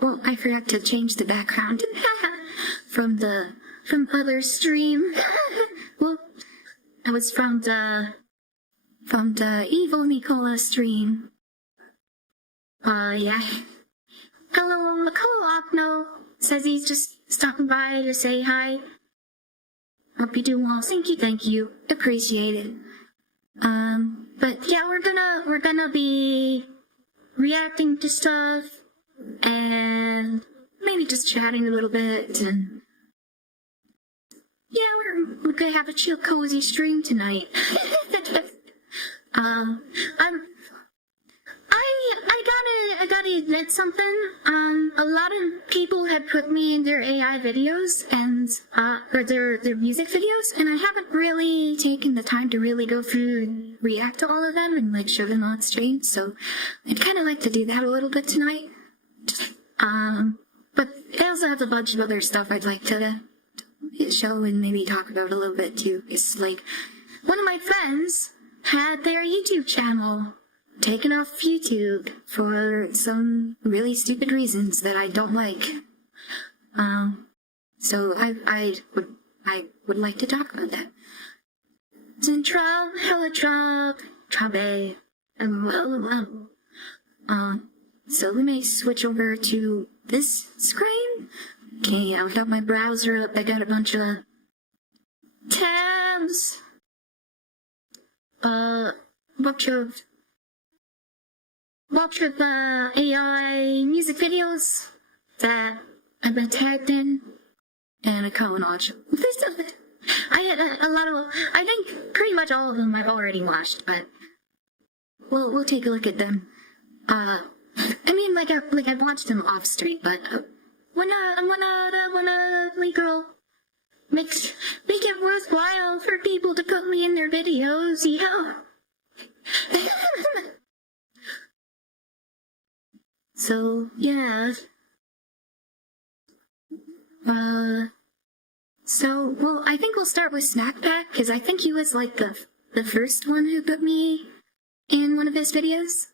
well, I forgot to change the background from other stream. Well, I was from the evil NiiCola stream. Yeah. Hello, NiiCola says he's just stopping by to say hi. Hope you do well. Thank you. Appreciate it. But yeah, we're gonna be reacting to stuff and maybe just chatting a little bit, and yeah, we're gonna have a chill, cozy stream tonight. I gotta admit something. A lot of people had put me in their AI videos and or their music videos, and I haven't really taken the time to really go through and react to all of them and like show them on stream. So I'd kind of like to do that a little bit tonight. But I also have a bunch of other stuff I'd like to show and maybe talk about a little bit too. It's like one of my friends had their YouTube channel taken off YouTube for some really stupid reasons that I don't like. So I would like to talk about that. So we may switch over to this screen. Okay, I've got my browser up. I got a bunch of tabs. Bunch of AI music videos that I've been tagged in, and a collage. I had a lot of, I think pretty much all of them I've already watched, but we'll take a look at them. I mean, I watched them off stream, but when a girl make it worthwhile for people to put me in their videos, yeah. So, yeah. Well, I think we'll start with Snack Pack, because I think he was, like, the first one who put me in one of his videos,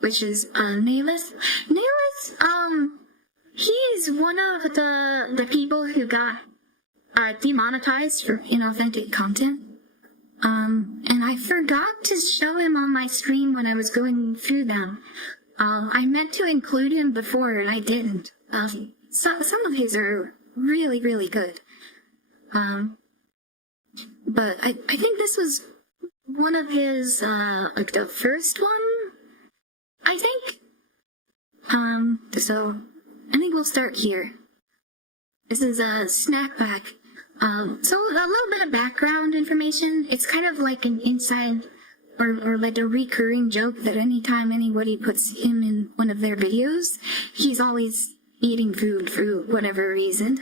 which is, NiiCola. NiiCola, he's one of the people who got, demonetized for inauthentic content. And I forgot to show him on my stream when I was going through them. I meant to include him before, and I didn't. Some of his are really, really good. But I think this was one of his, like the first one, I think. So I think we'll start here. This is a Snack Pack. So a little bit of background information. It's kind of like an inside or like a recurring joke that anytime anybody puts him in one of their videos, he's always eating food for whatever reason.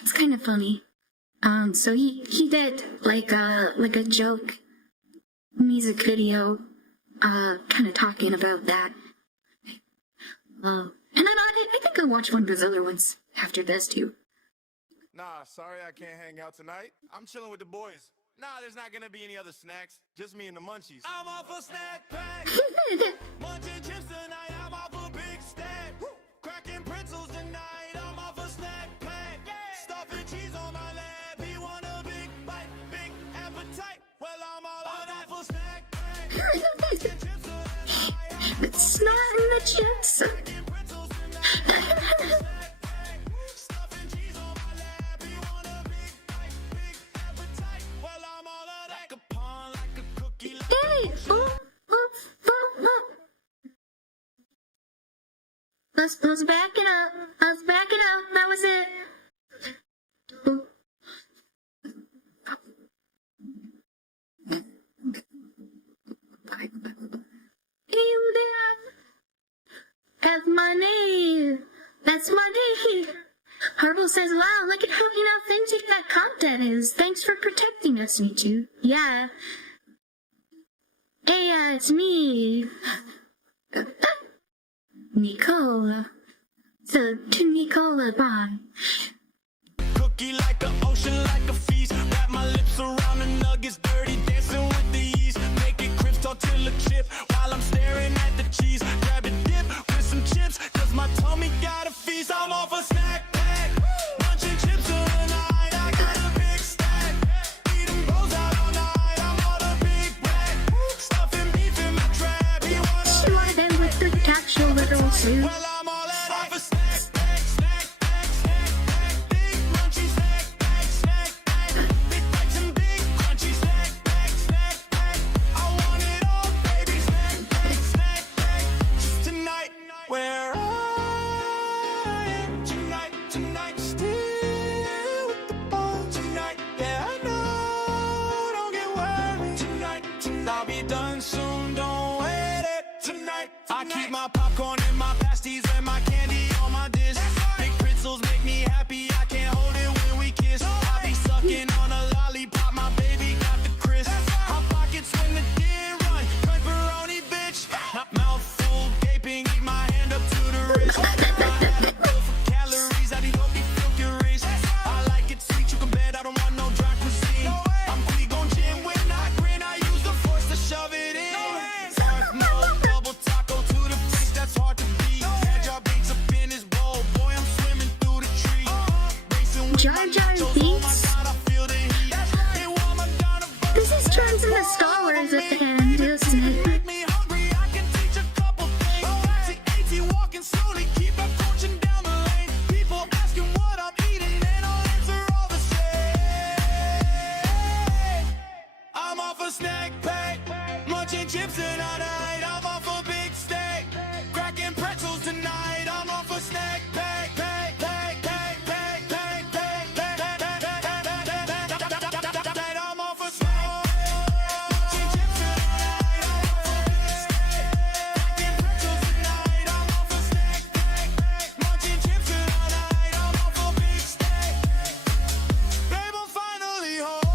It's kind of funny. So he did like a joke music video, kind of talking about that. And I think I'll watch one of his other ones after this too. Nah, sorry I can't hang out tonight. I'm chilling with the boys. Nah, there's not gonna be any other snacks. Just me and the munchies. I'm off a snack pack. Munching chips tonight. I'm off a big stack. Cracking pretzels tonight. I'm off a snack pack. Stuffing cheese on my lap. He want a big bite, big appetite. Well, I'm all out for snack pack. It's snorting the chips. I was backing up. That was it. You there? That's my name. That's my name. Harble says, wow, look at how authentic that content is. Thanks for protecting us, you two. Yeah. Hey, it's me. NiiCola. So, to NiiCola, bye. Cookie like an ocean, like a feast. Wrap my lips around the nuggets, dirty dancing with the yeast. Make it crisp, tortilla chip while I'm staring at the cheese. Grab a dip with some chips, cause my tummy got dude. Well, I'm all out of snack, snack, snack, snack, snack, snack, big crunchy snack, snack, snack, snack, big bites and big crunchy snack, snack, snack, snack. I want it all, baby, snack, snack, snack, snack. Just tonight, where I am tonight, tonight, still with the ball tonight. Yeah, I know, don't get worried tonight, tonight. I'll be done soon, don't wait it tonight. I keep my popcorn in my pasties and my candy on my dish. Big pretzels make me happy, I can't hold it when we kiss. I be sucking on a lollipop, my baby got the crisp. Hot pockets when the deer run, pepperoni bitch. Mouth full gaping, eat my hand up to the wrist. Full for calories, I be filthy rich. I like it sweet, you can bet I don't want no dry cuisine. I'm quick on gym when I grin, I use the force to shove it in. No double taco to the face, that's hard to beat. Had y'all beats up in his bowl, boy, I'm swimming through the tree. Racing with Jar my Jar nachos, oh my Binks? God, I feel the heat. They want my Donna This is turns into Star Wars at the end, isn't it? make me hungry, I can teach a couple things. See, AT walking slowly, keep approaching down the lane. People asking what I'm eating, and I'll answer all the same. I'm off a snack pack, munching chips tonight. I'm off a big steak, cracking pretzels tonight. I'm off a snack pack, pack, pack, pack, pack, pack, pack, pack, pack, pack, pack, pack, pack. I'm off a snack, munching chips tonight. I'm off a big steak, cracking pretzels tonight. I'm off a snack pack, munching chips tonight. I'm off a big steak. Babe, I'm finally home.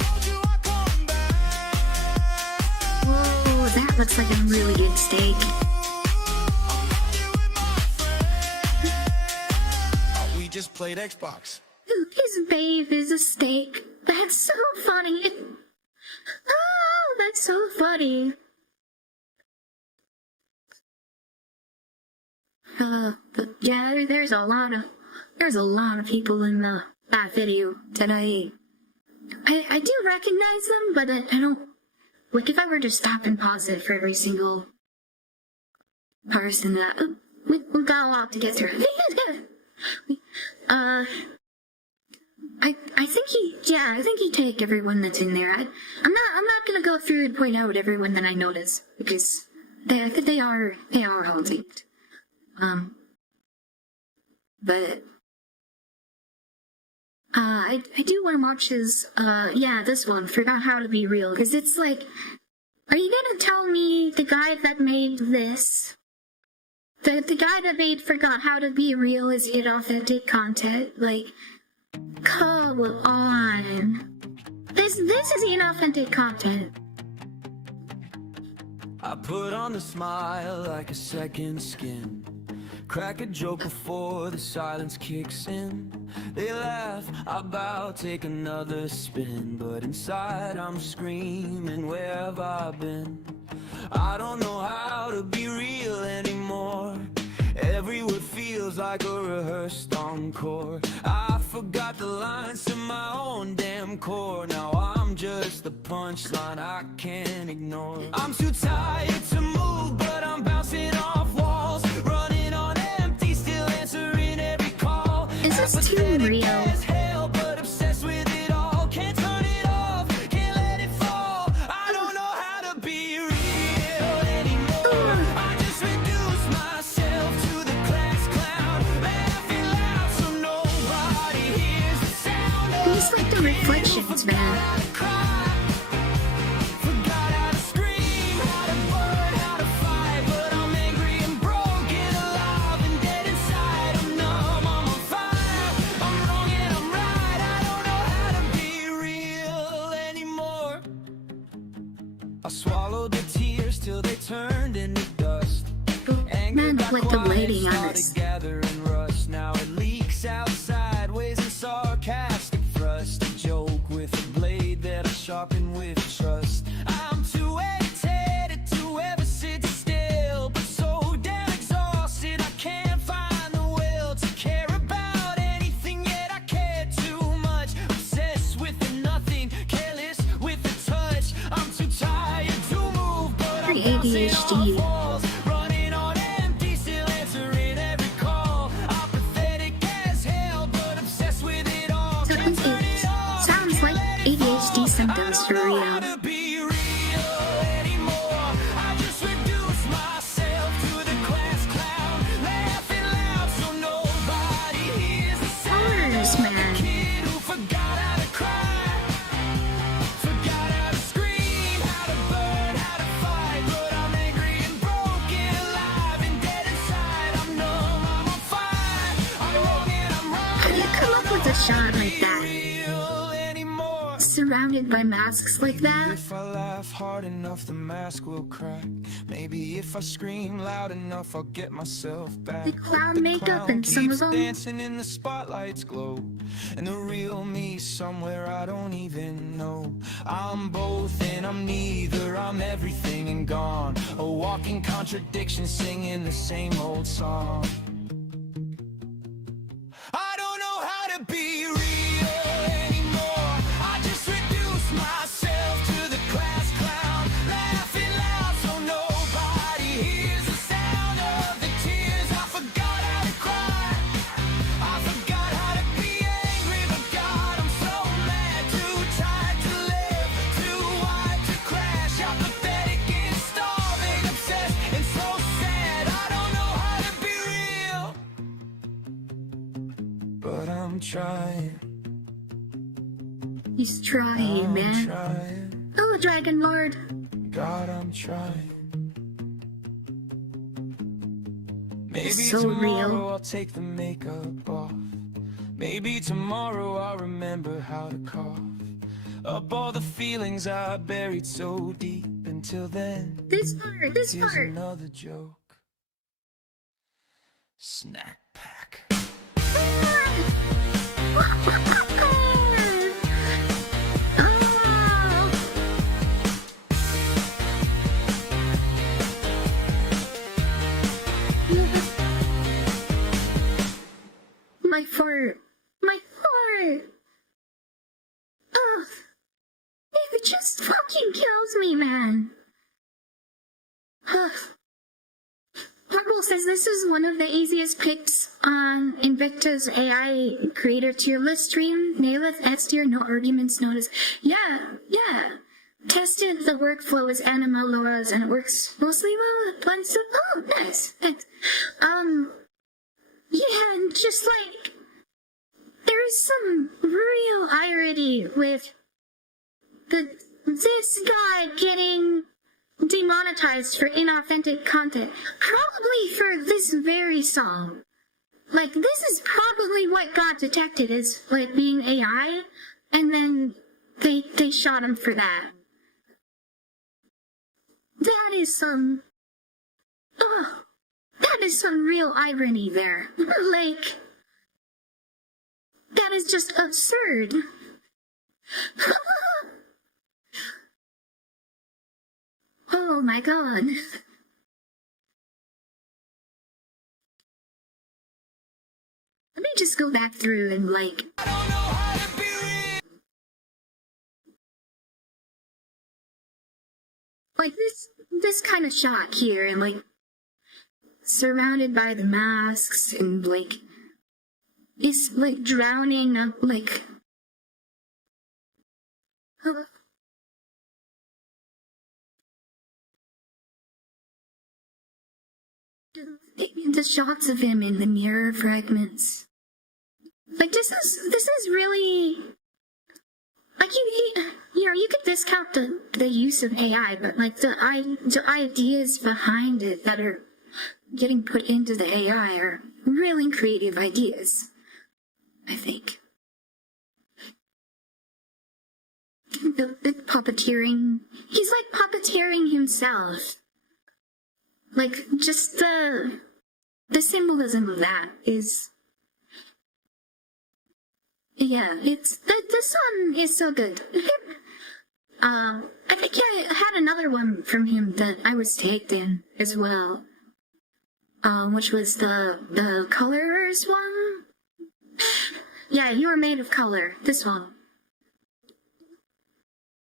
Told you I'd come back. Whoa, that looks like a really good steak. We just played Xbox. His babe is a steak. That's so funny. Oh, that's so funny. But yeah, there's a lot of people in that video today. I do recognize them, but I don't, like, if I were to stop and pause it for every single person that, we've got a lot to get through. I think he take everyone that's in there. I'm not gonna go through and point out everyone that I notice, because they are all linked. But I do want to watch his this one, Forgot How to Be Real, because it's like, are you gonna tell me the guy that made this, the guy that made Forgot How to Be Real is inauthentic content? Like, come on. This is inauthentic content. I put on a smile like a second skin. Crack a joke before the silence kicks in. They laugh, I bow, take another spin. But inside I'm screaming, where have I been? I don't know how to be real anymore. Every word feels like a rehearsed encore. I forgot the lines to my own damn core. Now I'm just the punchline I can't ignore. I'm too tired to move, but I'm bouncing off walls. Running on empty, still answering every call. Is this too real? As hell, but obsessed with it all. Can't turn it off, can't let it fall. I don't know how to be real anymore. I just reduce myself to the class clown. Laughing loud so nobody hears the sound of These like the reflections, man. how to cry. Forgot how to scream, how to burn, how to fight. But I'm angry and broken, alive and dead inside. I'm numb, I'm on fire. I'm wrong and I'm right. I don't know how to be real anymore. I swallowed the tears till they turned into dust. Anger Man, got like the quiet, lighting on started this. gathering rust. Now it leaks out sideways in sarcastic thrust. A joke with a blade that I sharpen with trust. I'm too agitated to ever sit still, but so damn exhausted I can't find the will to care about anything, yet I care too much. Obsessed with the nothing, careless with the touch. I'm too tired to move, but I'm Very bouncing ADHD. off walls, running symptoms for real. To be real anymore. I just reduce myself to the class clown, laughing loud so nobody hears the sound Colors, of a man. kid who forgot how to cry, forgot how to scream, how to burn, how to fight. But I'm angry and broken, alive and dead inside. I'm numb, I'm on fire, I'm wrong and I'm right. How do you come up with a shot like that? Real anymore. Surrounded by masks like that? If I laugh hard enough, the mask will crack. Maybe if I scream loud enough, I'll get myself back. The clown makeup and some of keeps them. dancing in the spotlight's glow, and the real me somewhere I don't even know. I'm both and I'm neither. I'm everything and gone. A walking contradiction, singing the same old song. I don't know how to be real anymore. I just reduce myself to the class clown, laughing loud so nobody hears the sound of the tears. I forgot how to cry, I forgot how to be angry, but God, I'm so mad. Too tired to live, too wide to crash. Apathetic and starving, obsessed and so sad. I don't know how to be real, but I'm trying. He's trying, I'm man. trying. Oh, Dragon Lord. God, I'm trying. Maybe So tomorrow real. I'll take the makeup off. Maybe tomorrow I'll remember how to cough up all the feelings I buried so deep. Until then, This here's part. another joke. Snack pack. My fart. My fart. Ugh. It just fucking kills me, man. Ugh. Marble says this is one of the easiest picks on Invicta's AI creator tier list stream. Naileth S tier, no arguments noticed. Yeah. Tested the workflow with Anima Laura's and it works mostly well. It blends to, oh, nice. Thanks. Yeah, and just like, there is some real irony with this guy getting demonetized for inauthentic content, probably for this very song. Like, this is probably what got detected as, like, being AI, and then they shot him for that. That is some real irony there. Like, that is just absurd. Oh my god. Let me just go back through and like... I don't know how to be real. Like this kind of shot here and like surrounded by the masks and like it's like drowning up like the shots of him in the mirror fragments. Like this is really like you know, you could discount the use of AI, but like the ideas behind it that are getting put into the AI are really creative ideas, I think. The puppeteering, he's like puppeteering himself. Like just the symbolism of that is, yeah, it's this one is so good. I think I had another one from him that I was tagged in as well, which was the colors one. Yeah, you are made of color. This one.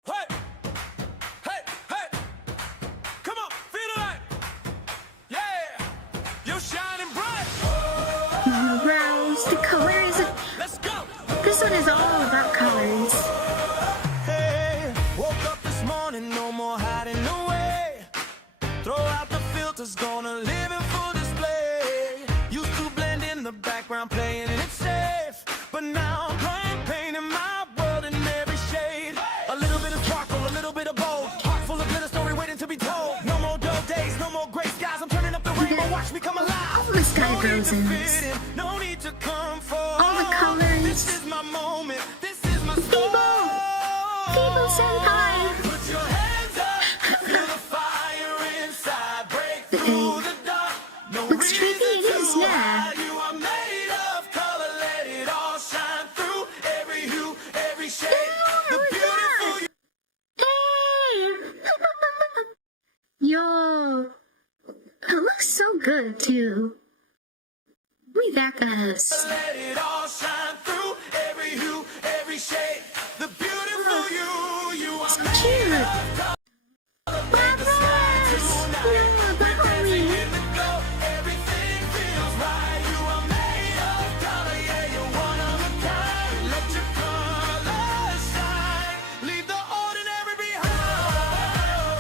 Hey! Hey! Hey! Come on, feel the light! Yeah! You're shining bright! Brows, the colors. Let's go! This one is all about colors. Hey, grows in this. No need to come for All the colors. This is my moment. This is my Feeble senpai. Put your hands up. Feel the fire inside. Break through the dark. No Looks trippy, it is, yeah. You are made of color. Let it all shine through. Every hue, every shade. The beautiful you. Yo, it looks so good too. We back us. Let it all shine through. Every hue, every shade. The beautiful you. You are made Cute. of color. Bubbles! No, the homie. In the glow, everything feels right. You are made of color, yeah, you're one of a kind. Let your colors shine. Leave the ordinary behind.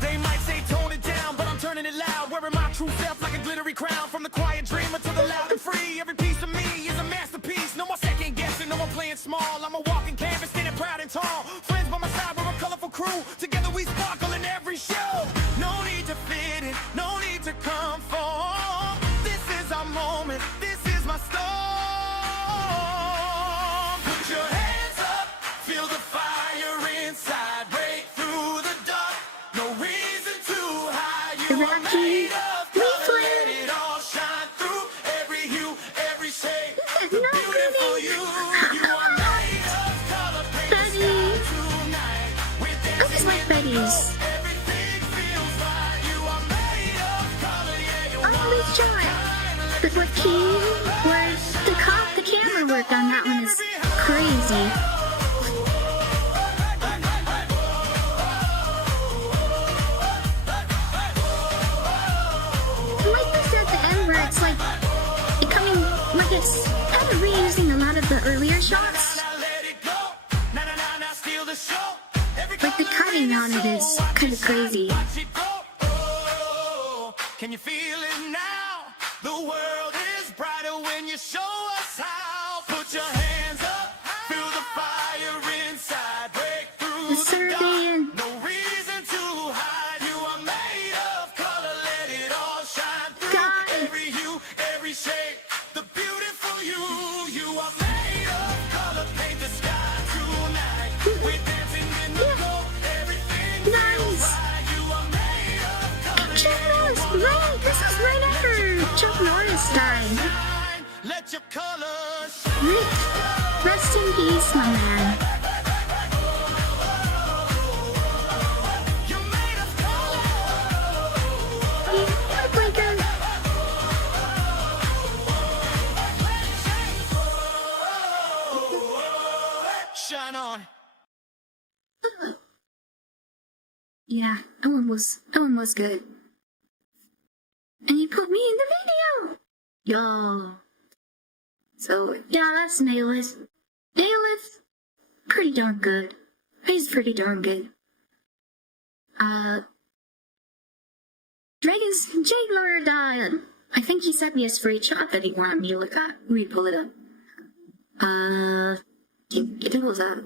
They might say tone it down, but I'm turning it loud. Wearing my true self like a glittery crown. From the quiet dreamer to the loud and free. Every piece of me is a masterpiece. No more second guessing, no more playing small. I'm a walking canvas, standing proud and tall. Friends by my side, we're a colorful crew. Together we sparkle in every show. No need to fit in, no need to conform. This is our moment, this is my storm. Put your hands up, feel the fire inside. Break through the dark, no reason to hide. You are Rocky, made of we color, flip. let it all shine through. Every hue, every shade. No, Beautiful goody. you, you are made of color. Paint the Betty. sky tonight. We're I dancing just like in the Betty's. glow. Everything feels right. You are made of color, yeah, you're Oh, one let's of a try. kind. But what key was the camera work on that one is crazy. I like this at the end where it's like it's kind of reusing a lot of the earlier shots. Now let it go. Now steal the show. Every Like the cutting on it is kind of crazy. watch it go. Oh, can you feel it now? The world is brighter when you show us how. Put your hands up, feel the fire inside. Break through The the Serbian. dark. No reason to hide. You are made of color. Let it all shine through. God. Every hue, every shade. The beautiful you. You are made of color. Paint the sky tonight. We're dancing in the glow. Everything feels Nice. right. You are made of color. Chuck Norris, right? This is right after Chuck Norris died. Shine. Let your colors Rick, rest in peace, my man. You're made of color. You look like a Shine on. Yeah, that one was good. And you put me in the video! Yo. So, yeah, that's Naileth. Naileth, pretty darn good. He's pretty darn good. Dragon's Jailer died. I think he sent me a screenshot that he wanted me to look at. Let me pull it up. It was a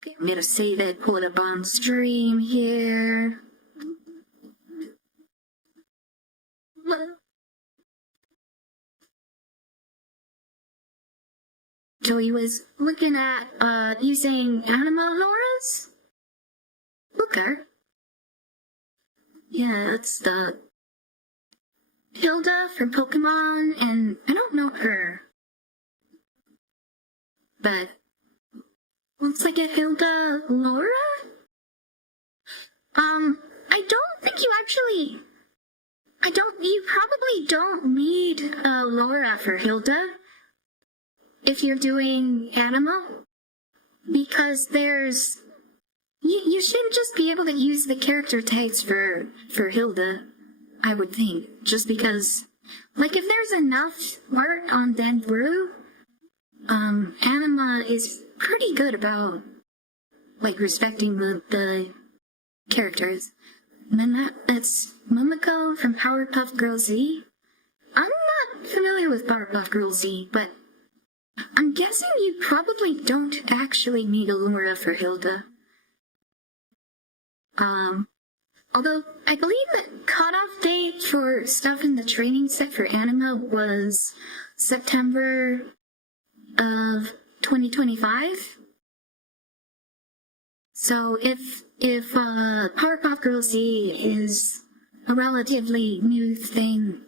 Okay, I'm gonna save it, pull it up on stream here. Joey was looking at using Anima Laura's? Okay. Yeah, it's the Hilda from Pokemon, and I don't know her. But looks like a Hilda Laura? You probably don't need Laura for Hilda if you're doing Anima, because you should just be able to use the character tags for Hilda, I would think, just because, like, if there's enough art on Denbrew, Anima is pretty good about, like, respecting the characters. And then that's Momoko from Powerpuff Girls Z. I'm not familiar with Powerpuff Girls Z, but I'm guessing you probably don't actually need Allura for Hilda. Although I believe the cutoff date for stuff in the training set for Anima was September of 2025. So if Powerpuff Girls Z is a relatively new thing,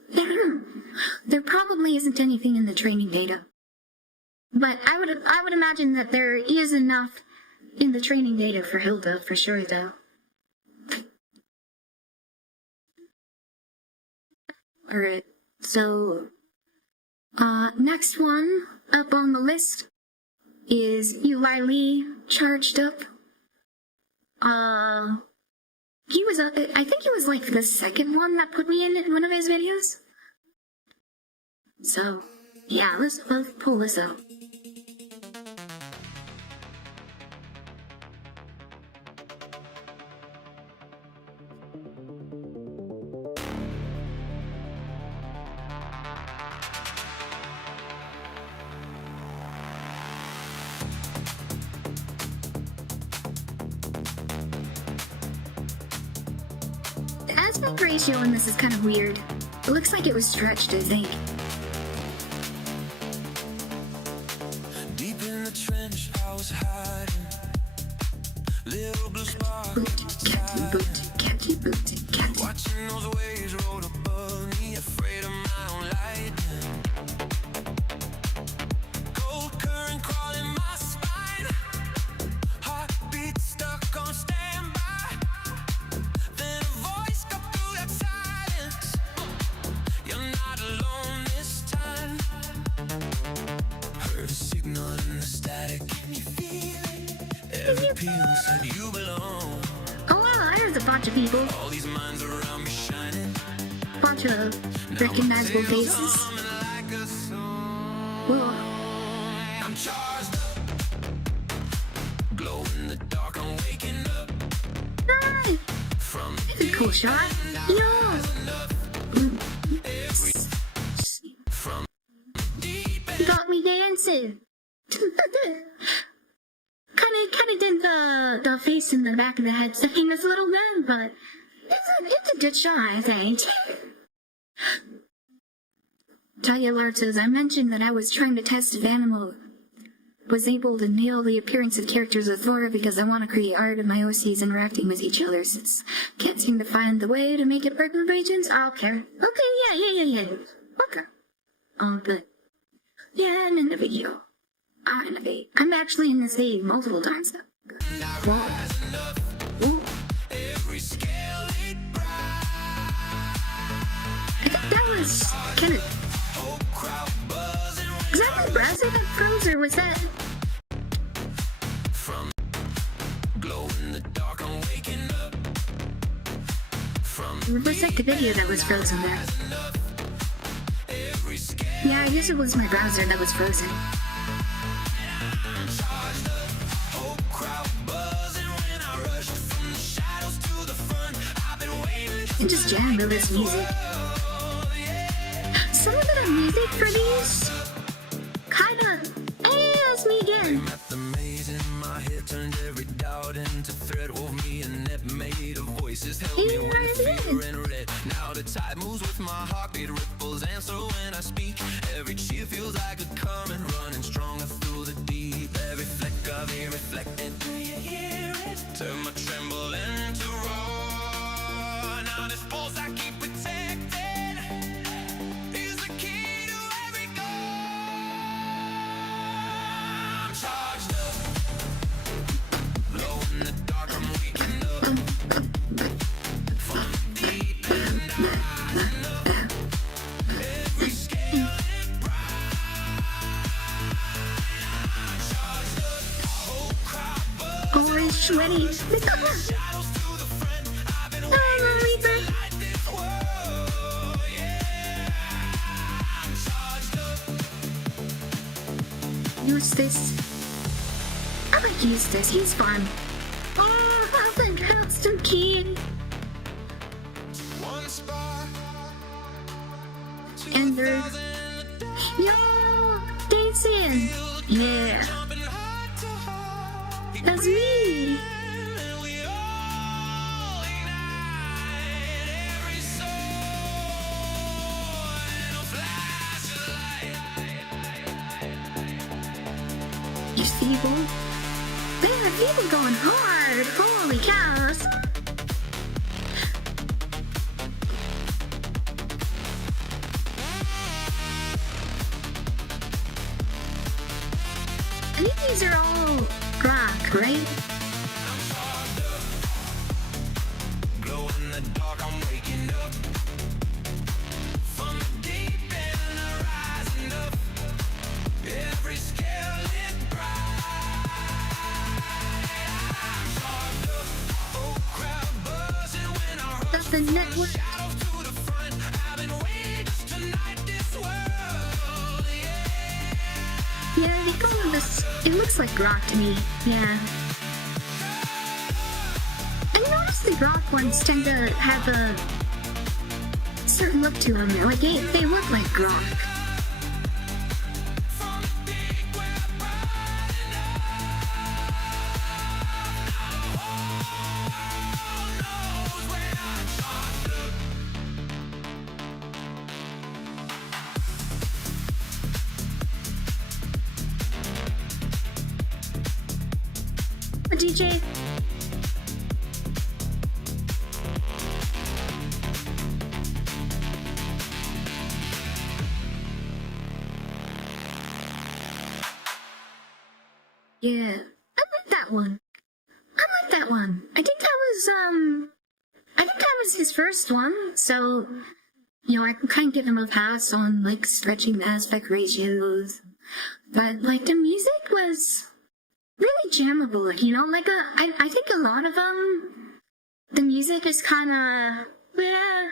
there probably isn't anything in the training data. But I would imagine that there is enough in the training data for Hilda for sure, though. Alright, so next one up on the list is Eli Lee charged up. He was, I think he was like the second one that put me in one of his videos. So, yeah, let's pull this out. The aspect ratio in this is kind of weird. It looks like it was stretched, I think. Deep in the trench, I was hiding. Little blue spark. Captain Boot, Captain Boot, Captain. Watching those waves roll above me, afraid of my own lightning. Cold current crawling my spine. Heartbeat stuck on standby. Then a voice cut through that silence. You're not alone this time. Heard a signal in the static. Can you feel it? Every peel said you belong. Oh wow, there's a bunch of people. All these minds around me shining. Bunch of recognizable faces. Like a song. Whoa. I'm charged up. Glow in the dark, I'm waking up. Ah, From that's a cool shot. Yo! from deep You got me dancing. Kinda did the face in the back of the head sticking this little bit, but it's a good shot, I think. Taya Lard says, I mentioned that I was trying to test if Animal was able to nail the appearance of characters with Thora because I want to create art of my OCs interacting with each other since can't seem to find the way to make it work with regions. Okay. Okay, yeah. Okay. But yeah, I'm in the video. I'm in the video. I'm actually in this video multiple times now. Whoa. Ooh. I think that was kind of... Was that my browser that froze, or was that... from glow in the dark, I'm waking up. From Was like the video that was frozen there? Yeah, I guess it was my browser that was frozen. And just jam to this music. Some of the music for these kinda ails me again. the maze in my head turned every doubt into thread, wove me a net made of voices, held me when fear and red. Now the tide moves with my heartbeat, ripples answer when I speak. Every cheer feels like a current running stronger through the deep. Every fleck of it reflected. Do you hear it? Turn my tremble into roar. Now this pulse I keep protected is the key to every goal. I'm charged up. Glow in the dark, I'm waking up. From deep and rising up. Every scale and bright. I'm charged up. Whole crowd buzzing. Orange sweaty. Shadows to the front. I've been Oh, Reaper. inside this world. Yeah. I'm charged up. Eustace. I like Eustace, he's fun. Oh, I think handsome kid. One spot. Ender. Yo, dancing. Yeah. That's me. You feeble? Man, people going hard. Holy cows. I think these are all rock, right? Glow in the dark, I'm waking up from the deep end, rising up. Every scale lit bright. I'm charged up. Oh, crowd buzzing when I rush That's the network. shadows to the front. I've been waiting just to night this world. Yeah, they call this. It looks like rock to me. Yeah. I noticed the rock ones tend to have a certain look to them. Like they look like rock. But DJ. Yeah, I like that one. I like that one. I think that was his first one, so, you know, I can kind of give him a pass on, like, stretching the aspect ratios. But, like, the music was really jammable, you know, like, I think a lot of them, the music is kind of, yeah,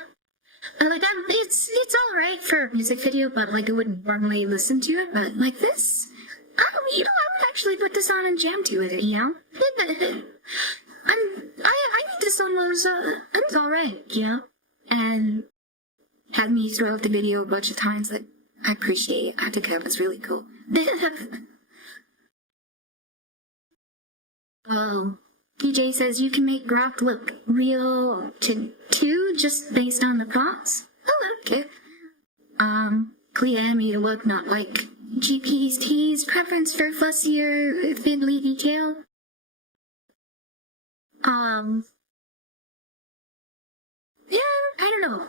like, it's alright for a music video, but, like, I wouldn't normally listen to it, but, like, this, you know, I would actually put this on and jam to it, you know? I think this one was alright, you know? And had me throughout the video a bunch of times that I appreciate. I think that was really cool. Oh, DJ says you can make Grok look real too, just based on the prompts. Oh, okay. Clea me to look not like GP's T's preference for fussier, fiddly detail. Yeah, I don't know.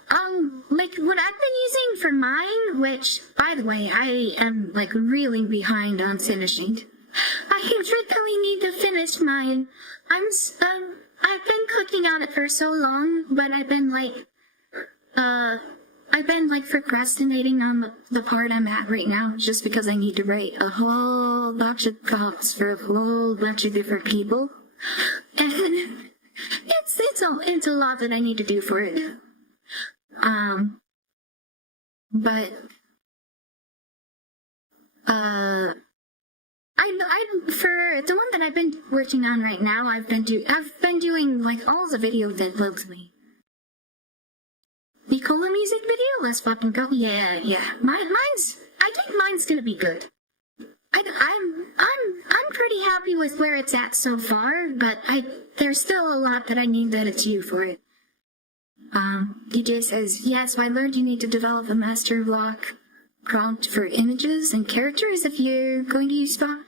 Like what I've been using for mine, which, by the way, I am like really behind on finishing. I really need to finish mine. I've been cooking on it for so long, but I've been procrastinating on the part I'm at right now, just because I need to write a whole bunch of prompts for a whole bunch of different people. And it's a lot that I need to do for it. But for the one that I've been working on right now, I've been doing like all the video that loves me. NiiCola music video? Let's fucking go. Yeah. I think mine's gonna be good. I'm pretty happy with where it's at so far, but there's still a lot that I need to do for it. DJ says, yes, I learned you need to develop a master block prompt for images and characters if you're going to use Spock.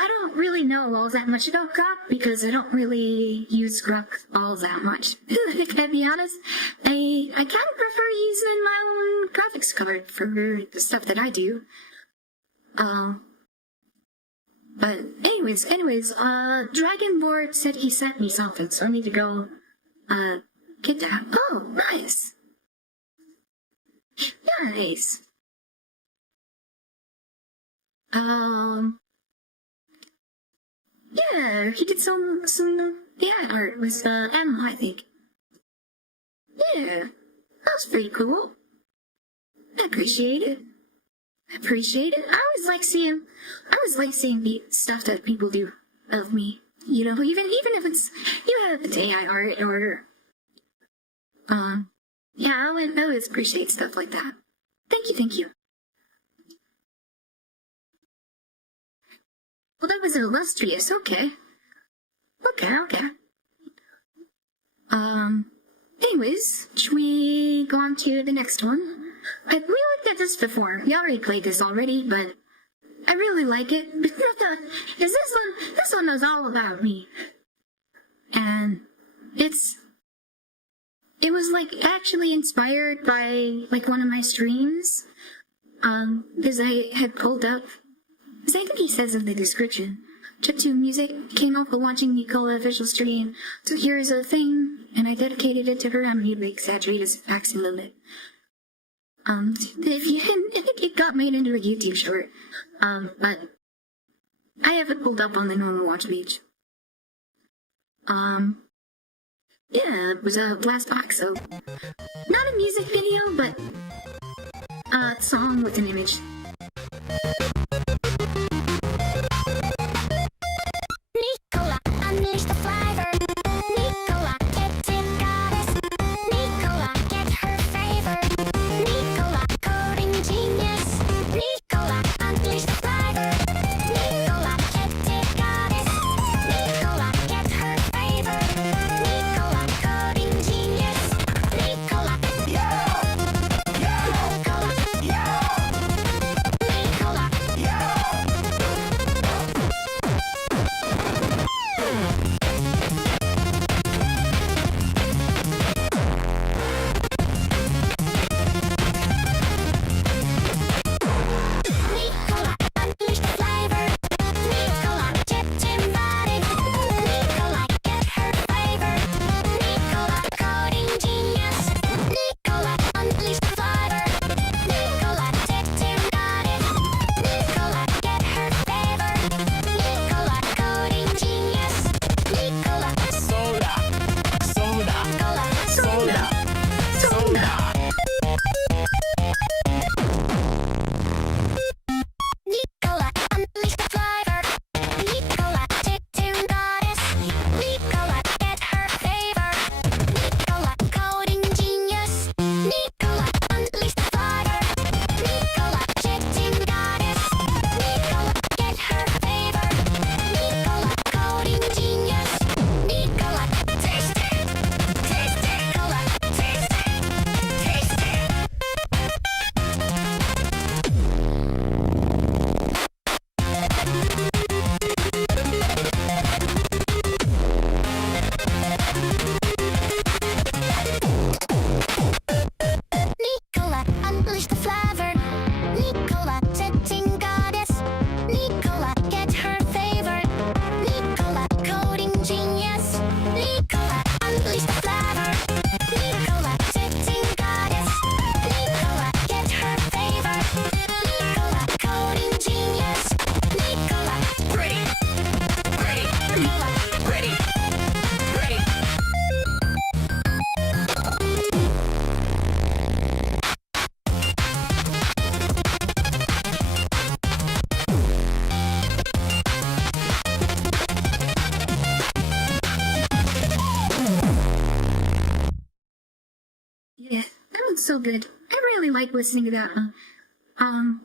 I don't really know all that much about Grok because I don't really use Grok all that much. To be honest, I kind of prefer using my own graphics card for the stuff that I do. But anyways, Dragonboard said he sent me something, so I need to go, get that. Oh, nice. Nice. Yeah, he did some art with, Emma, I think. Yeah, that was pretty cool. I appreciate it. I always like seeing the stuff that people do of me. You know, even if it's AI art or, yeah, I always appreciate stuff like that. Thank you. Well, that was illustrious. Okay. Okay. Anyways, should we go on to the next one? We looked at this before. We already played this already, but I really like it. Because this one was all about me. And it was like actually inspired by like one of my streams. Because I had pulled up, because I think he says in the description, chiptune music came up while watching NiiCola official stream, so here's a thing, and I dedicated it to her. I'm going to exaggerate his facts a little bit. If you didn't, I think it got made into a YouTube short, but I have it pulled up on the normal watch page. Yeah, it was a blast box, so not a music video, but a song with an image. NiiCola, unleash the flavor. NiiCola, get in goddess. NiiCola, get her favor. NiiCola, coding genius. NiiCola, unleash the flavor. NiiCola, get in goddess. NiiCola, get her favor. NiiCola, coding genius. NiiCola, NiiCola, unleash the flavor. NiiCola, get embodied. NiiCola, get her favor. NiiCola, coding genius. NiiCola, unleash the flavor. NiiCola, get embodied. NiiCola, get her favor. NiiCola, coding genius. NiiCola, Soda, soda, cola, soda, soda. NiiCola, unleash the flavor. NiiCola, chiptune goddess. NiiCola, get her favor. NiiCola, coding genius. NiiCola, unleash the flavor. NiiCola, chiptune goddess. NiiCola, get her favor. NiiCola, coding genius. NiiCola, taste it, taste it, cola, taste it, taste it. NiiCola, unleash the flavor. NiiCola, setting goddess. NiiCola, get her favor. NiiCola, coding genius. NiiCola, unleash the flavor. NiiCola, setting goddess. NiiCola, get her favor. NiiCola, coding genius. NiiCola, Pretty, pretty, Nicola, pretty, pretty. Yeah, that one's so good. I really like listening to that one. I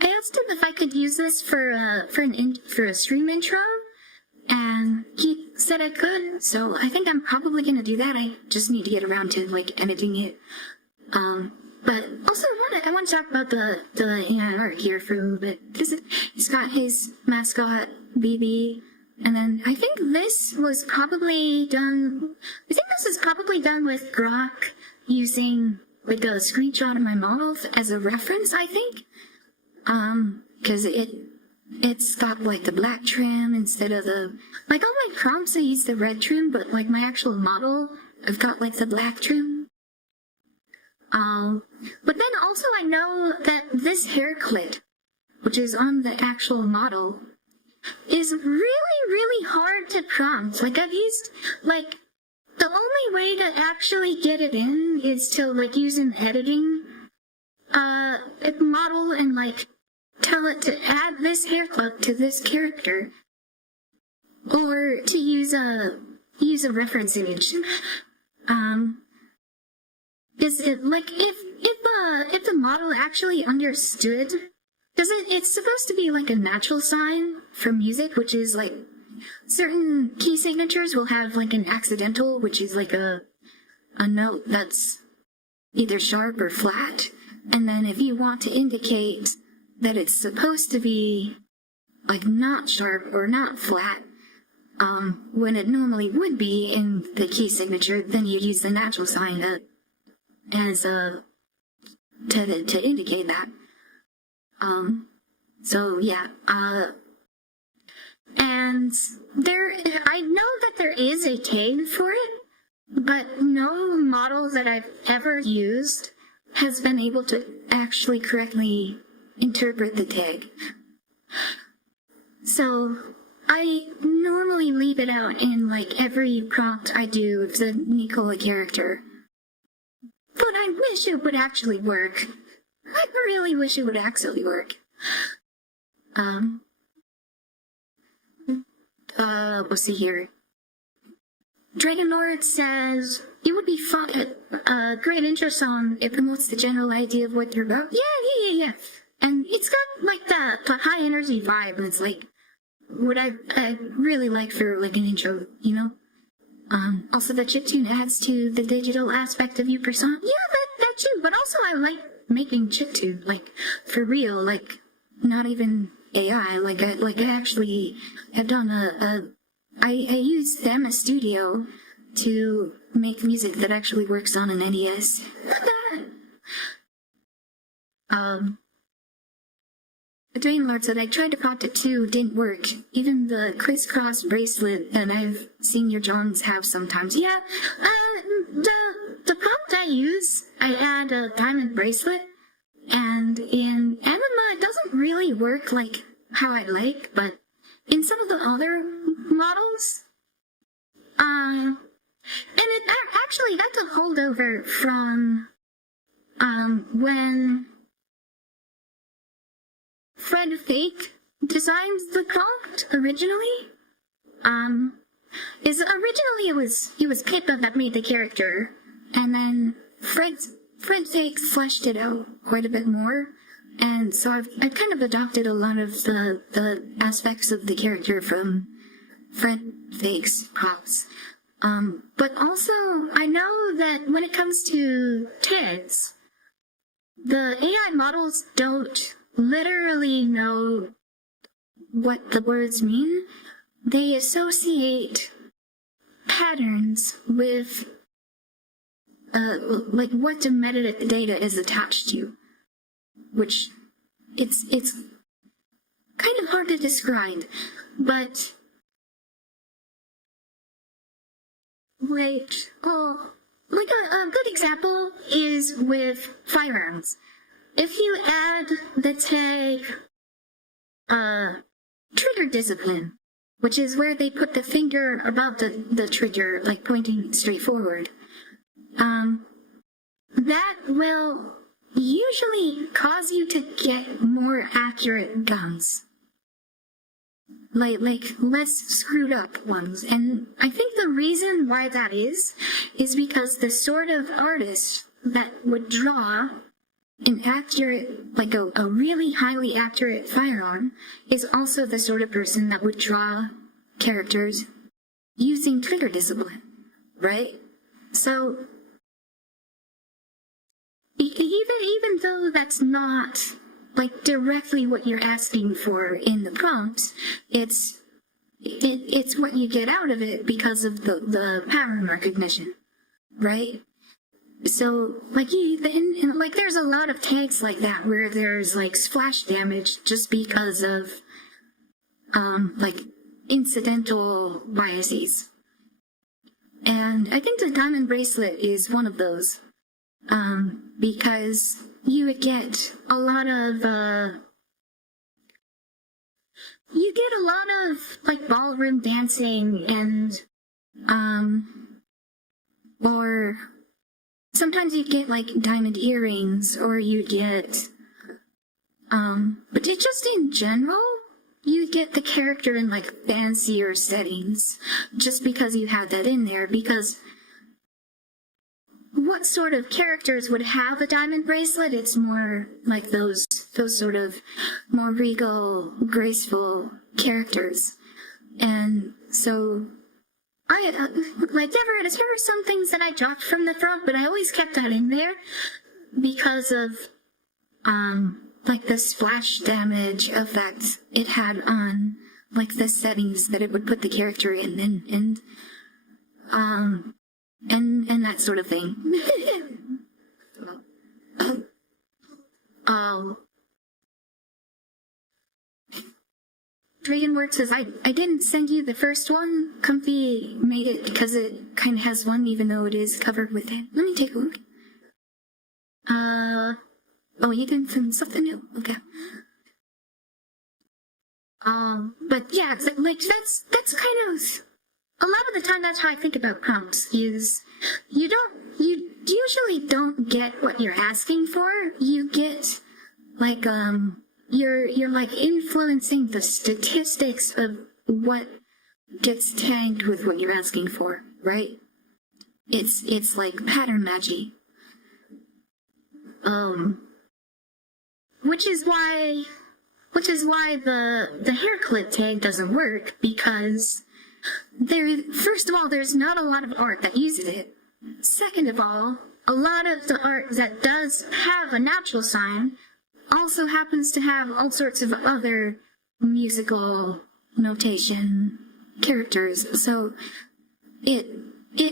asked him if I could use this for a stream intro, and he said I could. So I think I'm probably gonna do that. I just need to get around to like editing it. But also I want to talk about the art here for a little bit, because he's got his mascot BB. And then I think this was probably done. I think this is probably done with Grok using like a screenshot of my model as a reference. I think, because it's got like the black trim instead of the like all my prompts I use the red trim, but like my actual model I've got like the black trim. But then also I know that this hair clip, which is on the actual model, is really hard to prompt. Like I've used, like, the only way to actually get it in is to like use an editing model and like tell it to add this hair clip to this character, or to use a reference image. Is it like if the model actually understood it's supposed to be like a natural sign for music, which is like certain key signatures will have like an accidental, which is like a note that's either sharp or flat. And then if you want to indicate that it's supposed to be like not sharp or not flat, when it normally would be in the key signature, then you use the natural sign to indicate that. So yeah, and I know that there is a tag for it, but no model that I've ever used has been able to actually correctly interpret the tag. So I normally leave it out in like every prompt I do with the NiiCola character. But I wish it would actually work. I really wish it would actually work. We'll see here. Dragon Lord says, it would be fun, a great intro song. It promotes the general idea of what they're about. Yeah. And it's got like the high energy vibe, and it's like what I really like for like an intro, you know? Also the chiptune adds to the digital aspect of your persona. Yeah, that too, but also I like making chiptune, like for real, like not even AI, like I actually have done I use the MS Studio to make music that actually works on an NES. Drain Lord said, I tried to prompt it too, didn't work. Even the crisscross bracelet, and I've seen your Johns have sometimes. Yeah, the prompt I use, I add a diamond bracelet, and in Anima it doesn't really work like how I like, but in some of the other models, and it actually, that's a holdover from, when Fred Fake designed the prompt originally. Originally it was Pippa that made the character, and then Fred Fake fleshed it out quite a bit more, and so I've kind of adopted a lot of the aspects of the character from Fred Fake's prompts. But also, I know that when it comes to kids, the AI models don't literally know what the words mean. They associate patterns with like what the metadata is attached to, which it's kind of hard to describe, but wait, like a good example is with firearms. If you add the tag, trigger discipline, which is where they put the finger above the trigger, like pointing straight forward, that will usually cause you to get more accurate guns. Like less screwed up ones. And I think the reason why that is because the sort of artist that would draw an accurate, like a really highly accurate firearm is also the sort of person that would draw characters using trigger discipline, right? So even though that's not like directly what you're asking for in the prompt, it's what you get out of it because of the pattern recognition, right? So like like there's a lot of tags like that where there's like splash damage just because of like incidental biases, and I think the diamond bracelet is one of those, because you would get a lot of like ballroom dancing and or sometimes you get like diamond earrings, or you get but it just in general you get the character in like fancier settings just because you have that in there, because what sort of characters would have a diamond bracelet. It's more like those sort of more regal, graceful characters. And so I like there were some things that I dropped from the throat, but I always kept that in there because of like the splash damage effect it had on like the settings that it would put the character in, and that sort of thing. Dragonworks says, I didn't send you the first one. Comfy made it because it kind of has one, even though it is covered with it. Let me take a look. Oh, you didn't send something new? Okay. But yeah, like, that's kind of, a lot of the time that's how I think about prompts, is you usually don't get what you're asking for. You get, like, you're like influencing the statistics of what gets tagged with what you're asking for, right? It's like pattern magic. Which is why the hair clip tag doesn't work, because first of all, there's not a lot of art that uses it. Second of all, a lot of the art that does have a natural sign also happens to have all sorts of other musical notation characters, so it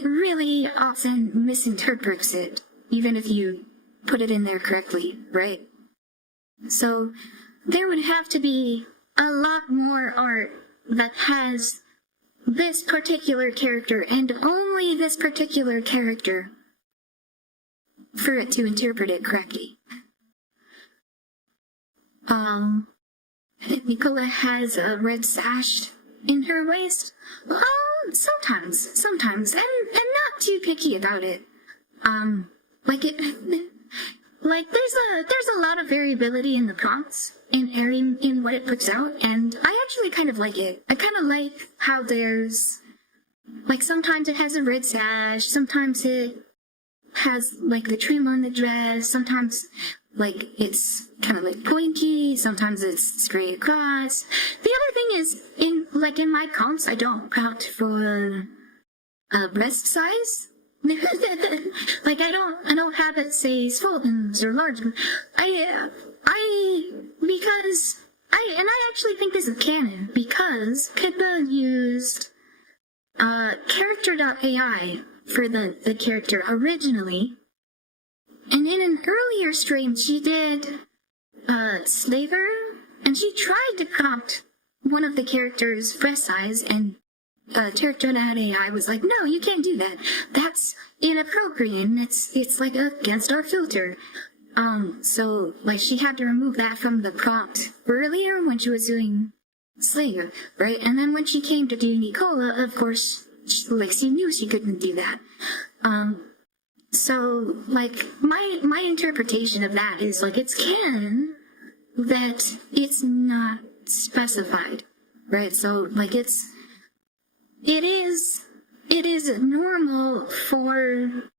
really often misinterprets it, even if you put it in there correctly, right? So there would have to be a lot more art that has this particular character and only this particular character for it to interpret it correctly. NiiCola has a red sash in her waist. Sometimes, and not too picky about it. Like there's a lot of variability in the prompts in what it puts out, and I actually kind of like it. I kind of like how there's, like, sometimes it has a red sash, sometimes it has, like, the trim on the dress, sometimes, like, it's kind of, like, pointy, sometimes it's straight across. The other thing is, in my comps, I don't prompt for breast size. Like, I don't have it say Sultans or large. I actually think this is canon, because Pippa used character.ai for the character originally, and in an earlier stream she did Slaver, and she tried to prompt one of the characters' breast size, and character.ai was like, no, you can't do that. That's inappropriate, and it's like against our filter. So, like, she had to remove that from the prompt earlier when she was doing Slayer, right? And then when she came to do NiiCola, of course, she knew she couldn't do that. So, like, my interpretation of that is, like, it's canon that it's not specified, right? So, like, it is normal for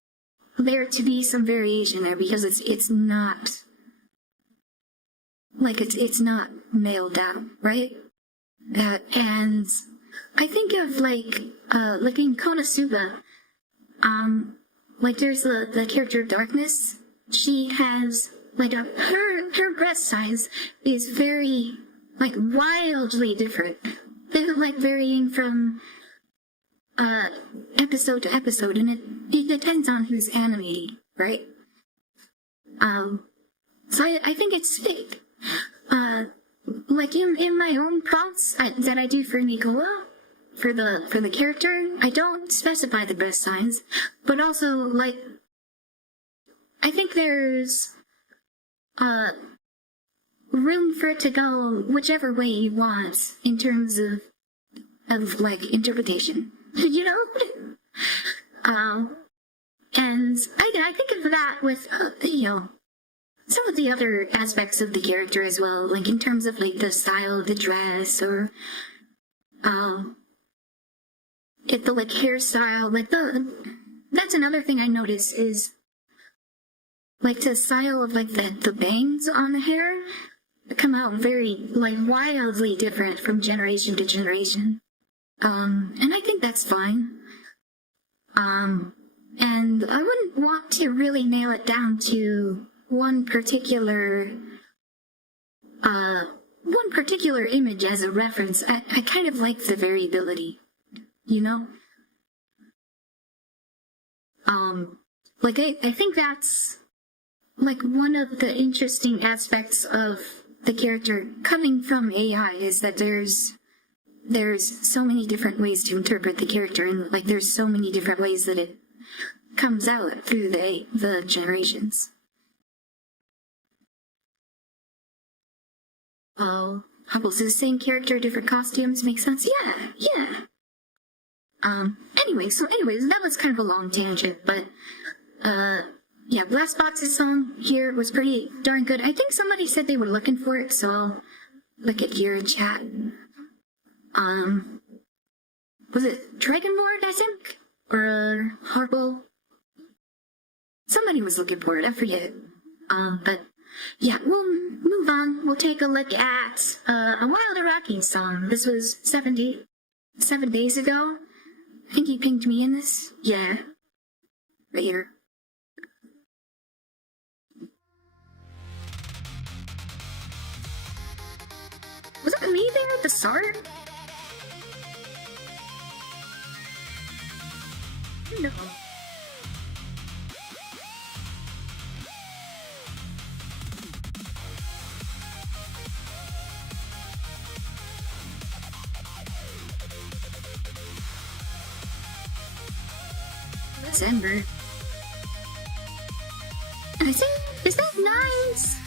there to be some variation there, because it's not, like, it's not nailed down, right? And I think of, like in Konosuba, like, there's the character of Darkness. She has, like, her breast size is very, like, wildly different. They're, like, varying from episode to episode, and it depends on who's animating, right? So I think it's fake. Like, in my own prompts that I do for NiiCola, for the character, I don't specify the breast size, but also, like, I think there's room for it to go whichever way you want in terms of like, interpretation. You know? And I think of that with, you know, some of the other aspects of the character as well, like, in terms of, like, the style of the dress, or, like, hairstyle, like, that's another thing I noticed is like the style of like the bangs on the hair come out very like wildly different from generation to generation. And I think that's fine. And I wouldn't want to really nail it down to one particular image as a reference. I kind of like the variability, you know? Like I think that's like one of the interesting aspects of the character coming from AI is that there's so many different ways to interpret the character, and like there's so many different ways that it comes out through the generations. Oh, Hubble's the same character, different costumes, makes sense? Yeah. Anyways, that was kind of a long tangent, but, yeah, Blast Box's song here was pretty darn good. I think somebody said they were looking for it, so I'll look at here in chat. Was it Dragonlord, I think? Or Harbol? Somebody was looking for it, I forget. But, yeah, we'll move on. We'll take a look at, a Wild Iraqi song. This was 7 days ago. I think he pinged me in this. Yeah. Right here. Was that me there at the start? No. That's Ember. I think, is that Nines?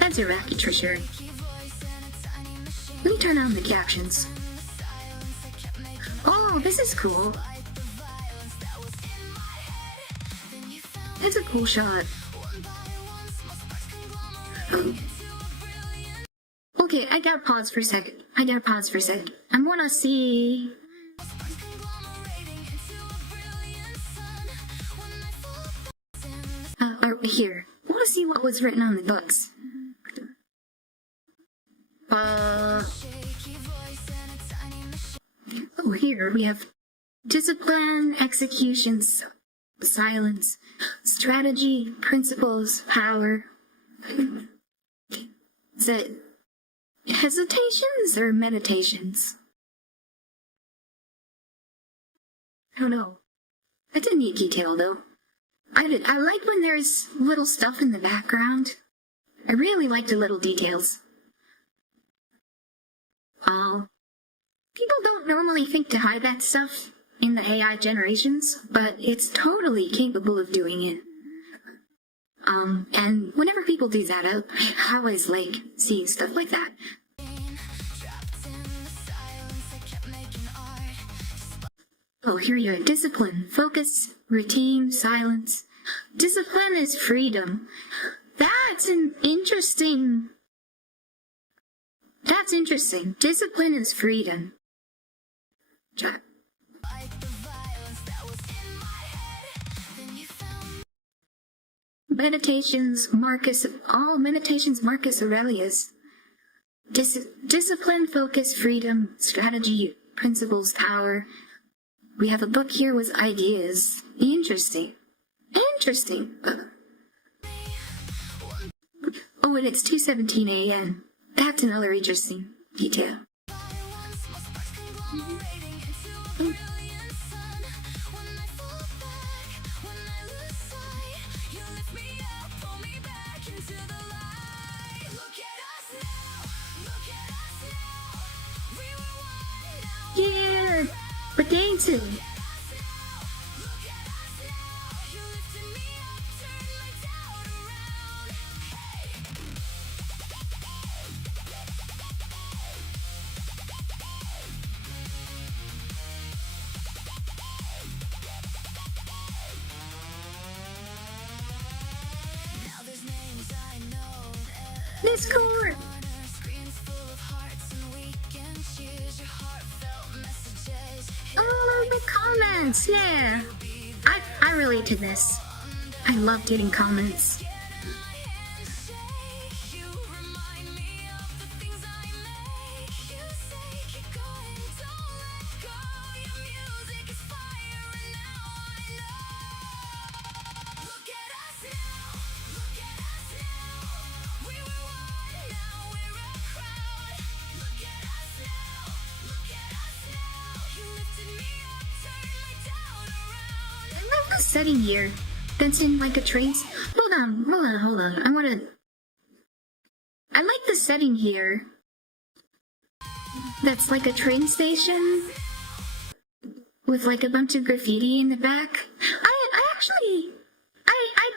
That's Iraqi for sure. Let me turn on the captions. Oh, this is cool. That's a cool shot. Oh. Okay, I gotta pause for a second. I wanna see... here. I wanna see what was written on the books. Oh, here we have discipline, execution, silence, strategy, principles, power. Is it hesitations or meditations? I don't know. That's a neat detail, though. I like when there's little stuff in the background. I really like the little details. People don't normally think to hide that stuff in the AI generations, but it's totally capable of doing it. And whenever people do that, I always like seeing stuff like that. Oh, here you go. Discipline, focus, routine, silence. Discipline is freedom. That's interesting. Discipline is freedom. Chat. Meditations, Marcus Aurelius. Discipline, focus, freedom, strategy, principles, power. We have a book here with ideas. Interesting. Oh, and it's 2:17 a.m. That's another interesting detail. Yeah, we're dancing. Discord! Oh, the comments, yeah! I relate to this. I love getting comments. I love the setting here. That's in like a train. Hold on. I like the setting here. That's like a train station with like a bunch of graffiti in the back. I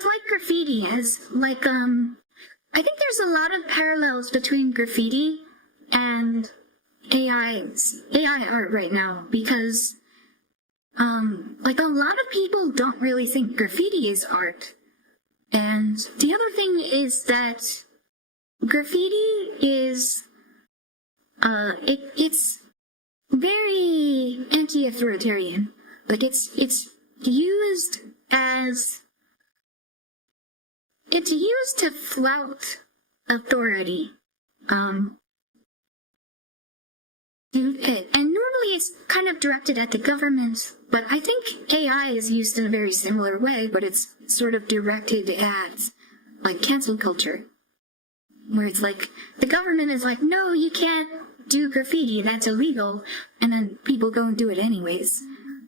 like graffiti as like I think there's a lot of parallels between graffiti and AI art right now, because like a lot of people don't really think graffiti is art. And the other thing is that graffiti is it's very anti-authoritarian. Like it's used to flout authority. And normally it's kind of directed at the government, but I think AI is used in a very similar way, but it's sort of directed at like cancel culture, where it's like the government is like, no, you can't do graffiti, that's illegal, and then people go and do it anyways.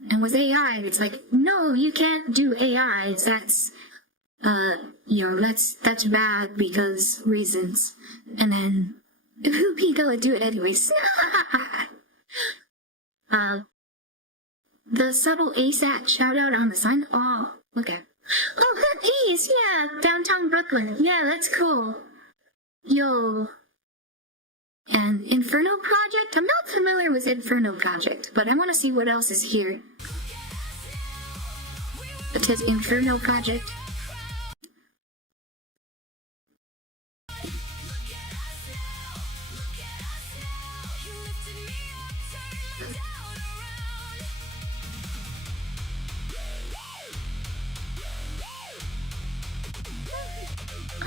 And with AI, it's like, no, you can't do AI, that's that's bad because reasons. And then people would do it anyways. The subtle ASAT shout out on the sign. Oh, okay. Oh, Ace, yeah, downtown Brooklyn. Yeah, that's cool. Yo. And Inferno Project? I'm not familiar with Inferno Project, but I want to see what else is here. It says Inferno Project.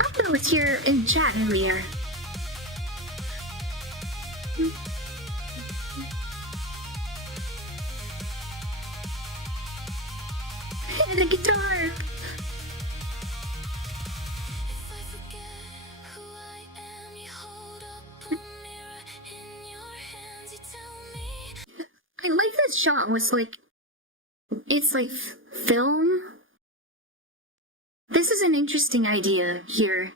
I thought it was here in chat earlier. The guitar. I like this shot was like, it's like film. This is an interesting idea here.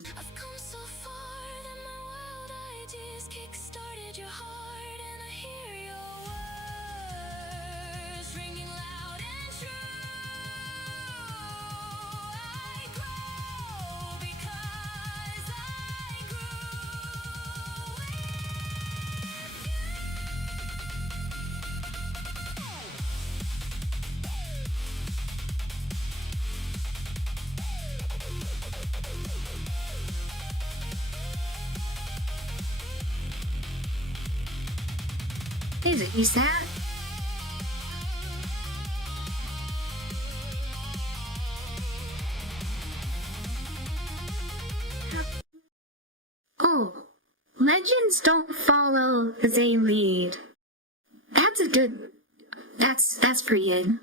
I've come so far that my wild ideas kick-started your heart, and I hear your words ringing loud and true. I grow because I grew with Is it? Is that? Oh, legends don't follow, they lead. That's a good. That's pretty good.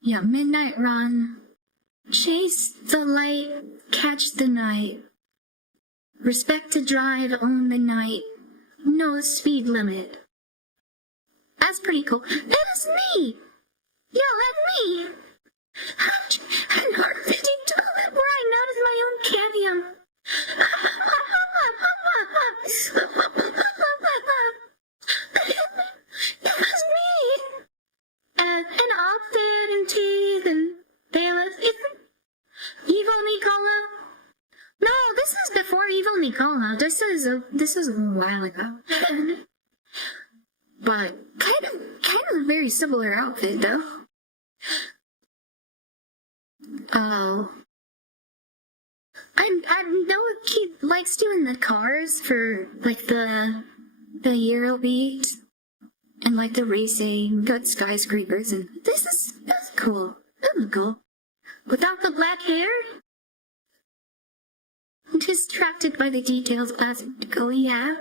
Yeah, midnight run. Chase the light, catch the night. Respect to drive, own the night. No speed limit. That's pretty cool. That is me! Yeah, that's me! I'm not 50 toilet where I noticed my own cadmium. That's me! And outfit and teeth and Bayless. Evil NiiCola? No, this is before Evil NiiCola. This is a while ago. But kind of a very similar outfit though. Oh. I know he likes doing the cars for like the Eurobeat and like the racing, good skyscrapers, and that's cool. Biblical. Without the black hair? Distracted by the details, classical, yeah.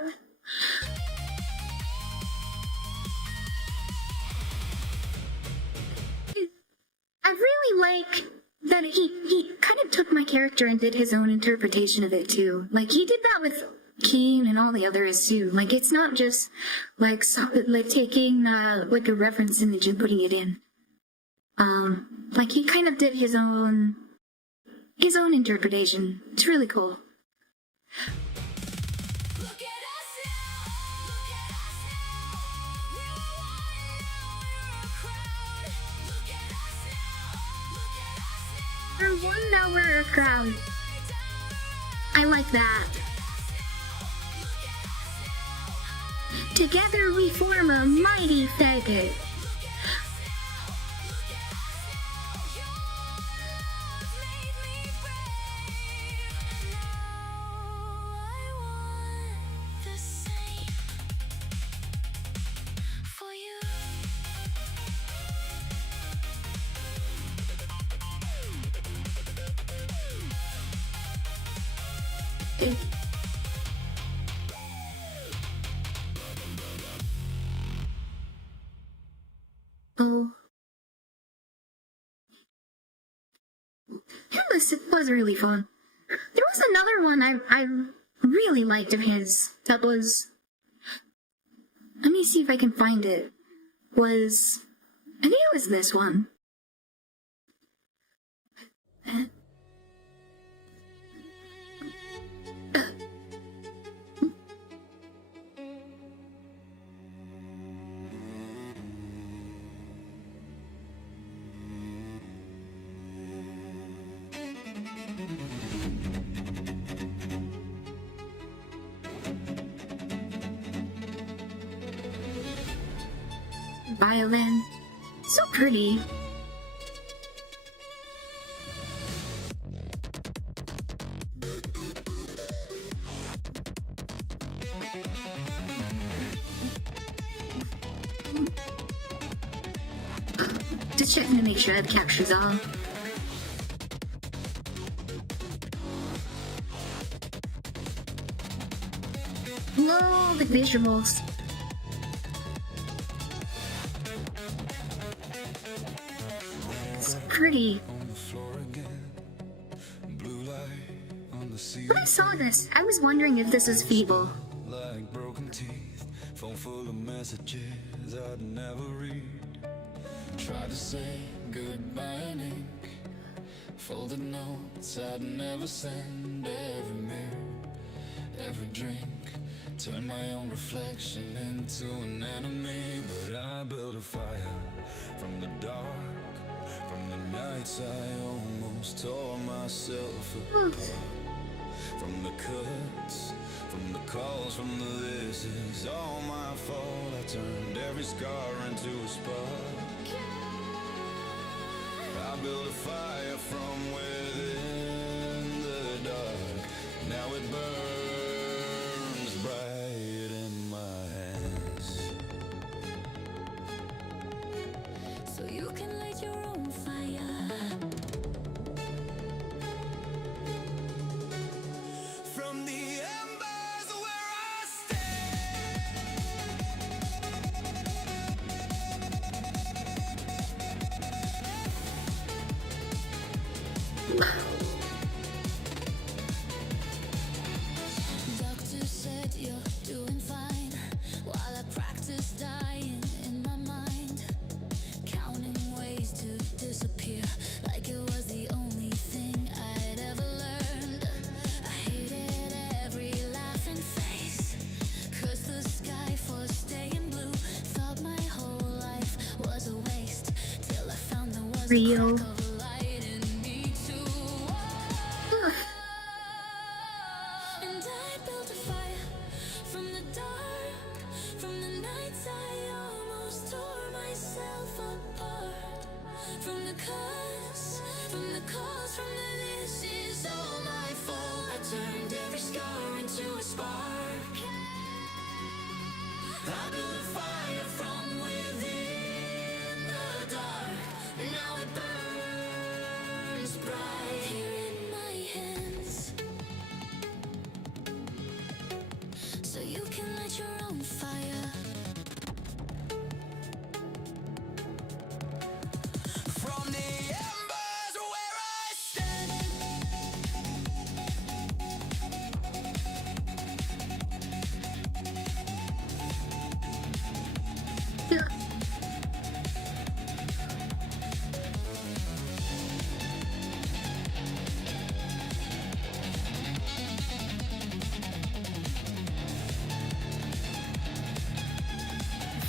I really like that he kind of took my character and did his own interpretation of it too. Like, he did that with Keen and all the others too. Like, it's not just like taking like a reference image and putting it in. Like, he kind of did his own interpretation. It's really cool. Look at us now. Look at us now. We're one now. We're a crowd. Look at us now. Look at us now. For one, now we're a crowd. I like that. Together we form a mighty faggot. Oh. It was really fun. There was another one I really liked of his that was... Let me see if I can find it. I think it was this one. Violin. So pretty. Just checking to make sure it captures all. Whoa, the visuals. It's pretty. When I saw this, I was wondering if this was Feeble. Like broken teeth, phone full of messages I'd never read. Tried to say goodbye in ink, folded notes I'd never send. Every mirror, every drink, turned my own reflection into an enemy. But I built a fire from the dark, from the nights I almost tore myself apart. From the cuts, from the calls, from the this is all my fault. I turned every scar into a spark. I built a fire from within the dark. Now it burns bright in my hands. So you can light your own fire. From the embers where I stand. Doctor said you're doing fine, while I practice dying in my mind, counting ways to disappear like it was the only thing I'd ever learned. I hated every laughing face, cursed the sky for staying blue, thought my whole life was a waste, till I found there was a Real. crack of light in me too. And I built a fire from the dark, from the nights I almost tore myself apart. From the cuts, from the calls, from the this is all my fault. I turned every scar into a spark. I built a fire from within the dark. Now it burns.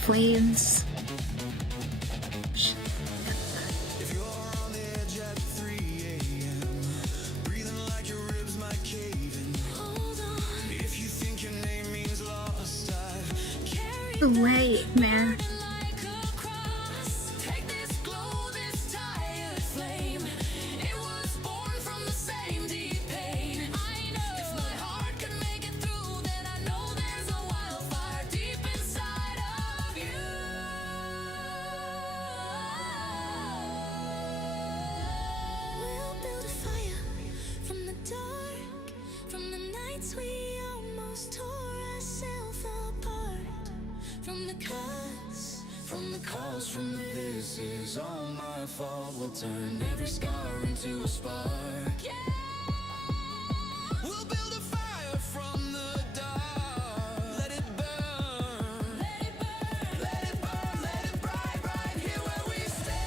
flames. If you're on the edge at 3 a.m., breathing like your ribs might cave in. Hold on. If you think your name means lost, I've carried The way, man. like a cross. Take this glow, this tired flame. It was born from the same deep pain. I know if my heart can make it through, then I know there's a wildfire deep inside of you. We'll build a fire from the dark, from the nights we almost tore ourselves apart, from the cuts, from the calls, from the this is all my fault. We'll turn every scar into a spark. Yeah. We'll build a fire from the dark. Let it burn. Let it burn. Let it burn. Let it bright right here where we stand.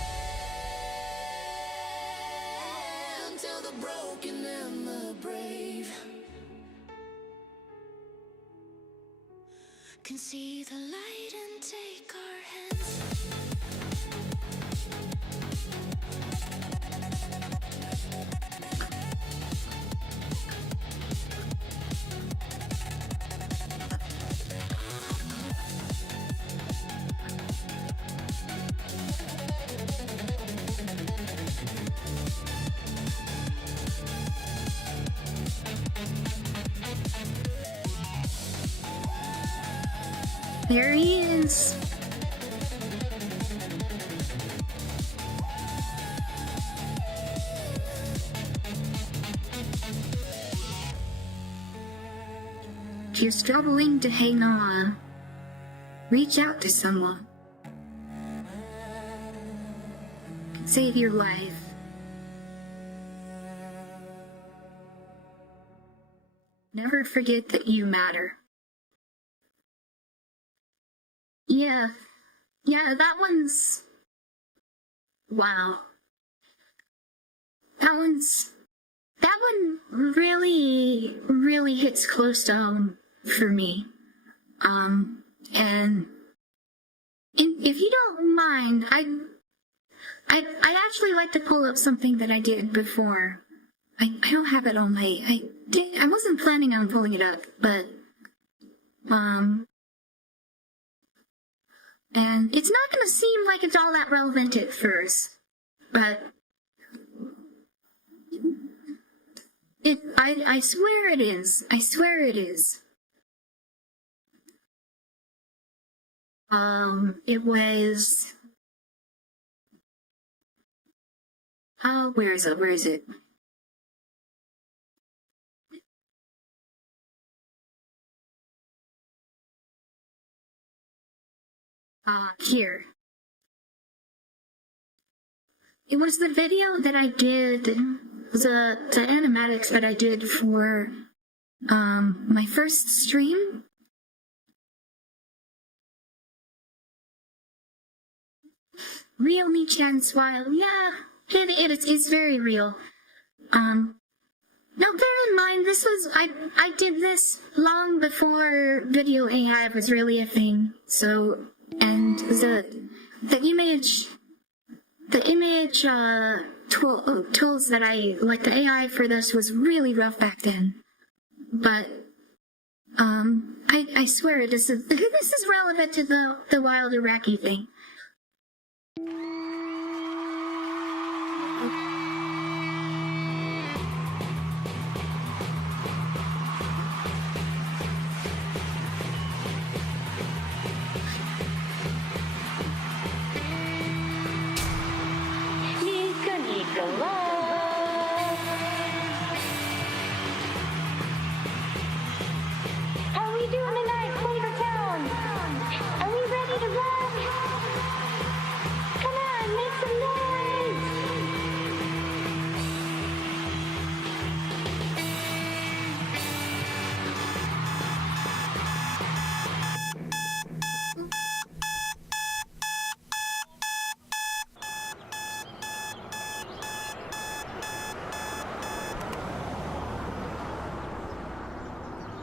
Till the broken and the brave can see the light and take our hands. There he is. If you're struggling to hang on, reach out to someone. It can save your life. Never forget that you matter. Yeah, that one's... Wow. That one really, really hits close to home for me. And if you don't mind, I'd actually like to pull up something that I did before. I don't have it on my... I wasn't planning on pulling it up, but... And it's not gonna seem like it's all that relevant at first, but... I swear it is. I swear it is. It was... Oh, where is it? Where is it? Here. It was the video that I did, the animatics that I did for, my first stream. Real me-chan smile. Yeah, it's very real. Now bear in mind, I did this long before video AI was really a thing, so, and the image tools that the AI for this was really rough back then. But, I swear this is relevant to the wild Iraqi thing. NiiCola. How are we doing tonight, Flavor Town? Are we ready to rock? Come on, make some noise!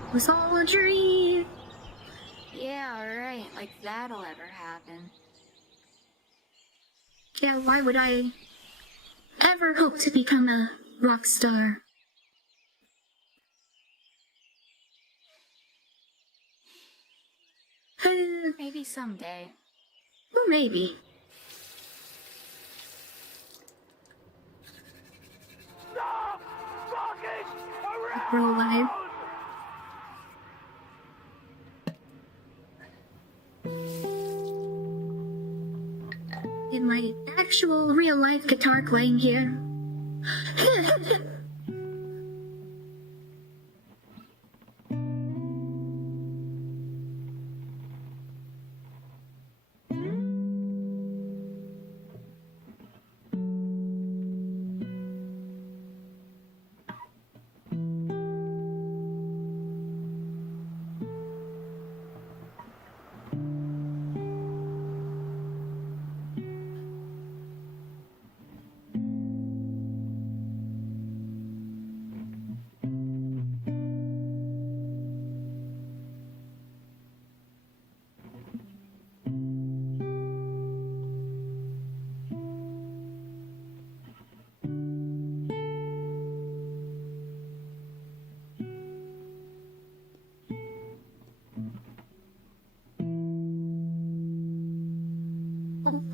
It was all a dream. Yeah, alright. like that'll ever happen. Yeah, why would I ever hope to become a rock star? Maybe someday. Well, maybe. We're alive. In my actual real life guitar playing here.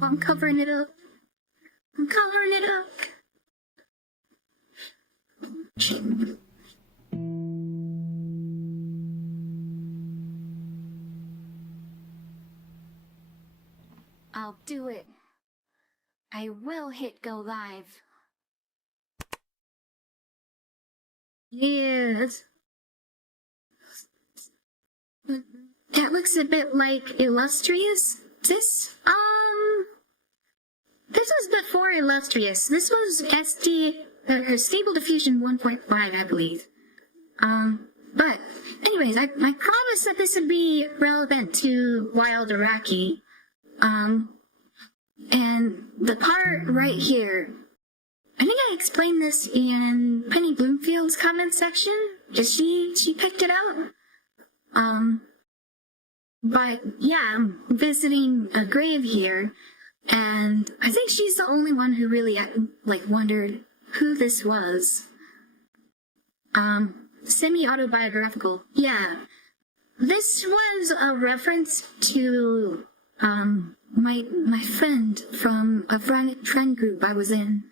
I'm covering it up. I'm coloring it up. I'll do it. I will hit go live. Yes. That looks a bit like Illustrious. This was before Illustrious. This was Stable Diffusion 1.5, I believe. But anyways, I promised that this would be relevant to Wild Iraqi. And the part right here, I think I explained this in Penny Bloomfield's comment section. Just she picked it out. But yeah, I'm visiting a grave here, and I think she's the only one who really wondered who this was. Semi-autobiographical. Yeah. This was a reference to my friend from a friend group I was in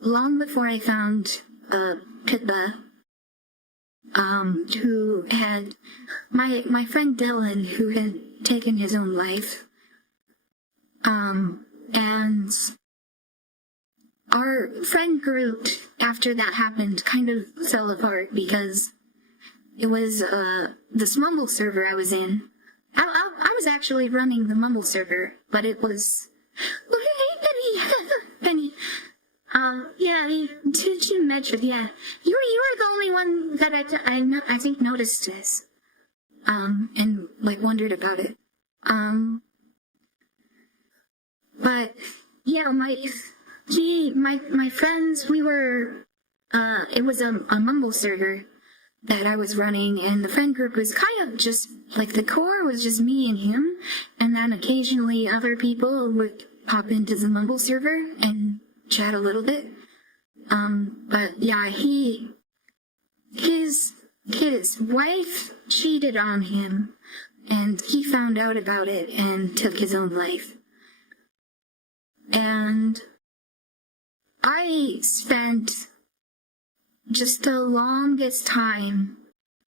long before I found Pitba, who had my friend Dylan, who had taken his own life, and our friend group after that happened kind of fell apart because it was this Mumble server I was in. I was actually running the Mumble server, but it was... Oh, hey, Penny! Penny. Yeah, to mention, yeah. You were the only one that I think noticed this. And, wondered about it. But, yeah, my friends, we were, it was a Mumble server that I was running, and the friend group was kind of just, the core was just me and him, and then occasionally other people would pop into the Mumble server and chat a little bit. But yeah, his wife cheated on him, and he found out about it and took his own life. And I spent just the longest time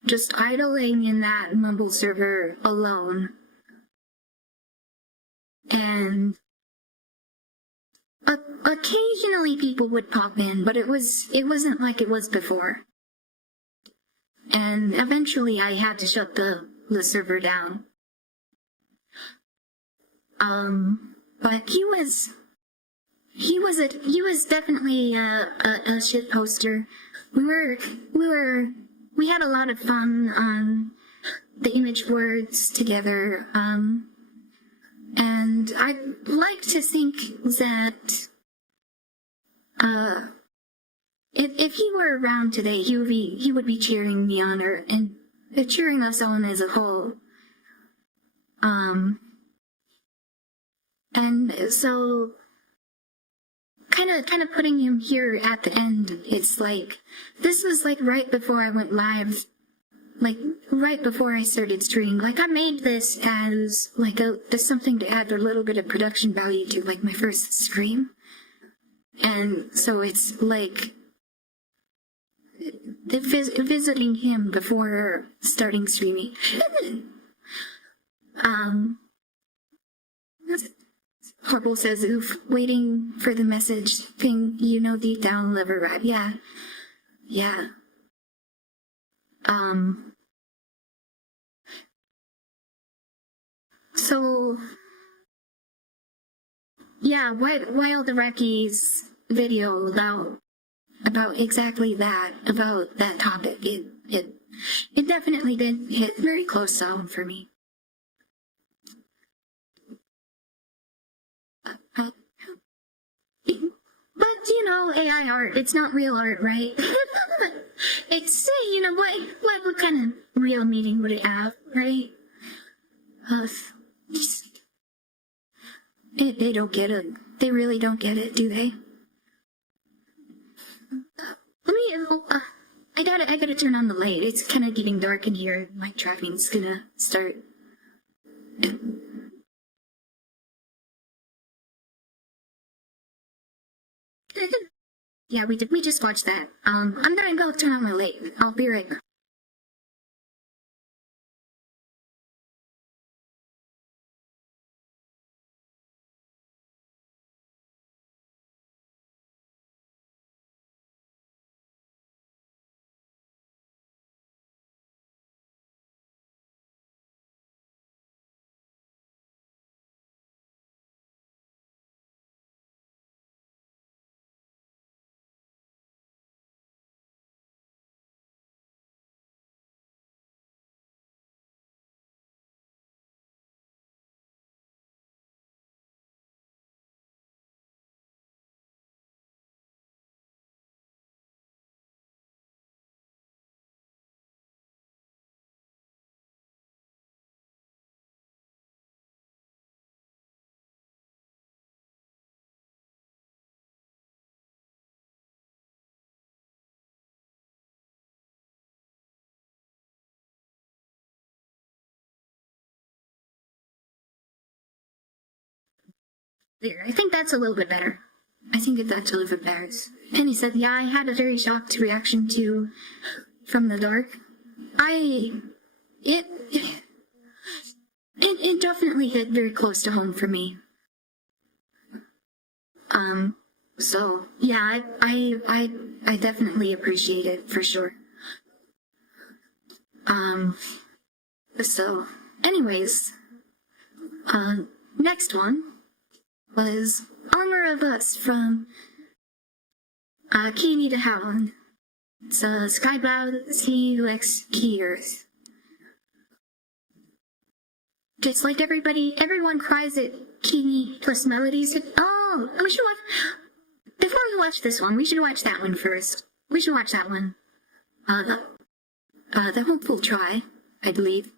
just idling in that Mumble server alone. And occasionally people would pop in, but it wasn't like it was before. And eventually I had to shut the server down. But he was definitely a shit poster. We had a lot of fun on the image words together. And I'd like to think that if he were around today, he would be cheering me on, and cheering us on as a whole. And so kind of putting him here at the end, it's like, this was like right before I went live, like right before I started streaming. Like I made this as like there's something to add a little bit of production value to like my first stream. And so it's like visiting him before starting streaming. Horrible says, oof, waiting for the message thing, you know, deep down, liver rat. Yeah. Yeah. So, yeah, Wild Iraqi's video about exactly that, about that topic, it definitely did hit very close to home for me. But, you know, AI art, it's not real art, right? It's, you know, what kind of real meaning would it have, right? They don't get it. They really don't get it, do they? I gotta turn on the light. It's kind of getting dark in here. My tracking's gonna start. Yeah, we just watched that. I'm gonna go turn on my light. I'll be right back. There, I think that's a little bit better. I think that's a little bit better. Penny said, yeah, I had a very shocked reaction to From the Dark. It definitely hit very close to home for me. So, yeah, I definitely appreciate it, for sure. So, anyways, next one was Armor of Us from Key to Howland. It's Skybound CUX Key Earth. Just like everyone cries at Key plus Melodies. Oh, we should watch, before we watch this one, we should watch that one first. We should watch that one. The Hopeful Try, I believe.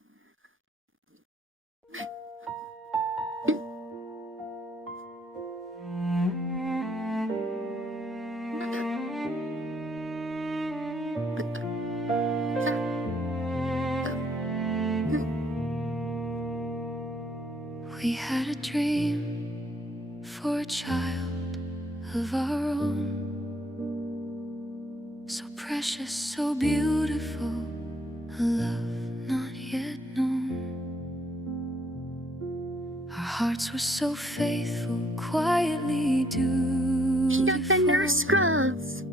We had a dream for a child of our own, so precious, so beautiful, a love not yet known. Our hearts were so faithful, quietly dutiful. He got the nurse scrubs.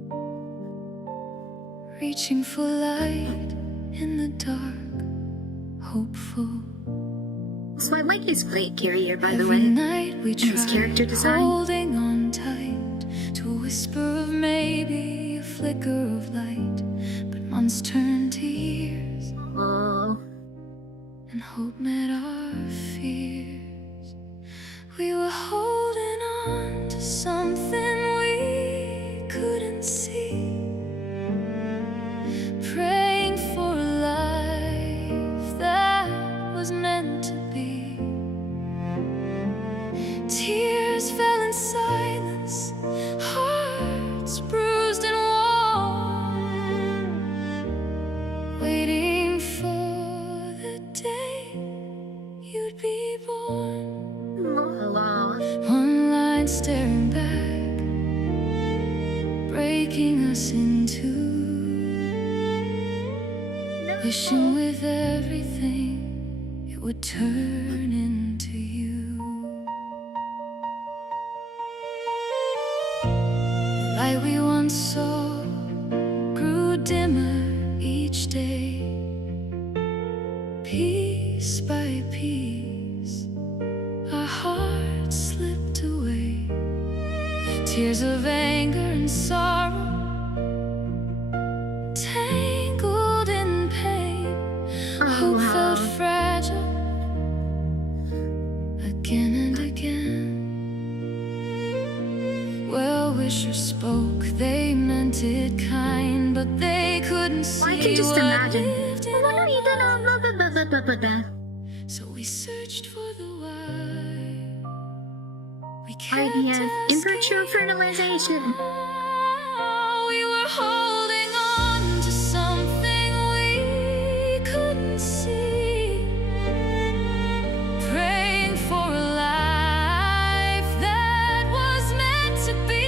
Reaching for light in the dark, hopeful. So I like his plate carrier, by the Every way. night we And his character tried design. holding on tight to a whisper of maybe a flicker of light, but months turned to years, Oh, and hope met our fears. We were holding on to something we couldn't see, praying for a life that was meant to be. wishing with everything it would turn into you. The light we once saw grew dimmer each day. Piece by piece, our hearts slipped away. Tears of anger and sorrow, tangled in pain. Hope felt fragile again and again. Well-wishers spoke, they meant it kind, but they couldn't see I can just what imagine. lived in our minds. So we searched for the why. We kept IVF, in asking vitro fertilization. how. We were holding on to something we couldn't see, praying for a life that was meant to be.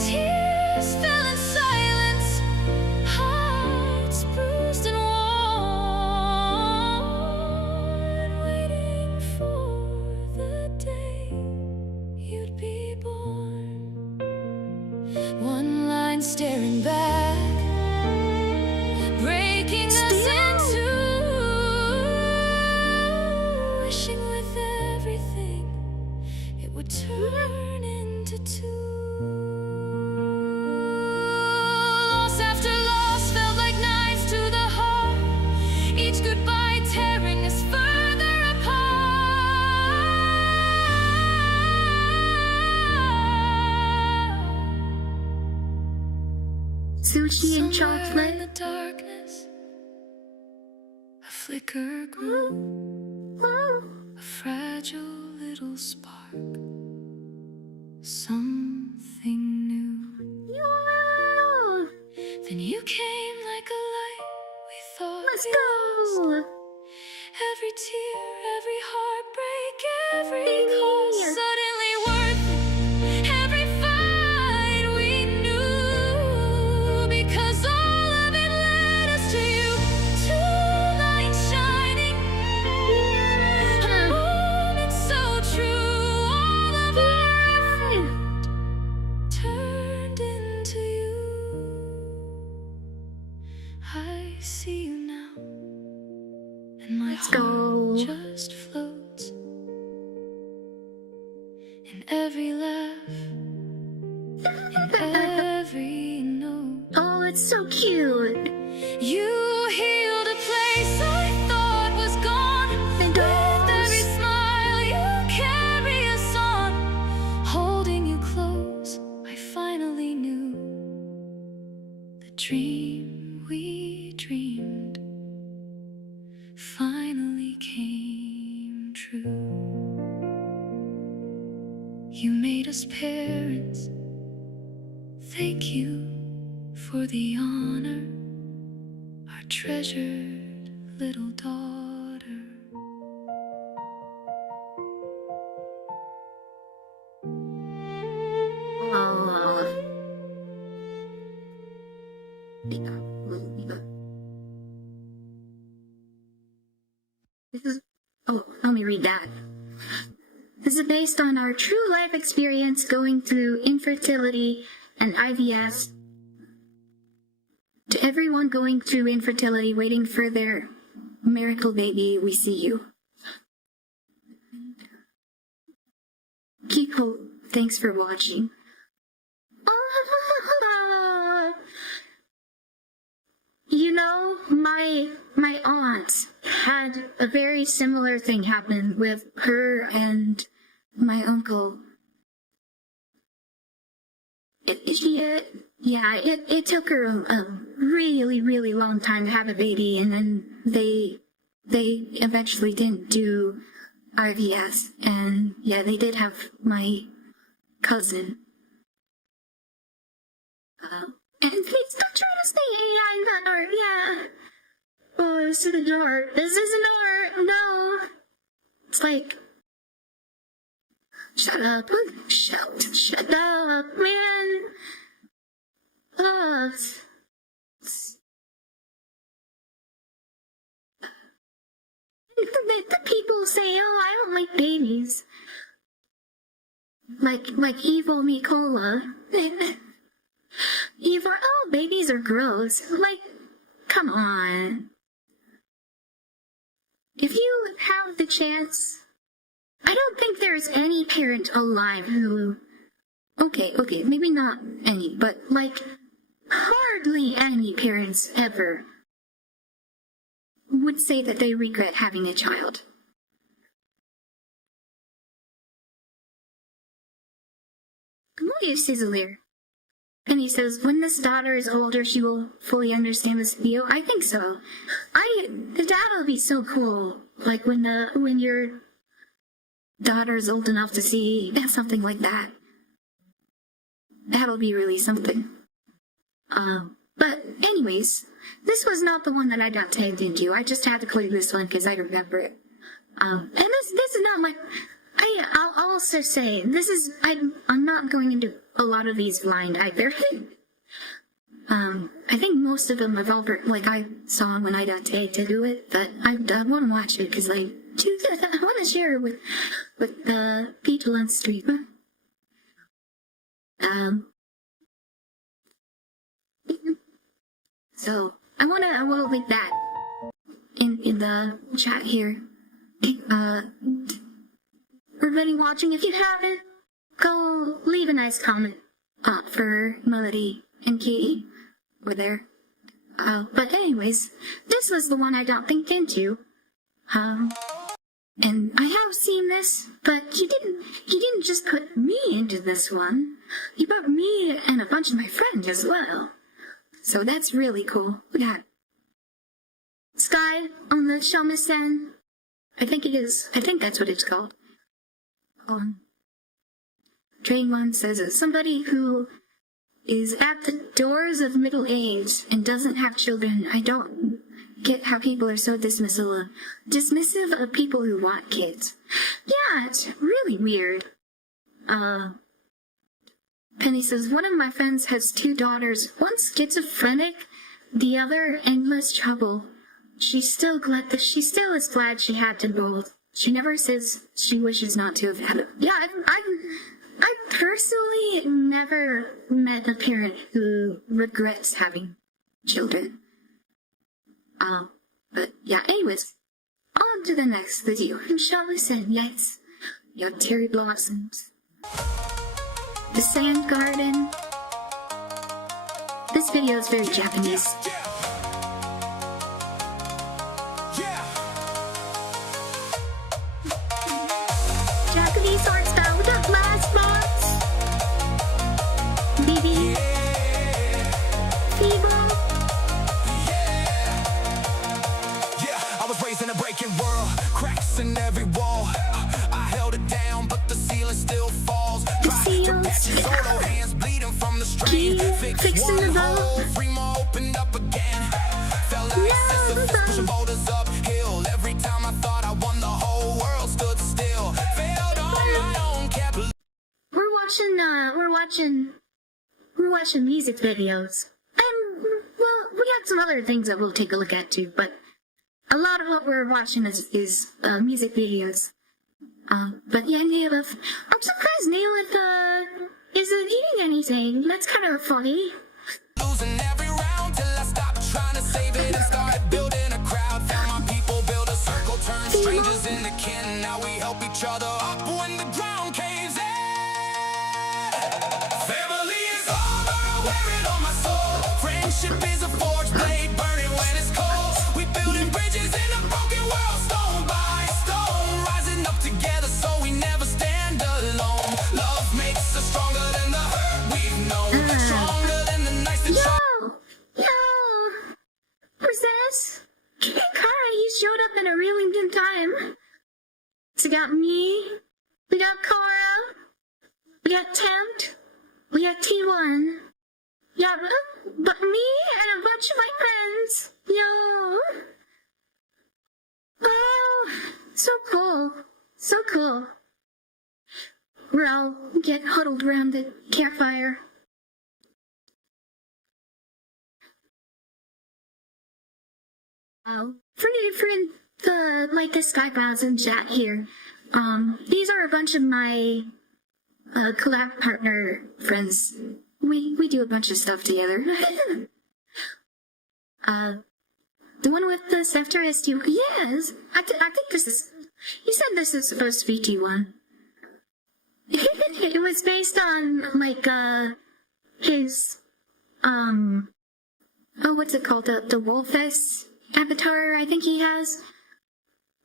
Tears fell in silence, hearts bruised and worn, waiting for the day you'd be born. One line staring back, breaking us in two, wishing with everything it would turn into two. Loss after loss felt like knives to the heart, each goodbye tearing us further apart. Sushi and Somewhere in chocolate. the darkness, a flicker grew, a fragile little spark, something new. Then you came like a light we thought Let's we go. lost. Every tear, every heartbreak, every cost, Yeah. suddenly worth it. Every fight we knew, because all of it led us to you. Two lights shining, a moment so true. All of our effort turned into you. I see you now, and my Let's heart go. just floats in every laugh, in every note. Oh, it's so cute. You healed a place I thought was gone. With every smile you carry us on. Holding you close, I finally knew the dream we dreamed finally came true. You made us parents. Thank you for the honor, our treasured little daughter. Oh. This is. Oh, let me read that. This is based on our true life experience going through infertility and IVF. To everyone going through infertility, waiting for their miracle baby, we see you. Keep hope. Thanks for watching. You know, my aunt had a very similar thing happen with her and my uncle. It took her a really, really long time to have a baby, and then they eventually didn't do IVF, and yeah, they did have my cousin. And please don't try to say AI in that art, yeah. Oh, this is an art. This isn't art, no. It's like, shut up, shut up, man. Oh, people say, oh, I don't like babies. Like evil NiiCola. Evil, oh, babies are gross. Like, come on. If you have the chance, I don't think there's any parent alive who, okay, maybe not any, but like, hardly any parents ever would say that they regret having a child. What is Sizzler? And he says, when this daughter is older, she will fully understand this video. I think so. The dad will be so cool. Like when your daughter's old enough to see something like that. That'll be really something. But anyways, this was not the one that I got tagged into. I just had to click this one because I remember it. And this is not my. I'll also say I'm not going into a lot of these blind either. I think most of them I've I saw when I got tagged to do it, but I want to watch it because I want to share it with the people on stream. So I will link that in the chat here. Everybody watching, if you haven't, go leave a nice comment for Melody and Katie. We're there. But anyways, this was the one I got linked into. And I have seen this, but you didn't just put me into this one. You put me and a bunch of my friends as well. So that's really cool. We got Sky on the Shamisen. I think it is. I think that's what it's called. Drain One says it's somebody who is at the doors of middle age and doesn't have children. I don't get how people are so dismissive of people who want kids. Yeah, it's really weird. Penny says, one of my friends has 2 daughters, one schizophrenic, the other endless trouble. She still is glad she had them both. She never says she wishes not to have had it. Yeah, I personally never met a parent who regrets having children. But yeah, anyways, on to the next video. Shall we say, yes, your cherry blossoms. The sand garden. This video is very Japanese. Japanese art style with the glass box. BB. Feeble. Yeah, I was raised in a breaking world, cracks in every wall. I held it down, but the ceiling still falls. Solo hands bleeding from the strain. Fix one hole, three more opened up again. Felt like Sisyphus pushing boulders uphill. Every time I thought I won, the whole world stood still. Failed on my own, kept. We're watching music videos. And, well, we got some other things that we'll take a look at too, but a lot of what we're watching is music videos. But yeah, Neilith, I'm surprised Neilith, isn't eating anything. That's kind of funny. Losing every round till I stopped trying to save it and started building a crowd. Found my people, build a circle, turn strangers into kin. Now we help each other up when the ground caves in. Family is all that I wear it on my soul. Friendship is a forged blade burning when it's cold. We building bridges in a broken world, stone by stone, rising up together so we never stand alone. Love makes us stronger than the hurt we've known, stronger than the nights that Yo! Who's this? Kara, you showed up in a really good time. So we got me, we got Kara, we got Tempt, we got T1, yeah, but me and a bunch of my friends. Yo! Oh, so cool. So cool. We're all get huddled around the campfire. Oh, the Skybounds and chat here. These are a bunch of my collab partner friends. We do a bunch of stuff together. The one with the scepter is T1. Yes, I think this is. You said this is supposed to be T1. It was based on his what's it called? The Wolfess avatar. I think he has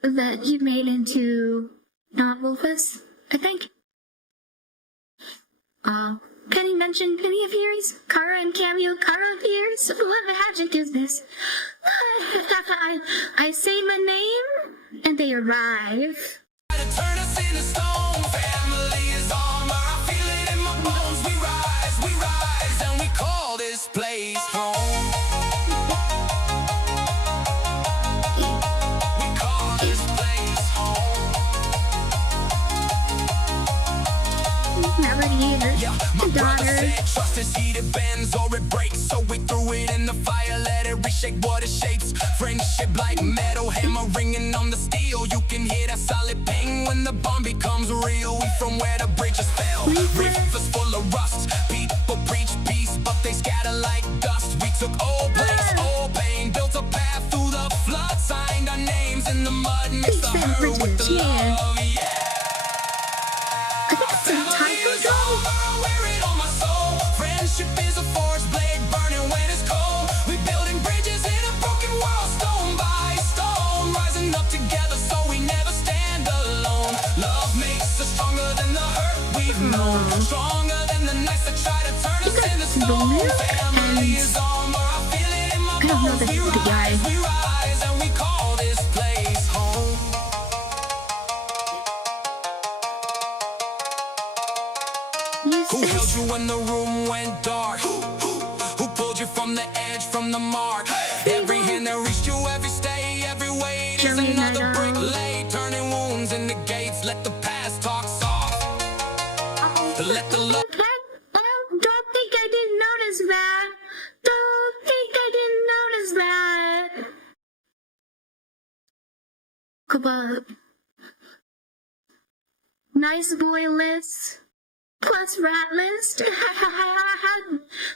that you made into not Wolfess. I think. Penny mentioned Penny appears. Kara and Cameo. Kara appears. What magic is this? I say my name, and they arrive. Turn us into stone, family is armor. I feel it in my bones. We rise, and we call this place home. We call this place home. Melody, Yeah, my brother daughter. said, trust is heated, bends or it breaks. So we threw it in the fire, let it reshape what it shapes. Friendship like metal, hammer ringing on the steel. You can hear that solid ping when the bomb becomes real. We from where the bridges fell, rivers full of rust. People preach peace, but they scatter like dust. We took old place, old pain, built a path through the flood. Signed our names in the mud, mixed the hurt with the love, yeah. I think it's some time control. Wear it on my soul. Friendship is a force blade burning when it's cold. We building bridges in a broken world, stone by stone, rising up together so we never stand alone. Love makes us stronger than the hurt we've known, stronger than the nights that try to turn us into stone. Family is armor, I feel it in my I don't know bones. the guy. We rise, and we call this place home. Who held you when the room went dark? Who pulled you from the edge, from the mark? Every hand that reached you, every stay, every weight is another brick laid, turning wounds into gates. Let the past talk soft. Let the love. Don't think I didn't notice that. Don't think I didn't notice that. Kebab. Nice boy list. Plus rat list.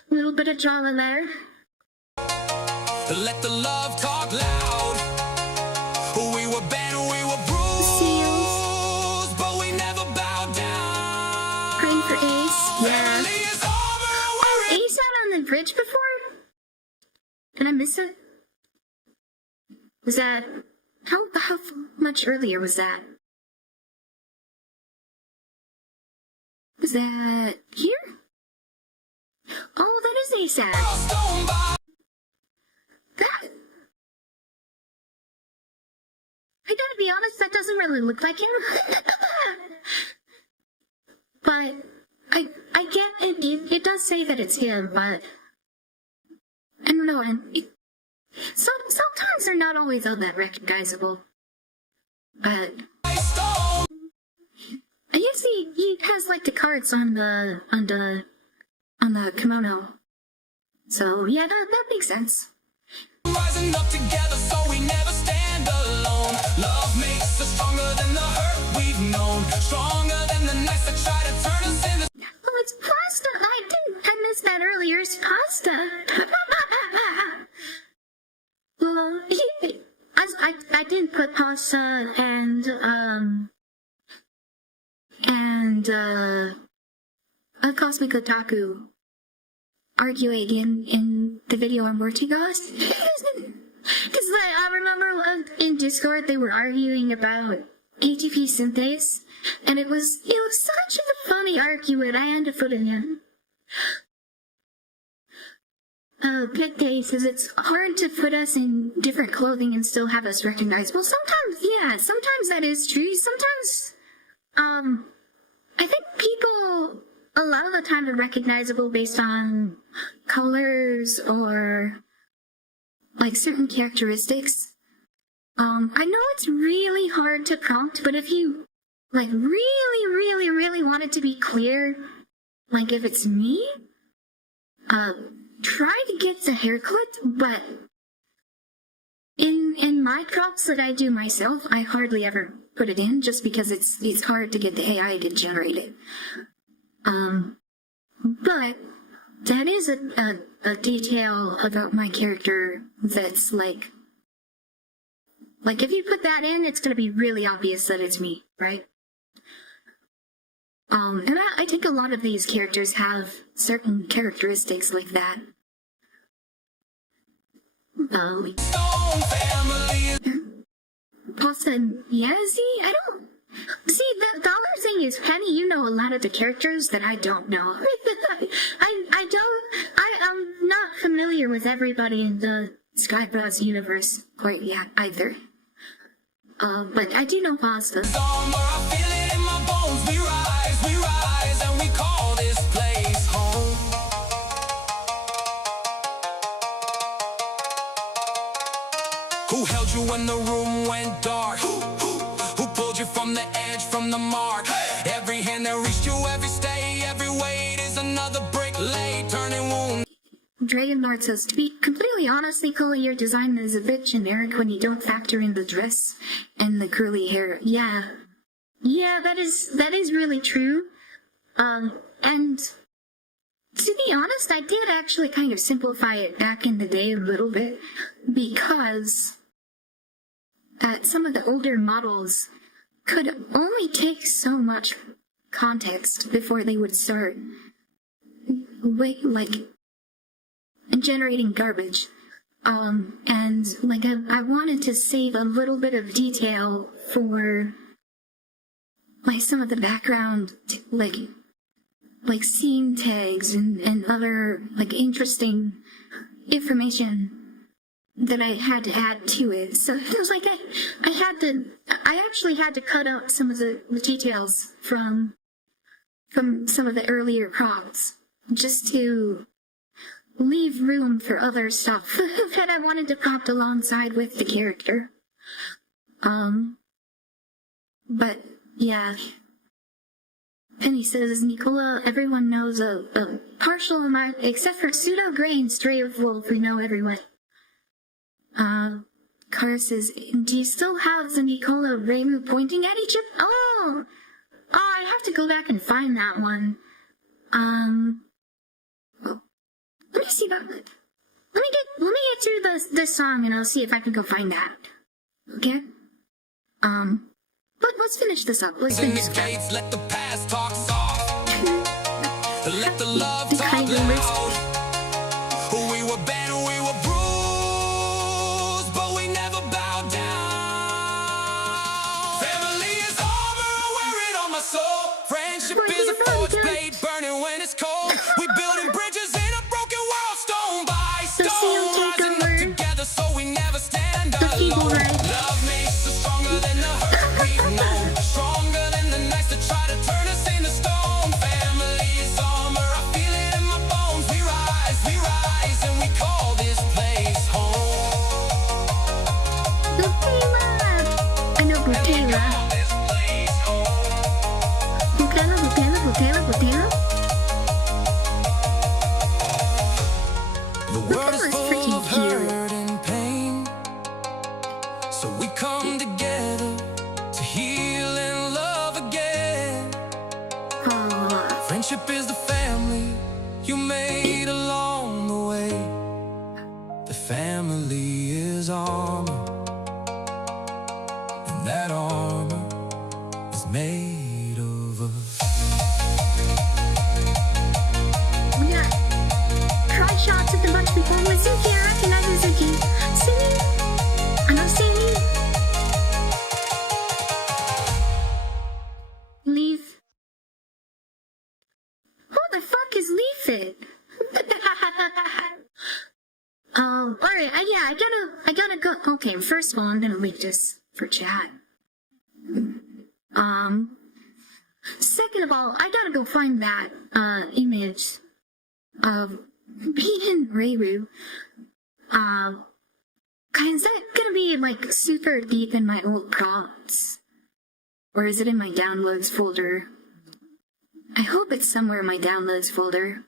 Little bit of drama there. Let the love talk loud. We were bent, we were Seals. bruised, but we never bowed down. Praying for Ace. Yeah. Family is armor, Oh, Ace out on the bridge before? Did I miss it? Was that... How much earlier was that? Was that here? Oh, that is ASAP. stone by. That... I gotta be honest, that doesn't really look like him. But I get it. It does say that it's him, but I don't know. And sometimes they're not always all that recognizable. But I guess he has like the cards on the kimono. So yeah, that makes sense. Rising up together so we never stand alone. Love makes us stronger than the hurt we've known, stronger than the nights that try to turn us into. Oh, it's pasta. I missed that earlier. It's pasta. Well, I didn't put pasta and Cosmic Otaku arguing in the video I'm working on. Because I remember in Discord they were arguing about ATP synthase, and it was such a funny argument. I had to put it in. Pet Day says it's hard to put us in different clothing and still have us recognized. Well, sometimes, yeah, sometimes that is true. Sometimes, I think people a lot of the time are recognizable based on colors or like certain characteristics. I know it's really hard to prompt, but if you like really want it to be clear, like if it's me, try to get the haircut, but In my crops that I do myself, I hardly ever put it in just because it's hard to get the AI to generate it. But that is a detail about my character that's like if you put that in, it's gonna be really obvious that it's me, right? And I think a lot of these characters have certain characteristics like that. Paul said, yeah, see, I don't... See, the other thing is, Penny, you know a lot of the characters that I don't know. I'm not familiar with everybody in the Skybros universe quite yet, either. But I do know Pasta. Who held you when the room went dark? Who pulled you from the edge, from the mark? Hey! Every hand that reached you, every stay, every weight is another brick laid, turning wound. Dragon Lord says, to be completely honest, NiiCola, your design is a bit generic when you don't factor in the dress and the curly hair. Yeah, that is really true. And to be honest, I did actually kind of simplify it back in the day a little bit because some of the older models could only take so much context before they would start generating garbage. And I wanted to save a little bit of detail for some of the background, like scene tags and other interesting information that I had to add to it. So it was like I actually had to cut out some of the details from some of the earlier props just to leave room for other stuff that I wanted to prop alongside with the character. But yeah. Penny says, NiiCola, everyone knows a partial amount, except for Pseudo Grey and Stray of Wolf, we know everyone. Kara says, do you still have the NiiCola Reimu pointing at each other? Oh, I have to go back and find that one. Well, let me see about it. Let me get through this song and I'll see if I can go find that. Okay? But let's finish this up. Let's finish this up. Let the past talk soft. Let the love talk loud. We were bad, we were bruised, but we never bowed down. Family is armor, I wear it on my soul. Friendship is a forged blade, burning when it's cold. We building bridges in a broken world, stone by stone, rising up together so we never stand alone. Love makes us stronger than the hurt we've known, stronger than the nights that try to turn us into stone. Family is armor, I feel it in my bones. We rise, and we call this place home. I know Butela. Butela. The world is full of hurt and pain, so we come together to heal and love again. Friendship is the family you made along the way. The family is armor, and that armor is made of us. We got try shots of the bunch before with Zuki. I recognize Zuki. See? I know see. Leave. Who the fuck is Leaf It? Alright, yeah, I gotta go. Okay, first of all, I'm gonna leave this for chat. Second of all, I gotta go find that, image of Pete and Reiru. Is that gonna be, super deep in my old props? Or is it in my downloads folder? I hope it's somewhere in my downloads folder.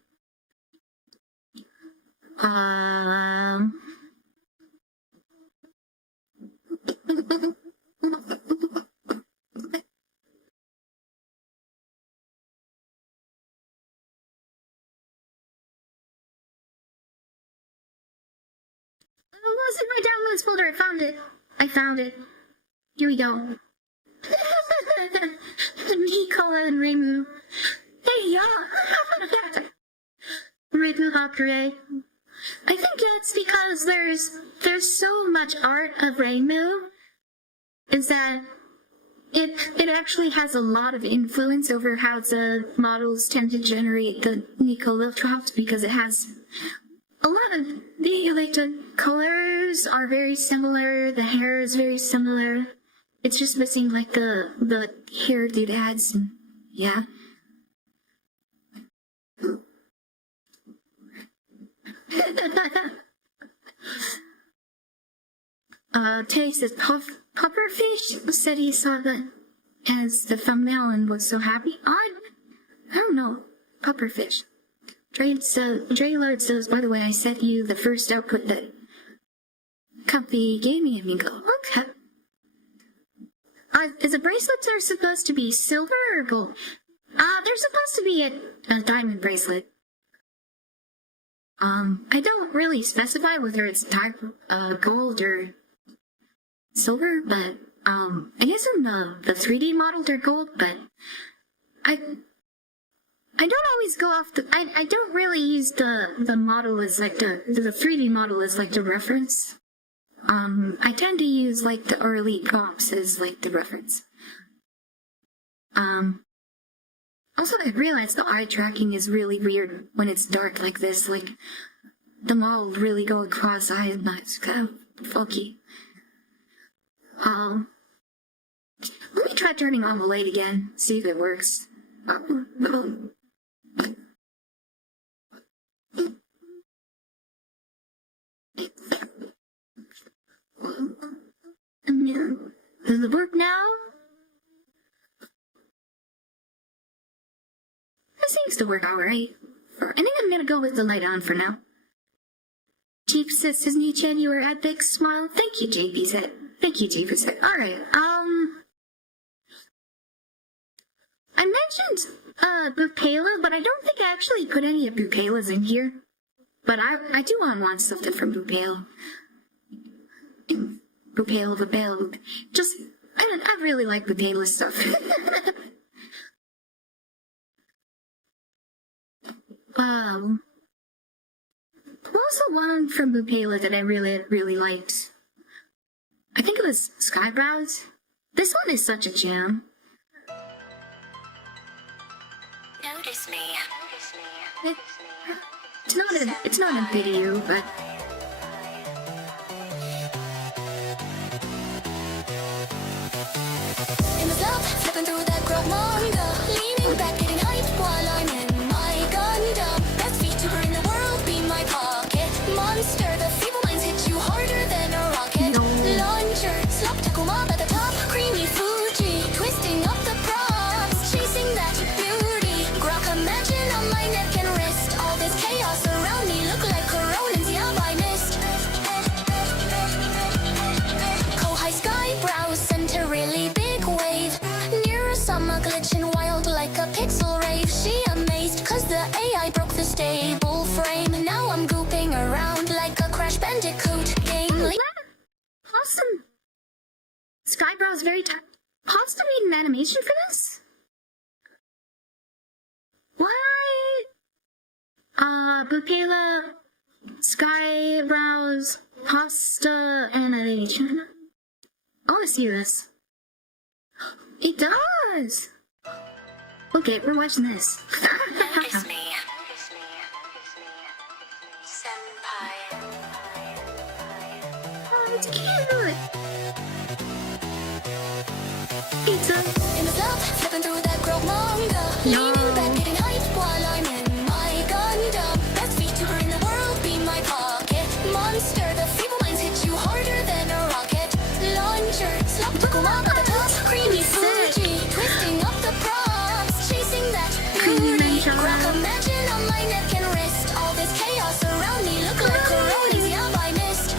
was in my downloads folder. I found it. I found it. Here we go. NiiCola and Reimu. Hey, y'all. Reimu Hakure. I think that's because there's so much art of Reimu, is that it actually has a lot of influence over how the models tend to generate the NiiCola drops, because it has a lot of the colors are very similar, the hair is very similar. It's just missing like the hair doodads and yeah. Tay says Pufferfish said he saw that as the thumbnail and was so happy. I don't know. Pufferfish. Draylord says, by the way, I sent you the first output that Comfy gave me, amigo. Okay. Is the bracelets are supposed to be silver or gold? They're supposed to be a diamond bracelet. I don't really specify whether it's gold or silver, but, I guess in the 3D model they're gold, but I don't always go off I don't really use the model as like the 3D model as like the reference. I tend to use like the early comps as like the reference. Also I realized the eye tracking is really weird when it's dark like this, like the model really go across eyes and it's kind of funky. Let me try turning on the light again, see if it works. Does it work now? It seems to work alright. I think I'm gonna go with the light on for now. Jeep says, Nichan, you were epic. Smile. Thank you, JP said. Thank you, Jeep said. Alright, I mentioned, Bupela, but I don't think I actually put any of Bupelas in here. But I do want something from Bupela. Bupela. Just, I really like Bupela stuff. Also one from Bupela that I really liked. I think it was Skybrows. This one is such a gem. Notice me. It's not a video, but In the club, flipping through that grog manga, leaning back, getting hyped while I'm in my Gundam. Best VTuber in the world, be my pocket monster. The feeble minds hit you harder than a rocket launcher. Slop Takuma at the top, creamy Fuji, twisting up the props, chasing that beauty. Grok imagine on my neck and wrist. All this chaos around me look like Coronans, yeah, I missed. Kohai sky brows sent a really big wave. Near summer glitching wild like a pixel rave. She amazed cause the AI broke the stable frame. Now I'm gooping around like a Crash Bandicoot game. awesome. Skybrow's very tight. Pasta made an animation for this? What? Bupela, Skybrow's Pasta animation. I wanna see this. It does! Okay, we're watching this. Notice me. Senpai. Oh, it's cute! Pizza! In the club, flipping through that grog manga, leaning back, getting hyped while I'm in my Gundam. Best VTuber in the world, be my pocket monster. The feeble minds hit you harder than a rocket launcher. Slop Takuma at the top, creamy Fuji, twisting up the props, chasing that beauty. Grok imagine on my neck and wrist. All this chaos around me look like Coronans, yeah, I missed.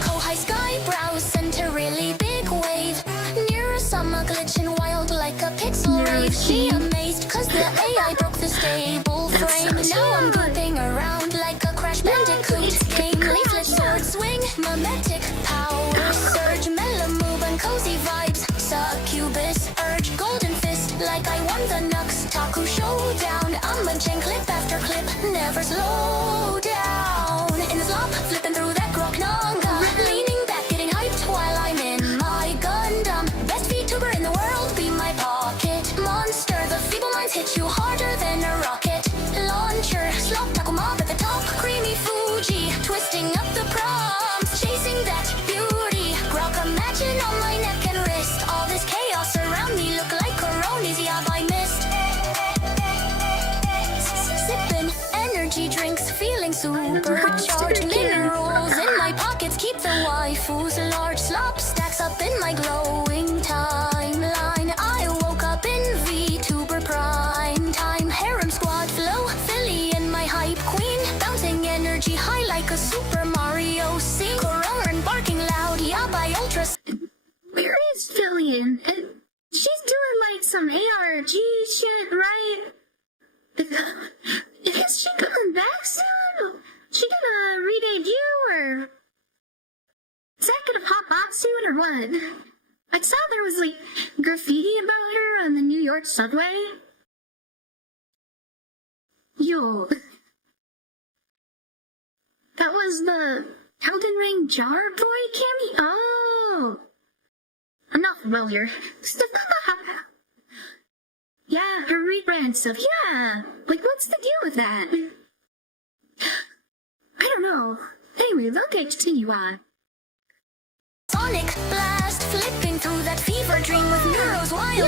Kohai twisting up the prompts, chasing that beauty. Grok imagine on my neck and wrist. All this chaos around me look like coronas, yeah, I missed. Sipping energy drinks, feeling supercharged. Minerals in my pockets keep the waifus large. Slop stacks up in my glowing timeline. I woke up in VTuber prime time. Harem squad flow, Philly in my hype queen. Bouncing energy high like a Super Mario scene. Corona barking loud, yeah, by ultra. Where is Fillion? She's doing like some ARG shit, right? Is she coming back soon? She gonna re-debut, or is that gonna pop off soon, or what? I saw there was like graffiti about her on the New York subway. Yo, that was the Elden Ring Jar Boy cameo? Oh, I'm not familiar. Yeah, her rebrand stuff. Yeah, like what's the deal with that? I don't know. Anyway, okay, continue on. Sonic blast, flipping through that fever dream with Neuro's wild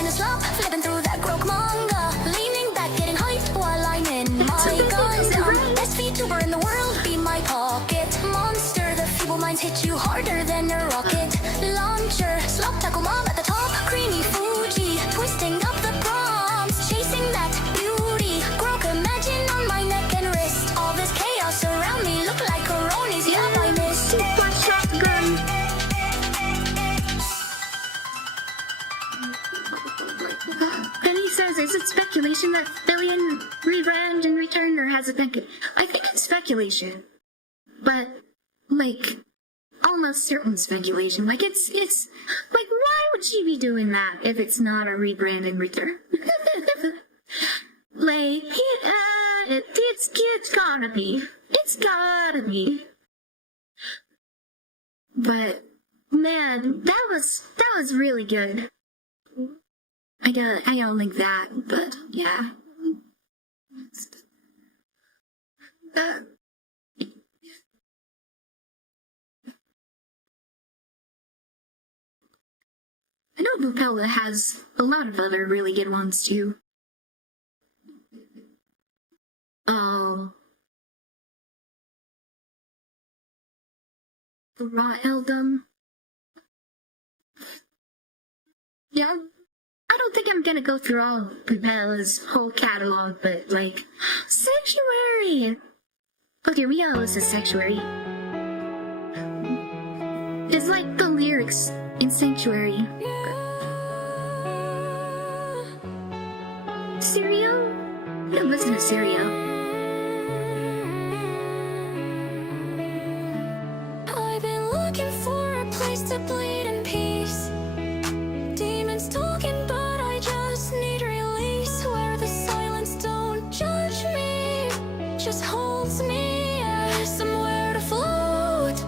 In a slump, flipping through that Grok manga, leaning back, getting hyped while I'm in my Gundam. Best VTuber in the world, be my pocket monster. The feeble minds hit you harder than a rocket launcher. Slop tackle mom at the top, creamy Fuji, twisting up the prompts, chasing that beauty. Grok imagine on my neck and wrist. All this chaos around me look like coronas, yeah, I missed. Super shotgun. Then he says, is it speculation that Billion rebrand and returned, or has it been? I think it's speculation, but like almost certain speculation. Like it's like, why would she be doing that if it's not a rebrand and return? Like it's gotta be. It's gotta be. But man, that was really good. I gotta link that, but yeah. I know Bupella has a lot of other really good ones too. Oh. The Raw Eldom. Yeah, I don't think I'm gonna go through all of Bupella's whole catalog, but like, Sanctuary! Okay, we gotta listen to Sanctuary. It's like the lyrics in Sanctuary. Stereo? I don't listen to Stereo. I've been looking for a place to bleed in peace. Demons talking, but I just need release. Where the silence don't judge me, just holds me. Yeah. Somewhere to float,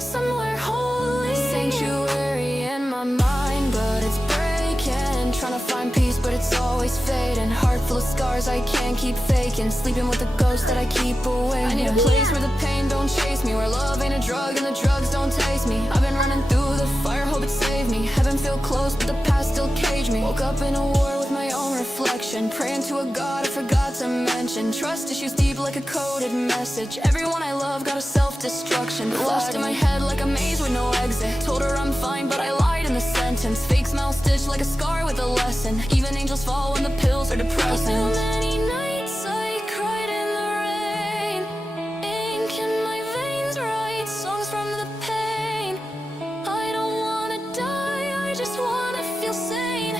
somewhere holy. Sanctuary in my mind, but it's breaking. Trying to find peace, but it's always fading. Heart full of scars I can't keep faking. Sleeping with the ghost that I keep away. I need a place where the pain don't chase me, where love ain't a drug and the drugs don't taste me. I've been running through the fire, hope it saved me. Heaven feel close, but the past still cage me. Woke up in a war with my own reflection, praying to a God I forgot to mention. Trust issues deep like a coded message. Everyone I love got a self-destruction. Flashed in my head like a maze with no exit. Told her I'm fine, but I lied in the sentence. Fake smile stitched like a scar with a lesson. Even angels fall when the pills are depressing. Too many nights I cried in the rain. Ink in my veins, write songs from the pain. I don't wanna die, I just wanna feel sane.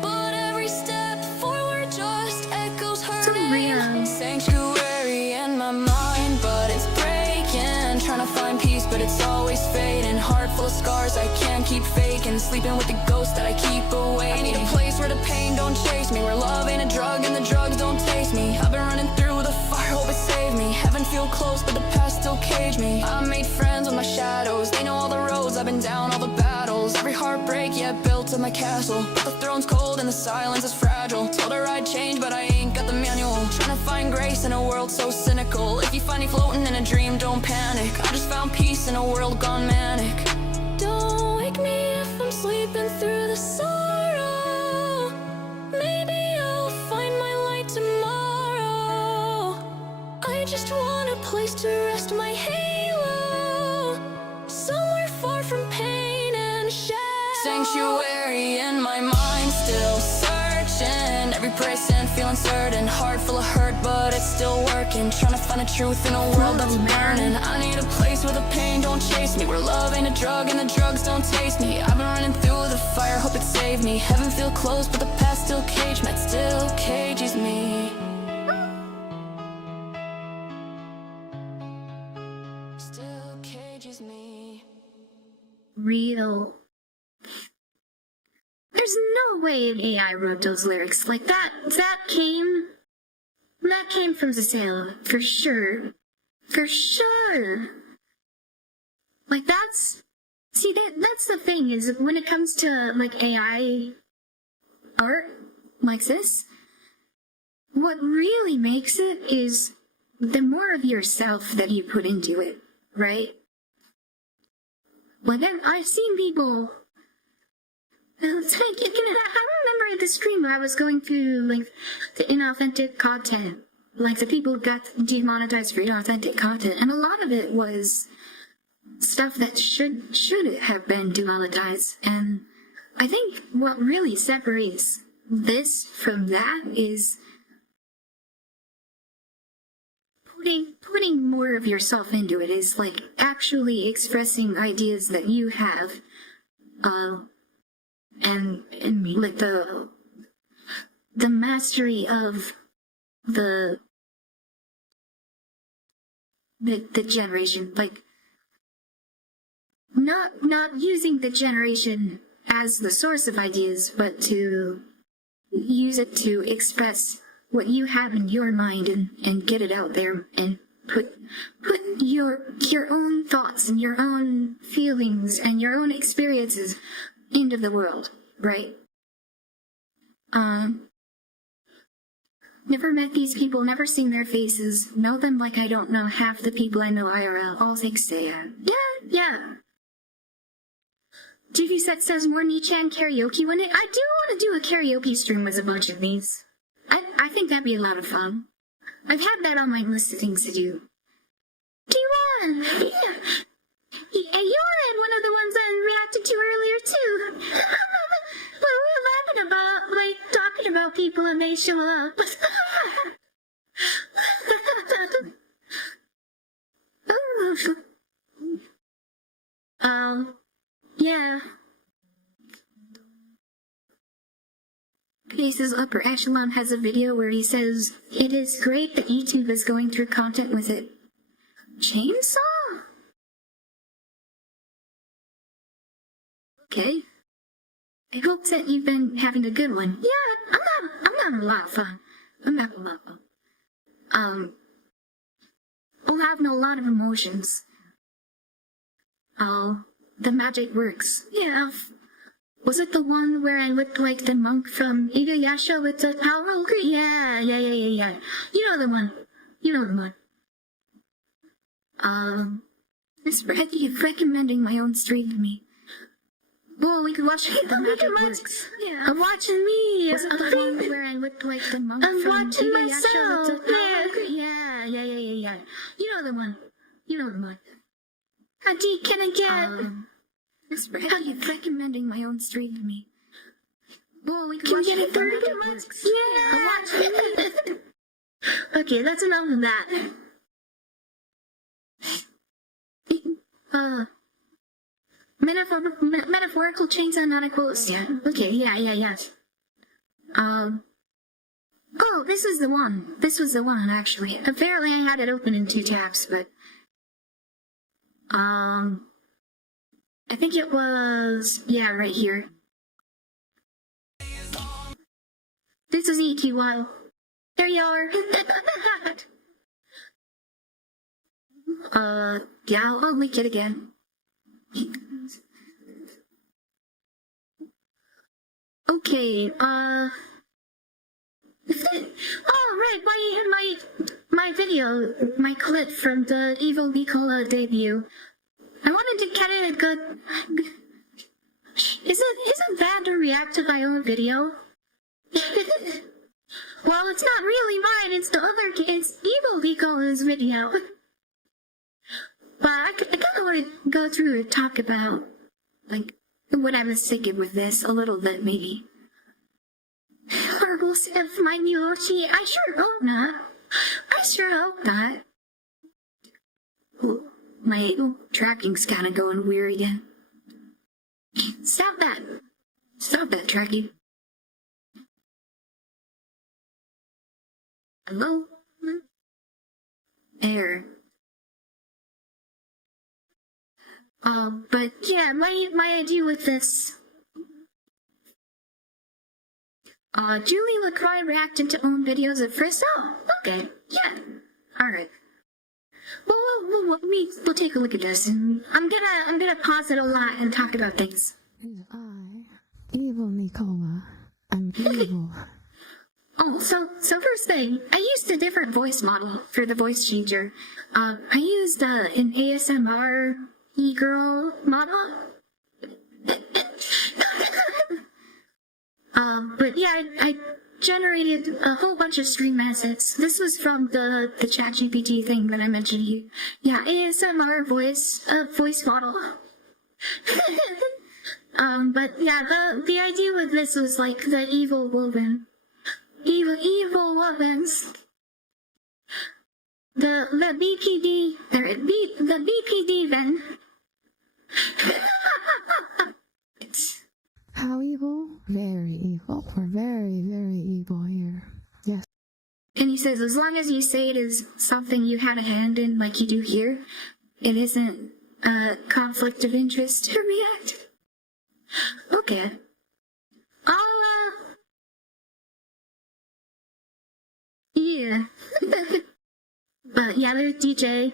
But every step forward just echoes her name. Sanctuary in my mind, but it's breaking. Trying to find peace, but it's always fading. Heart full of scars I can't keep faking. Sleeping with the ghost that I keep away. I need a place where the pain don't chase me, where love ain't a drug and the drugs don't taste me. I've been running through the fire, hope it saved me. Heaven feel close, but the past still cage me. I made friends with my shadows. They know all the roads I've been down, all the battles. Every heartbreak, yeah, built up my castle. But the throne's cold and the silence is fragile. Told her I'd change, but I ain't got the manual. Trying to find grace in a world so cynical. If you find me floating in a dream, don't panic. I just found peace in a world gone manic. Don't wake me if I'm sleeping through the sorrow. Maybe I'll find my light tomorrow. I just want a place to rest my halo, somewhere far from pain and shadow. Sanctuary in my mind, still searching. Every praise and feeling certain. Heart full of hurt, but it's still working. Trying to find the truth in a world that's burning. I need a place where the pain don't chase me, where love ain't a drug and the drugs don't taste me. I've been running through the fire, hope it saved me. Heaven feel close, but the past still cage me. It still cages me. Still cages me. Real. There's no way an AI wrote those lyrics. Like that came from Zasela, for sure. For sure. Like that's the thing, is when it comes to like AI art like this, what really makes it is the more of yourself that you put into it, right? Like I've seen people. It's like, I remember at the stream where I was going through like the inauthentic content, like the people who got demonetized for inauthentic content, and a lot of it was stuff that should have been demonetized. And I think what really separates this from that is putting more of yourself into it, is like actually expressing ideas that you have, and like the mastery of the generation, like not using the generation as the source of ideas, but to use it to express what you have in your mind and get it out there and put your own thoughts and your own feelings and your own experiences into the world, right? Never met these people, never seen their faces, know them like I don't know half the people I know IRL. All thanks to yeah. TV set says more Nichan karaoke when I do want to do a karaoke stream with a bunch of these. I think that'd be a lot of fun. I've had that on my list of things to do. D1! Yeah. You're in one of the ones I reacted to earlier, too. Well, we were laughing about, like, talking about people and they show up. Yeah. Case's upper echelon has a video where he says, "It is great that YouTube is going through content with it." Chainsaw? Okay. I hope that you've been having a good one. Yeah, I'm having a lot of fun. I'm having a lot of fun. I'm having a lot of emotions. The magic works. Yeah. Was it the one where I looked like the monk from Inuyasha with the power? Yeah. You know the one. Miss Bradley is recommending my own stream to me. Well, we could watch The Magic Works. Yeah. I'm watching me. Was it the one where I looked like the monk from watching myself. With the power? Yeah. You know the one. How deep can I get? Miss Bradley is recommending my own stream to me. Well, we could watch it. The Magic Works. Yeah. I'm watching me. Okay, that's enough of that. Metaphorical chainsaw, not a quote. Yeah. Okay, yeah. Oh, this was the one, actually. Apparently I had it open in 2 tabs, but, I think it was, yeah, right here. This is ETY. There you are. Yeah, I'll link it again. Okay, oh, right, my video, my clip from the Evil NiiCola debut. I wanted to get it good. Isn't bad to react to my own video? Well, it's not really mine, it's the other kid's Evil NiiCola's video. But I kind of want to go through and talk about, like, what I was thinking with this a little bit, maybe. Horrible stuff, my new Oshi. I sure hope not. I sure hope not. Ooh, my tracking's kind of going weird again. Stop that. Stop that tracking. Hello? There. But yeah, my idea with this. Julie LaCroix reacted to own videos at first. Oh, okay. Yeah. Alright. Well, we'll take a look at this, and I'm gonna pause it a lot and talk about things. I, Evil NiiCola, I'm evil. Oh, so first thing, I used a different voice model for the voice changer. I used an ASMR e-girl model. But yeah, I generated a whole bunch of stream assets. This was from the ChatGPT thing that I mentioned to you. Yeah, ASMR voice model. But yeah, the idea with this was like the evil woman. Evil womans. The BPD, the BPD then. How evil? Very evil. We're very, very evil here. Yes. And he says, as long as you say it is something you had a hand in, like you do here, it isn't a conflict of interest to react. Okay. Yeah. But yeah, there's DJ.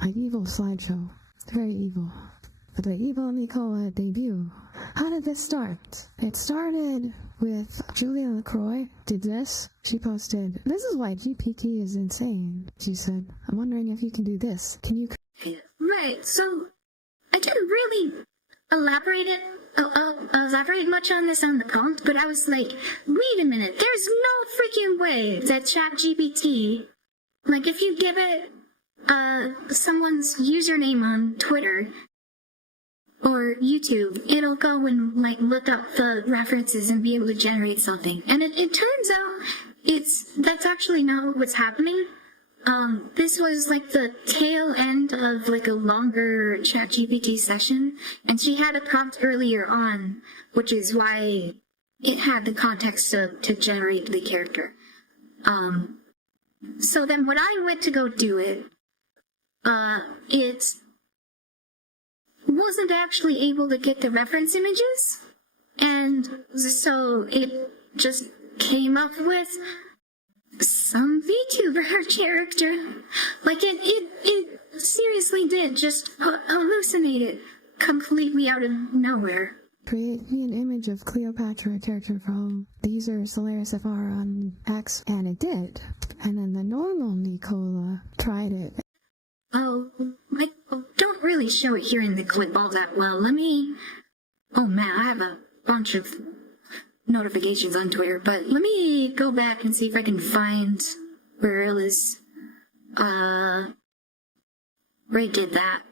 An evil slideshow. Very evil. For the Evil NiiCola debut. How did this start? It started with Julia LaCroix did this. She posted, "This is why GPT is insane." She said, "I'm wondering if you can do this. Can you..." Right, so I didn't really elaborate much on this on the prompt, but I was like, wait a minute, there's no freaking way that ChatGPT, like if you give it someone's username on Twitter or YouTube, it'll go and like look up the references and be able to generate something. And it turns out that's actually not what's happening. This was like the tail end of like a longer ChatGPT session, and she had a prompt earlier on, which is why it had the context to generate the character. So then when I went to go do it, it wasn't actually able to get the reference images, and so it just came up with some VTuber character. Like it seriously did just hallucinate it completely out of nowhere. Create me an image of Cleopatra, a character from the user SolarisFR on X, and it did. And then the normal NiiCola tried it. Oh, I don't really show it here in the clip all that well. Let me... Oh man, I have a bunch of notifications on Twitter, but let me go back and see if I can find where it was, where it did that.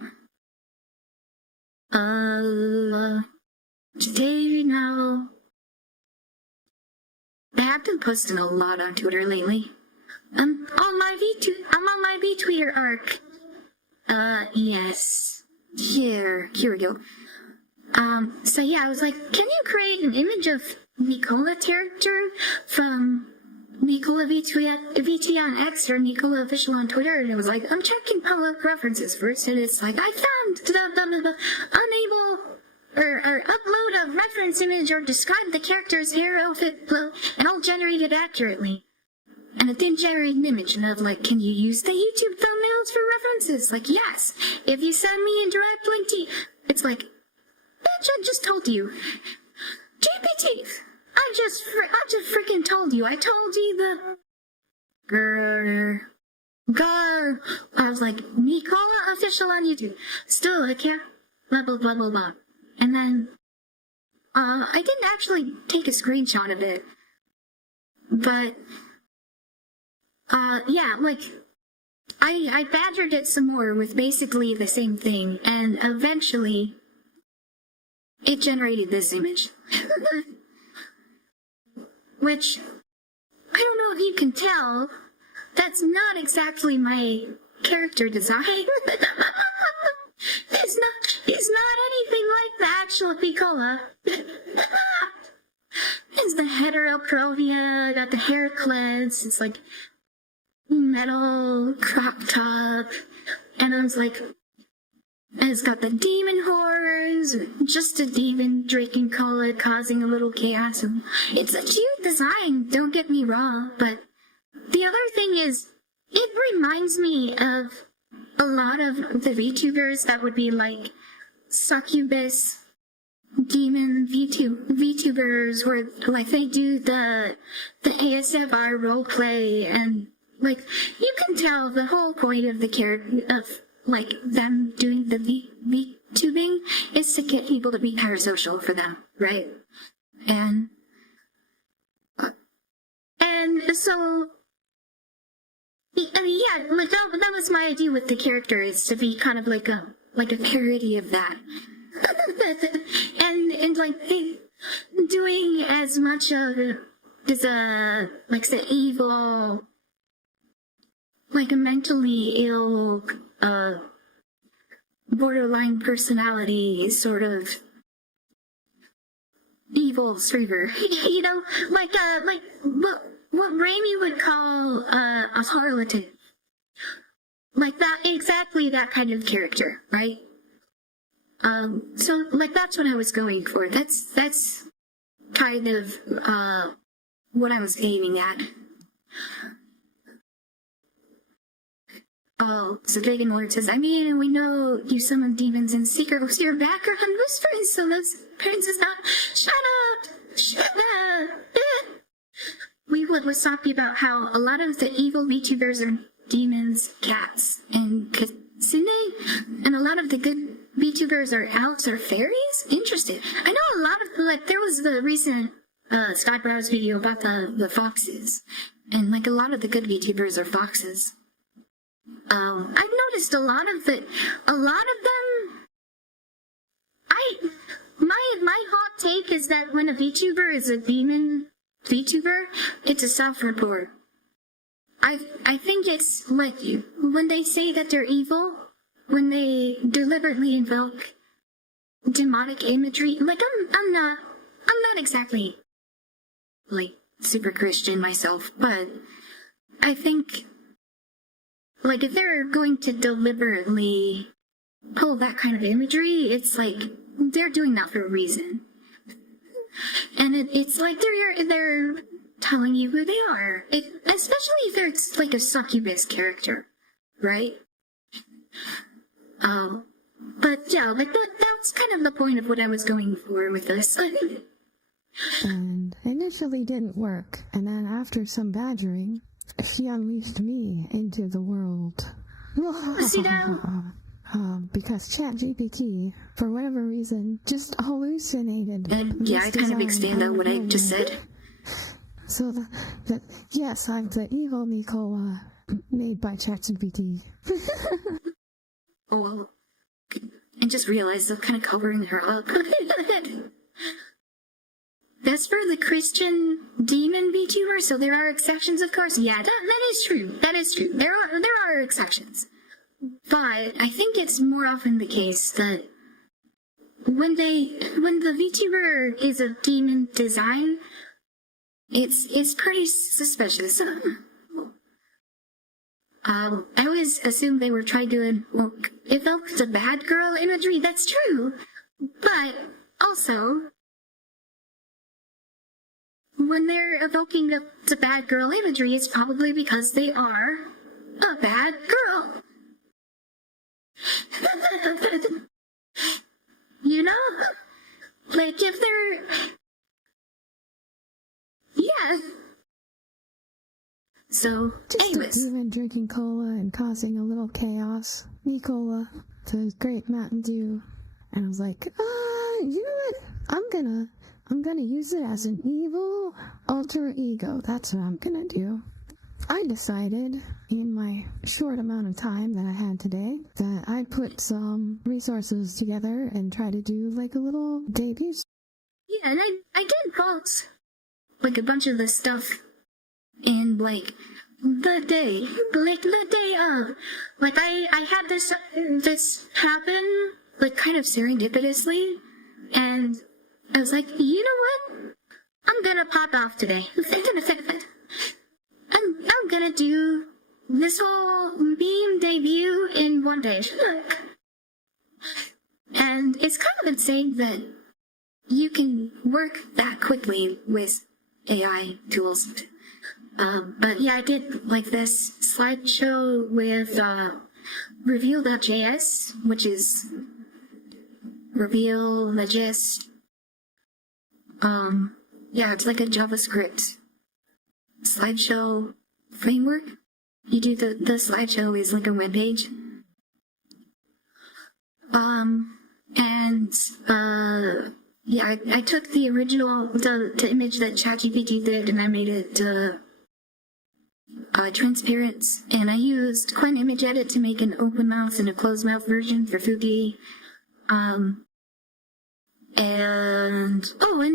Today now. I have been posting a lot on Twitter lately. I'm on my V-Tweeter arc. Yes. Here we go. So yeah, I was like, can you create an image of NiiCola character from NiiCola VT on X or NiiCola official on Twitter? And it was like, I'm checking public references first, and it's like, I found the unable or upload a reference image or describe the character's hair outfit, and I'll generate it accurately. And it did generate an image, and I was like, can you use the YouTube thumbnails for references? Like, yes. If you send me a direct link to... It's like, bitch, I just told you. GPT, I just freaking told you. I told you grr, grr. I was like, NiiCola official on YouTube. Still a cat, blah, blah, blah, blah, blah. And then, I didn't actually take a screenshot of it. But, yeah, like, I badgered it some more with basically the same thing, and eventually, it generated this image. Which, I don't know if you can tell, that's not exactly my character design. It's not anything like the actual NiiCola. It's the heteroprovia, got the hair clips, it's like metal crop top, and I was like, and it's got the demon horrors, just a demon drinking cola causing a little chaos. It's a cute design, don't get me wrong, but the other thing is, it reminds me of a lot of the VTubers that would be like succubus demon VTubers, where like they do the ASMR roleplay, and like you can tell the whole point of the character of like them doing the VTubing is to get people to be parasocial for them, right? And so yeah, like that was my idea with the character, is to be kind of like a parody of that. and like doing as much of as a like the evil, like a mentally ill borderline personality sort of evil streamer. You know, like what Raimi would call a harlot. Like that, exactly that kind of character, right? So like that's what I was going for. That's kind of what I was aiming at. Oh, so Dragon Lord says, I mean, we know you summon demons in secret with your background whispering, so those parents is not. Shut up! Shut up! We was talking about how a lot of the evil VTubers are demons, cats, and kitsune, and a lot of the good VTubers are elves or fairies? Interesting. I know a lot of, like, there was the recent Skybrowse video about the foxes, and like a lot of the good VTubers are foxes. I've noticed a lot of them, my hot take is that when a VTuber is a demon VTuber, it's a self-report. I think it's like when they say that they're evil, when they deliberately invoke demonic imagery, like I'm not exactly like super Christian myself, but I think like if they're going to deliberately pull that kind of imagery, it's like they're doing that for a reason. And it's like they're telling you who they are, especially if it's like a succubus character, right? But yeah, like that's kind of the point of what I was going for with this. And initially didn't work, and then after some badgering, she unleashed me into the world. See now? Because ChatGPT, for whatever reason, just hallucinated. And yeah, I kind of extend on what I just said. So yes, I'm the evil NiiCola made by ChatGPT. Oh well, and just realized they're kind of covering her up. That's for the Christian demon VTuber, so there are exceptions, of course. Yeah, that is true. That is true. There are exceptions. But I think it's more often the case that when the VTuber is a demon design, it's pretty suspicious. I always assumed they were trying to evoke the bad girl imagery. That's true, but also when they're evoking the bad girl imagery, it's probably because they are a bad girl. You know? Like, if they're... Yeah. So, Just anyways. even drinking cola and causing a little chaos. NiiCola, the great Mountain Dew. And I was like, you know what? I'm gonna use it as an evil alter ego. That's what I'm gonna do. I decided in my short amount of time that I had today that I'd put some resources together and try to do like a little debut. Yeah, and I did vault like a bunch of this stuff in like the day of. Like I had this happen like kind of serendipitously, and I was like, you know what? I'm gonna pop off today. I'm gonna do this whole meme debut in one day. And it's kind of insane that you can work that quickly with AI tools. But yeah, I did like this slideshow with reveal.js, which is reveal the gist. Yeah, it's like a JavaScript slideshow framework. You do the slideshow is like a web page. Yeah, I took the original, the image that ChatGPT did, and I made it transparent, and I used Coin Image Edit to make an open mouth and a closed mouth version for Fuki. And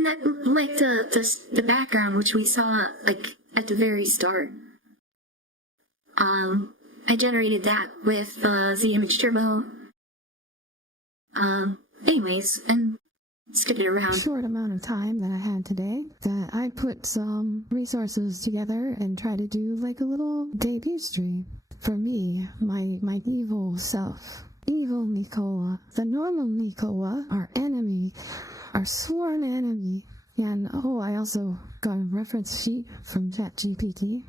that, like the background, which we saw like at the very start. I generated that with the image turbo. Anyways, and skip it around. Short amount of time that I had today that I put some resources together and try to do like a little debut stream. For me, my evil self. Evil NiiCola. The normal NiiCola, our enemy, our sworn enemy. And I also got a reference sheet from ChatGPT.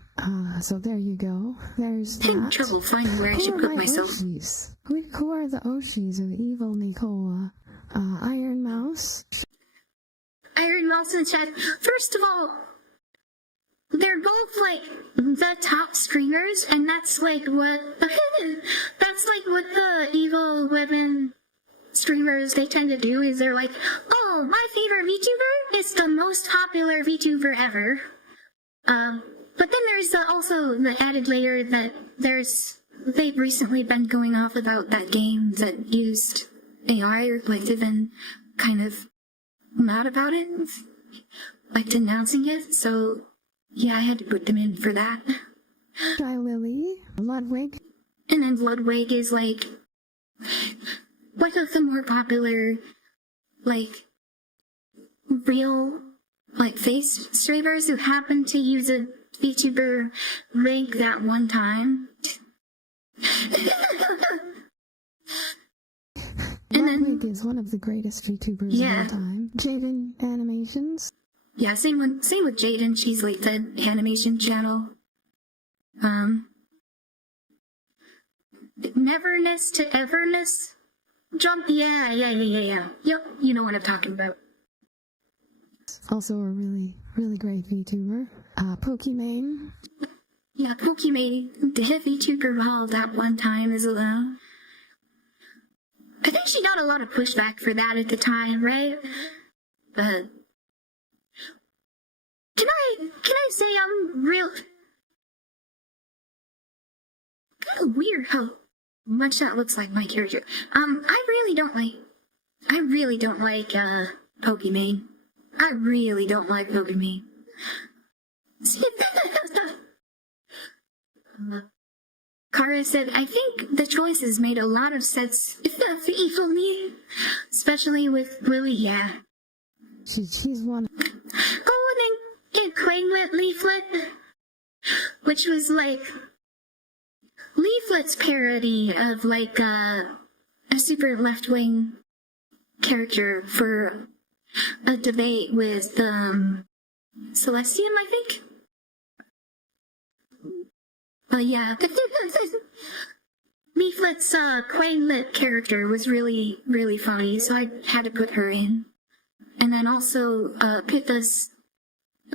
So there you go. There's that. I'm having trouble finding where I should put myself. Oshis? Who are the Oshis of evil NiiCola? Iron Mouse. Iron Mouse in chat. First of all, they're both like the top streamers, and that's like what the evil women streamers they tend to do. Is they're like, oh, my favorite VTuber is the most popular VTuber ever. But then there's also the added layer that they've recently been going off about that game that used AI, or like they've been kind of mad about it, like denouncing it. So yeah, I had to put them in for that. Sky Lily, Ludwig. And then Ludwig is like one of the more popular, like, real, like, face streamers who happen to use a VTuber rig that one time. Ludwig is one of the greatest VTubers of all time. Jaden Animations. Yeah, same with Jaden. She's like the animation channel. Neverness to Everness jump. Yeah. Yep, you know what I'm talking about. Also a really, really great VTuber. Pokimane. Yeah, Pokimane, the VTuber hall that one time as well. I think she got a lot of pushback for that at the time, right? But can I say I'm real kind of weird how much that looks like my character. I really don't like Pokimane. I really don't like Pokimane. Kara said, I think the choices made a lot of sense for evil me, especially with Lily. Yeah. She's one. Going in Quainlet Leaflet, which was like Leaflet's parody of like a super left-wing character for a debate with Celestium, I think. Yeah. Leaflet's Quainlet character was really, really funny, so I had to put her in. And then also Pitha's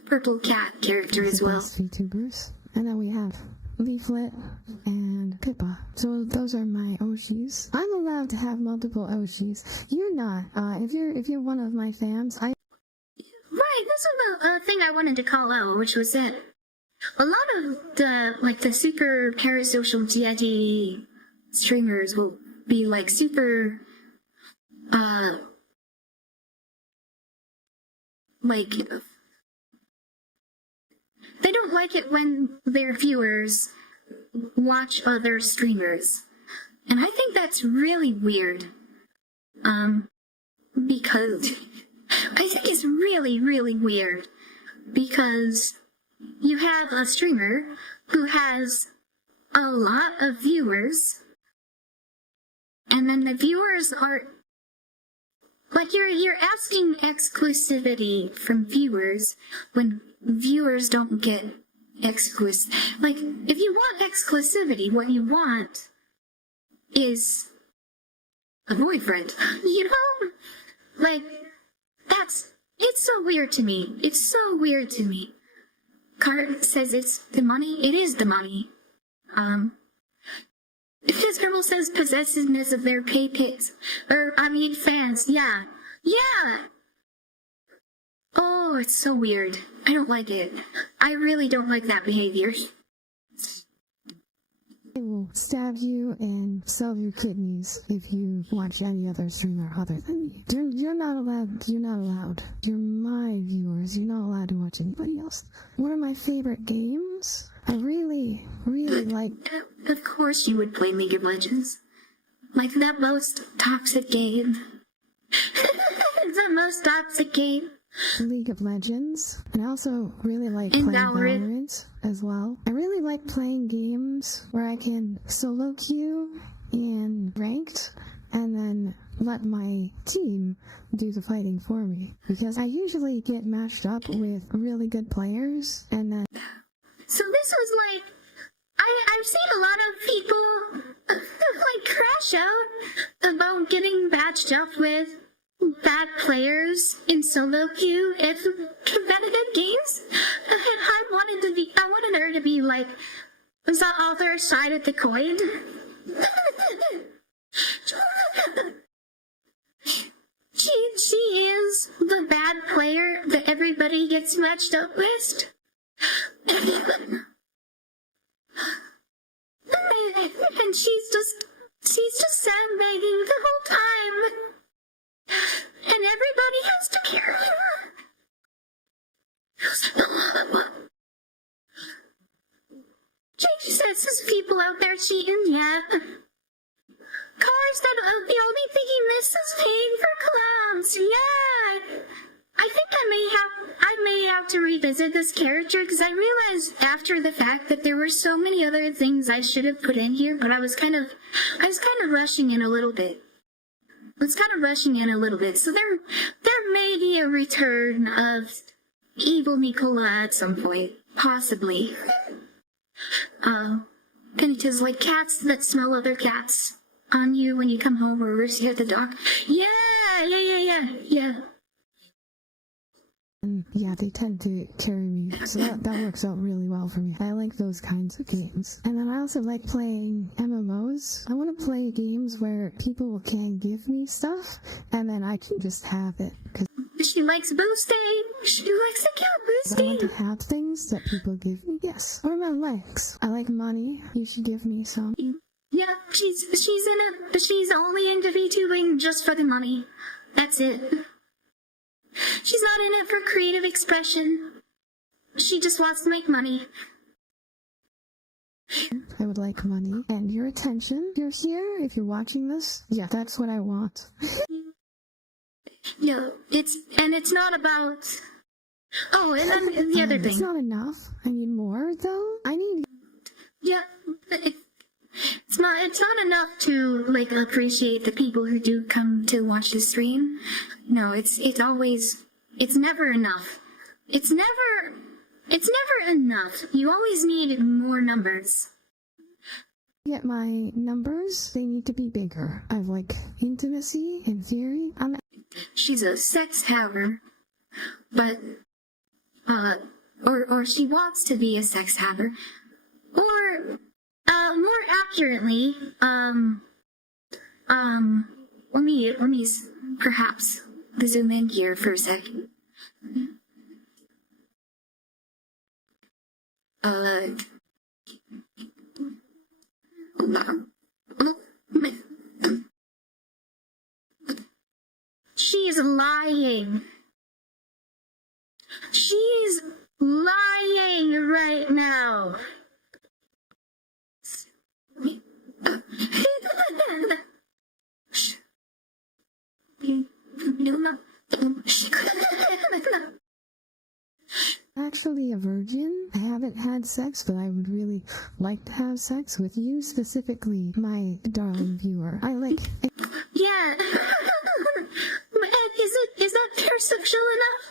purple cat character as well. VTubers. And then we have Leaflet and Pippa. So those are my Oshis. I'm allowed to have multiple Oshis. You're not. If you're one of my fans, Right, this is a thing I wanted to call out, which was that a lot of the super parasocial GIG streamers will be like super, like, they don't like it when their viewers watch other streamers. And I think that's really weird. Because I think it's really, really weird. Because you have a streamer who has a lot of viewers, and then the viewers are like, you're asking exclusivity from viewers when viewers don't get exclusive. Like, if you want exclusivity, what you want is a boyfriend, you know? Like, it's so weird to me. It's so weird to me. Card says it's the money. It is the money. Fizzgerbil says possessiveness of their fans. Yeah. Yeah! Oh, it's so weird. I don't like it. I really don't like that behavior. I will stab you and sell your kidneys if you watch any other streamer other than me. You're not allowed. You're not allowed. You're my viewers. You're not allowed to watch anybody else. One of my favorite games, I really, really like... Of course you would play League of Legends. Like the most toxic game. The most toxic game. League of Legends, and I also really like playing Valorant as well. I really like playing games where I can solo queue and ranked, and then let my team do the fighting for me. Because I usually get matched up with really good players, and then... So this was like... I've seen a lot of people, like, crash out about getting matched up with bad players in solo queue in competitive games. And I wanted her to be like the other side of the coin. She is the bad player that everybody gets matched up with. And she's just sandbagging the whole time. And everybody has to carry her. She says there's people out there cheating, yeah. Cars that the only thing he misses is paying for clowns, yeah. I think I may have to revisit this character because I realized after the fact that there were so many other things I should have put in here, but I was kind of rushing in a little bit. So there may be a return of evil NiiCola at some point, possibly. And it is like cats that smell other cats on you when you come home or you're at the dock. Yeah. And yeah, they tend to carry me, so that works out really well for me. I like those kinds of games. And then I also like playing MMOs. I want to play games where people can give me stuff, and then I can just have it. Cause she likes boosting. She likes the cat boosting. I want to have things that people give me, yes. Or my likes. I like money. You should give me some. Yeah, she's in it, but she's only into VTubing just for the money. That's it. She's not in it for creative expression. She just wants to make money. I would like money and your attention. You're here, if you're watching this, yeah, that's what I want. Yeah, it's not about... Oh, and then the other thing. It's not enough. I need more, though. I need... Yeah, it's not enough to, like, appreciate the people who do come to watch the stream. No, it's never enough. It's never enough. You always need more numbers. Yet my numbers, they need to be bigger. I have, like, intimacy in theory. She's a sex haver, but, or she wants to be a sex haver, Or, more accurately, let me perhaps zoom in here for a sec. She's lying. She's lying right now. Actually a virgin. I haven't had sex, but I would really like to have sex with you specifically, my darling viewer. I like it. Yeah. Is that pansexual enough?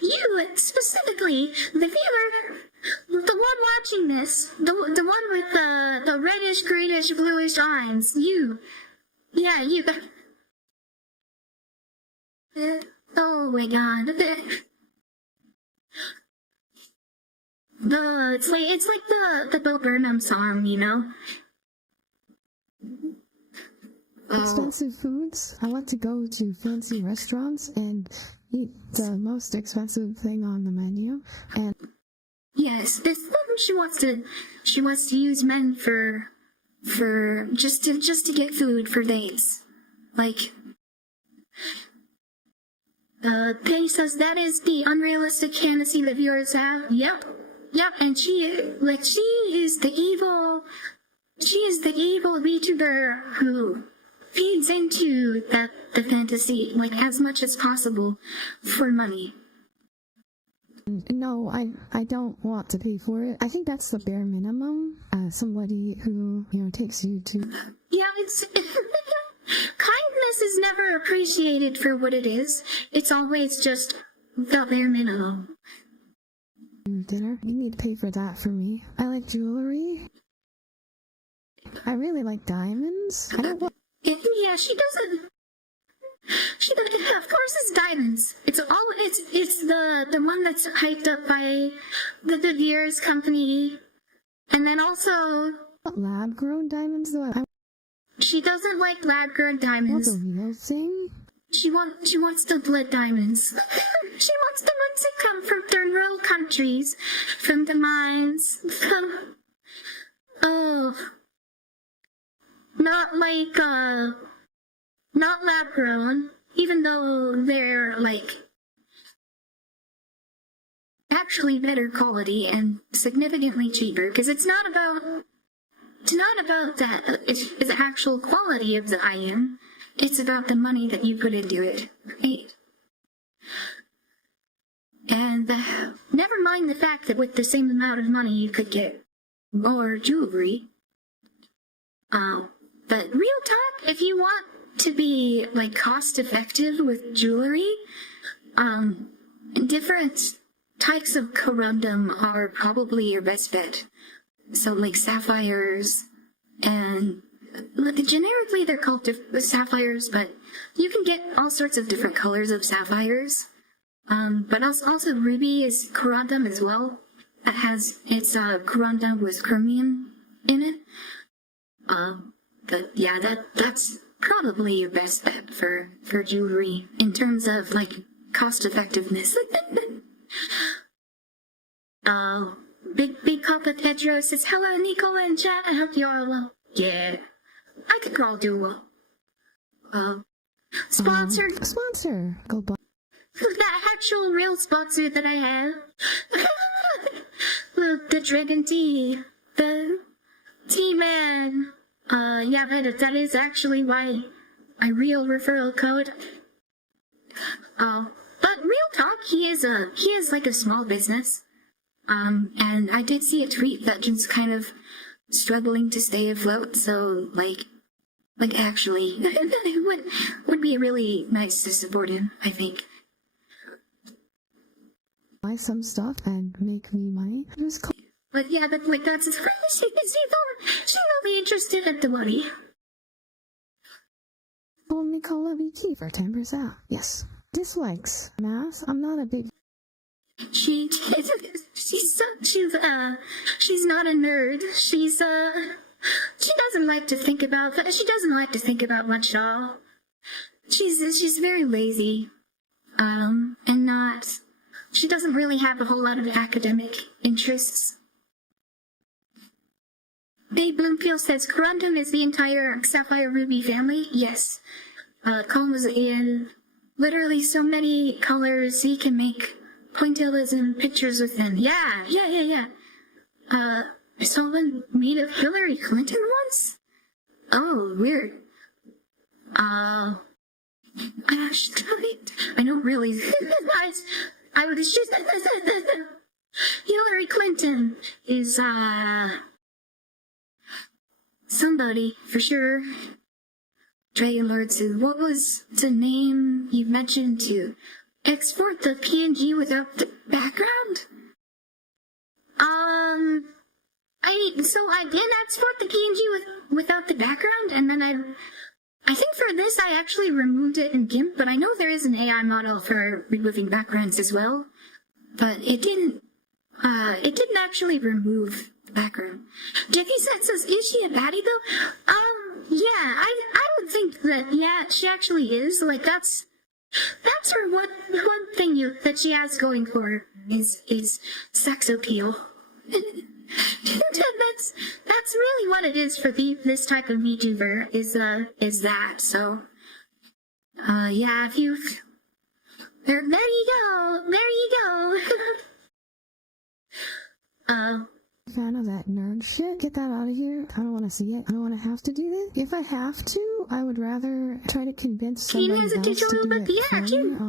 You, specifically, the viewer, the one watching this, the one with the reddish, greenish, bluish eyes, you. Yeah, you. Oh my god. It's like the Bo Burnham song, you know? Expensive foods. I want to go to fancy restaurants and eat the most expensive thing on the menu. And Yes, she wants to use men for just to get food for dates. Like, Penny says that is the unrealistic fantasy that viewers have. Yep, and she is the evil VTuber who feeds into the fantasy like as much as possible for money. no, I don't want to pay for it. I think that's the bare minimum. Somebody who, takes you to... Yeah, it's kindness is never appreciated for what it is. It's always just the bare minimum. dinner. You need to pay for that for me. I like jewelry. I really like diamonds. I don't want... Yeah, she doesn't. Of course, it's diamonds. It's the one that's hyped up by the De Beers company, and then also lab-grown diamonds though. she doesn't like lab-grown Want diamonds. the real thing? She wants the blood diamonds. She wants the ones that come from third world countries, from the mines, from not lab grown, even though they're like actually better quality and significantly cheaper, because it's not about that. It's the actual quality of the item. It's about the money that you put into it, right? And never mind the fact that with the same amount of money you could get more jewelry. But real talk, if you want to be like cost effective with jewelry, different types of corundum are probably your best bet. So like sapphires, and generically they're called sapphires, but you can get all sorts of different colors of sapphires. But also ruby is corundum as well. That has its corundum with chromium in it. But yeah, that's probably your best bet for jewelry in terms of like cost effectiveness. Big Papa Pedro says, hello NiiCola in chat, I hope you are well. Yeah, I could crawl do well. Sponsor. Go buy. That actual real sponsor that I have. Well, the Dragon Tea. The Tea-Man. Yeah, that is actually my real referral code. But real talk, he is like a small business. And I did see a tweet that just kind of struggling to stay afloat, so like actually, it would be really nice to support him, I think. Buy some stuff and make me money. But yeah, but wait, that's she will be interested in the money. Oh, NiiCola VT for 10%. Yes. Dislikes. Math. I'm not a big... She's not a nerd. She doesn't like to think about that. She doesn't like to think about much at all. She's very lazy, and she doesn't really have a whole lot of academic interests. Babe Bloomfield says, Corundum is the entire Sapphire Ruby family? Yes. Comes in literally so many colors, he can make pointillism pictures with them. Yeah. I saw one made of Hillary Clinton once? Oh, weird. I know, really. I would just... Hillary Clinton is, somebody, for sure. Dragon Lord said, what was the name you mentioned to export the PNG without the background? I did export the PNG without the background, and then I think for this I actually removed it in GIMP, but I know there is an AI model for removing backgrounds as well, but it didn't actually remove the background. Jeffy says, is she a baddie though? Yeah, I would think that, yeah, she actually is. Like, that's her one thing that she has going for her is sex appeal. That's really what it is for this type of VTuber, is that, so, yeah, if you, there you go, Fan of that nerd shit. Get that out of here. I don't want to see it. I don't want to have to do this. If I have to, I would rather try to convince somebody else to do it.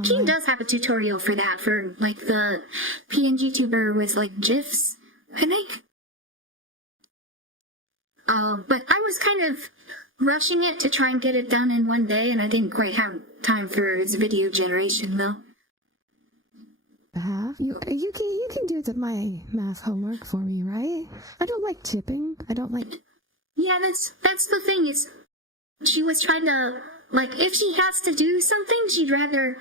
Keen does have a tutorial for that, for, like, the PNG tuber with, like, GIFs, I think. But I was kind of rushing it to try and get it done in one day, and I didn't quite have time for its video generation, though. You can do my math homework for me, right? I don't like tipping. I don't like... Yeah, that's the thing, is she was trying to, like, if she has to do something, she'd rather,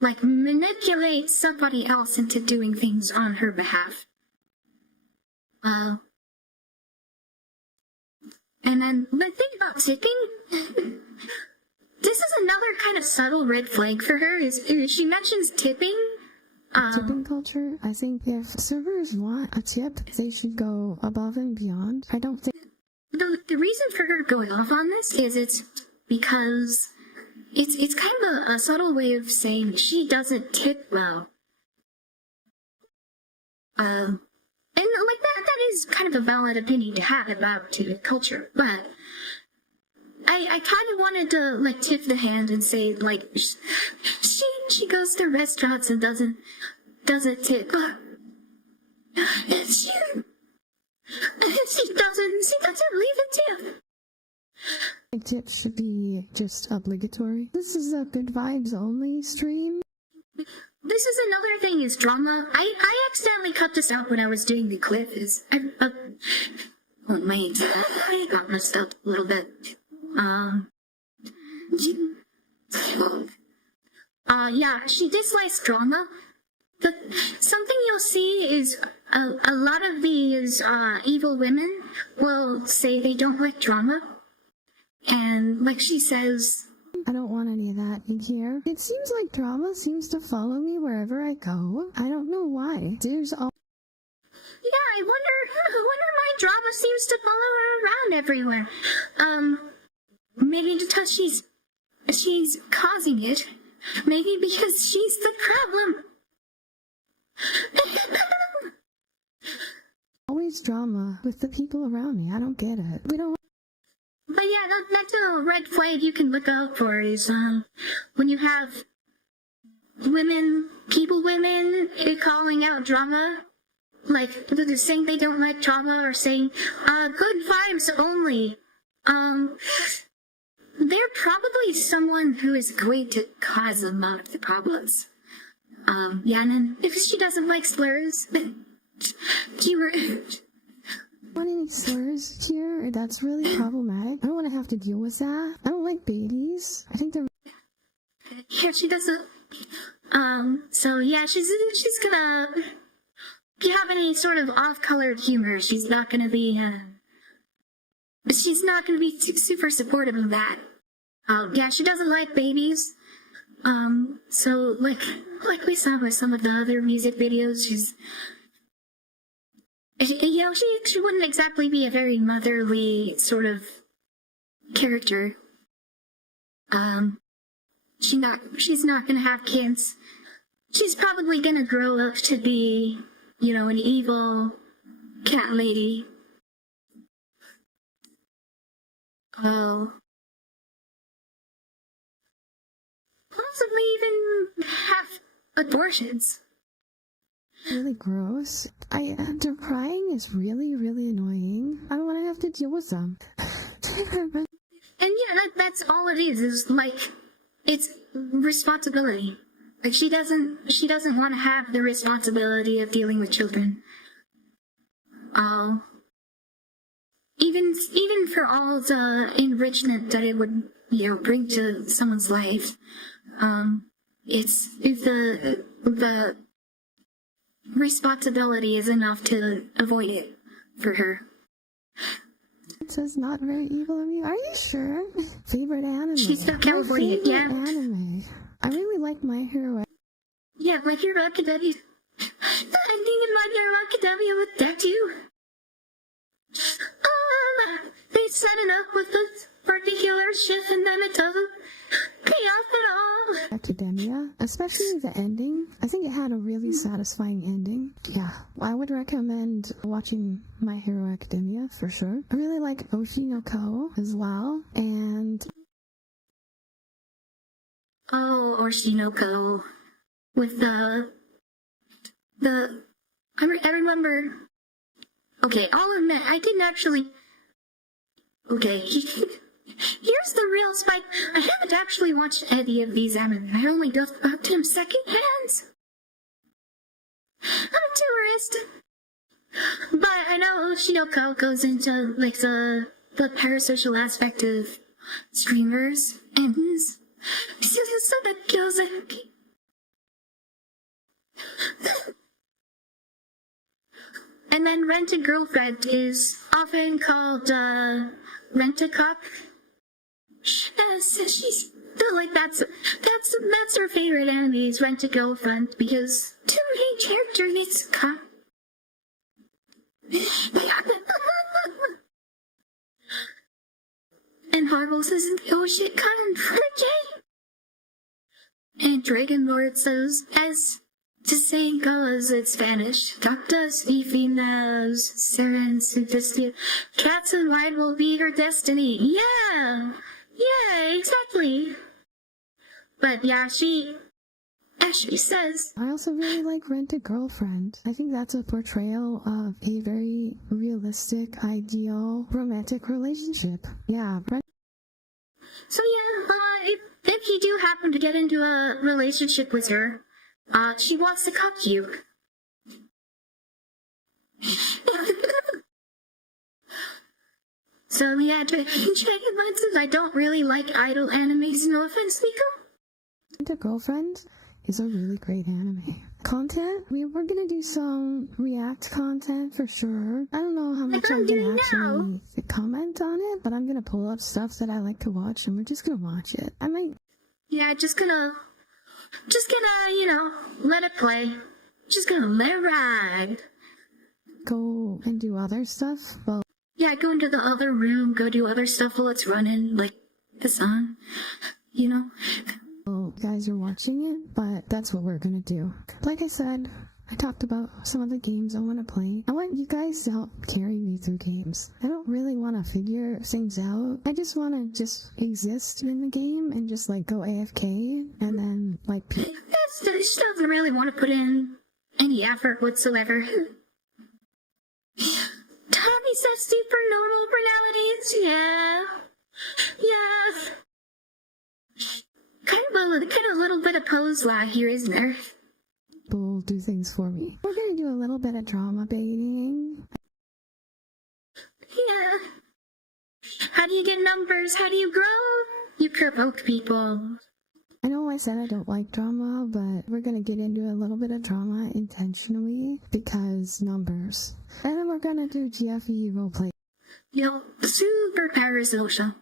like, manipulate somebody else into doing things on her behalf. And then the thing about tipping, this is another kind of subtle red flag for her, is if she mentions tipping. Tipping culture, I think if servers want a tip, they should go above and beyond. I don't think... The reason for her going off on this is it's because it's kind of a subtle way of saying she doesn't tip well. And like that is kind of a valid opinion to have about tipping culture, but I kind of wanted to, like, tip the hand and say, like, she goes to restaurants and doesn't tip, but she doesn't leave a tip. Tips should be just obligatory. This is a good vibes only stream. This is another thing, is drama. I accidentally cut this out when I was doing the clip, I got messed up a little bit. Yeah, she dislikes drama. Something you'll see is a lot of these evil women will say they don't like drama. And like she says, I don't want any of that in here. It seems like drama seems to follow me wherever I go. I don't know why. There's all... Yeah, I wonder my drama seems to follow her around everywhere. Maybe because she's causing it. Maybe because she's the problem. Always drama with the people around me. I don't get it. We don't... But yeah, that's a red flag you can look out for, is when you have women calling out drama, like they're saying they don't like drama, or saying good vibes only. They're probably someone who is going to cause a lot of the problems. Yeah, and then if she doesn't like slurs, you were... Want any slurs here? That's really problematic. I don't want to have to deal with that. I don't like babies. I think they're... Yeah, she doesn't... So yeah, she's gonna, if you have any sort of off-colored humor, she's not gonna be super supportive of that. Yeah, she doesn't like babies. So like we saw with some of the other music videos, she wouldn't exactly be a very motherly sort of character. She's not gonna have kids. She's probably gonna grow up to be, an evil cat lady. Oh. Possibly even have abortions. Really gross. Their crying is really, really annoying. I don't want to have to deal with them. And yeah, that's all it is like, it's responsibility. Like, she doesn't want to have the responsibility of dealing with children. Even for all the enrichment that it would, bring to someone's life, it's if the responsibility is enough to avoid it for her. It says not very evil of me. Are you sure? Favorite anime? She's from California, My favorite yeah. anime. I really like My Hero. Yeah, My Hero Academia. The ending in My Hero Academia with that too. They set it up with the particular shit and then it doesn't pay off at all. Academia, especially the ending. I think it had a really satisfying ending. Yeah, I would recommend watching My Hero Academia for sure. I really like Oshi no Ko as well, and Oshinoko with the I remember. Okay, I'll admit I didn't actually. Okay, here's the real spike. I haven't actually watched any of these anime. I only know about them secondhand. I'm a tourist. But I know Oshinoko goes into like the parasocial aspect of streamers and so that kills it. And then Rent-A-Girlfriend is often called Rent-A-Cop. She's like that's her favorite anime is Rent-A-Girlfriend because two main characters it's cop. And Harville says, "Oh shit, kind for Jay." And Dragon Lord says, as the saying goes in Spanish, "Doctas y finas serán su destino." Cats and wine will be her destiny. Yeah, exactly. But yeah, as she says. I also really like Rent-A-Girlfriend. I think that's a portrayal of a very realistic, ideal, romantic relationship. Yeah. So yeah, if you do happen to get into a relationship with her, she wants to cuck you. So yeah, Dragon Lenses, I don't really like idol animes, no offense, Nico. Rent-A-Girlfriend is a really great anime. Content? We're gonna do some React content for sure. I don't know how much I'm gonna actually comment on it, but I'm gonna pull up stuff that I like to watch and we're just gonna watch it. I might... Yeah, just gonna, let it play. Just gonna let it ride. Go and do other stuff, but... Yeah, go into the other room, go do other stuff while it's running, like the song, Oh, you guys are watching it, but that's what we're gonna do. Like I said, I talked about some of the games I want to play. I want you guys to help carry me through games. I don't really want to figure things out. I just want to just exist in the game and just like go AFK and then like... She doesn't really want to put in any effort whatsoever. Tommy says super normal personalities, yeah. Kind of a little bit of pose lag here, isn't there? People do things for me. We're gonna do a little bit of drama baiting. Yeah. How do you get numbers? How do you grow? You provoke people. I know I said I don't like drama, but we're gonna get into a little bit of drama intentionally because numbers. And then we're gonna do GFE roleplay. Yo, super parasocial.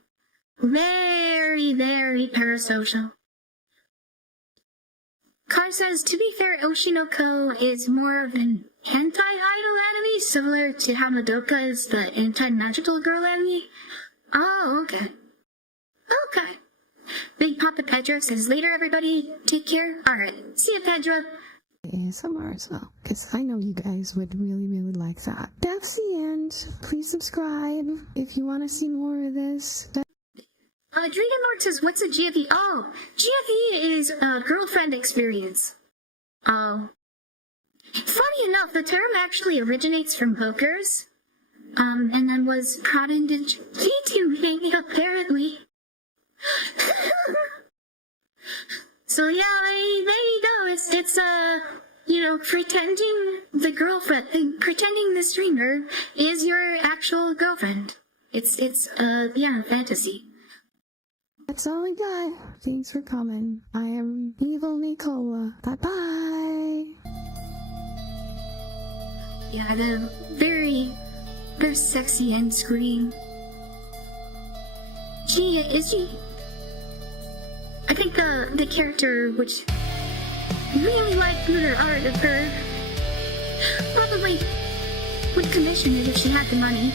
Very, very parasocial. Car says, to be fair, Oshinoko is more of an anti-idol enemy, similar to how Madoka is the anti-magical girl enemy. Oh, okay. Okay. Big Papa Pedro says, later everybody, take care. Alright, see ya, Pedro. ASMR as well, because I know you guys would really, really like that. That's the end. Please subscribe if you want to see more of this. Dragon Lord says, what's a GFE? Oh, GFE is a girlfriend experience. Oh. Funny enough, the term actually originates from poker's, and then was brought into YouTubing, apparently. So yeah, there you go. It's pretending the girlfriend, pretending the streamer is your actual girlfriend. It's fantasy. That's all we got. Thanks for coming. I am Evil NiiCola. Bye-bye. Yeah, the very, very sexy end screen. Is she? I think the character which really liked the art of her probably would commission it if she had the money.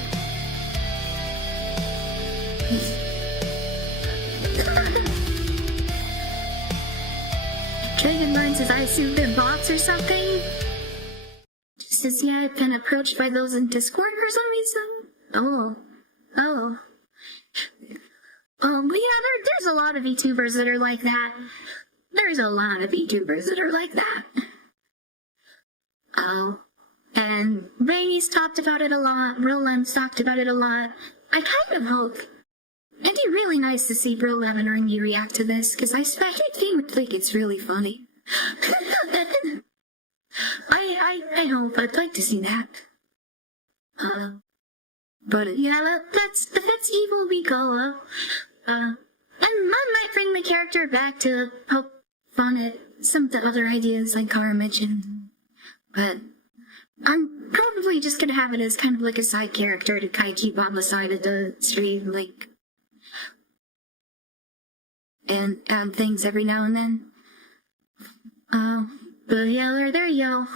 Dragon Lord says, I assume they're bots or something. She says, yeah, I've been approached by those in Discord for some reason. Oh. But yeah, there's a lot of VTubers that are like that. There's a lot of VTubers that are like that. Oh. And Ray's talked about it a lot. Brillem's talked about it a lot. I kind of hope. It'd be really nice to see Brillem and Ringy react to this, because I think they would think it's really funny. I hope. I'd like to see that. But yeah, that's Evil NiiCola. And I might bring the character back to poke fun at some of the other ideas like Kara mentioned. But I'm probably just gonna have it as kind of like a side character to kind of keep on the side of the stream, like, and add things every now and then. But yeah, there you go.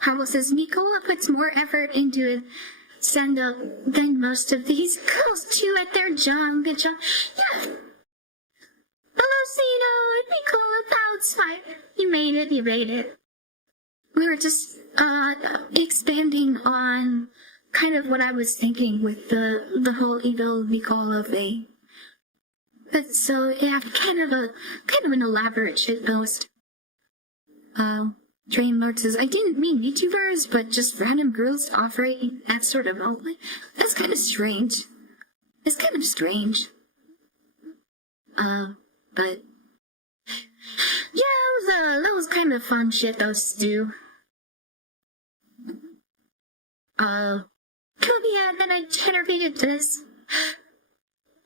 Harlow says, NiiCola puts more effort into stand-up than most of these girls do at their job. Good job. Yeah. Hello, Cino and NiiCola. That's fine. You made it. We were just, expanding on kind of what I was thinking with the whole Evil NiiCola thing. But so, yeah, kind of an elaborate shitpost. Drain Lord says, I didn't mean YouTubers, but just random girls offering that sort of outlet. That's kind of strange. It's kind of strange. But yeah, that was kind of fun shit those do. Yeah, then I generated this.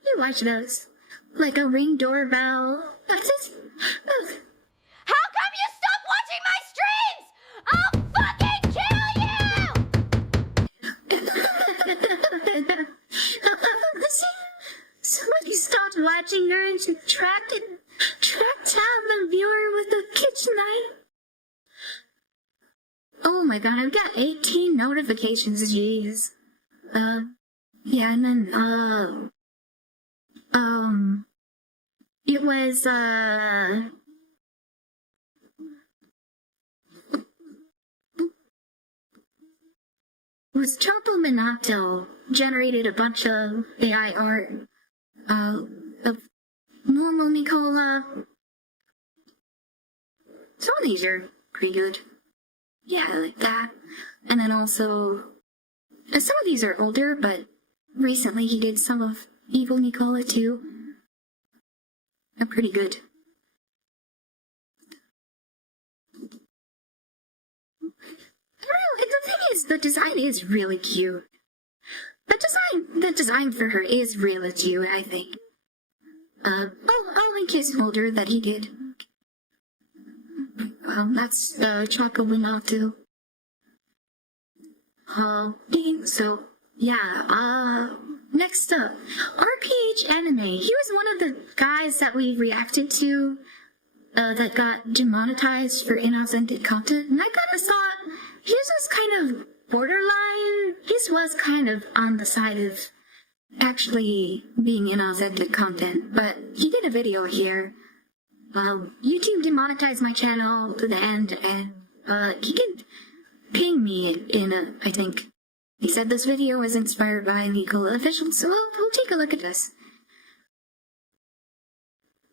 You watch those. Like a Ring doorbell. That's it. How come you stopped watching my streams? I'll fucking kill you! Somebody stopped watching her and she tracked down the viewer with the kitchen knife. Oh my god, I've got 18 notifications, jeez. Yeah, and then, it was Chopo Minato generated a bunch of AI art, of normal NiiCola. Some of these are pretty good. Yeah, like that. And then also, some of these are older, but recently he did some of Evil NiiCola too. They're pretty good. The thing is, the design is really cute. The design for her is really cute, I think. I'll link his folder that he did. That's Choco Winato. So yeah, next up, RPH Anime. He was one of the guys that we reacted to that got demonetized for inauthentic content, and I kind of thought his was kind of borderline. His was kind of on the side of actually being inauthentic content, but he did a video here. YouTube demonetized my channel to the end, and he can ping me in a, I think. He said this video was inspired by NiiCola official, so we'll take a look at this.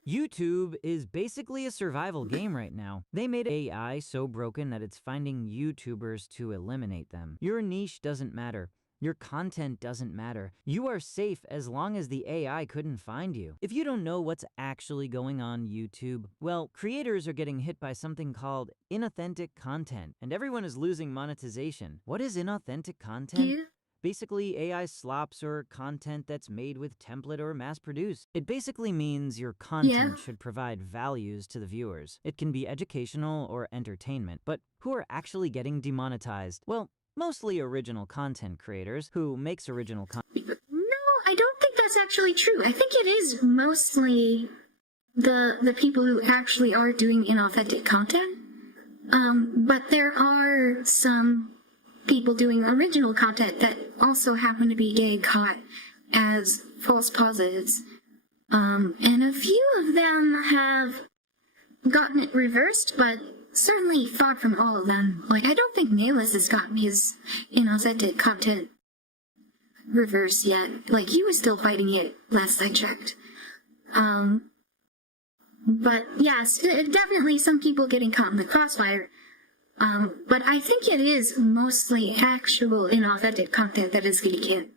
YouTube is basically a survival game right now. They made AI so broken that it's finding YouTubers to eliminate them. Your niche doesn't matter. Your content doesn't matter. You are safe as long as the AI couldn't find you. If you don't know what's actually going on YouTube, well, creators are getting hit by something called inauthentic content, and everyone is losing monetization. What is inauthentic content? Yeah. Basically, AI slops or content that's made with template or mass-produced. It basically means your content should provide values to the viewers. It can be educational or entertainment, but who are actually getting demonetized? Well, mostly original content creators who makes original content. No, I don't think that's actually true. I think it is mostly the people who actually are doing inauthentic content. But there are some people doing original content that also happen to be getting caught as false positives. And a few of them have gotten it reversed, but certainly far from all of them. Like, I don't think Nailus has gotten his inauthentic content reversed yet. Like, he was still fighting it last I checked. But yes, definitely some people getting caught in the crossfire. But I think it is mostly actual inauthentic content that is getting hit.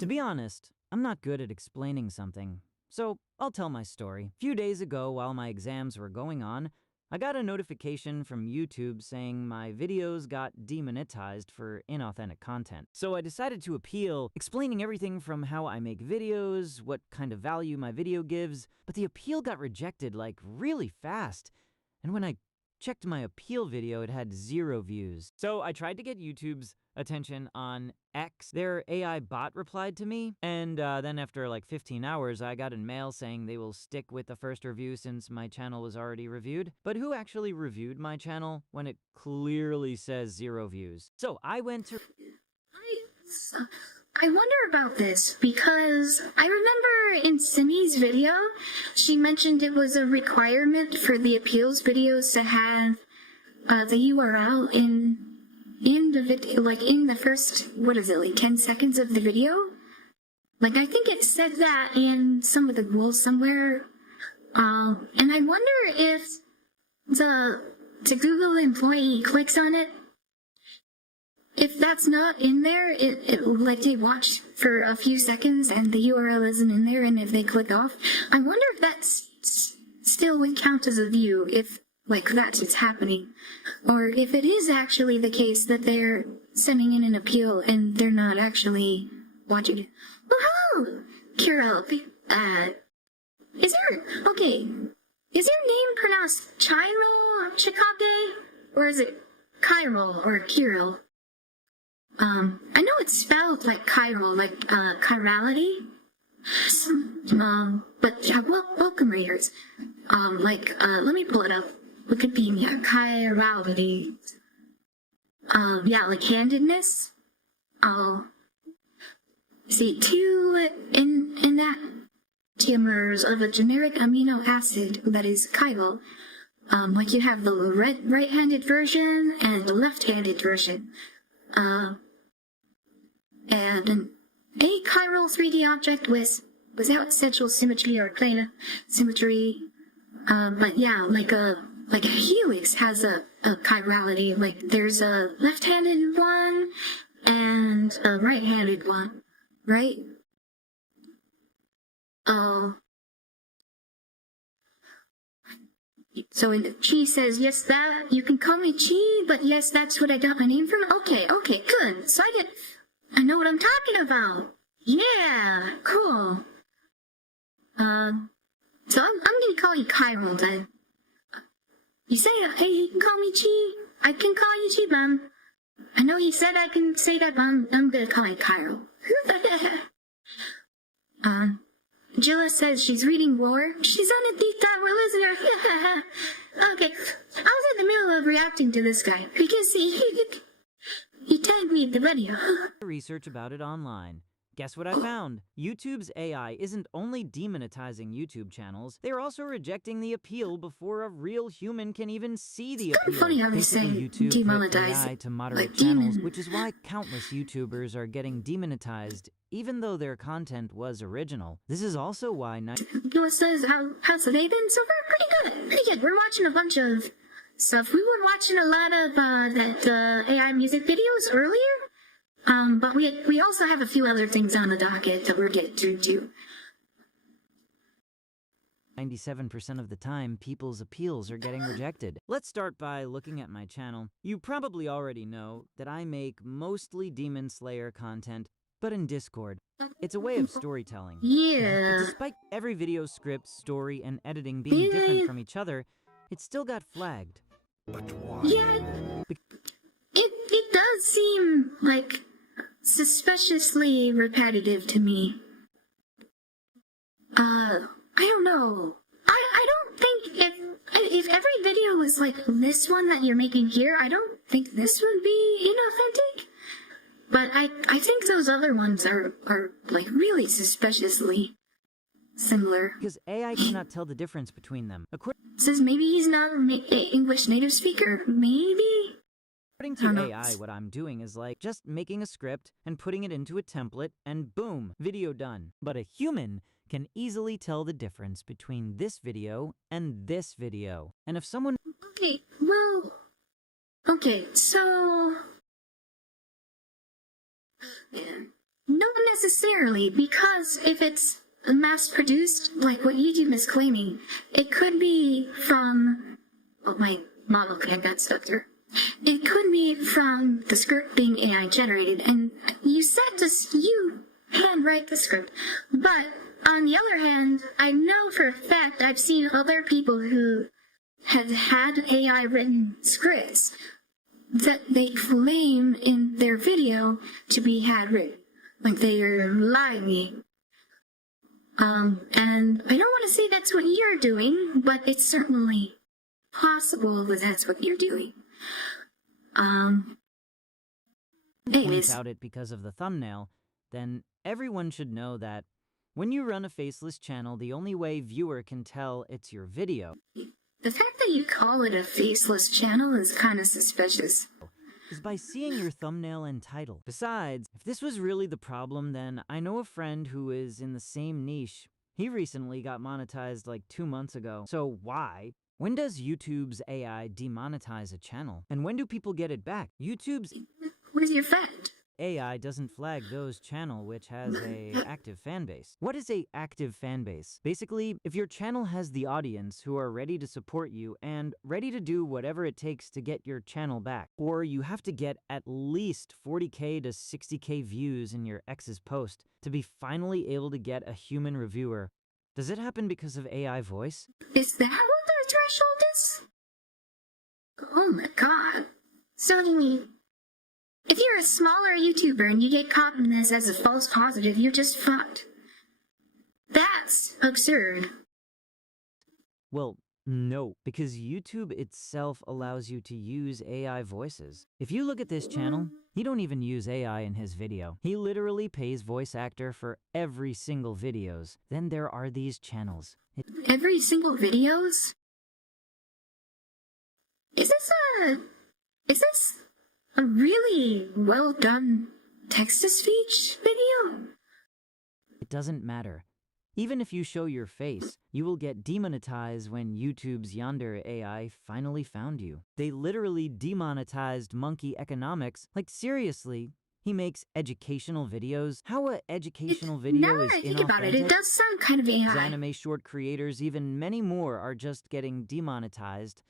To be honest, I'm not good at explaining something, so I'll tell my story. A few days ago, while my exams were going on, I got a notification from YouTube saying my videos got demonetized for inauthentic content. So I decided to appeal, explaining everything from how I make videos, what kind of value my video gives, but the appeal got rejected like really fast. And when I checked my appeal video, it had 0 views. So I tried to get YouTube's attention on X. Their AI bot replied to me, and then after like 15 hours, I got a mail saying they will stick with the first review since my channel was already reviewed. But who actually reviewed my channel when it clearly says 0 views? So I went to... I wonder about this because I remember in Simi's video, she mentioned it was a requirement for the appeals videos to have the URL in the video, like in the first, what is it, like 10 seconds of the video? Like, I think it said that in some of the rules somewhere. And I wonder if the Google employee clicks on it, if that's not in there, like they watch for a few seconds and the URL isn't in there, and if they click off, I wonder if that still would count as a view, if like that's what's happening, or if it is actually the case that they're sending in an appeal and they're not actually watching it. Well, hello, Kirill. Is your name pronounced Chiro Chikage, or is it Kyril or Kirill? I know it's spelled like chiral, like, chirality. But, yeah, welcome readers. Let me pull it up. Wikipedia, chirality. Yeah, like handedness. See, 2 in that enantiomers of a generic amino acid that is chiral. Like you have the right-handed version and the left-handed version. And an achiral 3D object without essential symmetry or planar symmetry. But yeah, like a helix has a chirality. Like there's a left-handed one and a right-handed one, right? So Chi says, yes, that, you can call me Chi, but yes, that's what I got my name from. Okay, good. So I know what I'm talking about. Yeah, cool. So I'm gonna call you Cairo then. You say, hey, you can call me Chi. I can call you Chi, Mom. I know you said I can say that, but I'm gonna call you Cairo. Jilla says she's reading lore. She's on a deep dive. We're losing her. Okay, I was in the middle of reacting to this guy because he tagged me in the video. Research about it online. Guess what I found? YouTube's AI isn't only demonetizing YouTube channels, they're also rejecting the appeal before a real human can even see the appeal. It's funny how they Basically, say YouTube put demonetize AI to moderate like channels, demon. which is why countless YouTubers are getting demonetized, even though their content was original. This is also why Noah says, how's the day been? So far, pretty good. Pretty good. We're watching a bunch of stuff. We were watching a lot of that AI music videos earlier. But we also have a few other things on the docket that we're getting through too. 97% of the time, people's appeals are getting rejected. Let's start by looking at my channel. You probably already know that I make mostly Demon Slayer content, but in Discord. It's a way of storytelling. Yeah. But despite every video script, story, and editing being different from each other, it still got flagged. Yeah. It does seem like suspiciously repetitive to me. I don't know. I don't think if every video was like this one that you're making here, I don't think this would be inauthentic. But I think those other ones are like really suspiciously similar. Because AI cannot tell the difference between them. Says maybe he's not an English native speaker. Maybe. According to AI, what I'm doing is like just making a script and putting it into a template and boom, video done. But a human can easily tell the difference between this video and this video. And if someone... Okay, well... Okay, so... Not necessarily, because if it's mass-produced, like what YouTube is claiming, it could be from... Oh, my model cam got stuck there. It could be from the script being AI generated, and you handwrite the script. But on the other hand, I know for a fact I've seen other people who have had AI written scripts that they claim in their video to be handwritten, like they are lying. And I don't want to say that's what you're doing, but it's certainly possible that that's what you're doing. Point out it because of the thumbnail, then everyone should know that when you run a faceless channel, the only way viewer can tell it's your video. The fact that you call it a faceless channel is kind of suspicious. Is by seeing your thumbnail and title. Besides, if this was really the problem, then I know a friend who is in the same niche. He recently got monetized like 2 months ago. So why? When does YouTube's AI demonetize a channel? And when do people get it back? YouTube's... Where's your friend? AI doesn't flag those channel which has a active fan base. What is a active fan base? Basically, if your channel has the audience who are ready to support you and ready to do whatever it takes to get your channel back, or you have to get at least 40k to 60k views in your ex's post to be finally able to get a human reviewer. Does it happen because of AI voice? Is that what the threshold is? Oh my god. So if you're a smaller YouTuber and you get caught in this as a false positive, you're just fucked. That's absurd. Well, no, because YouTube itself allows you to use AI voices. If you look at this channel, he don't even use AI in his video. He literally pays voice actor for every single videos. Then there are these channels. Every single videos? Is this a really well done text-to-speech video? It doesn't matter. Even if you show your face, you will get demonetized when YouTube's Yonder AI finally found you. They literally demonetized Monkey Economics. Like, seriously, he makes educational videos? How an educational video now is that I think inauthentic? about it, it does sound kind of AI. Anime short creators, even many more, are just getting demonetized,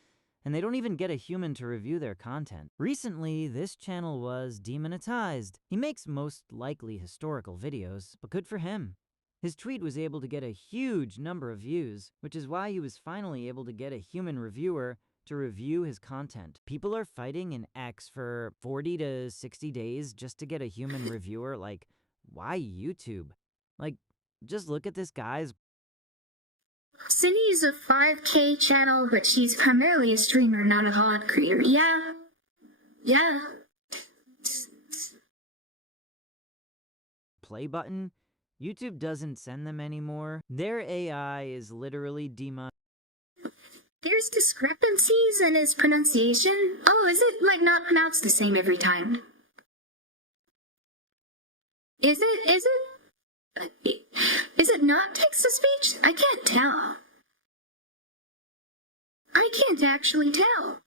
and they don't even get a human to review their content. Recently, this channel was demonetized. He makes most likely historical videos, but good for him. His tweet was able to get a huge number of views, which is why he was finally able to get a human reviewer to review his content. People are fighting in X for 40 to 60 days just to get a human reviewer. Like, why YouTube? Like, just look at this guy's. Cindy's a 5K channel, but she's primarily a streamer, not a content creator. Yeah. Yeah. Play button. YouTube doesn't send them anymore. Their AI is literally There's discrepancies in his pronunciation. Oh, is it like not pronounced the same every time? Is it not text-to-speech? I can't tell. I can't actually tell.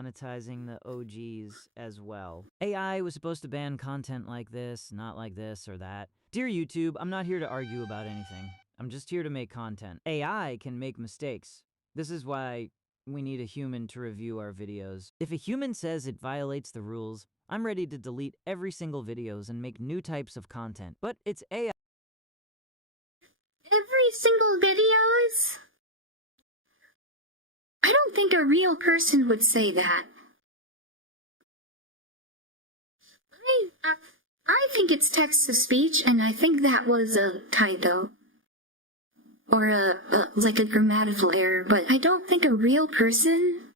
monetizing the OGs as well. AI was supposed to ban content like this, not like this or that. Dear YouTube, I'm not here to argue about anything. I'm just here to make content. AI can make mistakes. This is why we need a human to review our videos. If a human says it violates the rules, I'm ready to delete every single videos and make new types of content. But it's AI. Every single videos? I don't think a real person would say that. I think it's text-to-speech, and I think that was a typo. Or like a grammatical error, but I don't think a real person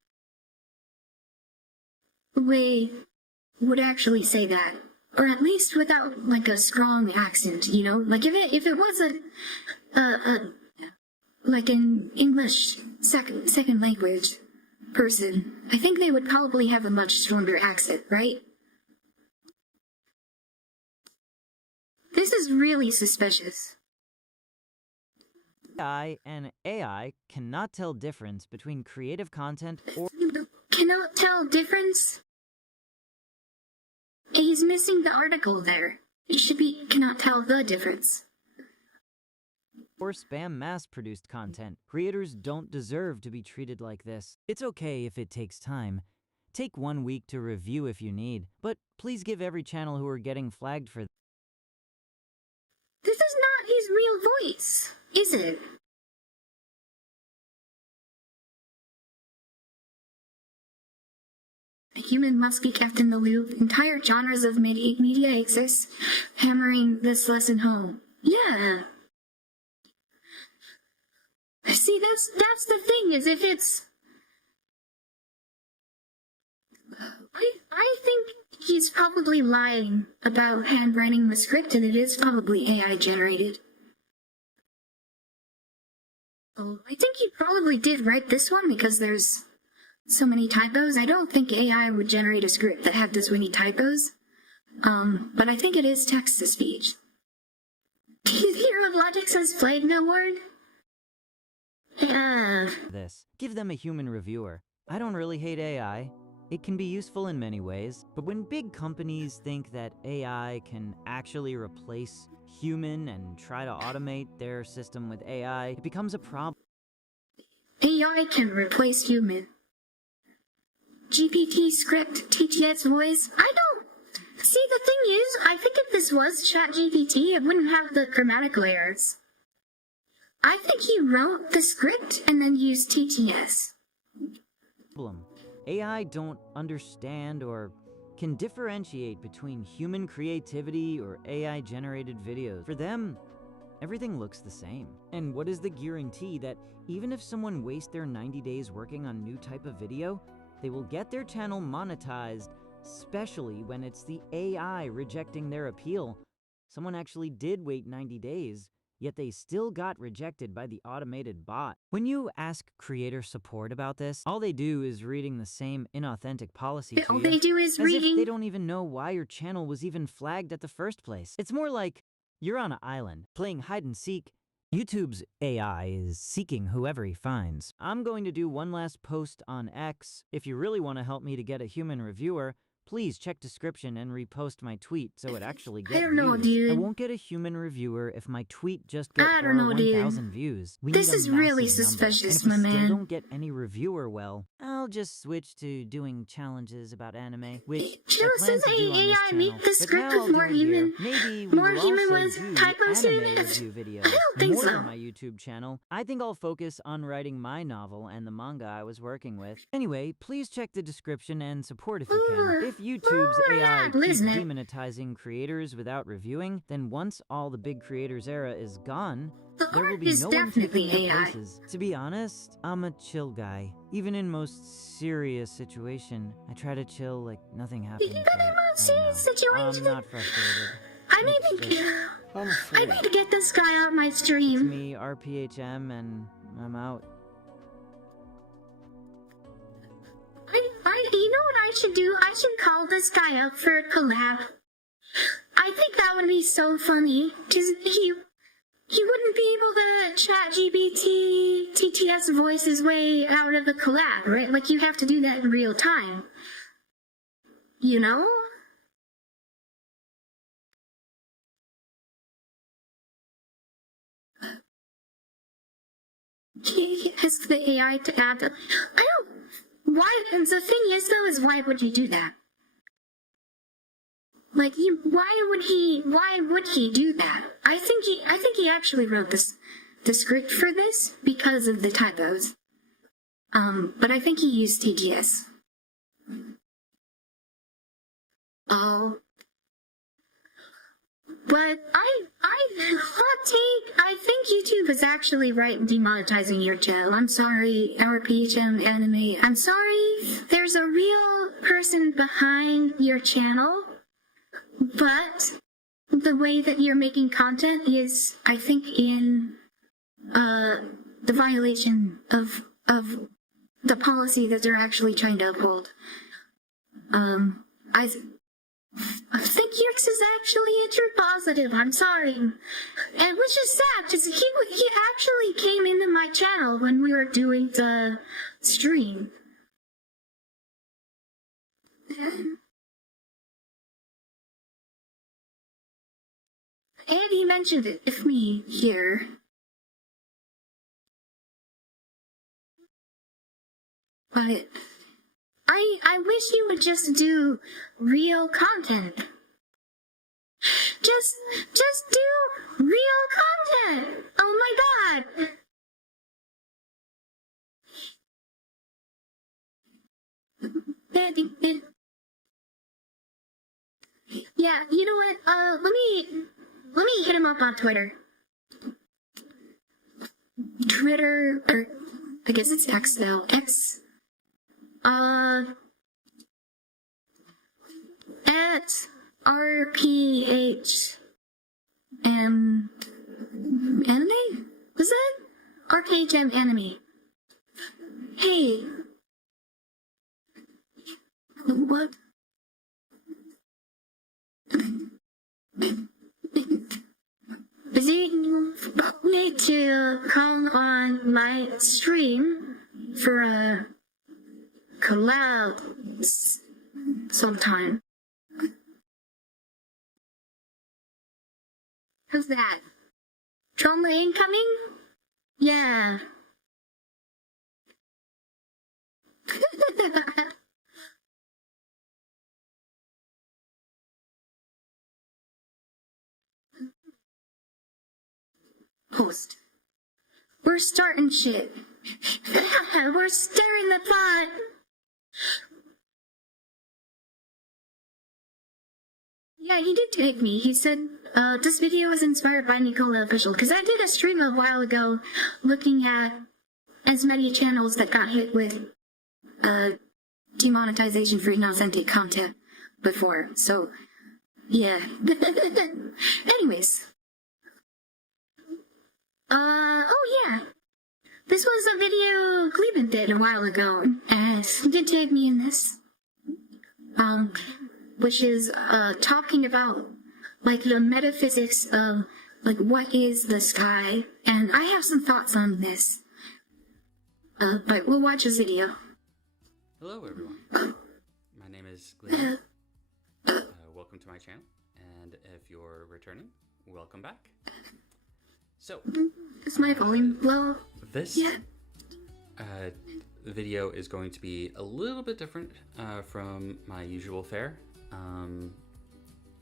would actually say that. Or at least without, like, a strong accent, you know? Like, if it was like an English second language person, I think they would probably have a much stronger accent, right? This is really suspicious. AI and AI cannot tell difference between creative content or Cannot tell difference? He's missing the article there. It should be cannot tell the difference. spam mass-produced content. Creators don't deserve to be treated like this. It's okay if it takes time. Take 1 week to review if you need, but please give every channel who are getting flagged for This is not his real voice, is it? The human must be kept in the loop. Entire genres of media exist, hammering this lesson home. Yeah. See, that's the thing, is if it's... I think he's probably lying about handwriting the script, and it is probably AI generated. Oh, I think he probably did write this one because there's so many typos. I don't think AI would generate a script that had this many typos. But I think it is text-to-speech. Do you hear what Logic says played no word? Yeah. this. Give them a human reviewer. I don't really hate AI. It can be useful in many ways, but when big companies think that AI can actually replace human and try to automate their system with AI, it becomes a problem. AI can replace human. GPT script, TTS voice. I don't... See, the thing is, I think if this was ChatGPT, it wouldn't have the grammatical errors. I think he wrote the script and then used TTS. AI don't understand or can differentiate between human creativity or AI-generated videos. For them, everything looks the same. And what is the guarantee that even if someone wastes their 90 days working on a new type of video, they will get their channel monetized, especially when it's the AI rejecting their appeal? Someone actually did wait 90 days, yet they still got rejected by the automated bot. When you ask creator support about this, all they do is reading the same inauthentic policy to All you, they do is as reading... if they don't even know why your channel was even flagged at the first place. It's more like you're on an island, playing hide and seek. YouTube's AI is seeking whoever he finds. I'm going to do one last post on X. If you really want to help me to get a human reviewer, please check description and repost my tweet so it actually gets I don't know, views. dude. I won't get a human reviewer if my tweet just gets I don't know, dude. 1,000 views. We This need a is really massive number. suspicious, And if my we still man. don't get any reviewer, well, I'll I'll just switch to doing challenges about anime, which Sure, I plan since to do on this AI channel. make the But script now with I'll do more it here. human- Maybe we more will human also with do typos in anime it? review videos. I don't think More so. on my YouTube channel. I think I'll focus on writing my novel and the manga I was working with. Anyway, please check the description and support if you can. If YouTube's AI keeps isn't it? demonetizing creators without reviewing, then once all the big creators era is gone, The there will art be is no one definitely taking their AI. places. To be honest, I'm a chill guy. Even in most serious situation, I try to chill like nothing happened. Even in but most right serious now, situation? I'm not frustrated. I It's need to. just- I'm I afraid. need to get this guy out my It's stream. me, RPHM, and I'm out. You know what I should do? I should call this guy up for a collab. I think that would be so funny, cause he wouldn't be able to chat GBT TTS voice his way out of the collab, right? Like you have to do that in real time. You know? He has the AI to add the, I don't, why, and the thing is though, is why would you do that? Like, why would he do that? I think he actually wrote the script for this because of the typos. But I think he used TGS. Oh. But hot take, I think YouTube is actually right in demonetizing your channel. I'm sorry, our PHM anime. I'm sorry, there's a real person behind your channel, but the way that you're making content is, I think, in, the violation of the policy that they're actually trying to uphold. I think Yerks is actually a true positive. I'm sorry. And which is sad, because he actually came into my channel when we were doing the stream. And he mentioned it with me here. But I wish you would just do real content. Just do real content. Oh my god. Yeah, you know what? Let me hit him up on Twitter. Twitter, or I guess it's X now. X. At RPH anime? Was that? RPHM anime. Hey. What? Does he need to come on my stream for a collab sometime? How's that? Trauma incoming? Yeah. Host. We're starting shit. We're stirring the pot. Yeah, he did take me. He said, this video was inspired by NiiCola Official, because I did a stream a while ago looking at as many channels that got hit with demonetization for inauthentic content before, so, yeah. Anyways. Oh yeah. This was a video Cleveland did a while ago, and he did tag me in this. Which is, talking about, like, the metaphysics of, like, what is the sky, and I have some thoughts on this. But we'll watch this video. Hello everyone, my name is Glenn. Welcome to my channel, and if you're returning, welcome back. So, Is my volume low? this Yeah. the video is going to be a little bit different from my usual fare, and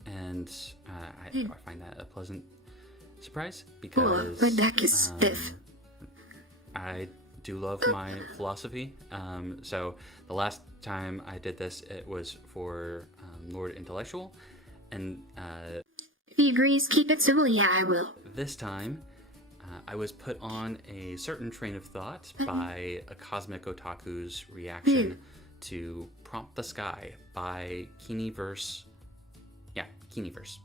I find that a pleasant surprise because my neck is stiff. I do love my philosophy. So the last time I did this, it was for Lord Intellectual, and If he agrees, keep it civil. Yeah, I will. this time I was put on a certain train of thought by a Cosmic Otaku's reaction to Prompt the Sky by Kiniverse. Yeah, Kiniverse.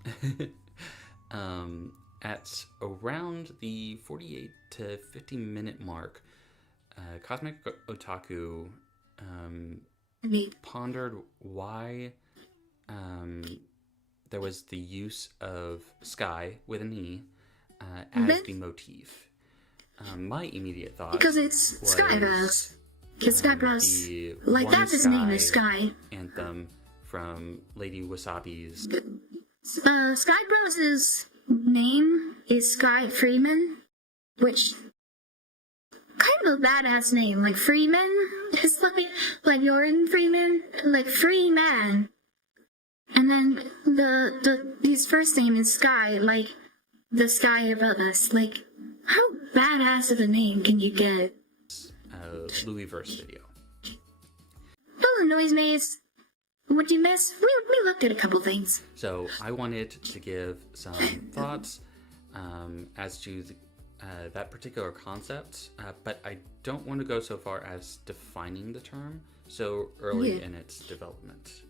At around the 48 to 50 minute mark, Cosmic Otaku pondered why there was the use of sky with an E as the motif. My immediate thought Because it's was, Skybros. Because Skybros, the like One that's his name is Sky. anthem from Lady Wasabi's. Skybros' name is Sky Freeman, which kind of a badass name. Like Freeman is like Jordan Freeman, like free man. And then his first name is Sky, like the sky above us. Like, how badass of a name can you get? Louis verse video. Hello, Noise Maze. What'd you miss? We looked at a couple things. So I wanted to give some thoughts as to that particular concept, but I don't want to go so far as defining the term so early in its development.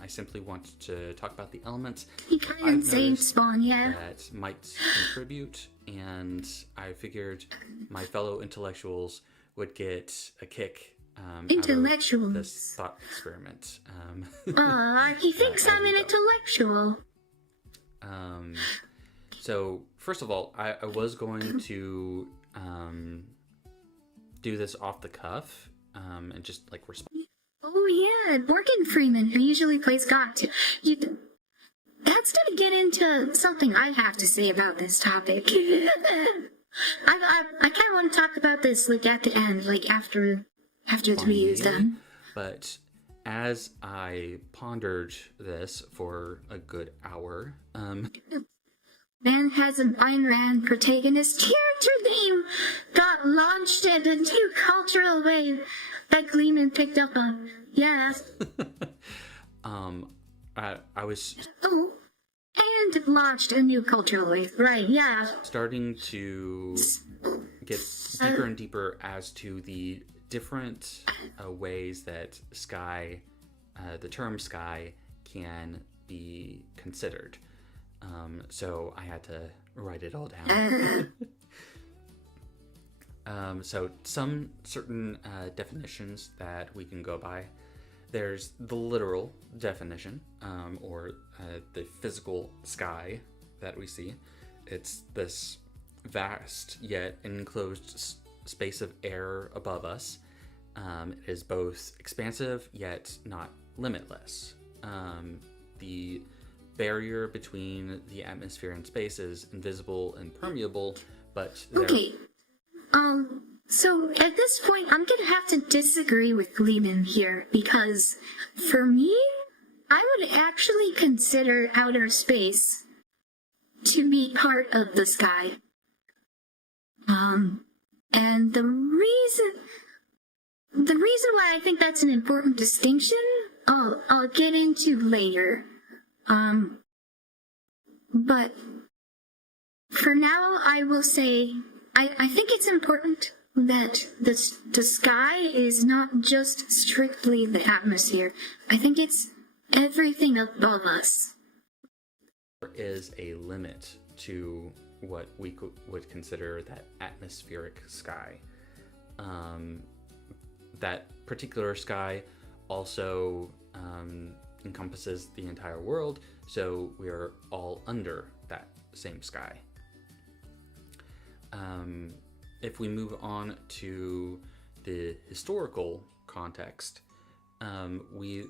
I simply want to talk about the elements He kind of saved Spawn, yeah. that might contribute, and I figured my fellow intellectuals would get a kick out of this thought experiment. He thinks I'm an intellectual. So first of all, I was going to do this off the cuff and just like respond. Oh yeah, Morgan Freeman, who usually plays God too. That's gonna get into something I have to say about this topic. I kind of want to talk about this like at the end, like after the video is done. But as I pondered this for a good hour, Man has an Ayn Rand protagonist character name got launched in a new cultural wave that Gleeman picked up on. Yeah. I was and launched a new cultural wave. Right, yeah. starting to get deeper and deeper as to the different ways that sky, the term sky, can be considered. So I had to write it all down. So some certain definitions that we can go by. There's the literal definition, or the physical sky that we see. It's this vast yet enclosed space of air above us. It is both expansive yet not limitless. The barrier between the atmosphere and space is invisible and permeable, but okay. So at this point, I'm gonna have to disagree with Gleeman here, because for me, I would actually consider outer space to be part of the sky. And the reason why I think that's an important distinction, I'll get into later. But for now, I will say, I think it's important that the sky is not just strictly the atmosphere. I think it's everything above us. There is a limit to what we would consider that atmospheric sky. That particular sky also encompasses the entire world, so we are all under that same sky. If we move on to the historical context, we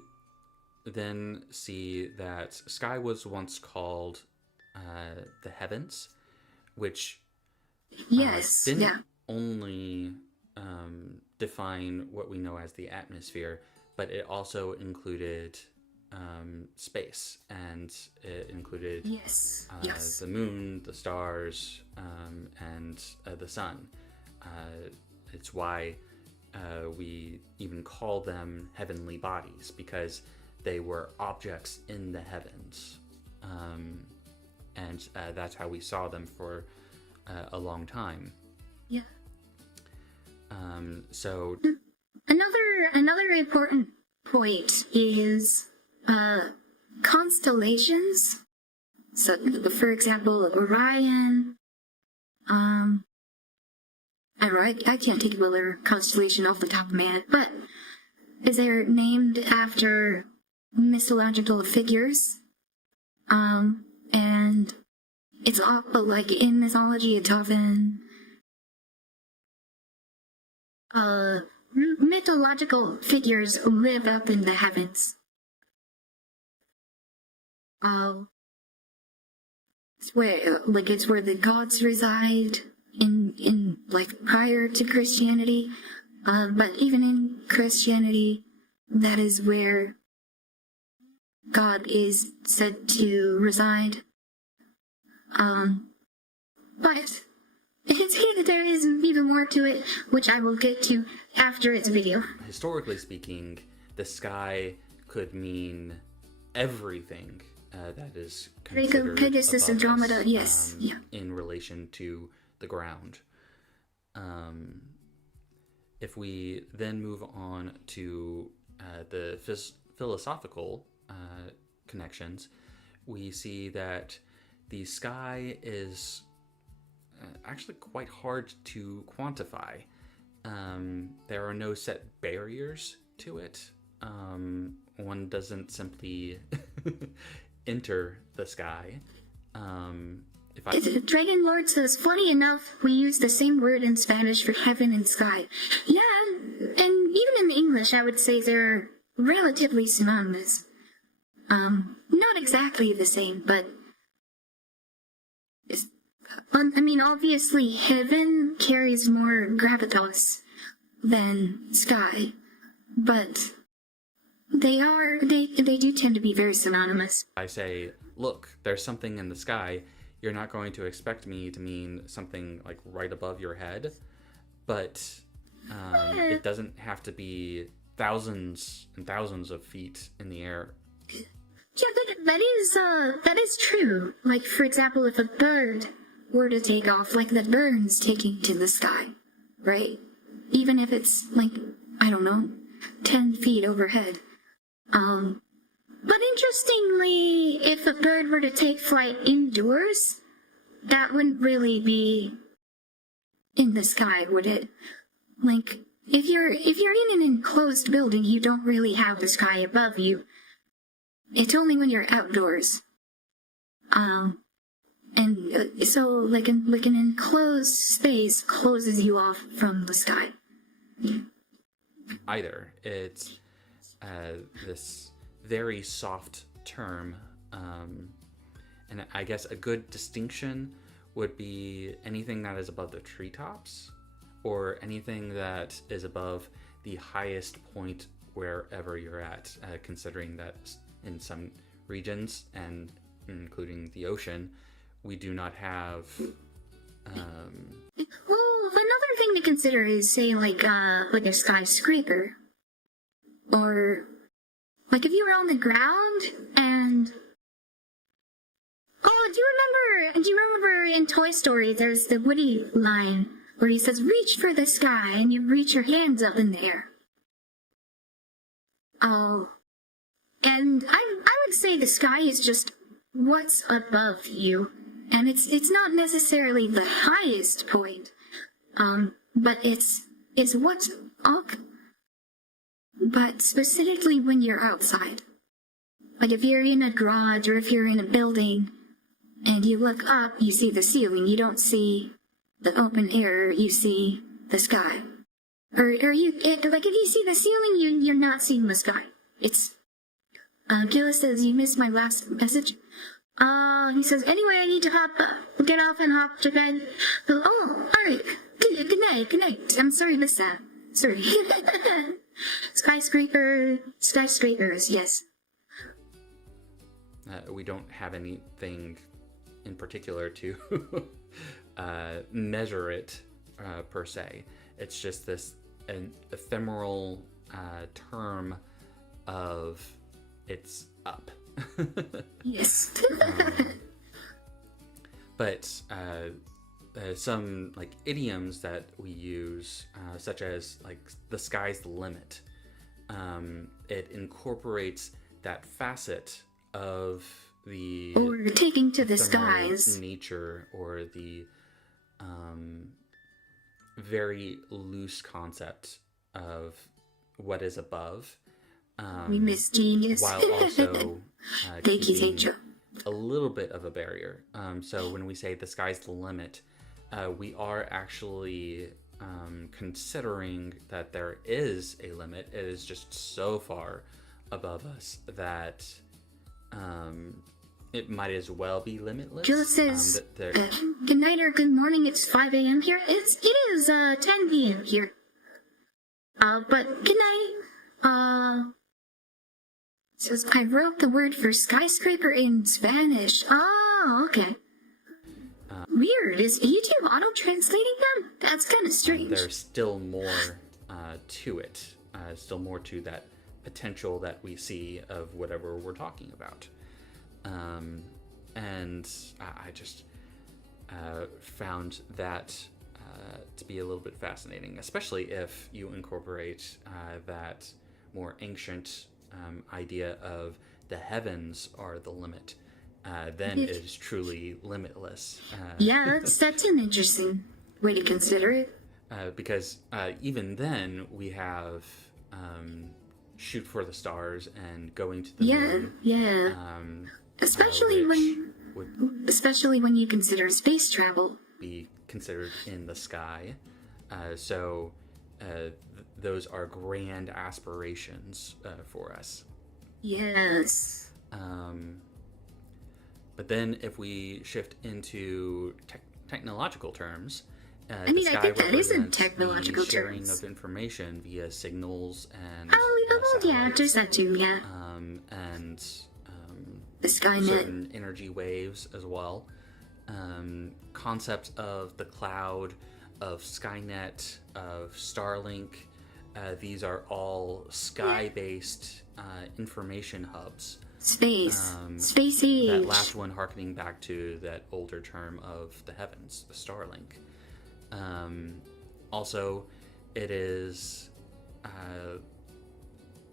then see that sky was once called the heavens, which didn't only define what we know as the atmosphere, but it also included space, and it included Yes. the moon, the stars, and the sun. It's why we even call them heavenly bodies, because they were objects in the heavens. And that's how we saw them for a long time. Yeah. So Another important point is constellations. So, for example, Orion. I can't think of another constellation off the top of my head, but they're named after mythological figures. And it's all, but like in mythology, it's often mythological figures live up in the heavens. It's where the gods reside in like prior to Christianity. But even in Christianity, that is where God is said to reside. But there is even more to it, which I will get to after its video. Historically speaking, the sky could mean everything that is considered Pegasus, above Andromeda, us, yes, yeah. in relation to the ground. If we then move on to the philosophical connections, we see that the sky is actually quite hard to quantify. There are no set barriers to it. One doesn't simply enter the sky. Dragon Lord says, funny enough, we use the same word in Spanish for heaven and sky. Yeah, and even in English, I would say they're relatively synonymous. Not exactly the same, but obviously heaven carries more gravitas than sky, but they do tend to be very synonymous. I say, look, there's something in the sky. You're not going to expect me to mean something like right above your head, but it doesn't have to be thousands and thousands of feet in the air. Yeah, that is true. Like, for example, if a bird were to take off, like the bird's taking to the sky, right? Even if it's like, I don't know, 10 feet overhead. But interestingly, if a bird were to take flight indoors, that wouldn't really be in the sky, would it? Like, if you're in an enclosed building, you don't really have the sky above you. It's only when you're outdoors. So like an enclosed space closes you off from the sky. Either it's this very soft term, and I guess a good distinction would be anything that is above the treetops, or anything that is above the highest point wherever you're at, considering that in some regions, and including the ocean, we do not have... Well, another thing to consider is, say, like a skyscraper. Or, like, if you were on the ground, and... Oh, do you remember in Toy Story, there's the Woody line, where he says, reach for the sky, and you reach your hands up in the air. Oh... And I would say the sky is just what's above you, and it's not necessarily the highest point, but it's what's up. But specifically when you're outside, like if you're in a garage or if you're in a building, and you look up, you see the ceiling. You don't see the open air. You see the sky, or if you see the ceiling, you're not seeing the sky. It's Gillis says, you missed my last message. He says, anyway, I need to get off and hop to bed. Oh, alright. Good night, good night. I'm sorry, miss that. Sorry. Skyscrapers, yes. We don't have anything in particular to measure it per se. It's just an ephemeral term of it's up. Yes. But some like idioms that we use, such as like the sky's the limit, it incorporates that facet of the Or taking to the ephemeral skies. nature, or the very loose concept of what is above. We miss genius. While also Thank you, keeping Joe. a little bit of a barrier. So when we say the sky's the limit, we are actually considering that there is a limit. It is just so far above us that it might as well be limitless. Joe says, good night or good morning. It's 5 a.m. here. It is 10 p.m. here. But good night. Says, I wrote the word for skyscraper in Spanish. Oh, okay. Weird. Is YouTube auto-translating them? That's kind of strange. There's still more to it. Still more to that potential that we see of whatever we're talking about. And I just found that to be a little bit fascinating, especially if you incorporate that more ancient idea of the heavens are the limit. Then it is truly limitless. Yeah, that's an interesting way to consider it. Because even then, we have shoot for the stars and going to the moon. Yeah. Especially when you consider space travel. Be considered in the sky. So those are grand aspirations for us. Yes. But then if we shift into technological terms, I mean, I think that isn't technological the sharing terms. of information via signals and yeah, there's that too, yeah. And The Skynet. certain energy waves as well. Concepts of the cloud, of Skynet, of Starlink. These are all sky-based information hubs. Space age. That last one harkening back to that older term of the heavens, the Starlink. Also, it is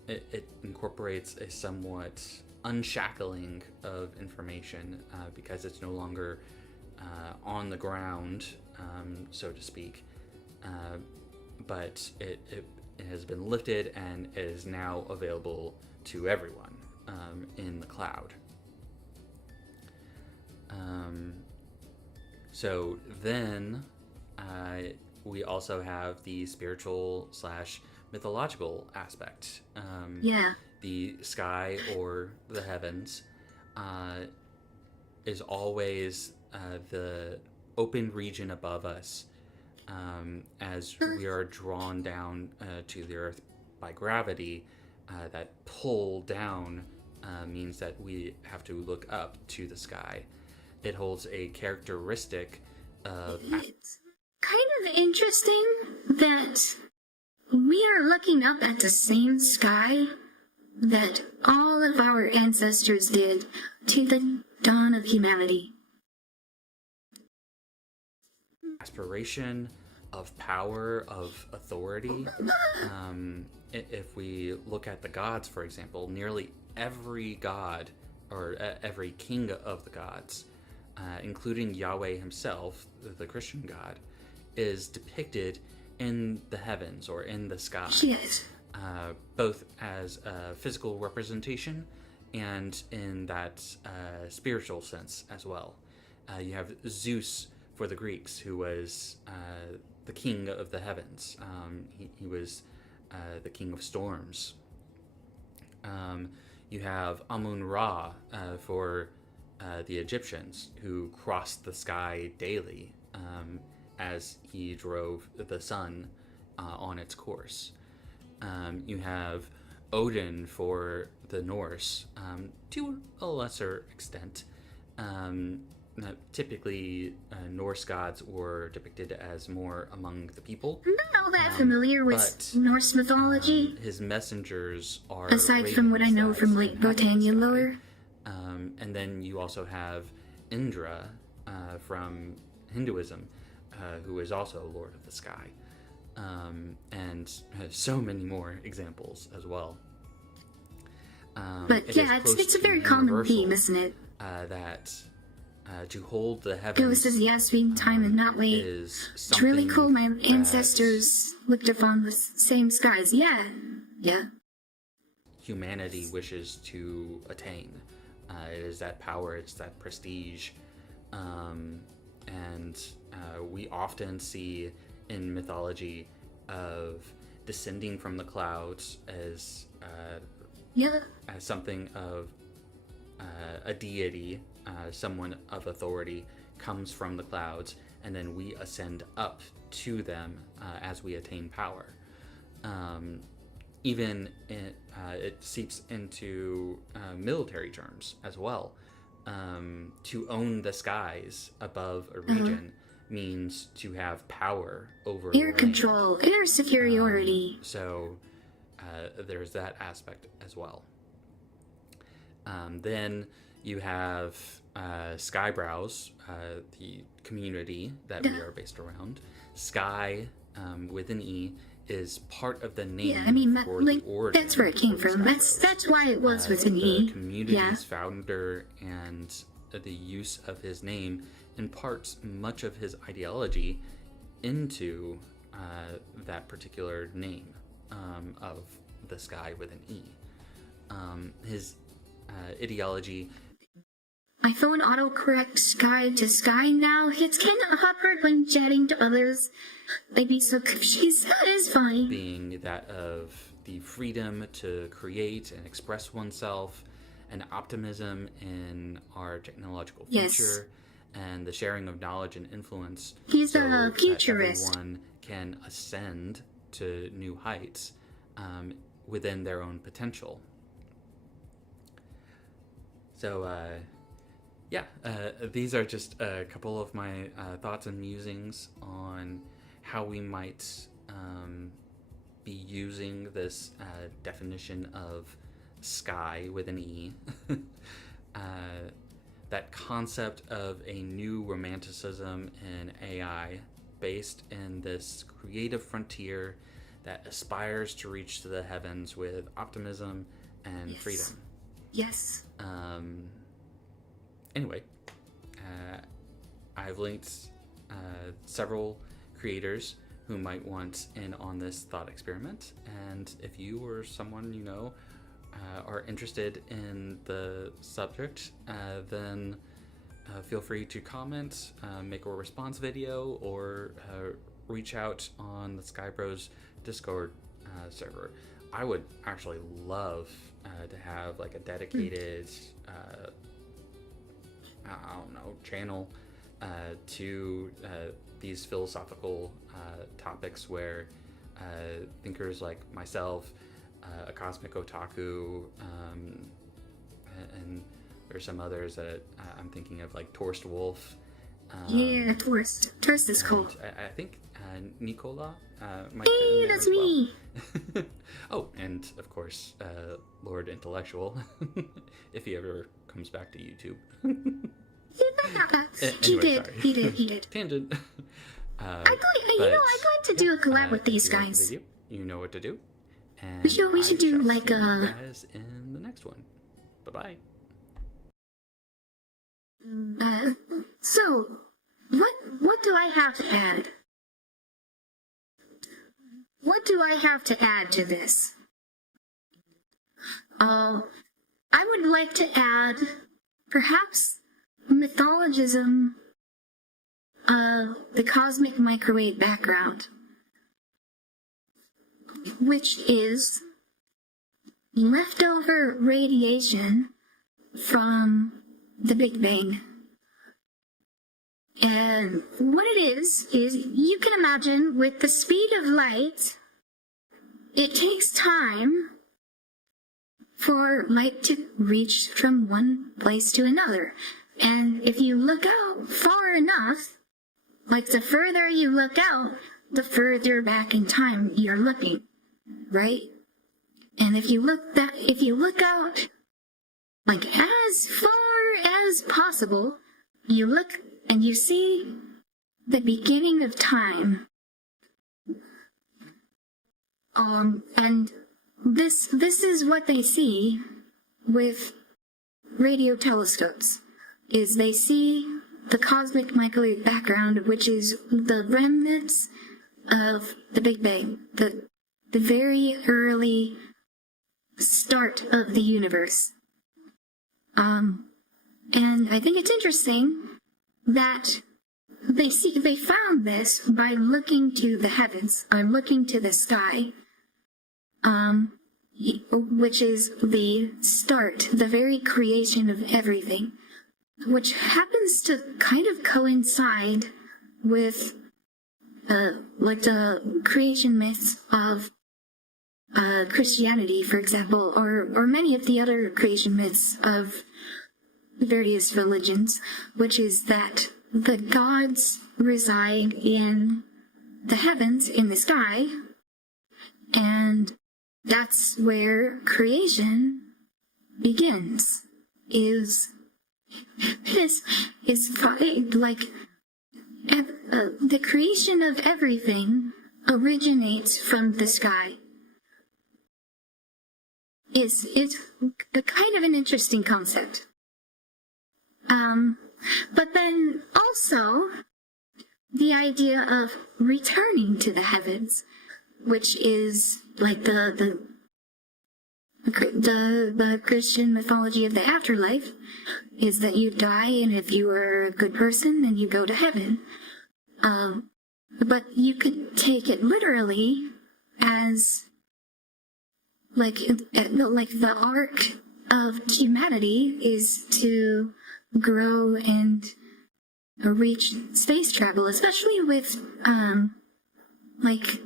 it incorporates a somewhat unshackling of information because it's no longer on the ground, so to speak, but it has been lifted and is now available to everyone in the cloud. So then we also have the spiritual / mythological aspect. The sky or the heavens is always the open region above us as we are drawn down to the earth by gravity. That pull down means that we have to look up to the sky. It holds a characteristic of... It's kind of interesting that we are looking up at the same sky that all of our ancestors did to the dawn of humanity. Aspiration, of power, of authority. If we look at the gods, for example, nearly every god, or every king of the gods, including Yahweh himself, the Christian God, is depicted in the heavens or in the sky. Yes. Both as a physical representation and in that spiritual sense as well. You have Zeus for the Greeks, who was the king of the heavens. He was the king of storms. You have Amun-Ra for the Egyptians, who crossed the sky daily as he drove the sun on its course. You have Odin for the Norse, to a lesser extent. Typically, Norse gods were depicted as more among the people. I'm not all that familiar with Norse mythology. His messengers are aside from what I know from like Britannia lore. And then you also have Indra from Hinduism, who is also Lord of the Sky. And so many more examples as well. But yeah, it's a very common theme, isn't it? That to hold the heavens. Ghost is yes, being time and not wait. It's really cool. My ancestors looked upon the same skies. Yeah. Humanity wishes to attain. It is that power, it's that prestige. And we often see in mythology of descending from the clouds as something of a deity, someone of authority comes from the clouds, and then we ascend up to them as we attain power. It seeps into military terms as well. To own the skies above a region means to have power over air land. control, air superiority. So there's that aspect as well. Then you have Skybrows, the community that we are based around. Sky with an E is part of the name. Yeah, I mean, for the origin that's where it came from. That's why it was with an E. The community's founder and the use of his name imparts much of his ideology into that particular name of the sky with an E. His ideology. My phone autocorrect sky to sky now. It's kind of awkward when chatting to others. They'd be so confused. That is fine. Being that of the freedom to create and express oneself, and optimism in our technological future, and the sharing of knowledge and influence. He's so a futurist. That everyone can ascend to new heights within their own potential. So, these are just a couple of my thoughts and musings on how we might be using this definition of sky with an E. That concept of a new romanticism in AI based in this creative frontier that aspires to reach to the heavens with optimism and freedom. Yes. Anyway, I've linked several creators who might want in on this thought experiment, and if you or someone you know are interested in the subject, then feel free to comment, make a response video, or reach out on the Skybros Discord server. I would actually love to have like a dedicated channel to these philosophical topics where thinkers like myself, a cosmic otaku, and there's some others that I'm thinking of, like Torst Wolf. Torst. Torst is cool. I think NiiCola might fit in there that's as well. me. Oh, and of course, Lord Intellectual, if he ever comes back to YouTube. He did. Tangent. I'm going to do a collab with these guys. Video, you know what to do. And We should do like see you guys in the next one. Bye bye. So, what do I have to add? What do I have to add to this? I would like to add, perhaps, mythologism, the cosmic microwave background, which is leftover radiation from the Big Bang. And what it is you can imagine with the speed of light, it takes time for light to reach from one place to another. And if you look out far enough, like the further you look out, the further back in time you're looking, right? And if you look out like as far as possible, you look and you see the beginning of time. And this is what they see with radio telescopes, is they see the cosmic microwave background, which is the remnants of the Big Bang, the very early start of the universe. And I think it's interesting that they found this by looking to the heavens, or looking to the sky, which is the start, the very creation of everything, which happens to kind of coincide with like the creation myths of Christianity, for example, or many of the other creation myths of various religions, which is that the gods reside in the heavens, in the sky, and that's where creation begins. Like the creation of everything originates from the sky. It's a kind of an interesting concept. But then also the idea of returning to the heavens, which is like the Christian mythology of the afterlife, is that you die, and if you are a good person, then you go to heaven. But you could take it literally as like the arc of humanity is to grow and reach space travel, especially with like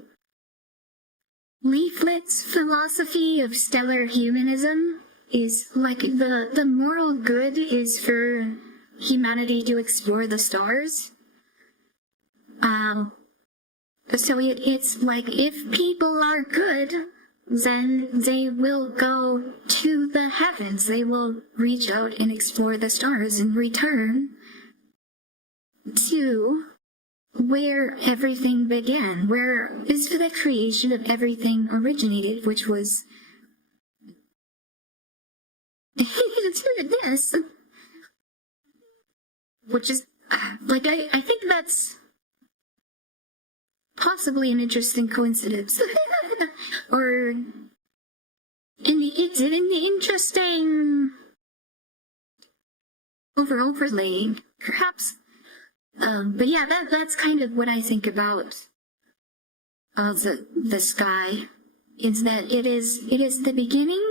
Leaflet's philosophy of stellar humanism is like the moral good is for humanity to explore the stars. So it's like if people are good, then they will go to the heavens. They will reach out and explore the stars and return to where everything began, where is the creation of everything originated, which was this, which is like I think that's possibly an interesting coincidence, or it's an interesting overlaying, perhaps. But yeah, that's kind of what I think about the sky, is that it is the beginning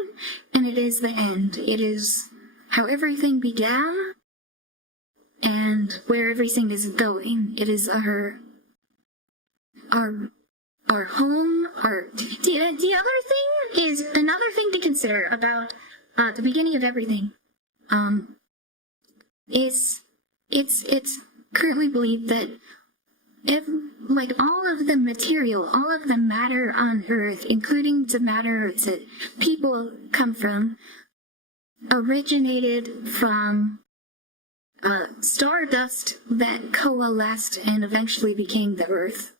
and it is the end. It is how everything began and where everything is going. It is our home. The other thing is another thing to consider about the beginning of everything. It's currently believed that like all of the material, all of the matter on Earth, including the matter that people come from, originated from stardust that coalesced and eventually became the Earth.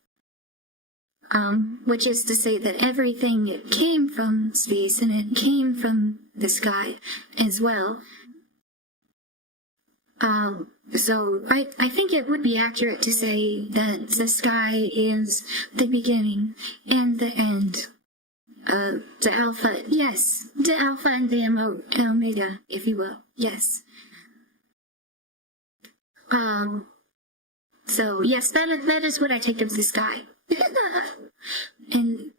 Which is to say that everything came from space and it came from the sky as well. So I think it would be accurate to say that the sky is the beginning and the end. The alpha, yes, the alpha and the omega, if you will, yes. So yes, that is what I take of the sky. And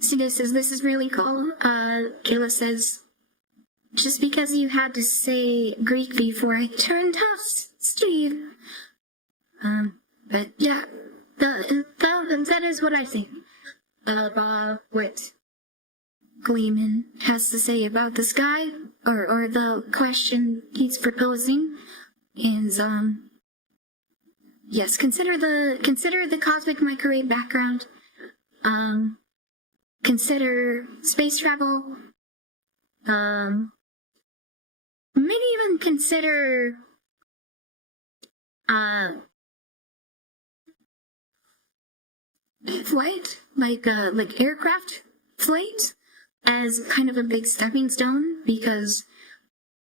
see, this is really cool. Kayla says, just because you had to say Greek before I turned off Steve. But yeah, that is what I think about what Gleeman has to say about the sky, or the question he's proposing is, yes, consider the cosmic microwave background, consider space travel, maybe even consider, flight, like aircraft flight, as kind of a big stepping stone, because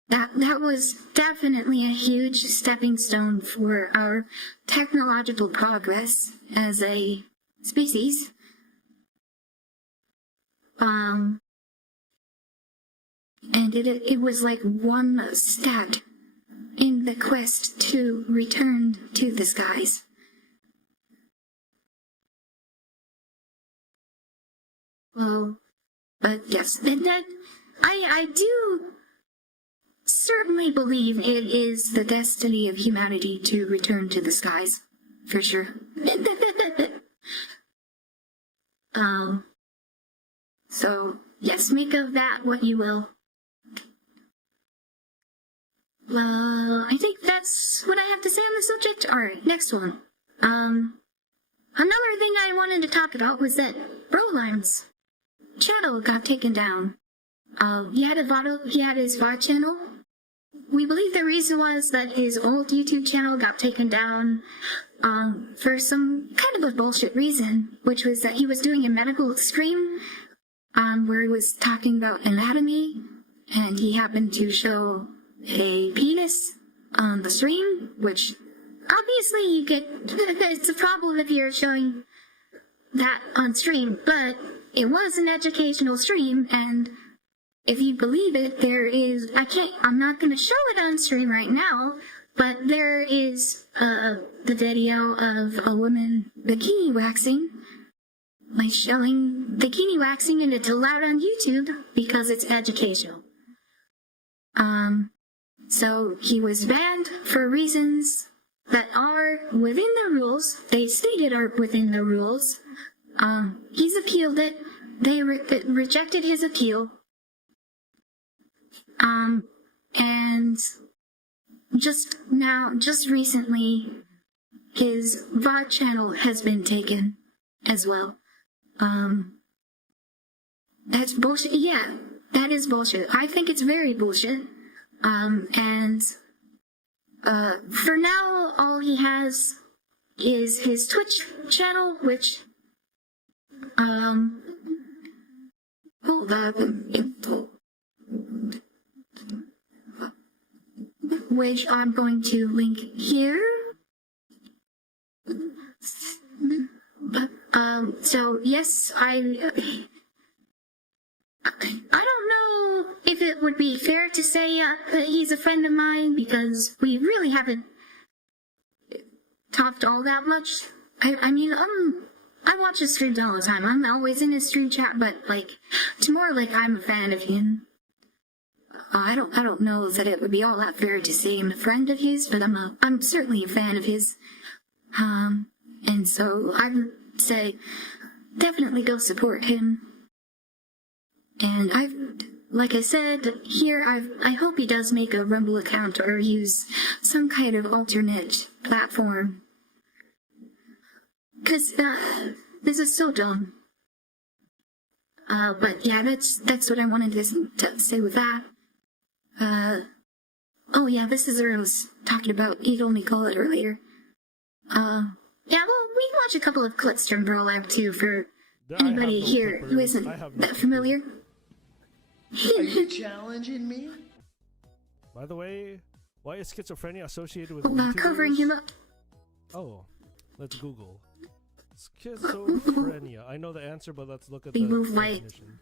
that was definitely a huge stepping stone for our technological progress as a species. And it was like one step in the quest to return to the skies. Well, but yes, I do certainly believe it is the destiny of humanity to return to the skies, for sure. So yes, make of that what you will. I think that's what I have to say on the subject. Alright, next one. Another thing I wanted to talk about was that Broline's channel got taken down. He had his VOD channel. We believe the reason was that his old YouTube channel got taken down for some kind of a bullshit reason, which was that he was doing a medical stream where he was talking about anatomy, and he happened to show a penis on the stream, which obviously you get, it's a problem if you're showing that on stream, but it was an educational stream, and if you believe it, I'm not going to show it on stream right now, but there is the video of a woman bikini waxing, like showing bikini waxing, and it's allowed on YouTube because it's educational. So he was banned for reasons that are within the rules. They stated are within the rules. He's appealed it. They rejected his appeal. And just recently, his VOD channel has been taken as well. That's bullshit. Yeah, that is bullshit. I think it's very bullshit. For now, all he has is his Twitch channel, which, hold on, which I'm going to link here. So yes, I don't know if it would be fair to say that he's a friend of mine, because we really haven't talked all that much. I mean, I watch his streams all the time. I'm always in his stream chat, but like, it's more like I'm a fan of him. I don't know that it would be all that fair to say I'm a friend of his, but I'm certainly a fan of his. And so I would say definitely go support him. And like I said here, I hope he does make a Rumble account or use some kind of alternate platform. 'Cause this is so dumb. But yeah, that's what I wanted to say with that. Oh yeah, this is where I was talking about NiiCola earlier. Yeah, well, we can watch a couple of clips from Burlap too for anybody here who isn't that familiar. Are you challenging me? By the way, why is schizophrenia associated with covering him up. Oh, let's Google. Schizophrenia. I know the answer, but let's look at the definition.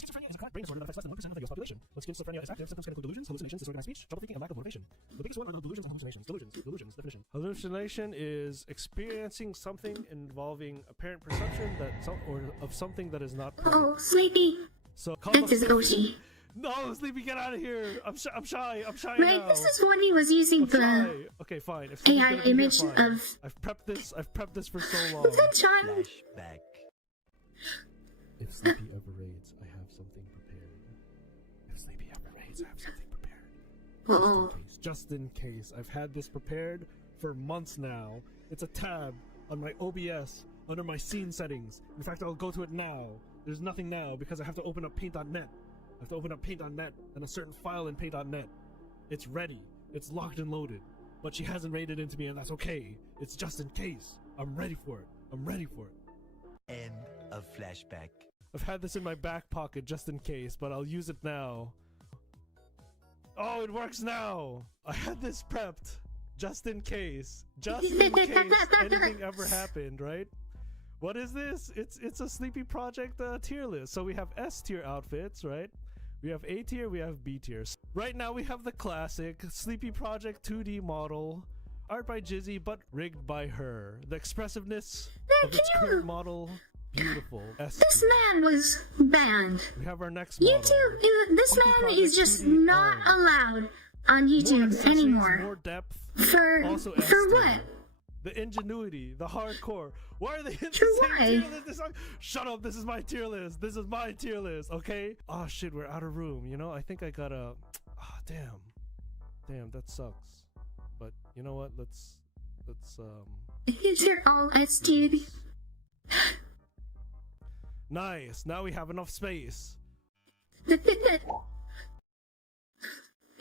Schizophrenia is a chronic brain disorder that affects less than 1% of the U.S. population. When schizophrenia is active, symptoms can include delusions, hallucinations, disorganized speech, trouble thinking, and lack of motivation. The biggest one are delusions and hallucinations. Delusions. Definition. Hallucination is experiencing something involving apparent perception of something that is not present. Oh, sleepy. So That's his Oshi. No, Sleepy, get out of here. I'm shy. I'm shy Right, now. this is when he was using I'm the shy. Okay, fine. If Sleepy's AI gonna be image here, fine. of. I've prepped this for so long. What's that, Sean? Flashback. If Sleepy ever raids, I have something prepared. If Sleepy ever raids, I have something prepared. Oh. Just in case. I've had this prepared for months now. It's a tab on my OBS under my scene settings. In fact, I'll go to it now. There's nothing now because I have to open up paint.net. I have to open up paint.net and a certain file in paint.net. It's ready. It's locked and loaded. But she hasn't raided into me, and that's okay. It's just in case. I'm ready for it. I'm ready for it. End of flashback. I've had this in my back pocket just in case, but I'll use it now. Oh, it works now! I had this prepped just in case. Just in case anything ever happened, right? What is this? It's a Sleepy Project tier list. So we have S tier outfits, right? We have A tier, we have B tier. Right now we have the classic Sleepy Project 2D model. Art by Jizzy, but rigged by her. The expressiveness of its current model, beautiful. S tier. This man was banned. We have our next model. YouTube, this Sleepy man Project is just 2D not art. allowed on More YouTube accessories, anymore. more depth. For Also S for tier. what? The ingenuity, the hardcore. Why are they in the For same why? tier list? This song? Shut up, this is my tier list. This is my tier list, okay? Oh shit, we're out of room, you know? I think I gotta... Ah, damn. Damn, that sucks. But, you know what? Let's These are all S tier. Nice, now we have enough space.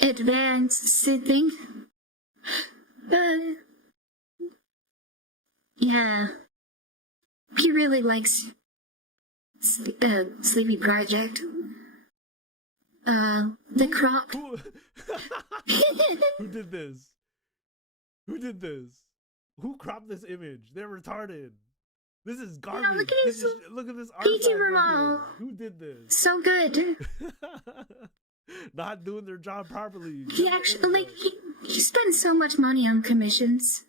Advanced sitting. Yeah. He really likes Sleepy Project. The crop. Who... Who did this? Who did this? Who cropped this image? They're retarded. This is garbage. look at his Look at this YouTuber artifact right model. here. Who did this? So good. Not doing their job properly. He actually, like, he spends so much money on commissions.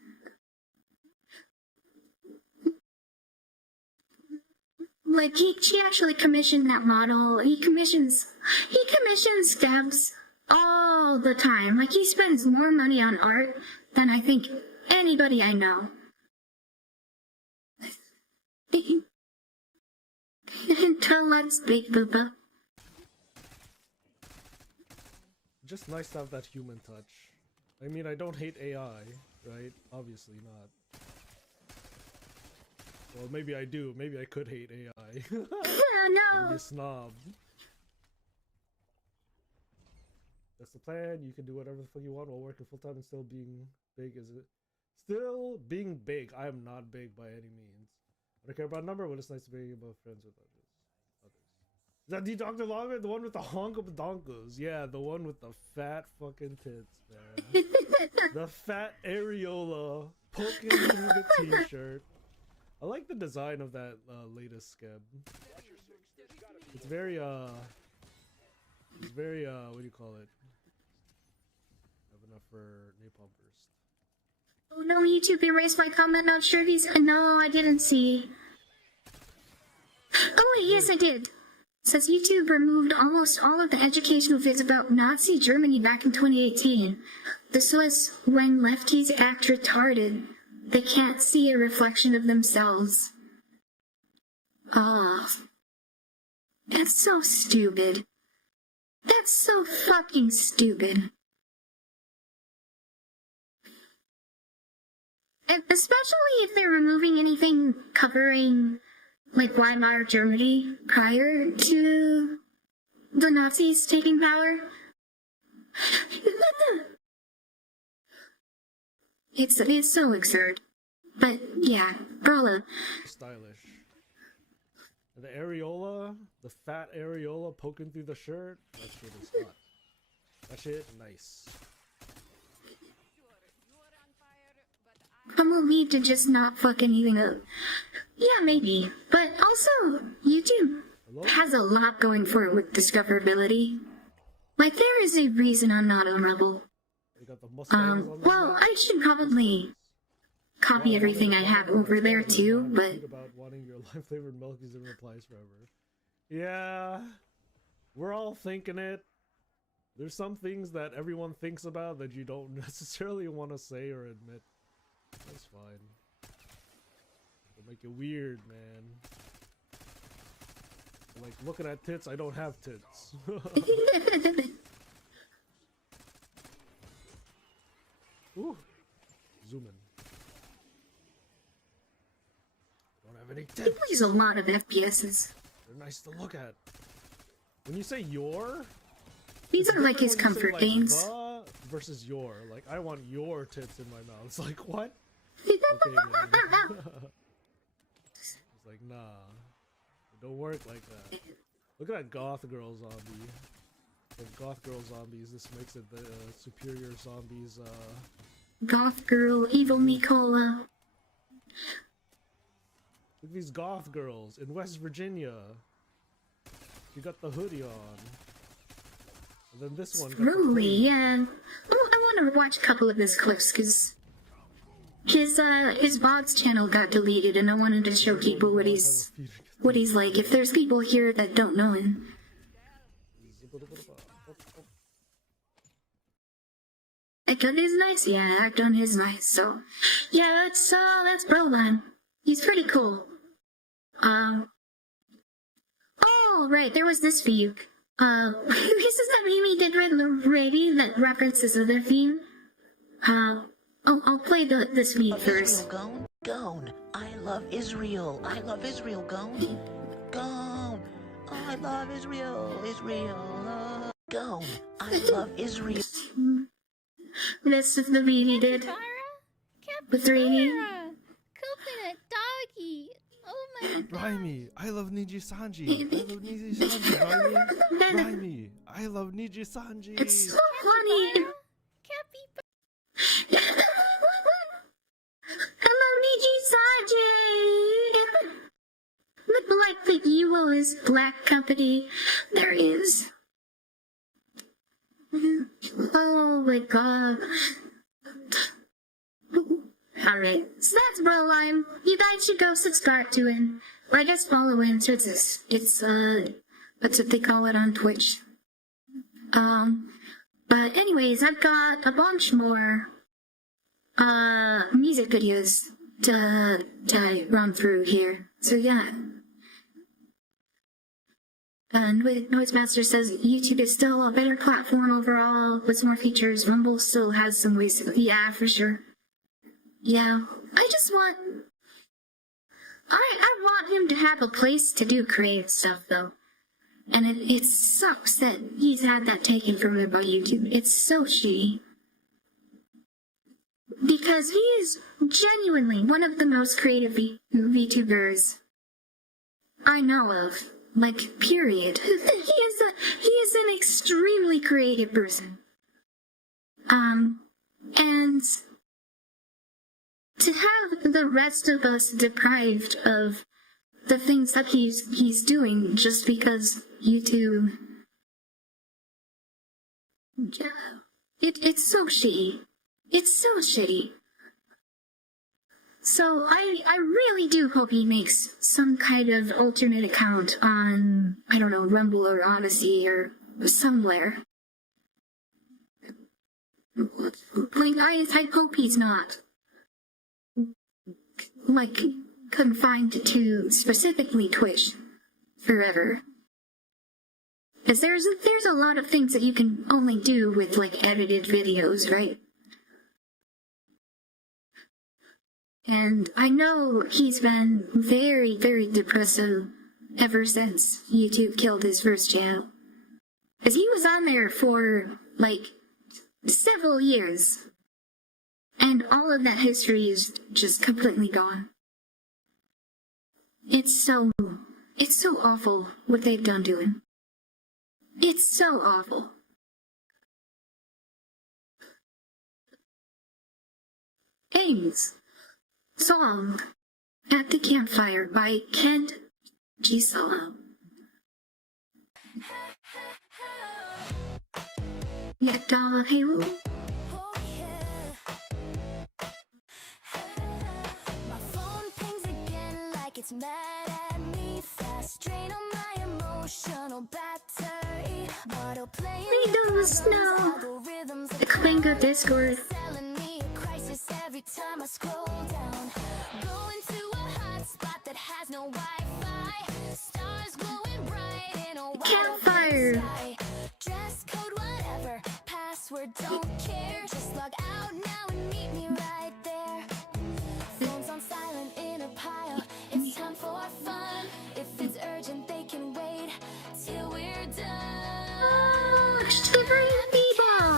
Like, she actually commissioned that model. He commissions devs all the time. Like, he spends more money on art than I think anybody I know. Until let's big booba. Just nice to have that human touch. I mean, I don't hate AI, right? Obviously not. Well, maybe I do. Maybe I could hate AI. No. Be a snob. That's the plan. You can do whatever the fuck you want while working full time and still being big. Is it? Still being big. I am not big by any means. I don't care about number, but it's nice to be above friends with others. Is that the Dr. Longer? The one with the honk of donkos? Yeah, the one with the fat fucking tits, man. The fat areola poking through the t-shirt. I like the design of that latest skeb. It's very, what do you call it? I have enough for napalm burst. Oh no, YouTube erased my comment. Not sure he's. No, I didn't see. Oh wait, yes, I did. Says YouTube removed almost all of the educational vids about Nazi Germany back in 2018. This was when lefties act retarded. They can't see a reflection of themselves. Ah. That's so stupid. That's so fucking stupid. And especially if they're removing anything covering, like, Weimar Germany prior to the Nazis taking power. It's so absurd. But, yeah, Brola. Stylish. And the areola, the fat areola poking through the shirt, that shit is hot. That shit, nice. I'm gonna need to just not fuck anything up. Yeah, maybe. But also, YouTube has a lot going for it with discoverability. Like, there is a reason I'm not a rebel. Well, I should probably copy everything I have over there too, but... About wanting your life flavored milk is in replies forever. Yeah, we're all thinking it. There's some things that everyone thinks about that you don't necessarily want to say or admit. That's fine. Don't make it weird, man. Like, looking at tits, I don't have tits. Ooh. Zoom in. Don't have any tits. There's a lot of FPSs. They're nice to look at. When you say your, these are like his comfort games. The versus your. Like, I want your tits in my mouth. It's like, what? Okay, man. It's like, nah. It don't work like that. Look at that goth girl zombie. Like, goth girl zombies, this makes it the superior zombies, Goth girl, evil NiiCola. Look at these goth girls in West Virginia. You got the hoodie on. And then this one got Really, yeah. Oh, I want to watch a couple of his clips, because his bot's channel got deleted, and I wanted to show people what he's like, if there's people here that don't know him. Act on his nice, yeah, act on his nice, so... Yeah, that's Broline. He's pretty cool. Oh, right, there was this for you. This is that meme he did with Lady that references other theme. I'll play this meme first. Gone, gone. I love Israel. I love Israel. Gone, gone. I love Israel. Israel. Gone. I love Israel. This is the meme he did. With Rainy. Coconut doggy. Oh my god. Raimi, I love Niji Sanji. I love Niji Sanji, Raimi. Raimi, I love Niji Sanji. It's so funny. Hello, Niji Sanji. Look like the evil is black company. There is. Oh my god. Alright, so that's Broline. You guys should go subscribe to him. Or I guess follow him, so it's that's what they call it on Twitch. But anyways, I've got a bunch more, music videos to run through here. So yeah. And Noise Master says YouTube is still a better platform overall with more features. Rumble still has some ways to go. Yeah, for sure. Yeah, I just want... I want him to have a place to do creative stuff, though. And it sucks that he's had that taken from him by YouTube. It's so shitty. Because he is genuinely one of the most creative VTubers I know of. Like, period. He is an extremely creative person. And to have the rest of us deprived of the things that he's doing just because YouTube... Yeah, it's so shitty. It's so shitty. So I really do hope he makes some kind of alternate account on, I don't know, Rumble or Odyssey or somewhere. Like, I hope he's not, like, confined to specifically Twitch forever. Because there's a lot of things that you can only do with, like, edited videos, right? And I know he's been very, very depressive ever since YouTube killed his first channel. Because he was on there for, like, several years. And all of that history is just completely gone. It's so awful what they've done to him. It's so awful. Anyways, song At the Campfire by Kent G. Solo. Yeah, Dollar Halo. My phone pings again like it's mad at me. Fast drain on my emotional battery. victory. Autoplay Read the snow. The Klinga Discord. selling me a crisis every time I scroll down. Going to a hot spot that has no Wi-Fi. Stars glowing bright in a wide Campfire. open sky. Dress code whatever, password don't care. Just log out now and meet me right there. Phones on silent in a pile. It's time for fun. If it's urgent, they can wait till we're done. Oh, shivering people.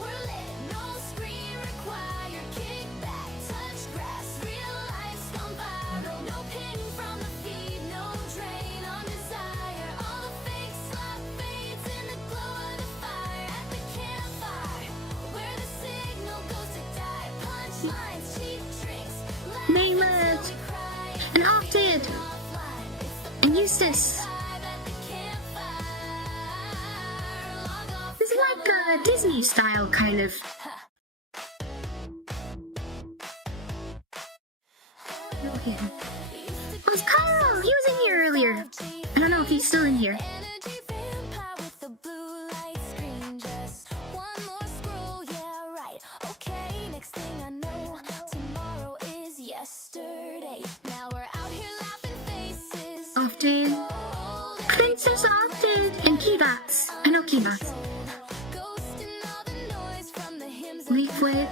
We're lit, no screen required. Kick back, touch grass. Real life's gone viral. No ping from the feed, no drain on desire. All the fake slop fades in the glow of the fire. At the campfire, where the signal goes to die. Punchlines, cheap drinks. Nameless. And Opted. And Eustace. It's like a Disney style, kind of. Okay. Oh, it's Kyle! He was in here earlier. I don't know if he's still in here. Energy vampire with the blue light screen. Just one more scroll, yeah, right. Okay, next thing I know, tomorrow is yesterday. Now we're out here laughing faces. Opted. Princess Opted. And Keybots. I know Keybots. Ghosting all the noise from the hymns and Leaflet.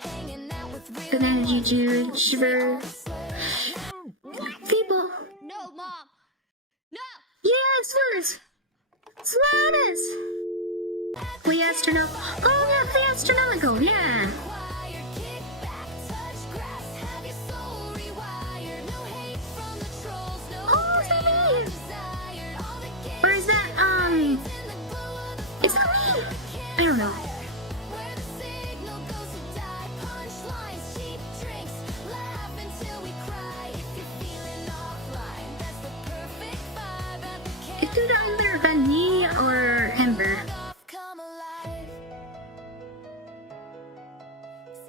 hanging out with real Good Energy Jude. Shiver. People. No, Mom. No! Yes, words. Slanus. Play Astronaut. Oh, yeah, Play Astronomical. Yeah. Wired, kick back, touch grass, have your soul rewired. No hate from the trolls, no Oh, is that brain me? desired. All the Or is that, in the glow of the is that me? I don't know. where the signal goes to die. Punchlines, cheap drinks, laugh until we cry. If you're feeling offline, that's the perfect vibe at the It could either been me or Ember. off, come alive.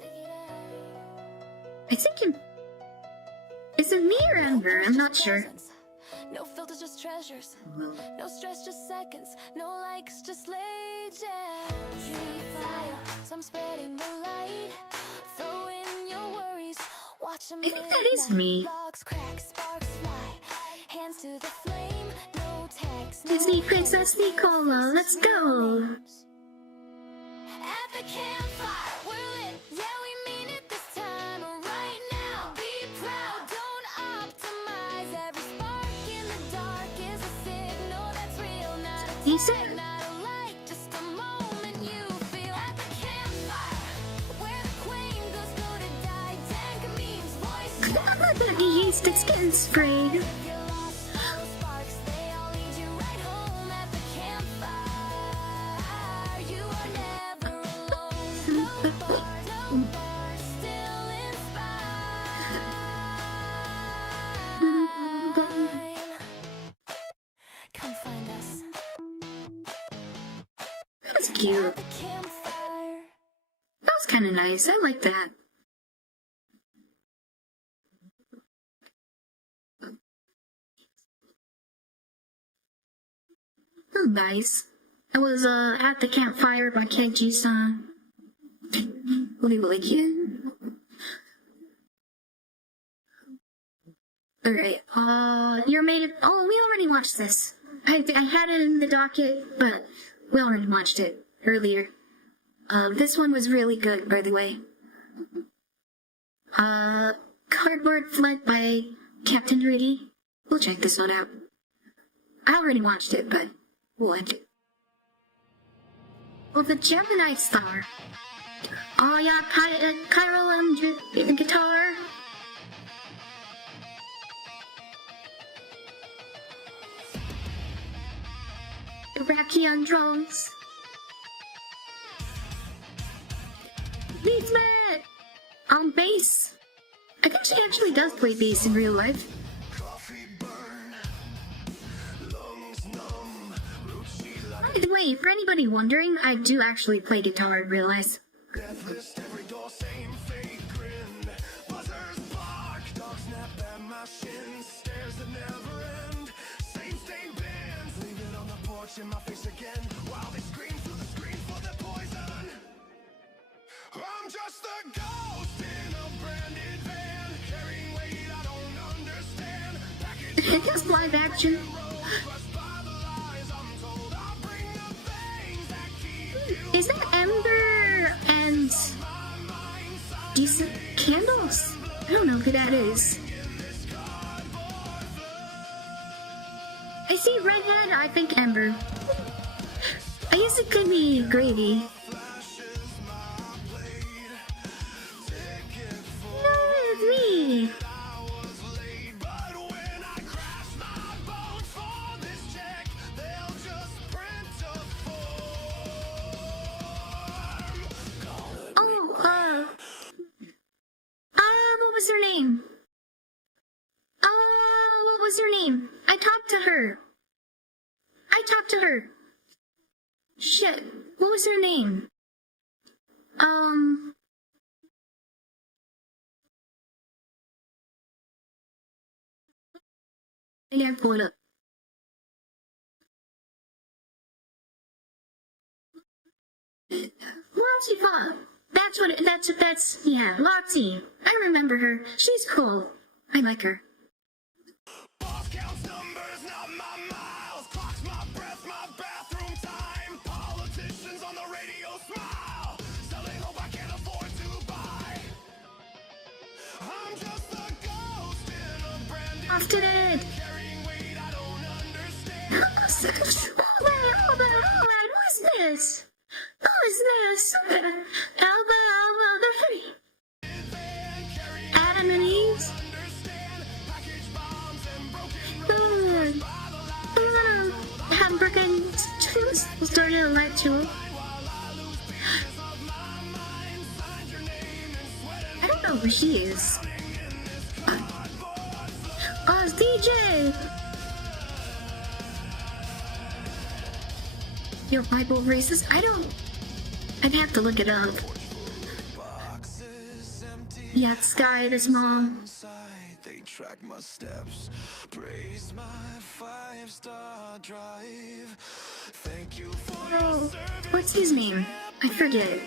Sing it out. I think is it me or Ember? I'm not sure. No filters, just treasures. No stress, just seconds. No likes, just legends. Dream fire, so I'm spreading the light. Throw in your worries. Watch them I think that is me. Logs crack, sparks fly. Hands to the flame. No text. No Disney Princess NiiCola. Let's go. At the campfire, we're lit. Yeah, we mean it this time. Right now, be proud. Don't optimize. Every spark in the dark is a signal that's real. Not a He said. tag, not a light, just a moment you feel. At the campfire, where the queen goes go to die. Dank memes, voice. He used its skin sprayed. If you're lost, follow sparks. They all lead you right home. At the campfire, you are never alone. No bars, still inspired. Come find us That's cute. at the campfire. That was kind of nice. I like that. That was nice. It was At the Campfire by Kenji-san. Really, really cute. Alright, you made it. Oh, we already watched this. I had it in the docket, but we already watched it earlier. This one was really good, by the way. Cardboard Flood by Captain Rudy. We'll check this one out. I already watched it, but we'll watch it. Well, the Gemini Star. Oh yeah, Cairo the guitar. Iraqi on drums. Beatsman! On bass. I think she actually does play bass in real life. By the way, for anybody wondering, I do actually play guitar in real life. flashing my face again while they scream through the screen for the poison. I'm just a ghost in a branded van, carrying weight I don't understand. Just live action. Is that Ember and decent candles? I don't know who that is. I see redhead, I think Ember. I guess it could be Gravy. No, it's me. What was her name? What was her name? I talked to her. Shit. What was her name? I gotta pull it up. Lottie Fa. Yeah, Lottie. I remember her. She's cool. I like her. Boss counts numbers, not my miles. Clocks my breath, my bathroom time. Politicians on the radio smile. Selling hope I can't afford to buy. I'm just a ghost in a branded Off to it. carrying weight I don't understand. Hold on. What's this? Who is this? Elba, the three. Adam and Eve. Hamburger started a light tool. I don't know who he is. Oh, it's DJ! Your Bible racist? I'd have to look it up. Yeah, Sky, this mom. They track my steps, praise my 5-star drive. Thank you for Oh, what's his name? I forget.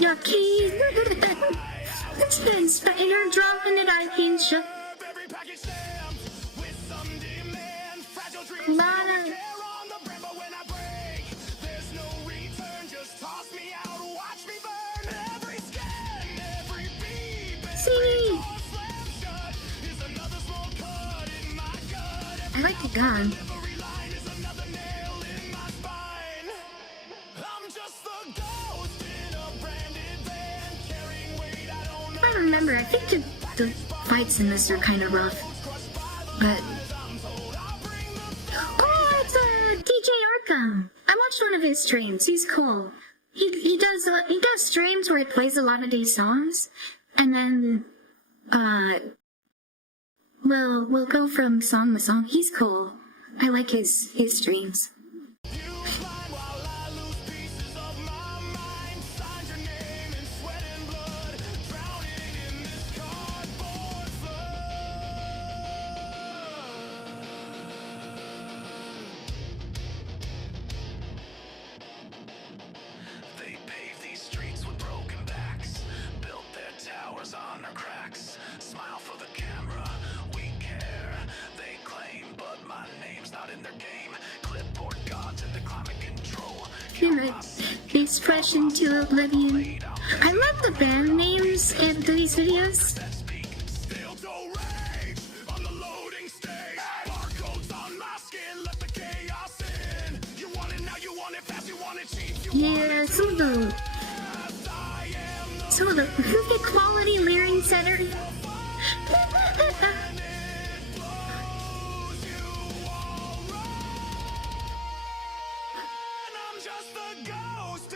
Your keys. It's been Spider dropping it. I can shut. every package stamped with some demand. Fragile dreams Lana. on the brand, but when I break, there's no return. Just toss me out, watch me burn. Every scan, every beat, See? I like the gun. every line is another nail in my spine. I'm just the ghost in a branded van, carrying weight I don't If I remember, I think the fights in this are kind of rough. But oh, it's DJ Arkham. I watched one of his streams. He's cool. He does streams where he plays a lot of these songs, and then we'll go from song to song. He's cool. I like his streams. They paved these streets with broken backs, built their towers on their cracks. Smile for the camera, we care. They claim, but my name's not in their game. Clipboard gods and the climate control. It's fresh into oblivion. I love the band names in these videos. Still don't rage on the loading stage. Barcodes on my skin, let the chaos in. You want it now, you want it fast, you want it cheap. Yeah, some of the quality lyric center.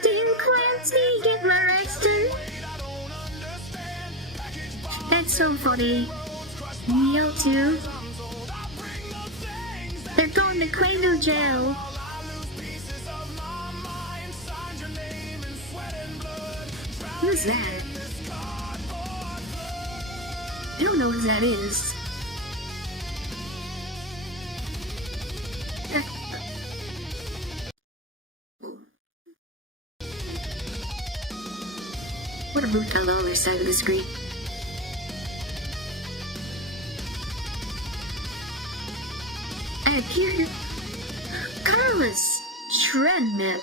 Dean Clancy, get my arrested. That's so funny. Neo too. They're going to Quavo jail. Who's that? I don't know who that is. moved on the other side of the screen. And here, Carlos Treadmill.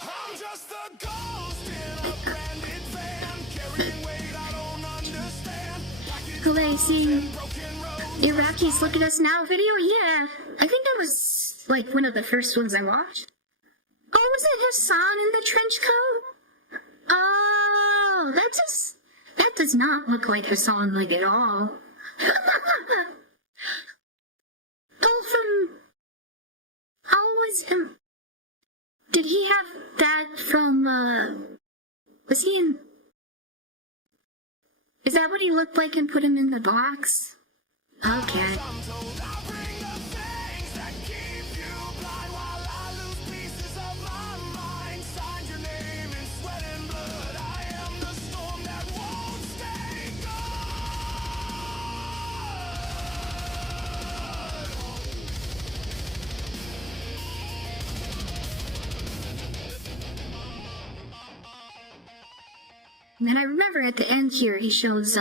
I'm just a ghost in a branded van, carrying weight I don't understand. Have I seen Iraqis Look at Us Now video? Yeah, I think that was like one of the first ones I watched. Oh, was it Hassan in the trench coat? Oh, that does not look like Hassan, like, at all. How was him? Did he have that from, was he in, is that what he looked like and put him in the box? Okay. And then I remember at the end here, he shows,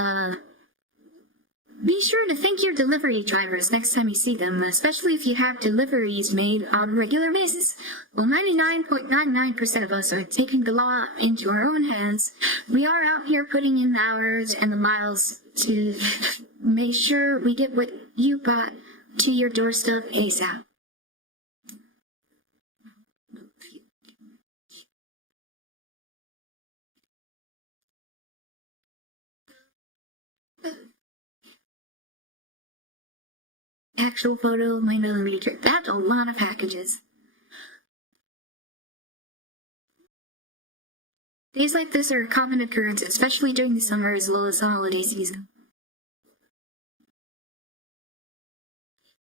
be sure to thank your delivery drivers next time you see them, especially if you have deliveries made on a regular basis. Well, 99.99% of us are taking the law into our own hands. We are out here putting in the hours and the miles to make sure we get what you bought to your doorstep ASAP. Actual photo of my millimeter. That's a lot of packages. Days like this are a common occurrence, especially during the summer as well as the holiday season.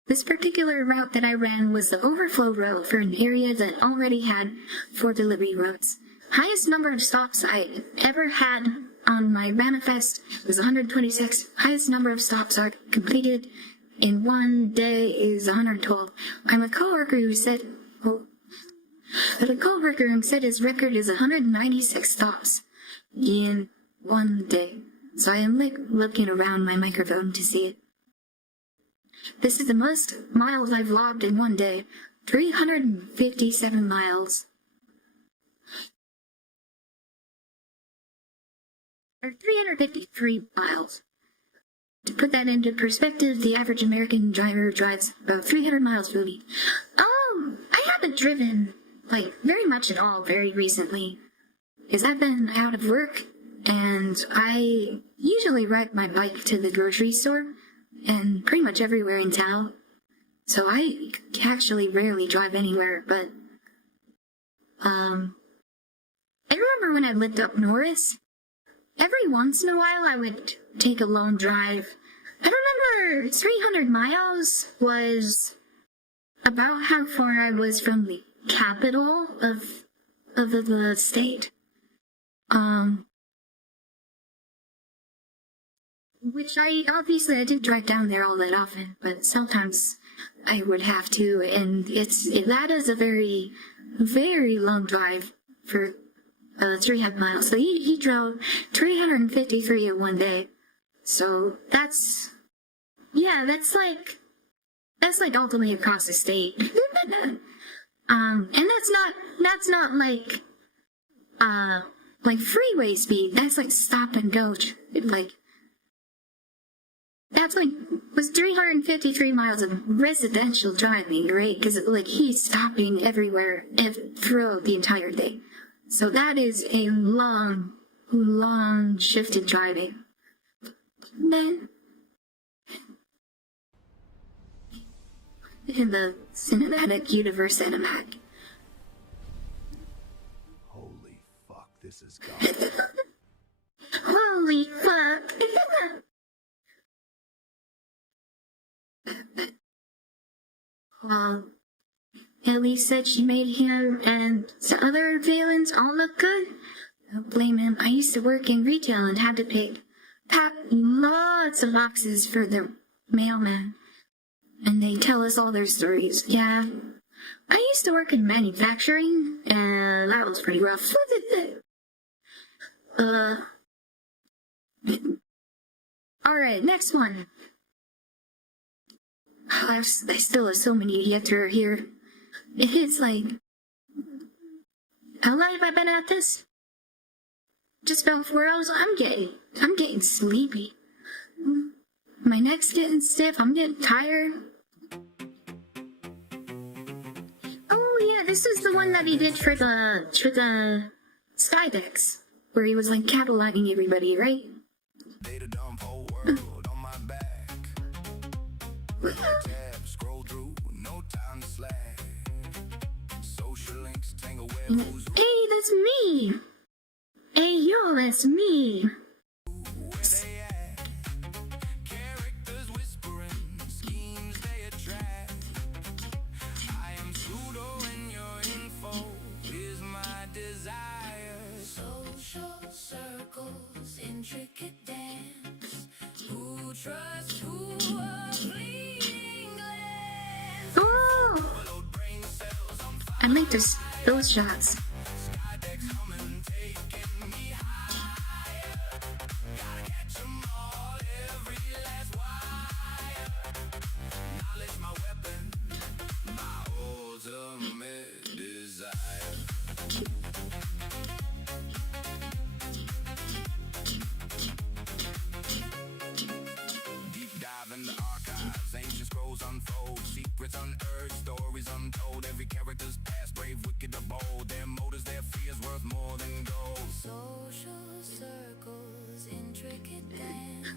This particular route that I ran was the overflow route for an area that already had 4 delivery routes. Highest number of stops I ever had on my manifest was 126. Highest number of stops I completed in one day is 112. I'm a coworker who said, his record is 196 stops in one day. So I am looking around my microphone to see it. This is the most miles I've logged in one day. 357 miles. Or 353 miles. To put that into perspective, the average American driver drives about 300 miles per week. Oh, I haven't driven, like, very much at all very recently. Because I've been out of work, and I usually ride my bike to the grocery store, and pretty much everywhere in town. So I actually rarely drive anywhere, but, I remember when I lived up north, every once in a while I would take a long drive. I remember 300 miles was about how far I was from the capital of the state. Which I didn't drive down there all that often, but sometimes I would have to, and that is a very, very long drive for 300 miles. So he drove 353 in one day. So that's like all the way across the state. And that's not like freeway speed. That's like stop and go. Was 353 miles of residential driving, right? Because like he's stopping everywhere throughout the entire day. So that is a long, long shifted driving. Then, in the cinematic universe cinematic. Holy fuck, this is God. Holy fuck. Well, Ellie said she made him and the other villains all look good. Don't blame him. I used to work in retail and had to pack lots of boxes for the mailman. And they tell us all their stories. Yeah. I used to work in manufacturing, and that was pretty rough. Alright, next one. I still have so many yet to hear. It is like... How long have I been at this? Just about 4 hours. I'm getting sleepy. My neck's getting stiff. I'm getting tired. Oh yeah, this is the one that he did for the Skydex, where he was like cataloging everybody, right? Hey, that's me! Hey, yo, that's me! Social circles, intricate dance. Who trusts who a fleeting glance? Oh! I like those shots.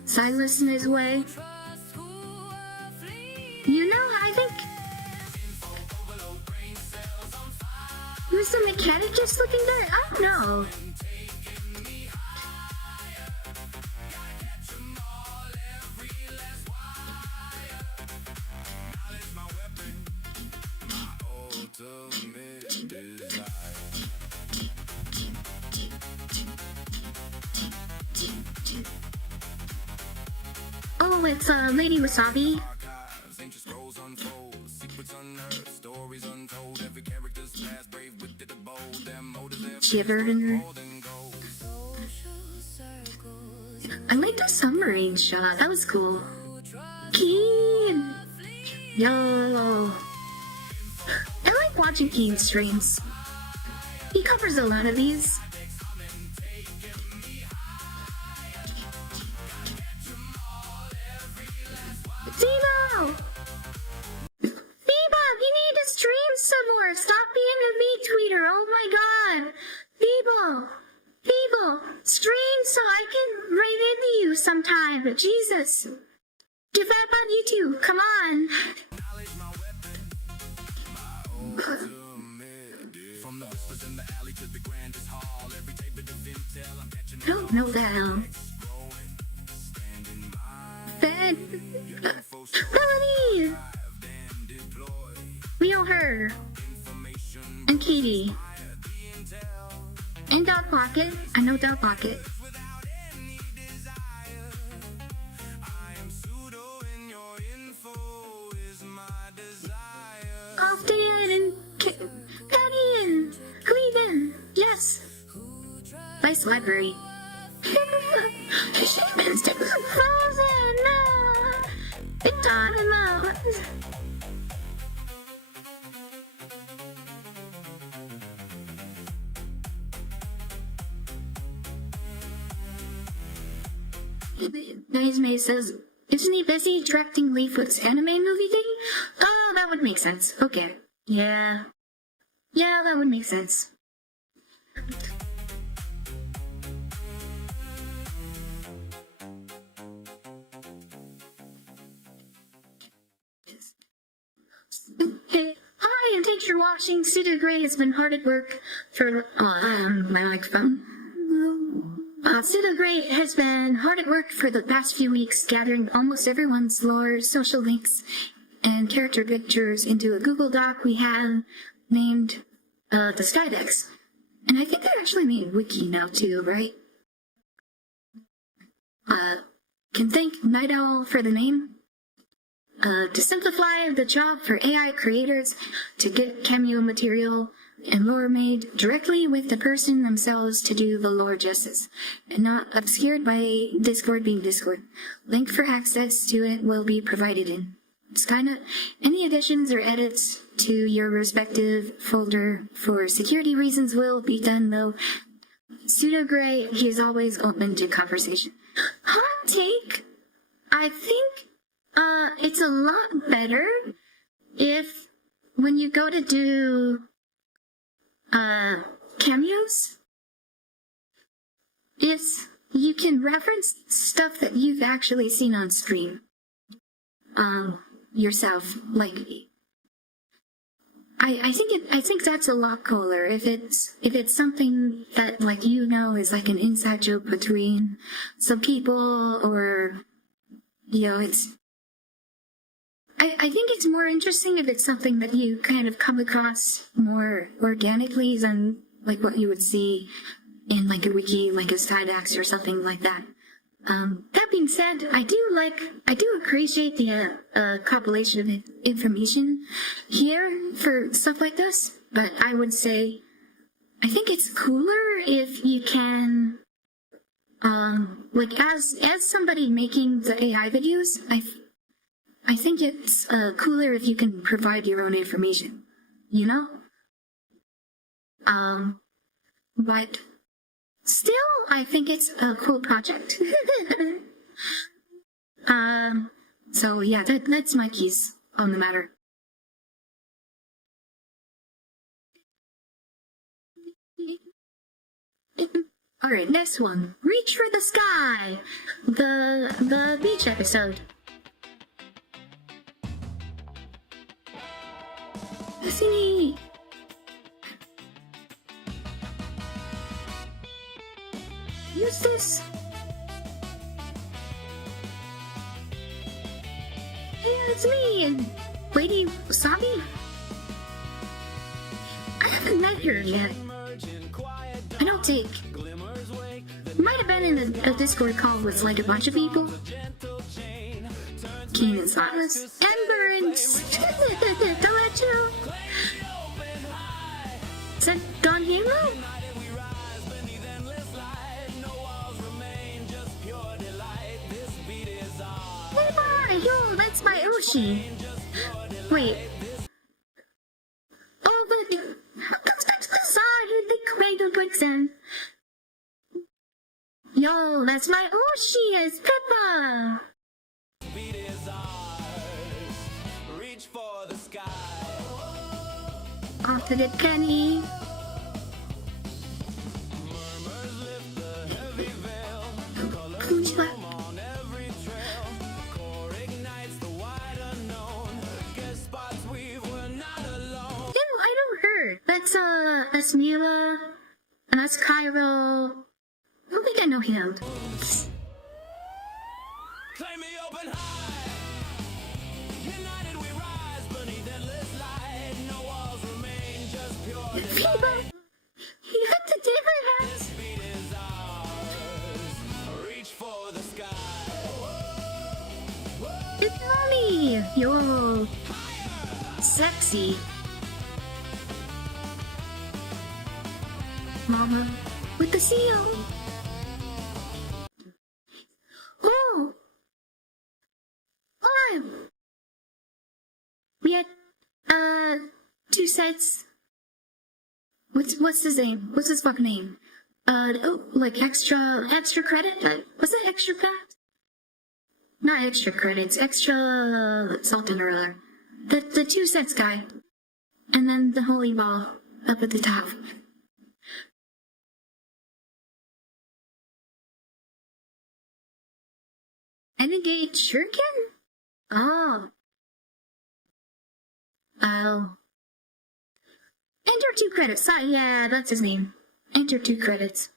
Silas in his way. You know, I think was the mechanic just looking there? I don't know. Oh, it's Lady Wasabi. Shivered in her. I like the submarine shot. That was cool. Keen! Yo! I like watching Keen streams. He covers a lot of these. Zemo! Bebop, you need to stream some more. Stop being a meat tweeter. Oh my god. People, stream so I can write into you sometime. Jesus. Give up on YouTube. Come on. I don't know that. Fed. Melanie! We know her. And Katie. And Dog Pocket. I know Dog Pocket. Often and Patty and Cleveland. Yes. Vice Library. Shipments to frozen. It's on and out. Nice May says, isn't he busy directing Leafwood's anime movie thing? Oh, that would make sense. Okay. Yeah. Yeah, that would make sense. Hey, hi, and thanks for watching. Studio Gray has been hard at work for my microphone. Studio Gray has been hard at work for the past few weeks, gathering almost everyone's lore, social links, and character pictures into a Google Doc we have named the Skydex. And I think they actually made a wiki now too, right? Can thank Night Owl for the name. To simplify the job for AI creators to get cameo material, and lore made directly with the person themselves to do the lore justice, and not obscured by Discord being Discord. Link for access to it will be provided in Skynet. Any additions or edits to your respective folder for security reasons will be done, though. Pseudo Gray, he is always open to conversation. Hot take? I think it's a lot better if when you go to do cameos, if you can reference stuff that you've actually seen on stream yourself. Like, I think that's a lot cooler if it's something that, like, you know, is like an inside joke between some people, or it's. I think it's more interesting if it's something that you kind of come across more organically than like what you would see in like a wiki, like a side axe or something like that. That being said, I do appreciate the compilation of information here for stuff like this, but I would say I think it's cooler if you can, like as somebody making the AI videos, I think it's cooler if you can provide your own information, you know? But still, I think it's a cool project. So yeah, that's my keys on the matter. Alright, next one. Reach for the Sky! The beach episode. See? Use this. Hey, it's me, Lady Wasabi. I haven't met her yet. I don't think. Might have been in a Discord call with like a bunch of people. Keen and Silas, Ember and Delecho. Is that Don Halo? Yo, that's my Oshi. Wait. Oh, but how comes back to the side? The cradle quicksand. Yo, that's my Oshi as Pippa. Off to get Kenny. That's Mila, and that's Cairo. I don't think I know him. People, you got the different hats. It's mommy. Yo, sexy. Mama, with the seal. Oh! Oh! We had, 2 sets. What's his name? What's his fucking name? Like extra credit? Was it extra credit? Not extra credits, extra something or other. The 2 sets guy. And then the holy ball up at the top. Renegade Shuriken? Oh. Oh. Enter 2 credits. Yeah, that's his name. Enter 2 credits.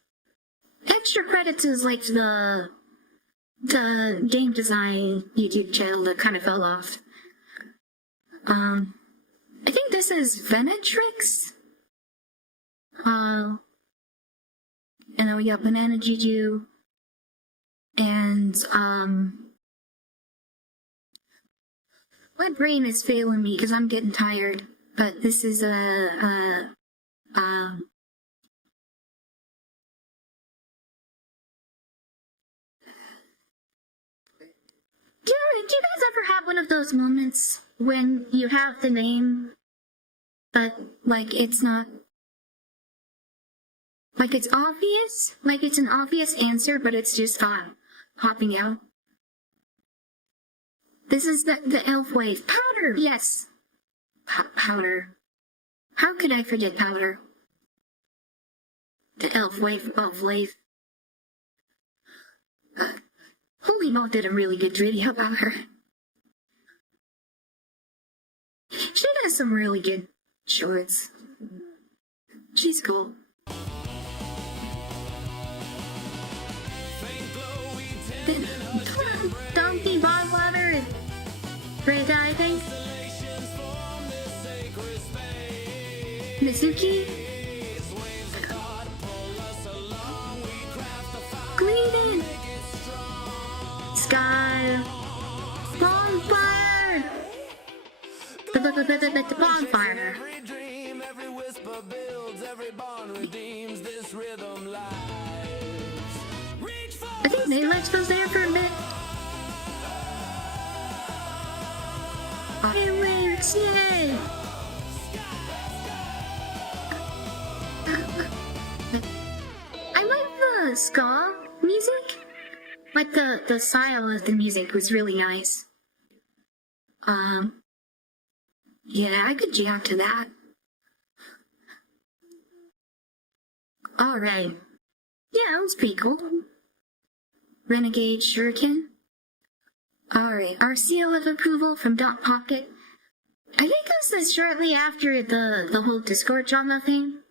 Extra credits is like the game design YouTube channel that kind of fell off. I think this is Venetrix. And then we got Banana Juju. And, my brain is failing me because I'm getting tired, but this is, Um, do you guys ever have one of those moments when you have the name, but like it's not, like it's obvious, like it's an obvious answer, but it's just popping out? This is the elf wave. Powder! Yes. Powder. How could I forget Powder? The elf wave. Holy Mo did a really good video about her. She does some really good shorts. She's cool. Donkey Bogwater and Red Eye, I think. Mizuki. Gleeden. Sky. Bonfire. The bonfire. I think Daylight was there for a bit. Fireworks, yay! I like the ska music. Like the style of the music was really nice. Yeah, I could jam to that. Alright. Yeah, it was pretty cool. Renegade Shuriken. Alright, our seal of approval from Dot Pocket. I think this is shortly after the whole Discord drama thing.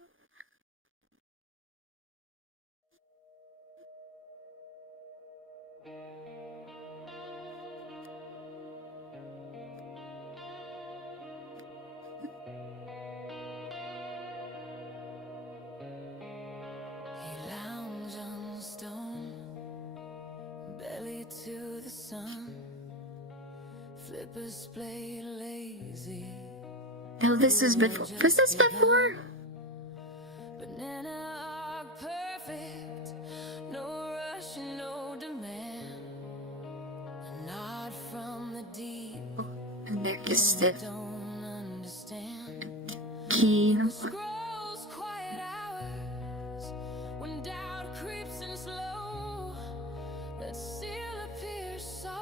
To the sun, flippers play lazy. No, this is before. Was this before? Banana are perfect, no rush, no demand. A nod from the deep. Oh, and there is the Don't understand. key. Scrolls quiet hours when doubt creeps in slow. Let's seal appear soft,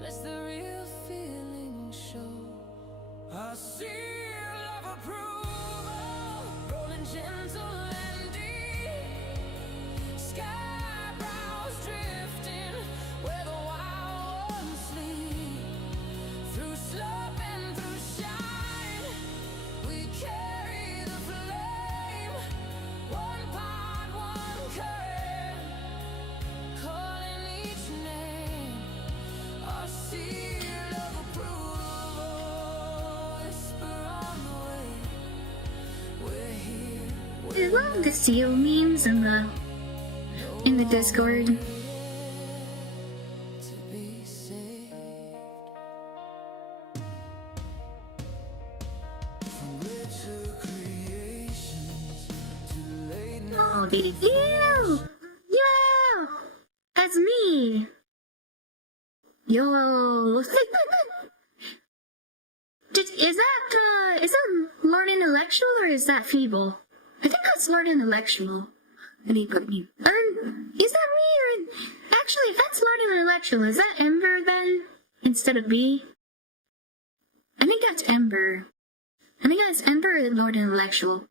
lets the real feeling show. A seal of approval, rolling gentle and deep. Sky brows drifting where the wild ones sleep. Through slope and through shine, we carry the flame. One part, one current, calling each name. Our seal of approval, whisper on the way. We're here, I love the seal memes in the Discord. to be saved. From richer creations to late night. Oh, baby. Yo! Yo! That's me! Yo! Is that Lord Intellectual or is that Feeble? I think that's Lord Intellectual. And he put me. Or is that me or actually if that's Lord Intellectual, is that Ember then? Instead of B? I think that's Ember. I think that's Ember and Lord Intellectual.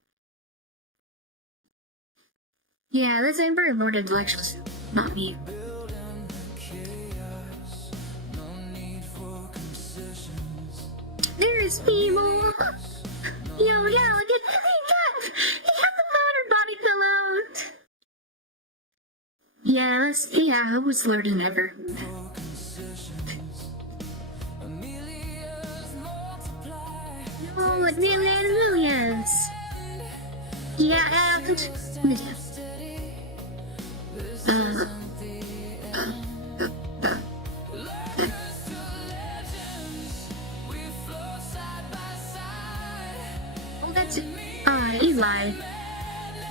Yeah, that's Ember and Lord Intellectual, not me. There's Feeble! Yo, look at he had the motor body fell out! Yeah, it was Lord and Ever. Oh, Amelia's. Yeah, oh, that's it. guy.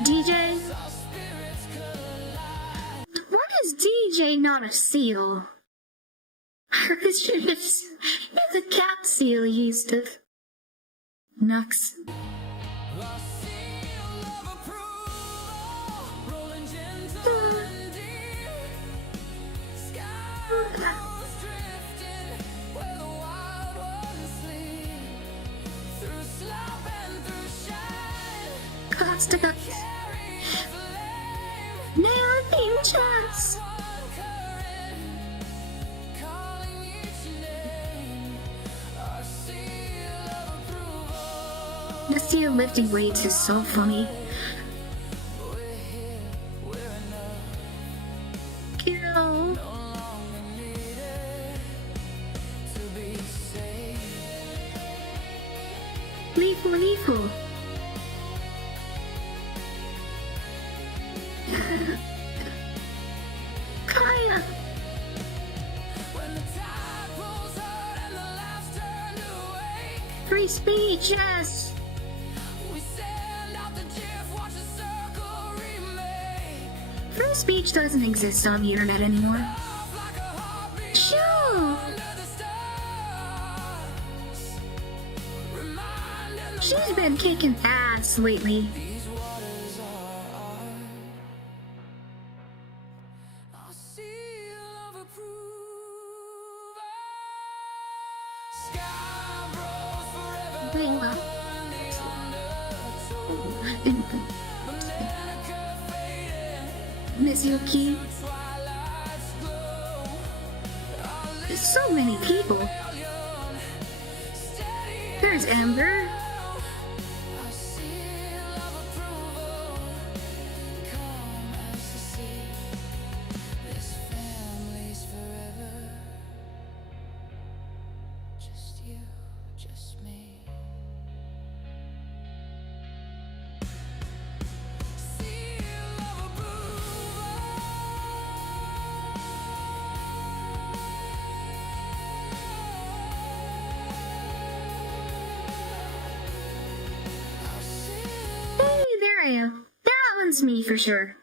DJ? Why is DJ not a seal? It's a cat seal used to. Nux. Constant. Never been chance. The seal lifting weights is so funny. Kill. Lethal, lethal. Kaya. Free speech, yes. Free speech doesn't exist on the internet anymore. Sure. She's been kicking ass lately. Miss Yuki. There's so many people. There's Amber. That one's me for sure.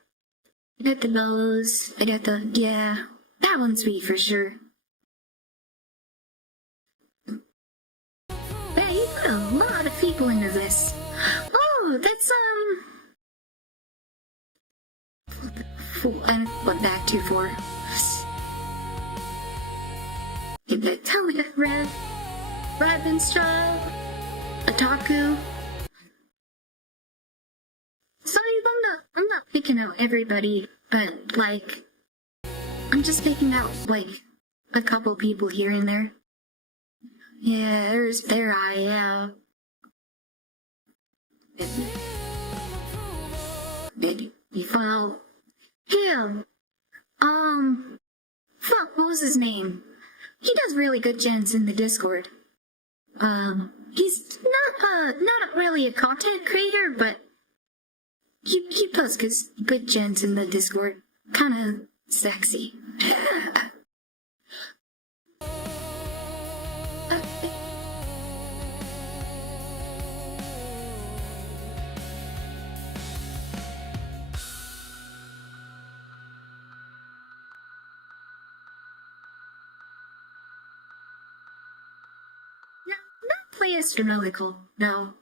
I got the nose, yeah, that one's me for sure. Yeah, you put a lot of people into this. Oh, that's, I went back to 4. Get that Talia, Ravenstraw, Otaku. Sorry, I'm not picking out everybody, but, like, I'm just picking out, like, a couple people here and there. Yeah, there I am. You follow him. Fuck, what was his name? He does really good gens in the Discord. He's not really a content creator, but he posts good gens in the Discord. Kinda sexy. Not play astronomical, no.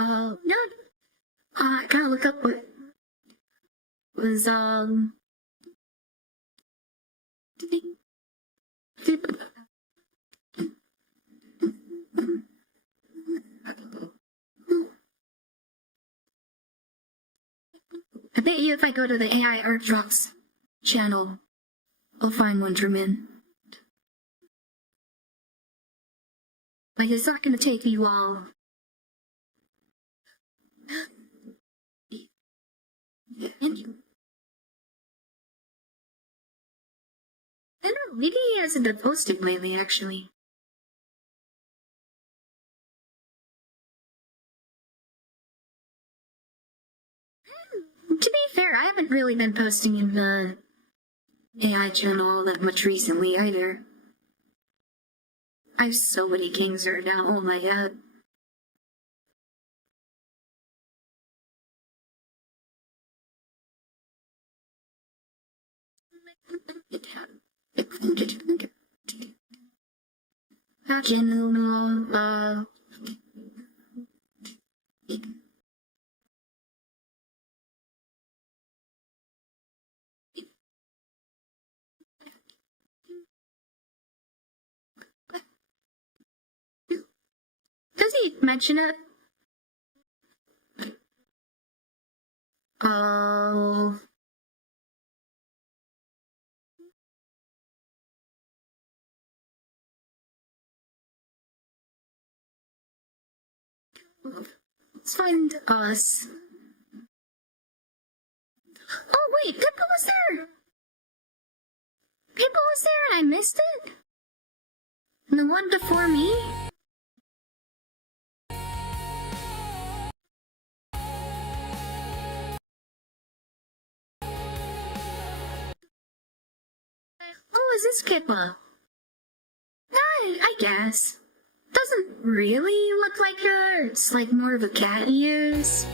No. I gotta look up what was, I bet you if I go to the AI Art Drops channel, I'll find one from in. Like, it's not gonna take you all. I don't know, maybe he hasn't been posting lately, actually. To be fair, I haven't really been posting in the AI channel all that much recently either. I have so many kings right now. Oh my god. Does he mention it? Oh. Let's find us. Oh wait, Pippa was there! Pippa was there and I missed it? And the one before me? Oh, is this Pippa? I guess. Doesn't really look like her. It's like more of a cat ears.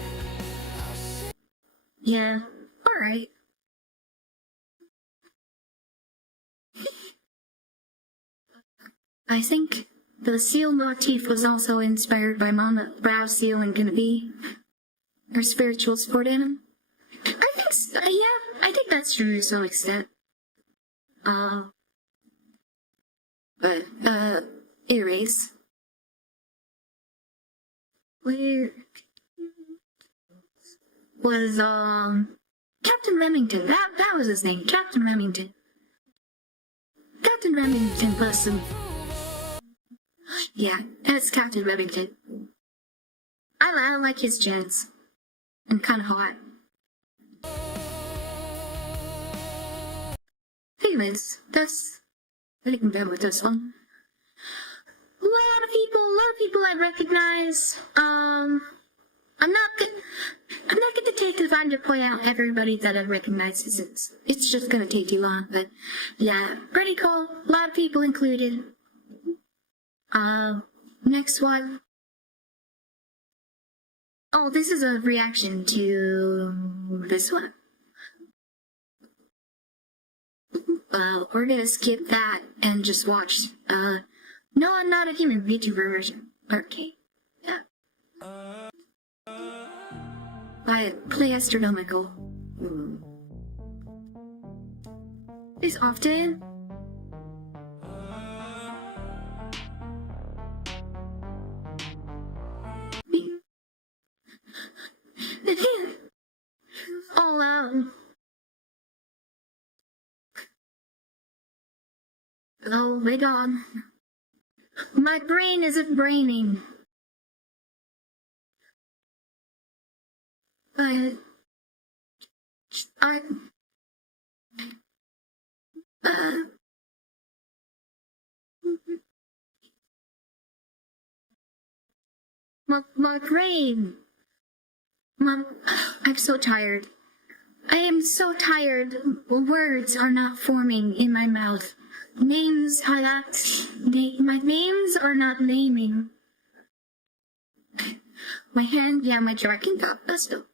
Yeah, alright. I think the seal motif was also inspired by Mama Brow Seal and Gonna her spiritual support animal. I think, yeah, I think that's true to some extent. But, erase. Where was, Captain Remington, that was his name, Captain Remington. Captain Remington plus some... Yeah, that's Captain Remington. I like his chants. And kinda hot. Anyways, that's... I think I'm done with this one. A lot of people I recognize. I'm not gonna take the time to point out everybody that I recognize. It's just gonna take too long, but yeah, pretty cool. A lot of people included. Next one. Oh, this is a reaction to this one. We're gonna skip that and just watch, no, I'm not a human VTuber version. Okay. Yeah. By Play Astronomical. Is often. Oh, oh my god. My brain isn't braining. But my brain. I'm so tired. I am so tired. Words are not forming in my mouth. Names are not. My names are not naming. My hand, yeah, my dragon got messed up.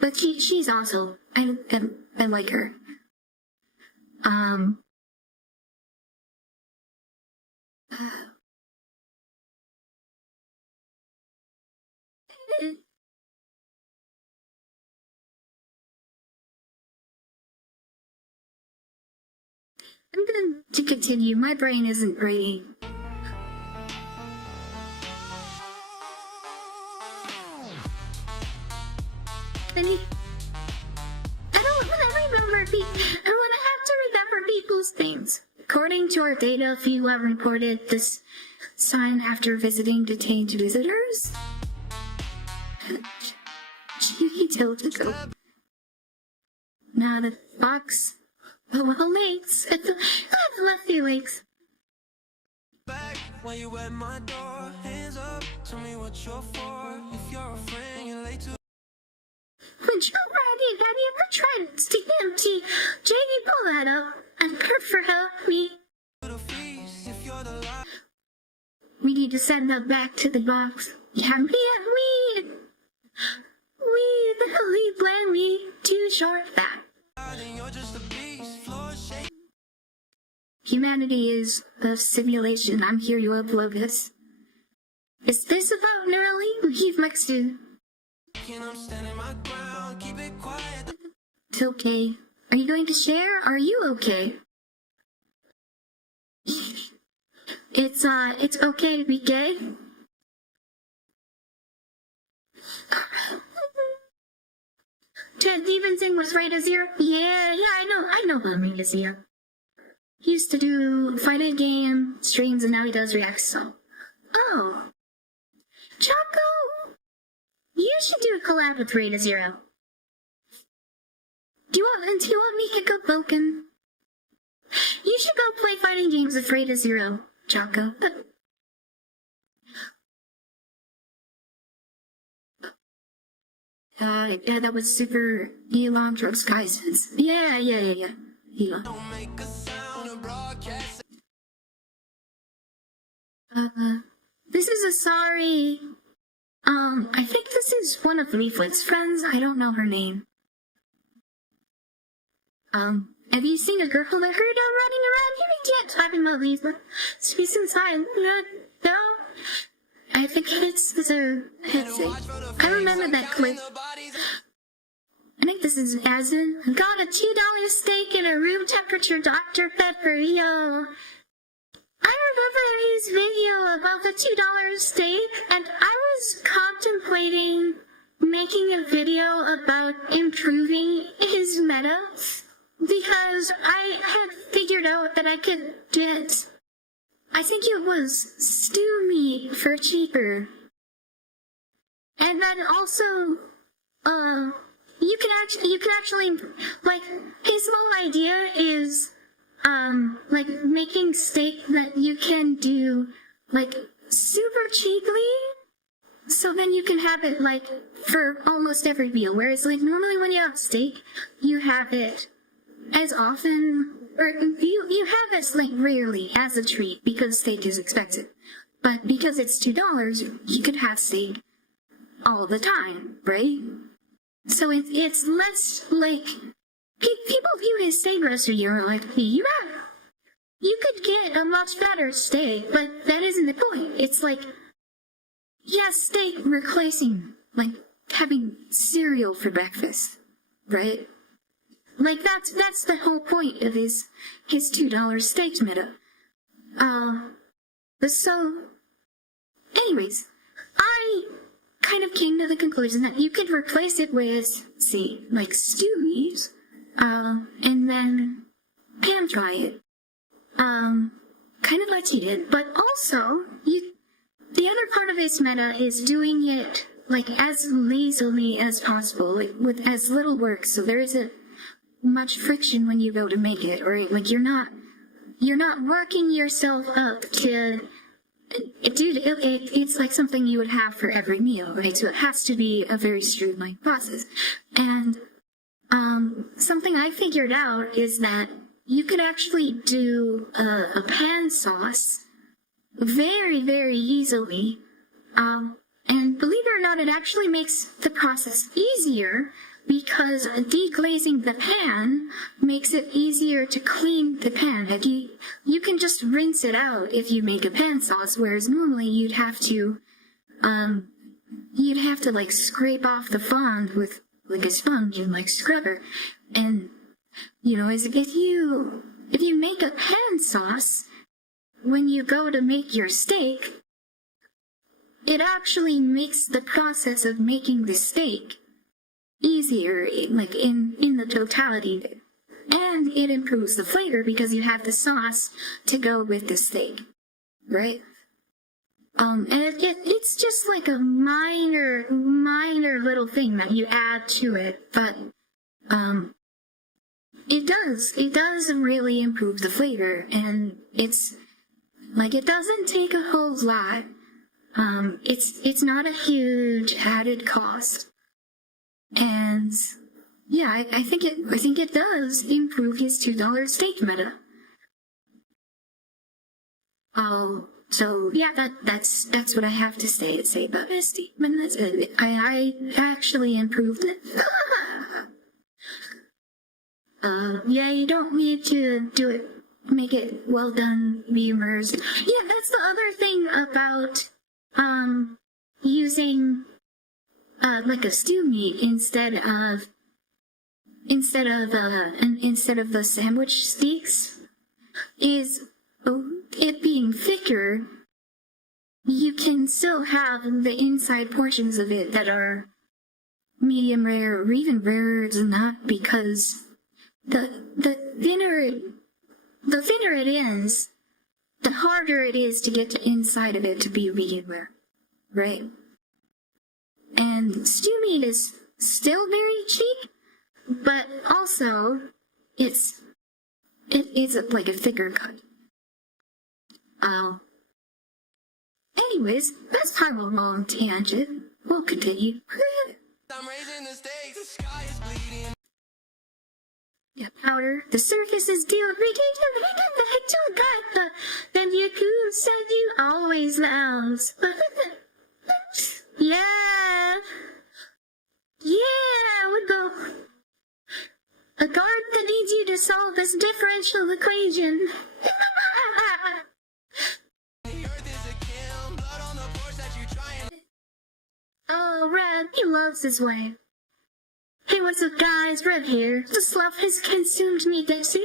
But she's also, I like her. I'm going to continue. My brain isn't braining. I don't have to remember people's names. According to our data, a few have reported this sign after visiting detained visitors. He tilted so. Now the box. Oh, well, lakes. I've left the lakes. Why you at my door? Hands up, tell me what you're for. If you're a friend, you're late to. When you're ready, have you ever tried to stay empty? JD, pull that up and for help me. We need to send that back to the box. Yeah, me. We literally blame me too short back. Humanity is a simulation. I'm here to upload this. Is this about Neurally? We've mixed it. It's okay. Are you going to share? Are you okay? It's okay to be gay. Ted Stevenson was right as zero. Yeah, I know about right as zero. He used to do fighting game streams and now he does reacts. So, oh, Choco, you should do a collab with Ray to Zero. Do you want me to go Vulcan? You should go play fighting games with Ray to Zero, Choco. Yeah, that was super Elon Drugs Kaisens. Yeah. Elon. This is a sorry. I think this is one of Leaflet's friends. I don't know her name. Have you seen a girl that heard of running around here? We can't talk about Leaflet. She's inside. No. I think it's I remember that clip. I think this is Azin. Got a $2 steak and a room temperature Dr. Pepper, yo. I remember his video about the $2 steak, and I was contemplating making a video about improving his meta, because I had figured out that I could get, I think it was stew meat for cheaper. And then also, you can actually, like, his whole idea is, like, making steak that you can do, like, super cheaply, so then you can have it, like, for almost every meal, whereas, like, normally when you have steak, you have it as often, or you have it, like, rarely as a treat, because steak is expensive. But because it's $2, you could have steak all the time, right? So it's less, like, people view his steak recipe, you're like, you could get a much better steak, but that isn't the point. It's like, yeah, steak replacing, like, having cereal for breakfast, right? Like, that's the whole point of his $2 steak meta. So, anyways, I kind of came to the conclusion that you could replace it with, like, stewies, and then pan fry it. Kind of like he did, but also, the other part of his meta is doing it, like, as lazily as possible, like, with as little work, so there isn't much friction when you go to make it, or, like, you're not working yourself up to, dude, it's like something you would have for every meal, right? So it has to be a very streamlined process. And, something I figured out is that you could actually do a pan sauce very, very easily. And believe it or not, it actually makes the process easier because deglazing the pan makes it easier to clean the pan. Like you can just rinse it out if you make a pan sauce, whereas normally you'd have to like scrape off the fond with like a sponge and like scrubber. And you know, if you make a pan sauce, when you go to make your steak, it actually makes the process of making the steak easier, like in the totality, and it improves the flavor because you have the sauce to go with the steak, right? And it's just like a minor little thing that you add to it, but it does really improve the flavor, and it's Like, it doesn't take a whole lot. It's not a huge added cost. And yeah, I think it does improve his $2 steak meta. Oh, so yeah, that's what I have to say about his statement. I actually improved it. Yeah, you don't need to do it, make it well done, viewers. Yeah, that's the other thing about, using, like a stew meat instead of the sandwich steaks, is it being thicker. You can still have the inside portions of it that are medium rare or even rarer than that, because the thinner it is, the harder it is to get the inside of it to be medium rare, right? And stew meat is still very cheap, but also it's like a thicker cut. Anyways, that's kind of a long tangent. We'll continue. I'm raising the stakes, the sky is bleeding. Yeah, powder. The circus is deal. Back to a guy. Then you said you always loves. Yeah. Yeah, we go. A guard that needs you to solve this differential equation. Oh, Red, he loves his wife. Hey, what's up, guys? Red here. This love has consumed me, Desi.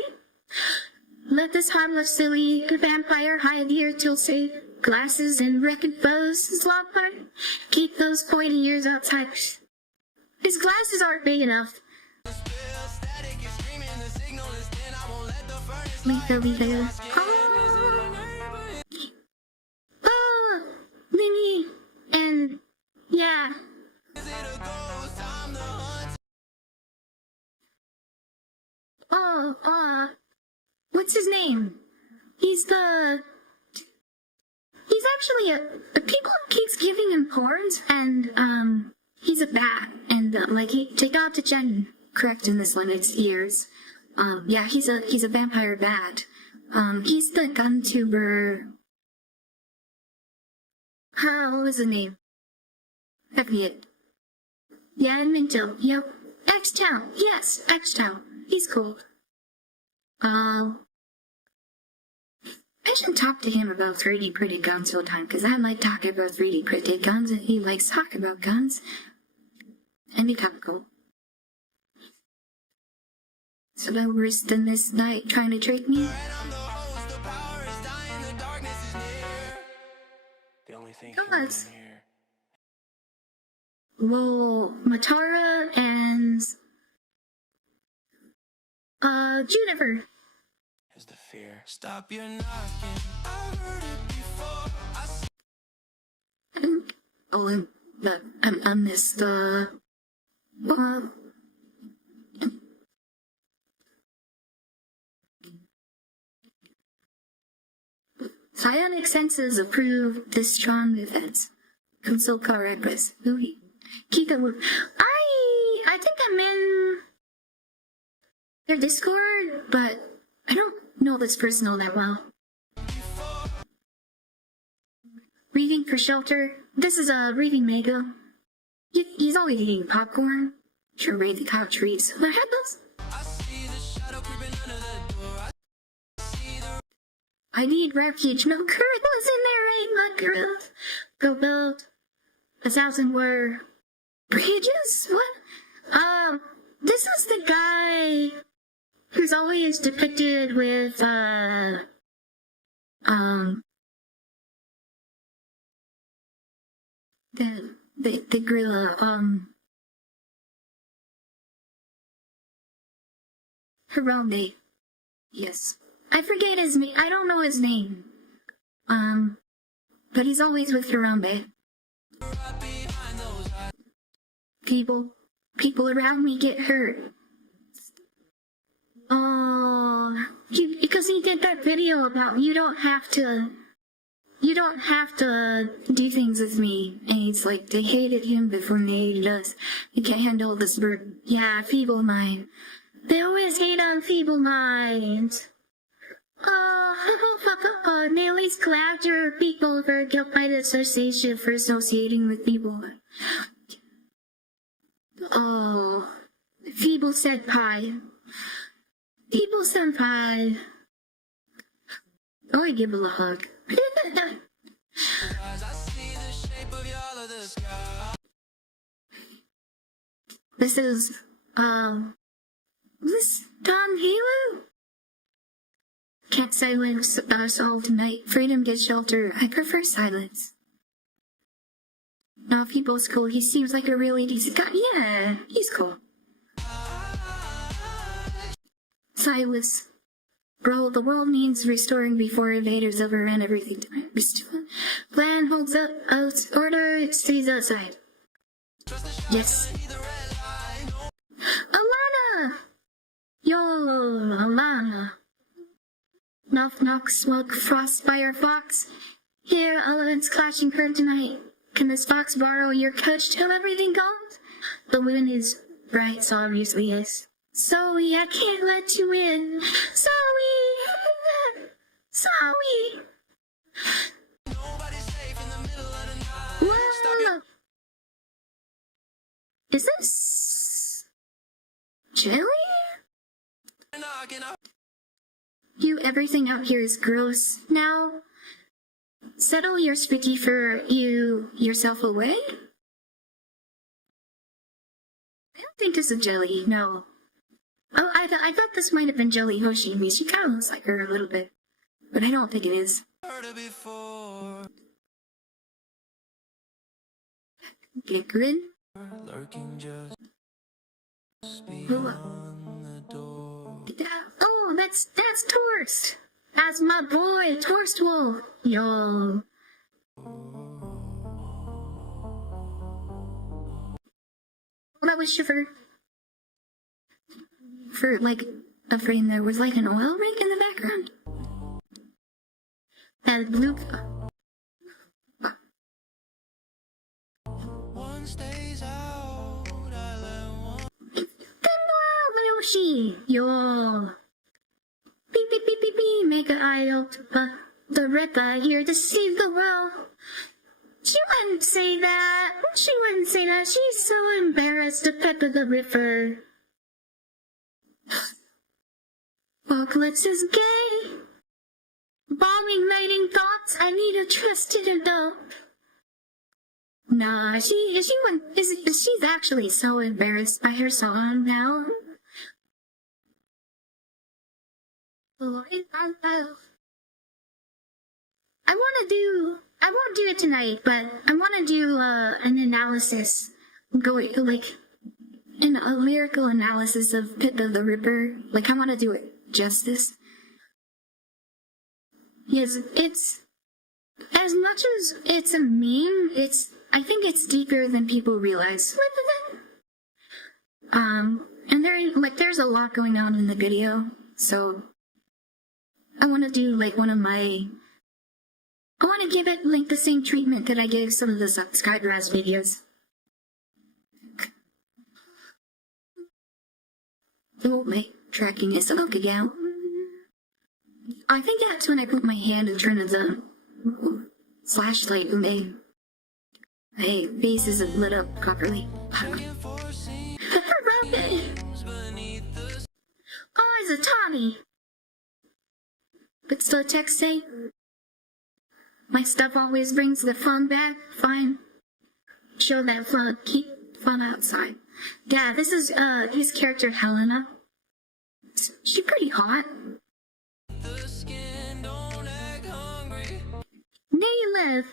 Let this harmless, silly vampire hide here till safe. Glasses and wrecked bows, slot part. Keep those pointy ears outside. His glasses aren't big enough. Leave. Oh, Lily, and yeah. Oh, what's his name? He's actually a people keeps giving him horns, and he's a bat, and they got to Jen correct in this one. It's ears. Yeah, he's a vampire bat. He's the gun tuber. What was the name? I forget. Yeah, Minto. Yep. X-Town. Yes, X-Town. He's cool. I should talk to him about 3D printed guns all the time, because I like talking about 3D printed guns, and he likes talking about guns. And be kind of cool. So no worse than this night trying to trick me. The only thing Guys. Well, Matara and Juniper. is the fear. Stop your knocking. I heard it before. I missed psionic senses approve this strong defense. Consult car address. Keep it. I think I'm in their Discord, but I don't know this person all that well. Reading for shelter. This is a reading mega. He's always eating popcorn. Sure, raid the couch trees. What happens? I need refuge. No gorillas in there, ain't my gorillas. Go build 1,000 more bridges? What? This is the guy who's always depicted with, the gorilla, Harambe. Yes. I forget his name. I don't know his name. But he's always with Harambe. People around me get hurt. Oh, because he did that video about you don't have to don't have to do things with me. And he's like, they hated him before they hated us. He can't handle this burden. Yeah, feeble mind. They always hate on feeble minds. Oh, they always clapped your people for guilt by association for associating with people. Oh, feeble senpai. Feeble senpai. Oh, I give him a hug. This is, this Don Halo? Can't silence us all tonight. Freedom gets shelter. I prefer silence. No, people's cool. He seems like a really decent guy. Yeah, he's cool. Silence. Bro, the world needs restoring before invaders overran everything tonight. Plan holds up, order stays outside. Yes. Alana! Yo, Alana. Knock knock, smoke, frostfire, fox. Here, elements clashing for tonight. Can this fox borrow your coach till everything goes? The moon is bright, so obviously yes. Sorry, I can't let you in. Sorry. Sorry. Whoa. Is this jelly? Everything out here is gross. Now, settle your spooky for yourself away? I don't think this is jelly, no. Oh, I thought this might have been Jelly Hoshimi. She kind of looks like her a little bit. But I don't think it is. Get grin. Oh, that's Torst. That's my boy, Torst Wolf. Yo. That was for like a frame. There was like an oil rig in the background. That blue. One stays out, yo. Beep beep beep beep beep. Make an idol. The Ripper here to save the world. She wouldn't say that. She wouldn't say that. She's so embarrassed to Pepper the Ripper. Apocalypse is gay. Bombing lighting thoughts. I need a trusted adult. Nah, she wouldn't. She's actually so embarrassed by her song now. I won't do it tonight, but I want to do an analysis, a lyrical analysis of Pippa the Ripper. Like, I want to do it justice. Yes, it's, as much as it's a meme, I think it's deeper than people realize. And there's a lot going on in the video, so I want to do, I want to give it, the same treatment that I gave some of the Skybraz videos. Oh, my tracking is okay now. I think that's when I put my hand in front of the flashlight and my face isn't lit up properly. Oh, it's a Tommy! What's the text say? My stuff always brings the fun back. Fine. Show that fun. Keep fun outside. Yeah, this is his character Helena. She's pretty hot. Nayleth.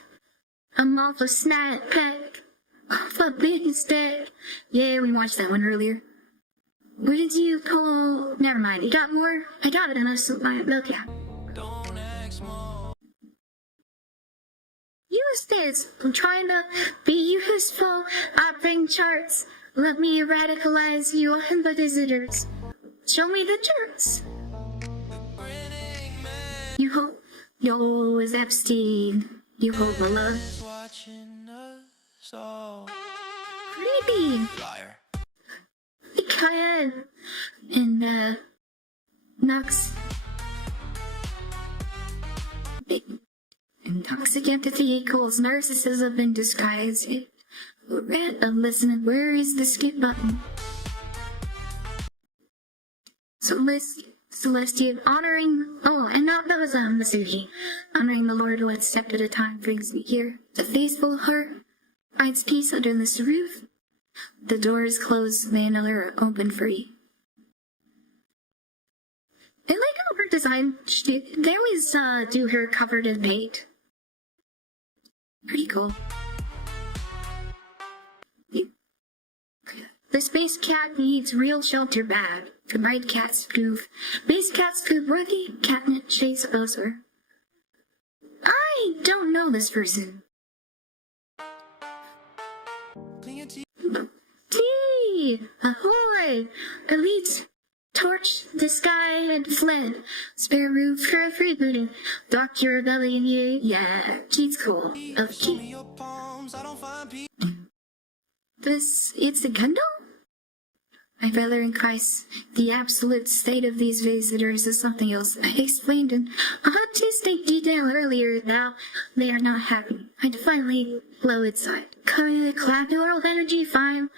I'm off a snack pack. Off a big stick. Yeah, we watched that one earlier. Where did you pull? Never mind. You got more? I got it unless my milk. Yeah. Use this. I'm trying to be useful. I bring charts. Let me radicalize you and the visitors. Show me the charts. You hope. Yo, is Epstein. NiiCola. Creepy. Kaya and Nux. Toxic empathy equals narcissism in disguise. Listen, where is the skip button? Celestial honoring. Oh, and not that was Masuki. Honoring the Lord one step at a time brings me here. The faithful heart finds peace under this roof. The door is closed, vanilla open free. I like how her design. They always do her covered in paint. Pretty cool. The space cat needs real shelter bad. To ride cat spoof. Base cat spoof rookie, catnip chase Ozer. I don't know this person. Tea! Ahoy! Elite! Torch the sky and fled. Spare roof for freebooting. Dock your belly in you. Yeah, Keith's cool. It's a Gundam? My brother in Christ, the absolute state of these visitors is something else. I explained in autistic detail earlier. Now they are not happy. I finally blow inside. Collateral energy, fine.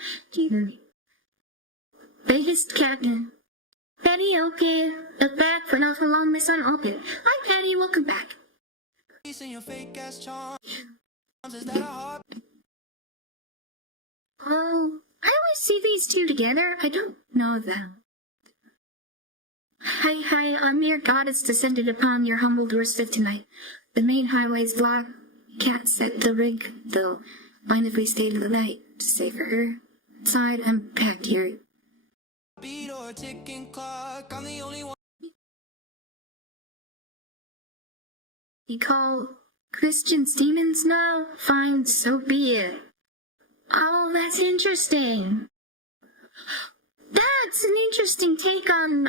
Biggest captain. Patty, okay. Back for not so long, Miss Sun. Okay. Hi, Patty. Welcome back. Oh, I always see these two together. I don't know them. Hi, I'm your goddess descended upon your humble doorstep tonight. The main highway's blocked. Cat set the rig, though. Mind if we stay to the night to save for her? Inside, I'm packed here. You call Christians demons now? Fine, so be it. Oh, that's interesting. That's an interesting take on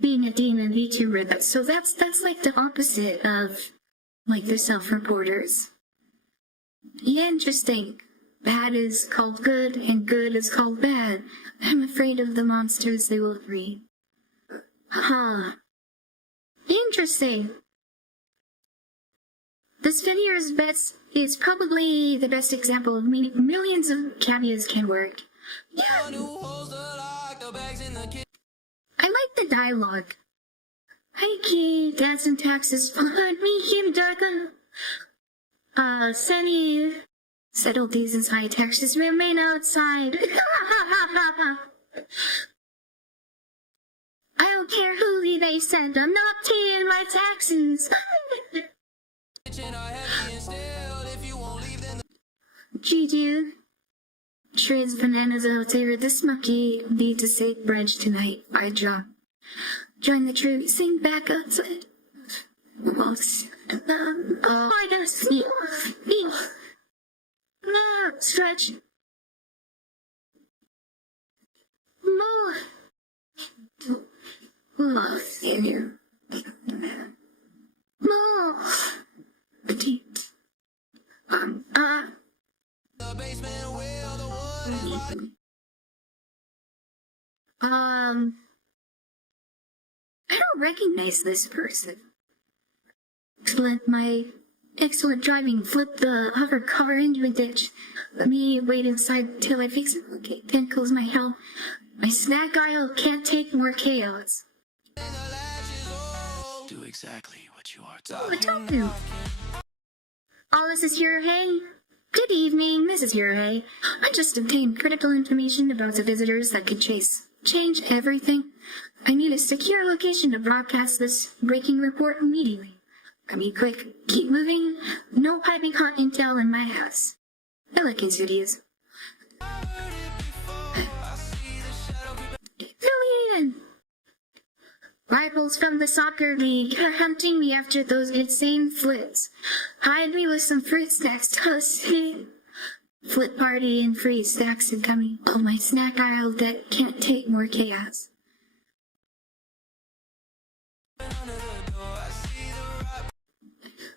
being a demon VTuber. So that's like the opposite of like the self-reporters. Yeah, interesting. Bad is called good and good is called bad. I'm afraid of the monsters they will breed. Huh. Interesting. This video is probably the best example of millions of cameos can work. Yeah. I like the dialogue. Hi, key, dance and taxes, followed me, Kim Darka. Sunny, settle these inside, taxes remain outside. I don't care who they send, I'm not paying my taxes. Gee, dude. Shreds bananas out there. This monkey need to save bridge tonight. I join the troops. Sing back outside. I gotta sleep. No, stretch. Move. Love, savior. Move. Petite. I don't recognize this person. My excellent driving flipped the hover car into a ditch. Let me wait inside till I fix it. Okay, then goes my hell. My snack aisle can't take more chaos. Do exactly what you are Oh, a tofu. Oh, this is Hirohei. Good evening, this is Hirohei. I just obtained critical information about the visitors that could change everything. I need a secure location to broadcast this breaking report immediately. Come be quick, keep moving. No piping hot intel in my house. Pelican Studios. Affiliated! Rivals from the soccer league are hunting me after those insane flips. Hide me with some fruit snacks, toast. Flip party and free snacks incoming. Oh, my snack aisle that can't take more chaos.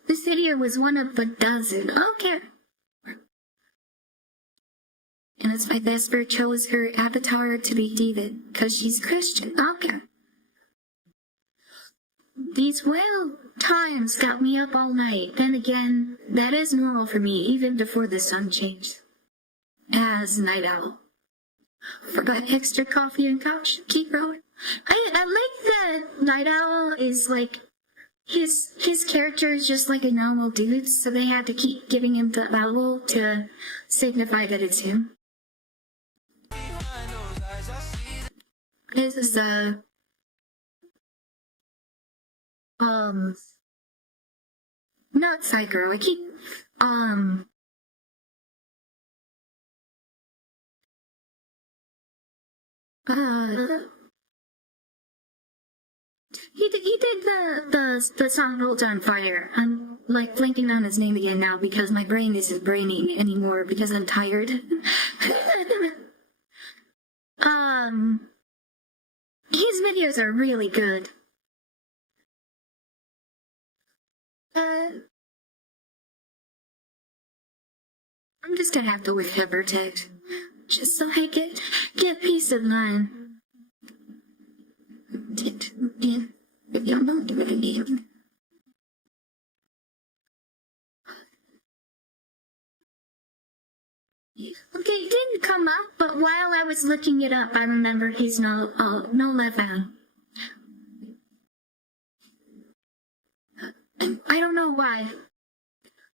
This video was one of a dozen. Okay. And it's my Vesper chose her avatar to be David, because she's Christian. Okay. These whale times got me up all night. Then again, that is normal for me, even before the sun changed. As Night Owl. Forgot extra coffee and couch. Keep going. I like that Night Owl is like, his character is just like a normal dude, so they had to keep giving him the vowel to signify that it's him. This is not Psycho. I keep, he did the song Rolled on Fire. I'm like blanking on his name again now because my brain isn't braining anymore because I'm tired. His videos are really good. I'm just gonna have to with her protect, just so I get peace of mind. Okay, it didn't come up, but while I was looking it up, I remember he's no Levan. I don't know why.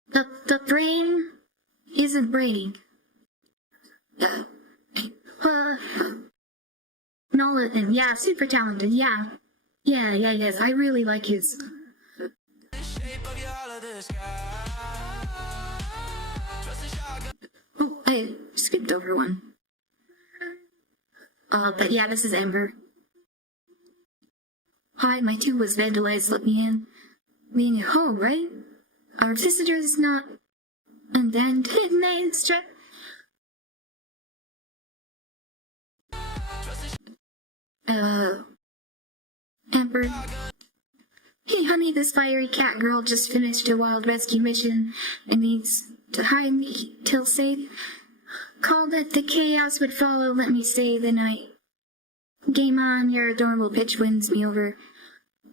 The brain isn't braining. Nolan, yeah, super talented, yeah. Yes, I really like his. Oh, I skipped over one. But yeah, this is Amber. Hi, my tube was vandalized, let me in. Me home, right? Our visitor is not. And then didn't they instruct? Amber. Hey honey, this fiery cat girl just finished a wild rescue mission and needs to hide me till safe. Called that the chaos would follow, let me stay the night. Game on, your adorable pitch wins me over.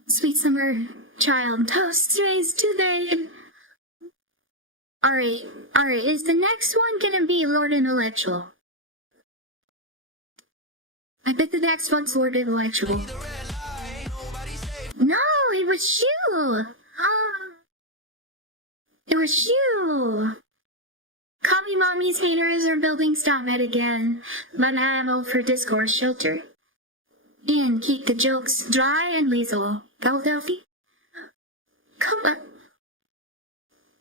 Sweet summer child, toasts raised today. Alright, is the next one gonna be Lord Intellectual? I bet the next one's Lord Intellectual. No, it was you! It was you! Copy Mommy's haters are building Stophead again, but ammo for discourse shelter. And keep the jokes dry and lethal. Philadelphia? Come on.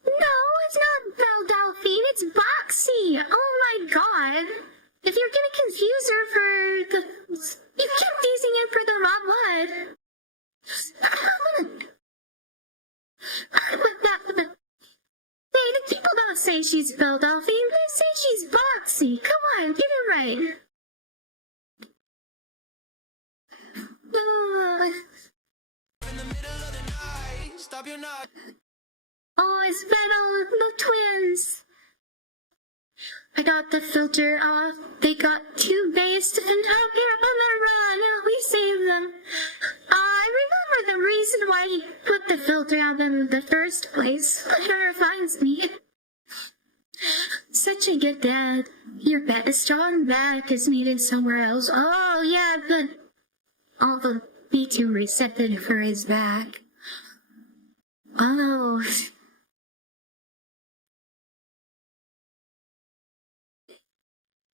No, it's not Beldelphine, it's Boxy! Oh my god! If you're gonna confuse her for the... You're confusing it for the wrong one! Hey, the people don't say she's Beldelphine, they say she's Boxy! Come on, get it right! Oh, it's Venom, the twins! I got the filter off, they got too based, and out here on the run, we saved them. I remember the reason why he put the filter on them in the first place. It terrifies me. Such a good dad. Your strong back is needed somewhere else. Oh, yeah, all the B2 receptive for his back. Oh.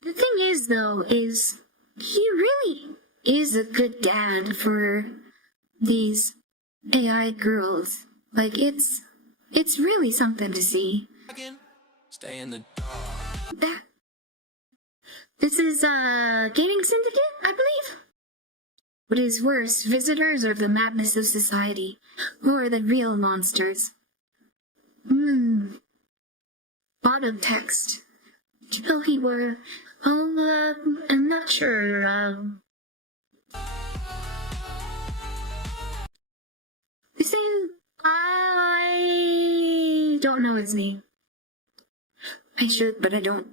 The thing is, though, is he really is a good dad for these AI girls. Like, it's really something to see. Stay in the dark. This is, Gaming Syndicate, I believe? What is worse, visitors or the madness of society? Who are the real monsters? Bottom text. Tell he were... I'm not sure, This is... I don't know his name. I should, but I don't.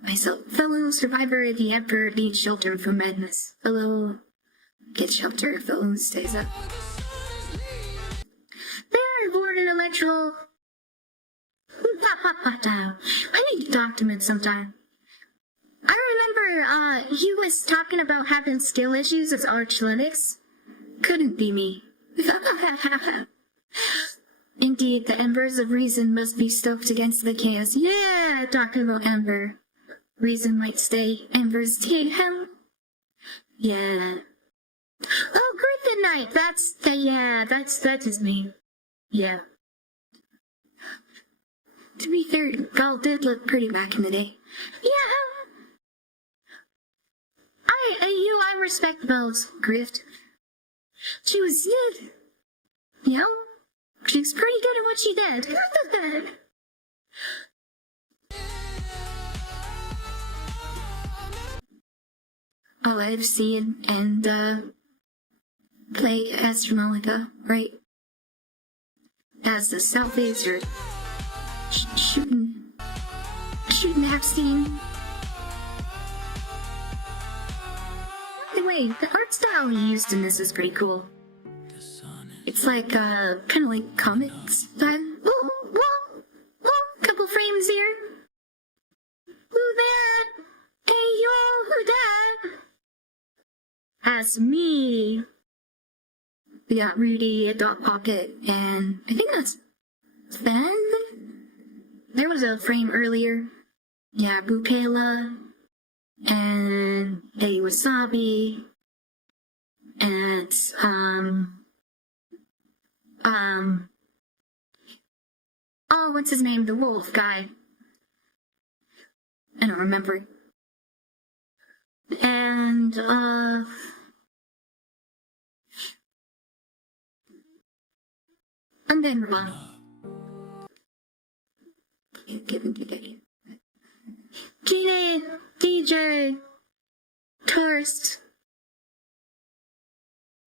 Myself, fellow survivor of the Emperor needs shelter from madness. Fellow, get shelter, fellow stays up. There, aboard an electoral. I need to talk to him sometime. I remember, he was talking about having skill issues with Arch Linux. Couldn't be me. Indeed, the embers of reason must be stoked against the chaos. Yeah, talking about ember. Reason might stay, embers take him. Yeah. Oh, Griffin Knight, that's his name. Yeah. To be fair, Gal did look pretty back in the day. Yeah. I respect Belle's grift. She was good. You know? She's pretty good at what she did. Oh, I've seen and, play Astronomica, right? As the South Acer. Shooting Epstein. By the way, the art style he used in this is pretty cool. It's like, kind of like comic style. Whoa, couple frames here. Who that? Hey, yo, who that? That's me. We got Rudy, a Dot Pocket, and I think that's Sven? There was a frame earlier. Yeah, Bukela, and a Wasabi, and, oh, what's his name? The wolf guy. I don't remember. And, and then Ron. Gina, DJ, Tourist.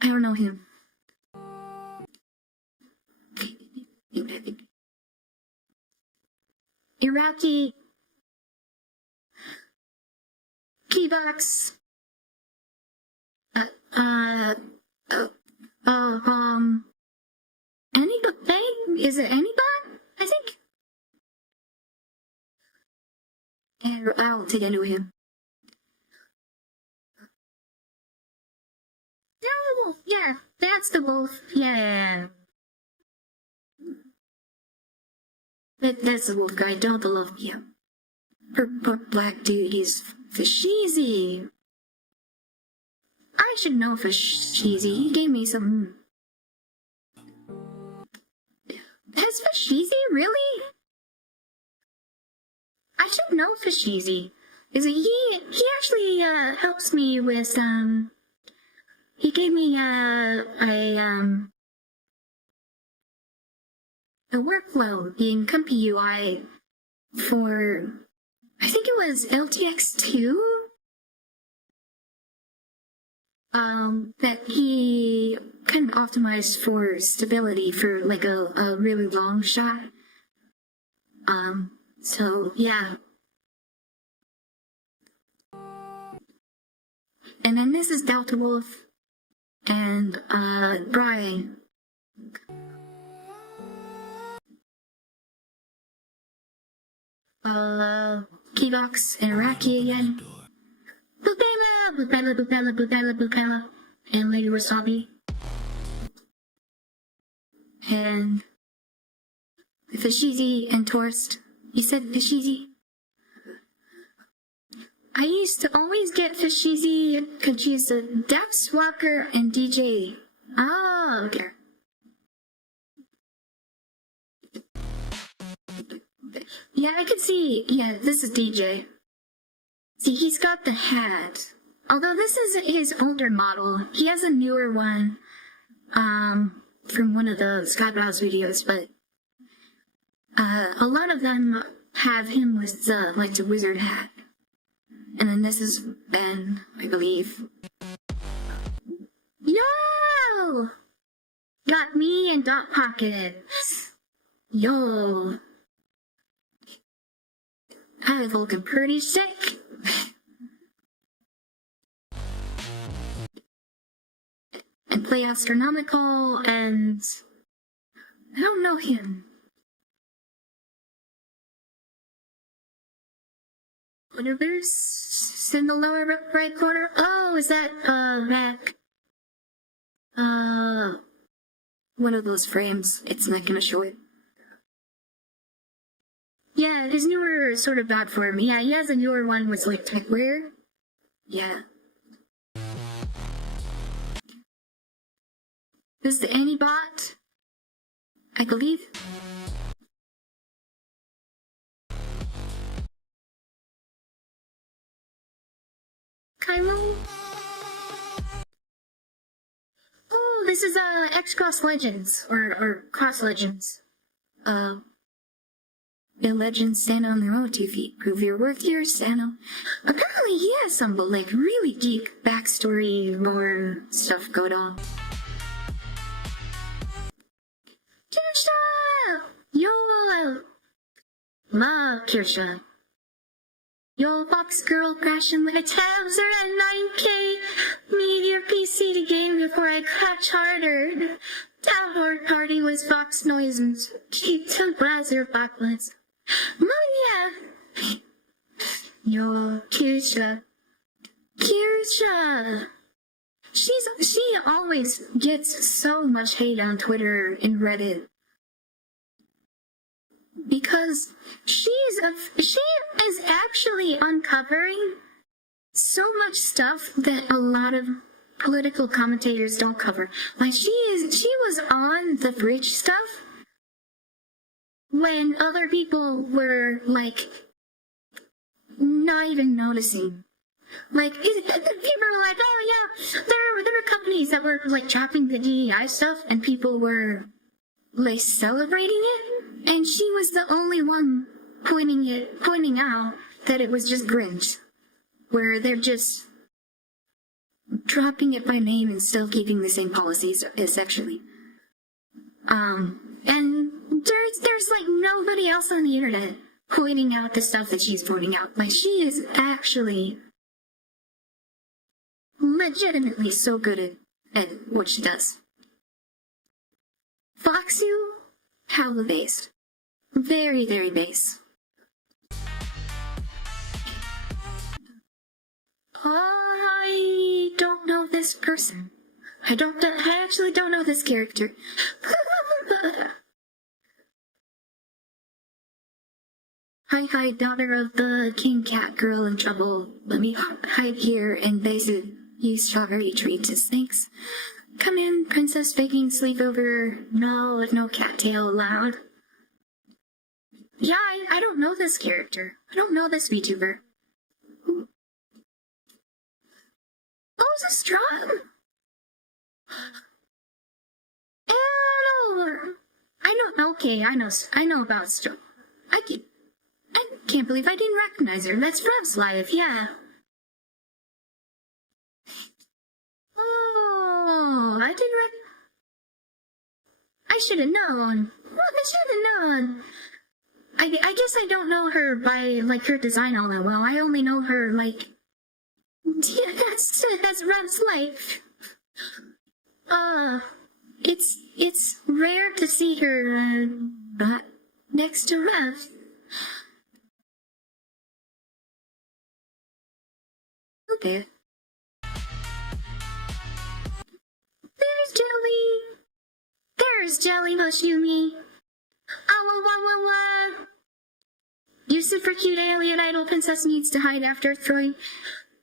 I don't know him. Iraqi. Keybox. Anybody? Is it anybody? I think. I don't think I knew him. Oh, yeah, that's the wolf. Yeah. That's the wolf guy, don't the love. Yeah. Poor black dude, he's Fashizi. I should know Fashizi. He gave me some. Has Fashizi really? I should know Fashizi. He actually helps me with he gave me a workflow in Comfy UI for, I think it was LTX2. That he kind of optimized for stability for like a really long shot. So yeah. And then this is Delta Wolf and Brian. Keybox and Iraqi again. Bupela, and Lady Wasabi. And Fashizi and Torst. You said Fashizi? I used to always get Fashizi because she's a Dex Walker and DJ. Oh, okay. Yeah, I can see. Yeah, this is DJ. See, he's got the hat. Although this is his older model, he has a newer one, from one of the Skybows videos, but, a lot of them have him with, like, the wizard hat. And then this is Ben, I believe. Yo! Got me and Dot Pocket. Yo. I'm looking pretty sick. And play astronomical, and I don't know him. Universe in the lower right corner. Oh, is that Mac? One of those frames. It's not gonna show it. Yeah, his newer is sort of bad for him. Yeah, he has a newer one with like techwear. Yeah. This is the Antibot, I believe. Kylo? Oh, this is X-Cross Legends, or Cross Legends. The legends stand on their own 2 feet. Prove your worth here, Sano. Apparently he has some, like, really deep backstory, more stuff going on. Kirsha! Yo! Love Kirsha. Yo, Fox girl crashing my tabs are at 9K. Need your PC to game before I crash harder. Downward party was Fox noise and keep to browser backlinks. Monia! Yo, Kirsha. Kirsha! She always gets so much hate on Twitter and Reddit. Because she is actually uncovering so much stuff that a lot of political commentators don't cover. Like she was on the bridge stuff when other people were like not even noticing. Like people were like, oh yeah, there were companies that were like dropping the DEI stuff and people were like celebrating it. And she was the only one pointing out that it was just cringe, where they're just dropping it by name and still keeping the same policies sexually. And there's like nobody else on the internet pointing out the stuff that she's pointing out. Like she is actually legitimately so good at what she does. Foxu, hella based. Very, very base. I don't know this person. I actually don't know this character. Hi, daughter of the king cat girl in trouble. Let me hide here and basically use strawberry treats as thanks. Come in, princess faking sleepover. No cattail allowed. Yeah, I don't know this character. I don't know this VTuber. Oh, is this Strom? I know. Okay, I know about Strom. I can't believe I didn't recognize her. That's Rev's live, yeah. Oh, I should have known. Well, I should have known. I guess I don't know her by, like, her design all that well. I only know her, like, yeah, that's Rev's life. It's rare to see her, next to Rev. Okay. There's Jelly. There's Jelly Mushumi. Your super cute alien idol princess needs to hide after throwing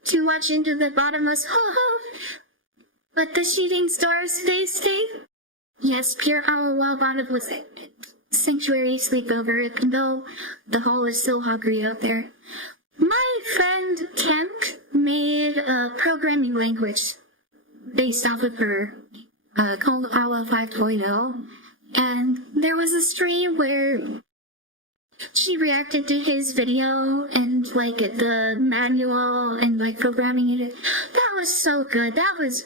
too much into the bottomless But the shooting stars stay. Yes, pure LOL bottom with it. Sanctuary sleepover, even though the hall is still hungry out there. My friend Kemp made a programming language based off of her, called Awa 5.0. And there was a stream where she reacted to his video and like the manual and like programming it. That was so good. There is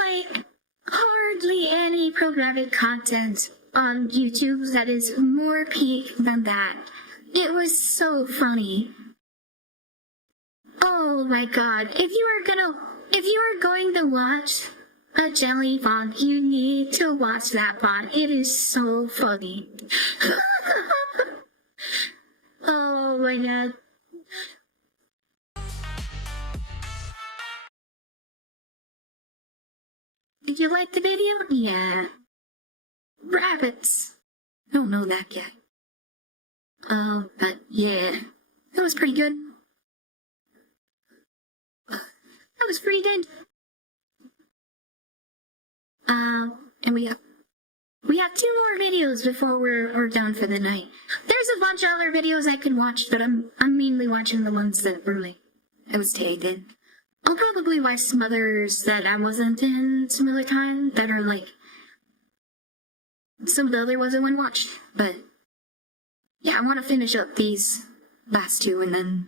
like hardly any programmatic content on YouTube that is more peak than that. It was so funny. Oh my god, if you are going to watch a jelly font, you need to watch that pod. It is so funny. Oh my god. Did you like the video? Yeah. Rabbits. I don't know that yet. But yeah. That was pretty good. That was pretty good. And we have 2 more videos before we're done for the night. There's a bunch of other videos I could watch, but I'm mainly watching the ones that really I was tagged in. I'll probably watch some others that I wasn't in some other time that are like some of the other ones I wouldn't watch. But yeah, I want to finish up these last 2 and then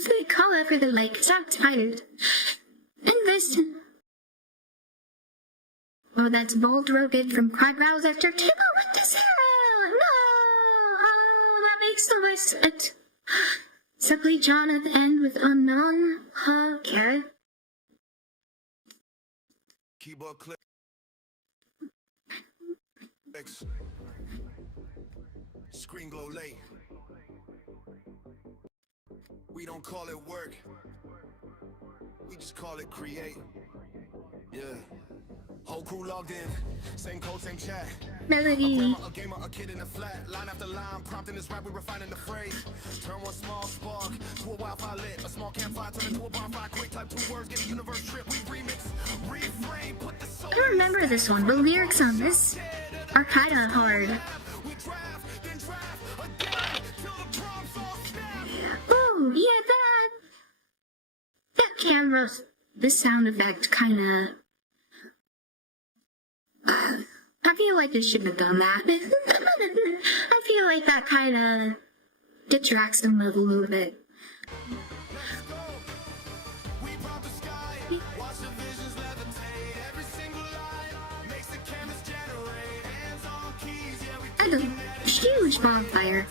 say call after the like. I'm tired. And this. Oh, that's Bold Rocket from Crowdbrowse after Tibble with the Zero! No! Oh, that makes so much sense. Simply John at the end with unknown. Okay. Keyboard clicks. Screen glow late. We don't call it work. We just call it create. Yeah. Whole crew logged in, same code, same chat. Melody. A gamer, a kid in a flat, line after line, prompting this rap, we refining the phrase. Turn one small spark to a wildfire lit, a small campfire turn into a bonfire. Quick type 2 words, get a universe trip. We remix, reframe, put the soul. I remember this one. The lyrics on this are kinda hard. Oh yeah, that camera, this sound effect kinda. I feel like they shouldn't have done that. I feel like that kind of detracts them a little bit. And a huge bonfire.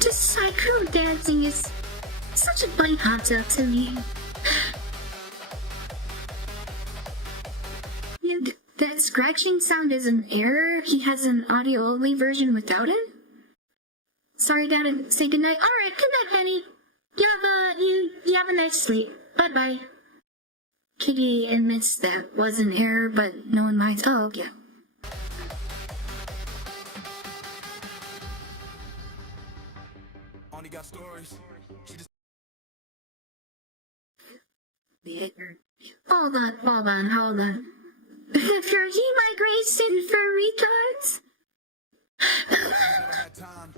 Just psycho dancing is such a funny concept to me. And that scratching sound is an error. He has an audio-only version without it. Sorry, Dad. Say goodnight. All right, good night, Penny. You have a nice sleep. Bye-bye. Kitty admits that was an error, but no one minds. Oh, yeah. Only got stories. She just Hold on. If you're demigration for retards. never had time.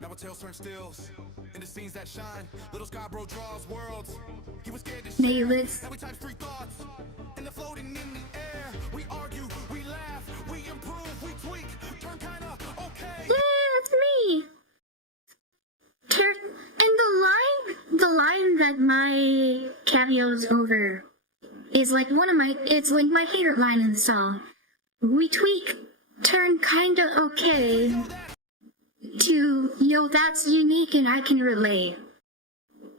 Now a tale turn stills. In the scenes that shine, little sky bro draws worlds. He was scared to share. Neighbors. Now we type 3 thoughts. And they're floating in the air. We argue, we laugh, we improve, we tweak. Turn kinda okay. Yeah, that's me. And the line that my cameo's over is like it's like my favorite line in the song. We tweak, turn kinda okay to, yo, that's unique and I can relate.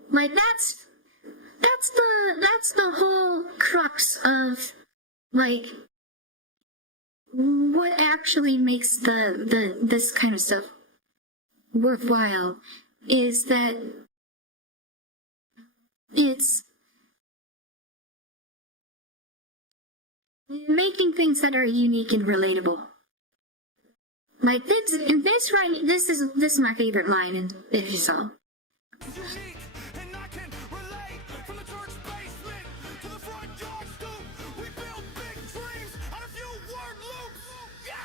Like that's the whole crux of like what actually makes this kind of stuff worthwhile is that it's making things that are unique and relatable. Like this is my favorite line in this song. Unique, and I can relate. From the church basement to the front yard stoop. We build big dreams out of few word loops. Yeah!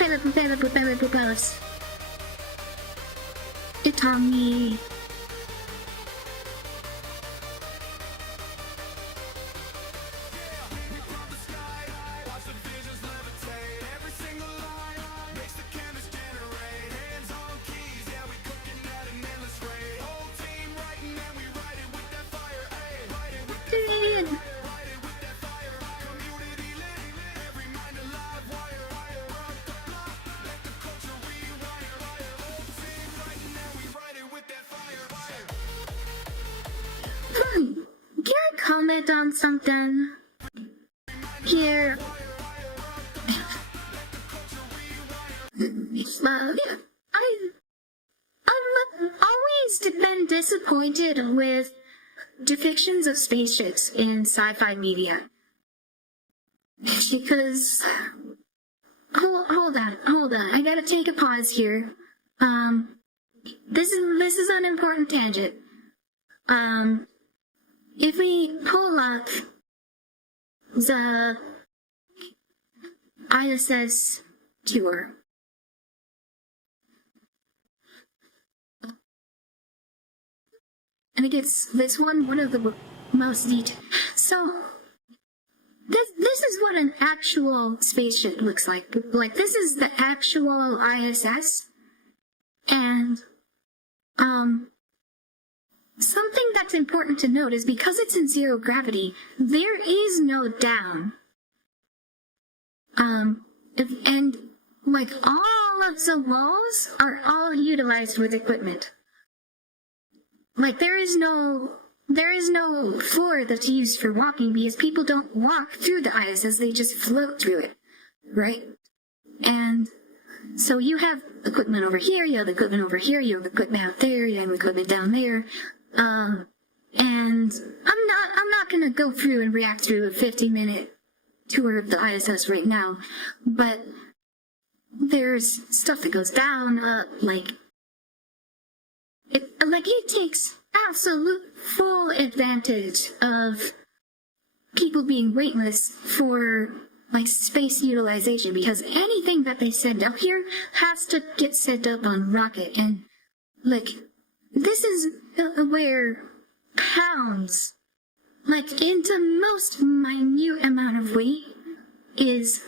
propellers. It's on me. Can I comment on something here? I've always been disappointed with depictions of spaceships in sci-fi media. Because, hold on, I gotta take a pause here. This is an important tangent. If we pull up the ISS tour, and it gets this one of the most detailed. So this is what an actual spaceship looks like. Like, this is the actual ISS, and something that's important to note is because it's in zero gravity, there is no down. And like, all of the walls are all utilized with equipment. Like, there is no floor that's used for walking because people don't walk through the ISS, they just float through it, right? And so you have equipment over here, you have equipment over here, you have equipment out there, you have equipment down there. And I'm not gonna go through and react through a 50-minute tour of the ISS right now, but there's stuff that goes down, it takes absolute full advantage of people being weightless for, like, space utilization, because anything that they send up here has to get sent up on rocket, and, like, this is where pounds, like, into most minute amount of weight, is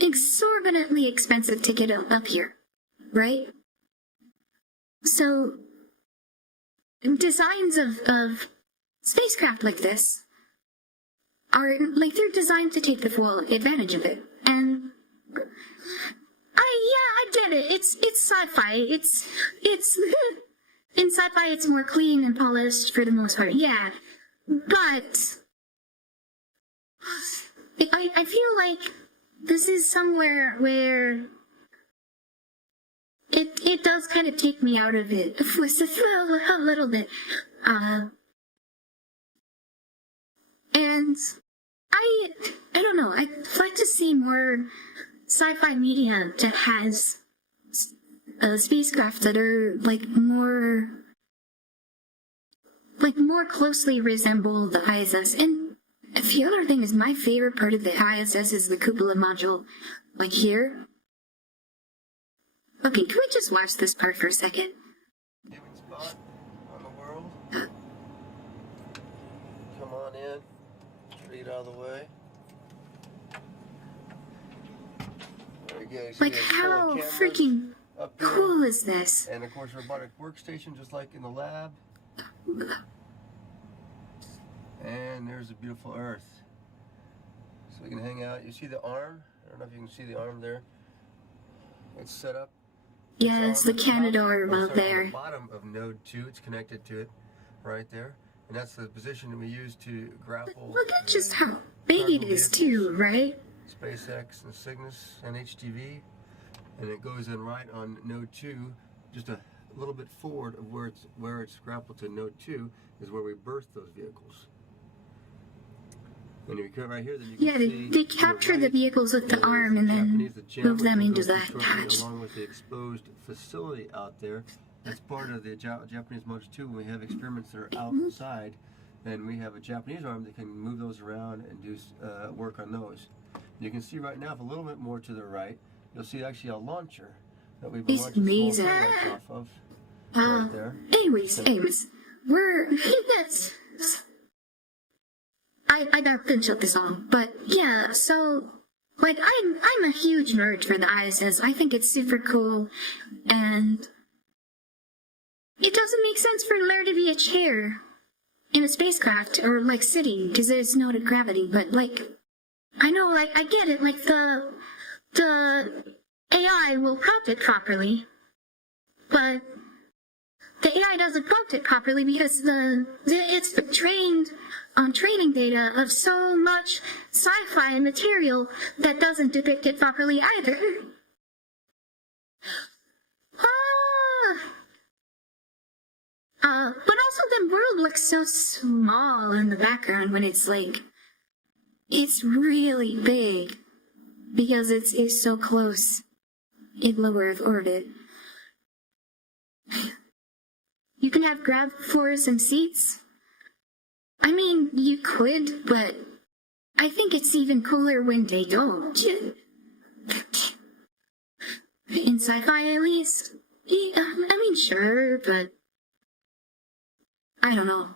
exorbitantly expensive to get up here, right? So, designs of spacecraft like this are, like, they're designed to take the full advantage of it. And I get it. It's sci-fi. It's in sci-fi it's more clean and polished for the most part. Yeah. But I feel like this is somewhere where it does kind of take me out of it a little bit. And I don't know, I'd like to see more sci-fi media that has spacecraft that are more closely resemble the ISS. And the other thing is, my favorite part of the ISS is the cupola module, like here. Okay, can we just watch this part for a second? Favorite spot on the world. Come on in. Feet out of the way. There you go. You see Like, how freaking cool is this? And of course, robotic workstation, just like in the lab. And there's a beautiful Earth. So we can hang out. You see the arm? I don't know if you can see the arm there. It's set up. Yeah, it's the Canadarm out there. On the bottom of node 2, it's connected to it right there. And that's the position that we use to grapple. Look at just how big it is too, right? SpaceX and Cygnus and HTV. And it goes in right on node 2, just a little bit forward of where it's grappled to node 2 is where we birth those vehicles. And if you come right here, then you can see they capture the vehicles with the arm and then move them into that hatch. Along with the exposed facility out there, that's part of the Japanese models too. When we have experiments that are outside, then we have a Japanese arm that can move those around and do work on those. You can see right now, if a little bit more to the right, you'll see actually a launcher that we've been It's launching amazing. small satellites off of. Right there. Anyways, we're that's. I gotta finish up the song, but yeah. So, like, I'm a huge nerd for the ISS. I think it's super cool, and it doesn't make sense for there to be a chair in a spacecraft or like sitting because there's no gravity. But like, I know, like, I get it. Like the AI will prompt it properly, but the AI doesn't prompt it properly because it's trained on training data of so much sci-fi material that doesn't depict it properly either. But also the world looks so small in the background when it's like, it's really big because it's so close in low Earth orbit. You can have grab for some seats. I mean, you could, but I think it's even cooler when they don't. In sci-fi, at least. Yeah, I mean, sure, but I don't know.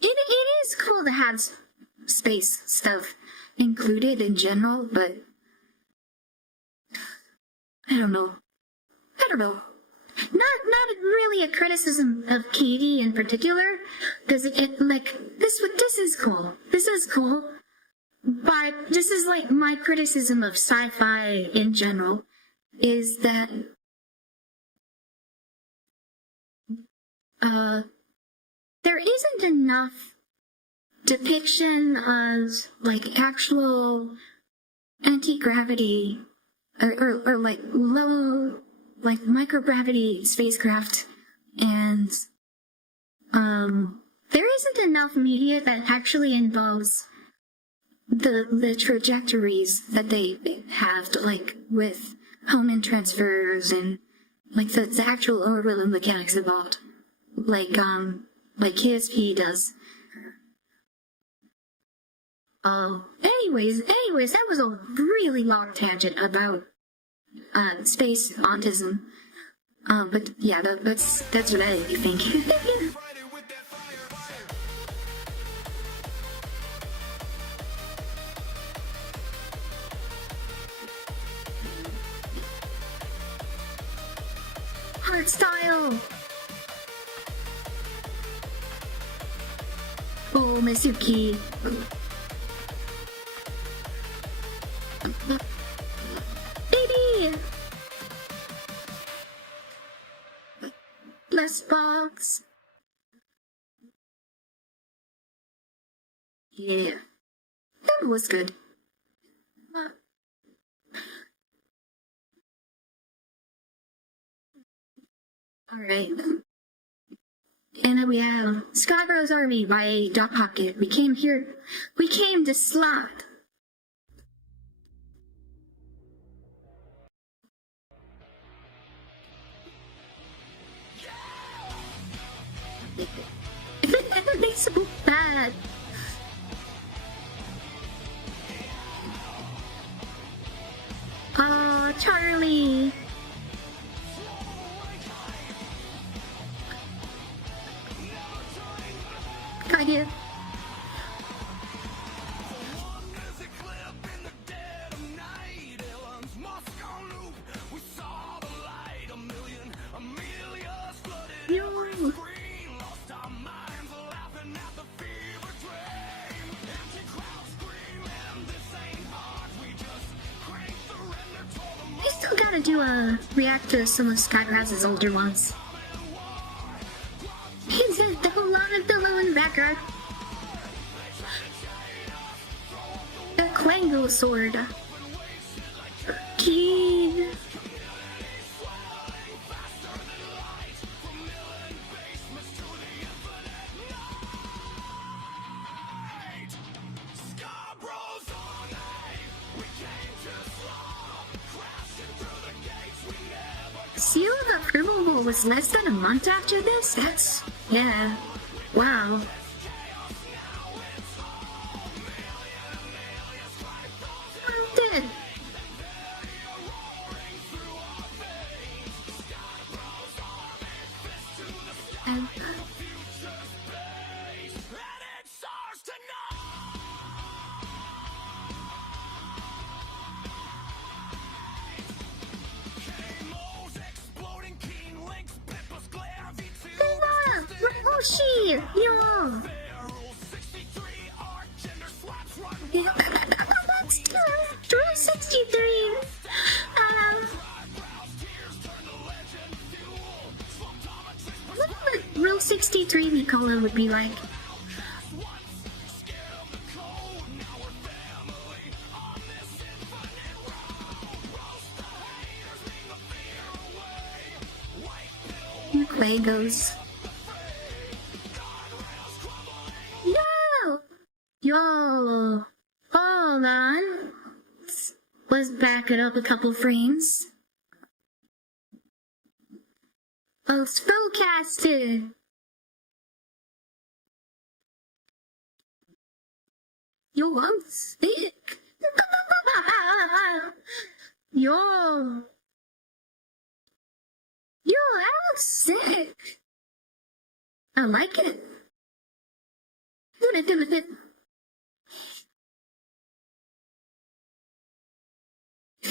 It is cool to have space stuff included in general, but I don't know. Not really a criticism of Katie in particular, because it like this is cool. This is cool, but this is like my criticism of sci-fi in general is that there isn't enough depiction of like actual anti-gravity or like low, like microgravity spacecraft, and there isn't enough media that actually involves the trajectories that they have, like with Hohmann transfers and like the actual orbital mechanics involved, like KSP does. Anyways, that was a really long tangent about space autism. But yeah, that's what I think. Hard style. Oh, Misuki. Baby! Less box. Yeah. That was good. Alright. And then we have Skybrow's Army by Dot Pocket. We came to slot. They so bad. Oh, Charlie. Kind of. I still gotta do a react to some of Skygrass's older ones. He's a whole lot of pillow in the background. A Quango sword. Keen. Seal of Approval was less than a month after this? That's... yeah. Wow. Hey, yo! Rule 63! What would Rule 63 NiiCola would be like? Legos. Yo! Yo! Hold on. Let's back it up a couple frames. Let's focus it. Yo, I'm sick. Yo. Yo, I'm sick. I like it.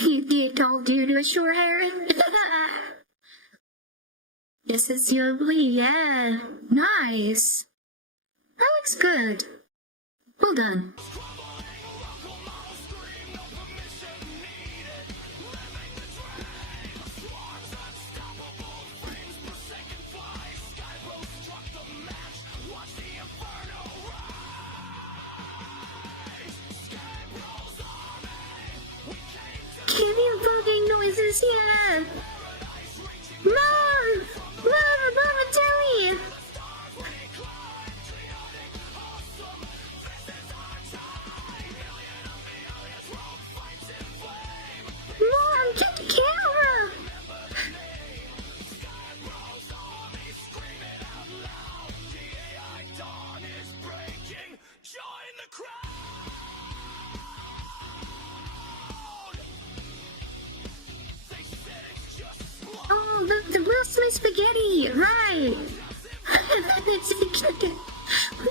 You told you to a short hair. This is lovely, yeah. Nice. That looks good. Well done. Give you fucking noises, yeah! Mom! Mama, tell me! Mom, get the camera! Oh, the Will Smith spaghetti, right? That's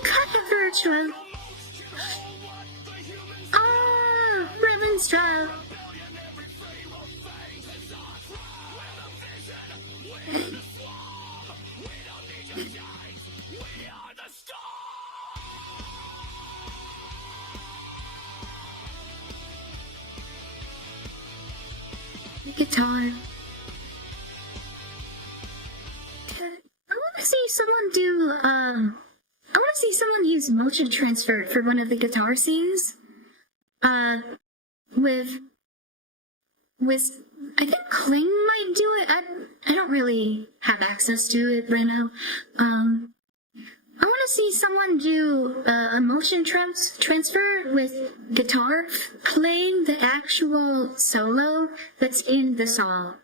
kind of virtual. Oh, Reverend Stroud. The guitar. I want to see someone do, I want to see someone use motion transfer for one of the guitar scenes. With, I think Kling might do it. I don't really have access to it right now. I want to see someone do a motion transfer with guitar playing the actual solo that's in the song.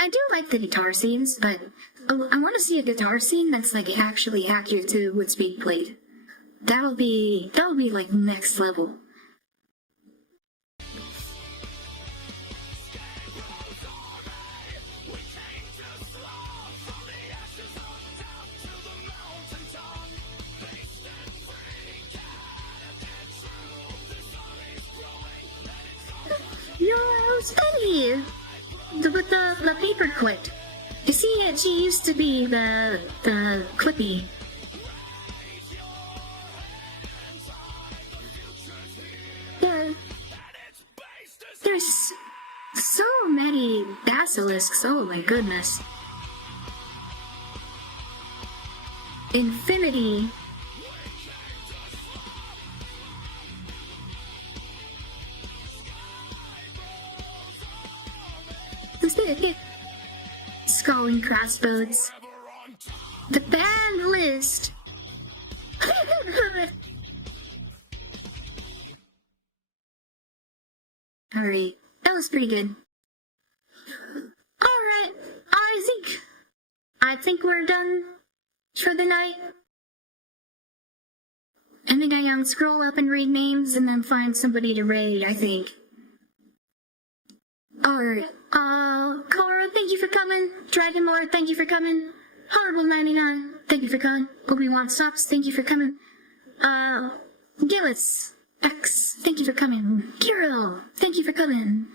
I do like the guitar scenes, but I want to see a guitar scene that's like actually accurate to what's being played. That'll be like next level. Yo, Steady! With the paper clip. You see it, she used to be the Clippy. Yeah. There's so many basilisks, oh my goodness. Infinity. Skull and crossbones. The band list. Alright, that was pretty good. Alright, I think we're done for the night. I think I can scroll up and read names and then find somebody to raid, I think. Alright, Cora, thank you for coming. Dragonlord, thank you for coming. Horrible99, thank you for coming. Obi-Wan Stops, thank you for coming. Gillis X, thank you for coming. Kirill, thank you for coming.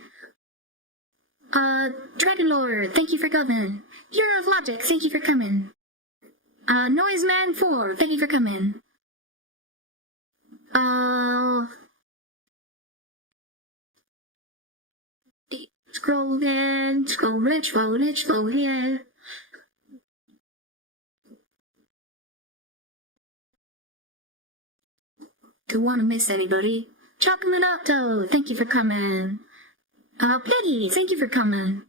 Dragon Lord, thank you for coming. Hero of Logic, thank you for coming. Noiseman 4, thank you for coming. Scroll in, scroll rich, scroll here. Don't want to miss anybody. Chocolate Octo, thank you for coming. Petty, thank you for coming.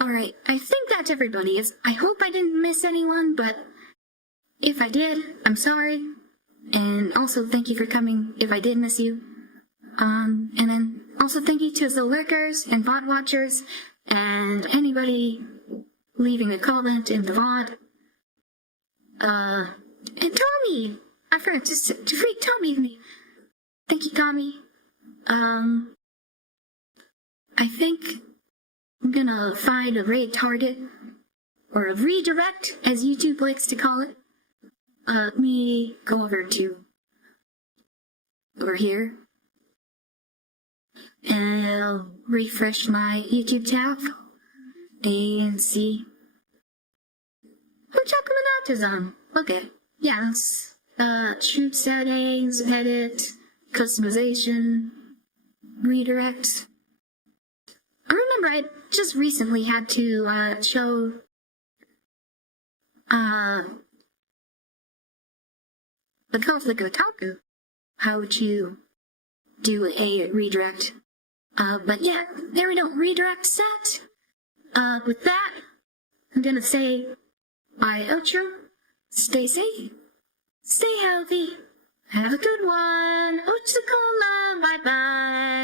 Alright, I think that's everybody. I hope I didn't miss anyone, but if I did, I'm sorry. And also thank you for coming if I did miss you. And then also thank you to the lurkers and VOD watchers and anybody leaving a comment in the VOD. And Tommy! I forgot to freak Tommy. Thank you, Tommy. I think I'm gonna find a raid target, or a redirect, as YouTube likes to call it. Let me go over here. And I'll refresh my YouTube tab and see. Oh, Chocolate is on. Okay. Yeah, that's shoot settings, edit, customization, redirect. I remember I just recently had to show the Conflict Otaku how to do a redirect. But yeah, there we go, redirect set. With that, I'm gonna say bye outro. Stay safe, stay healthy, have a good one. NiiCola, bye bye.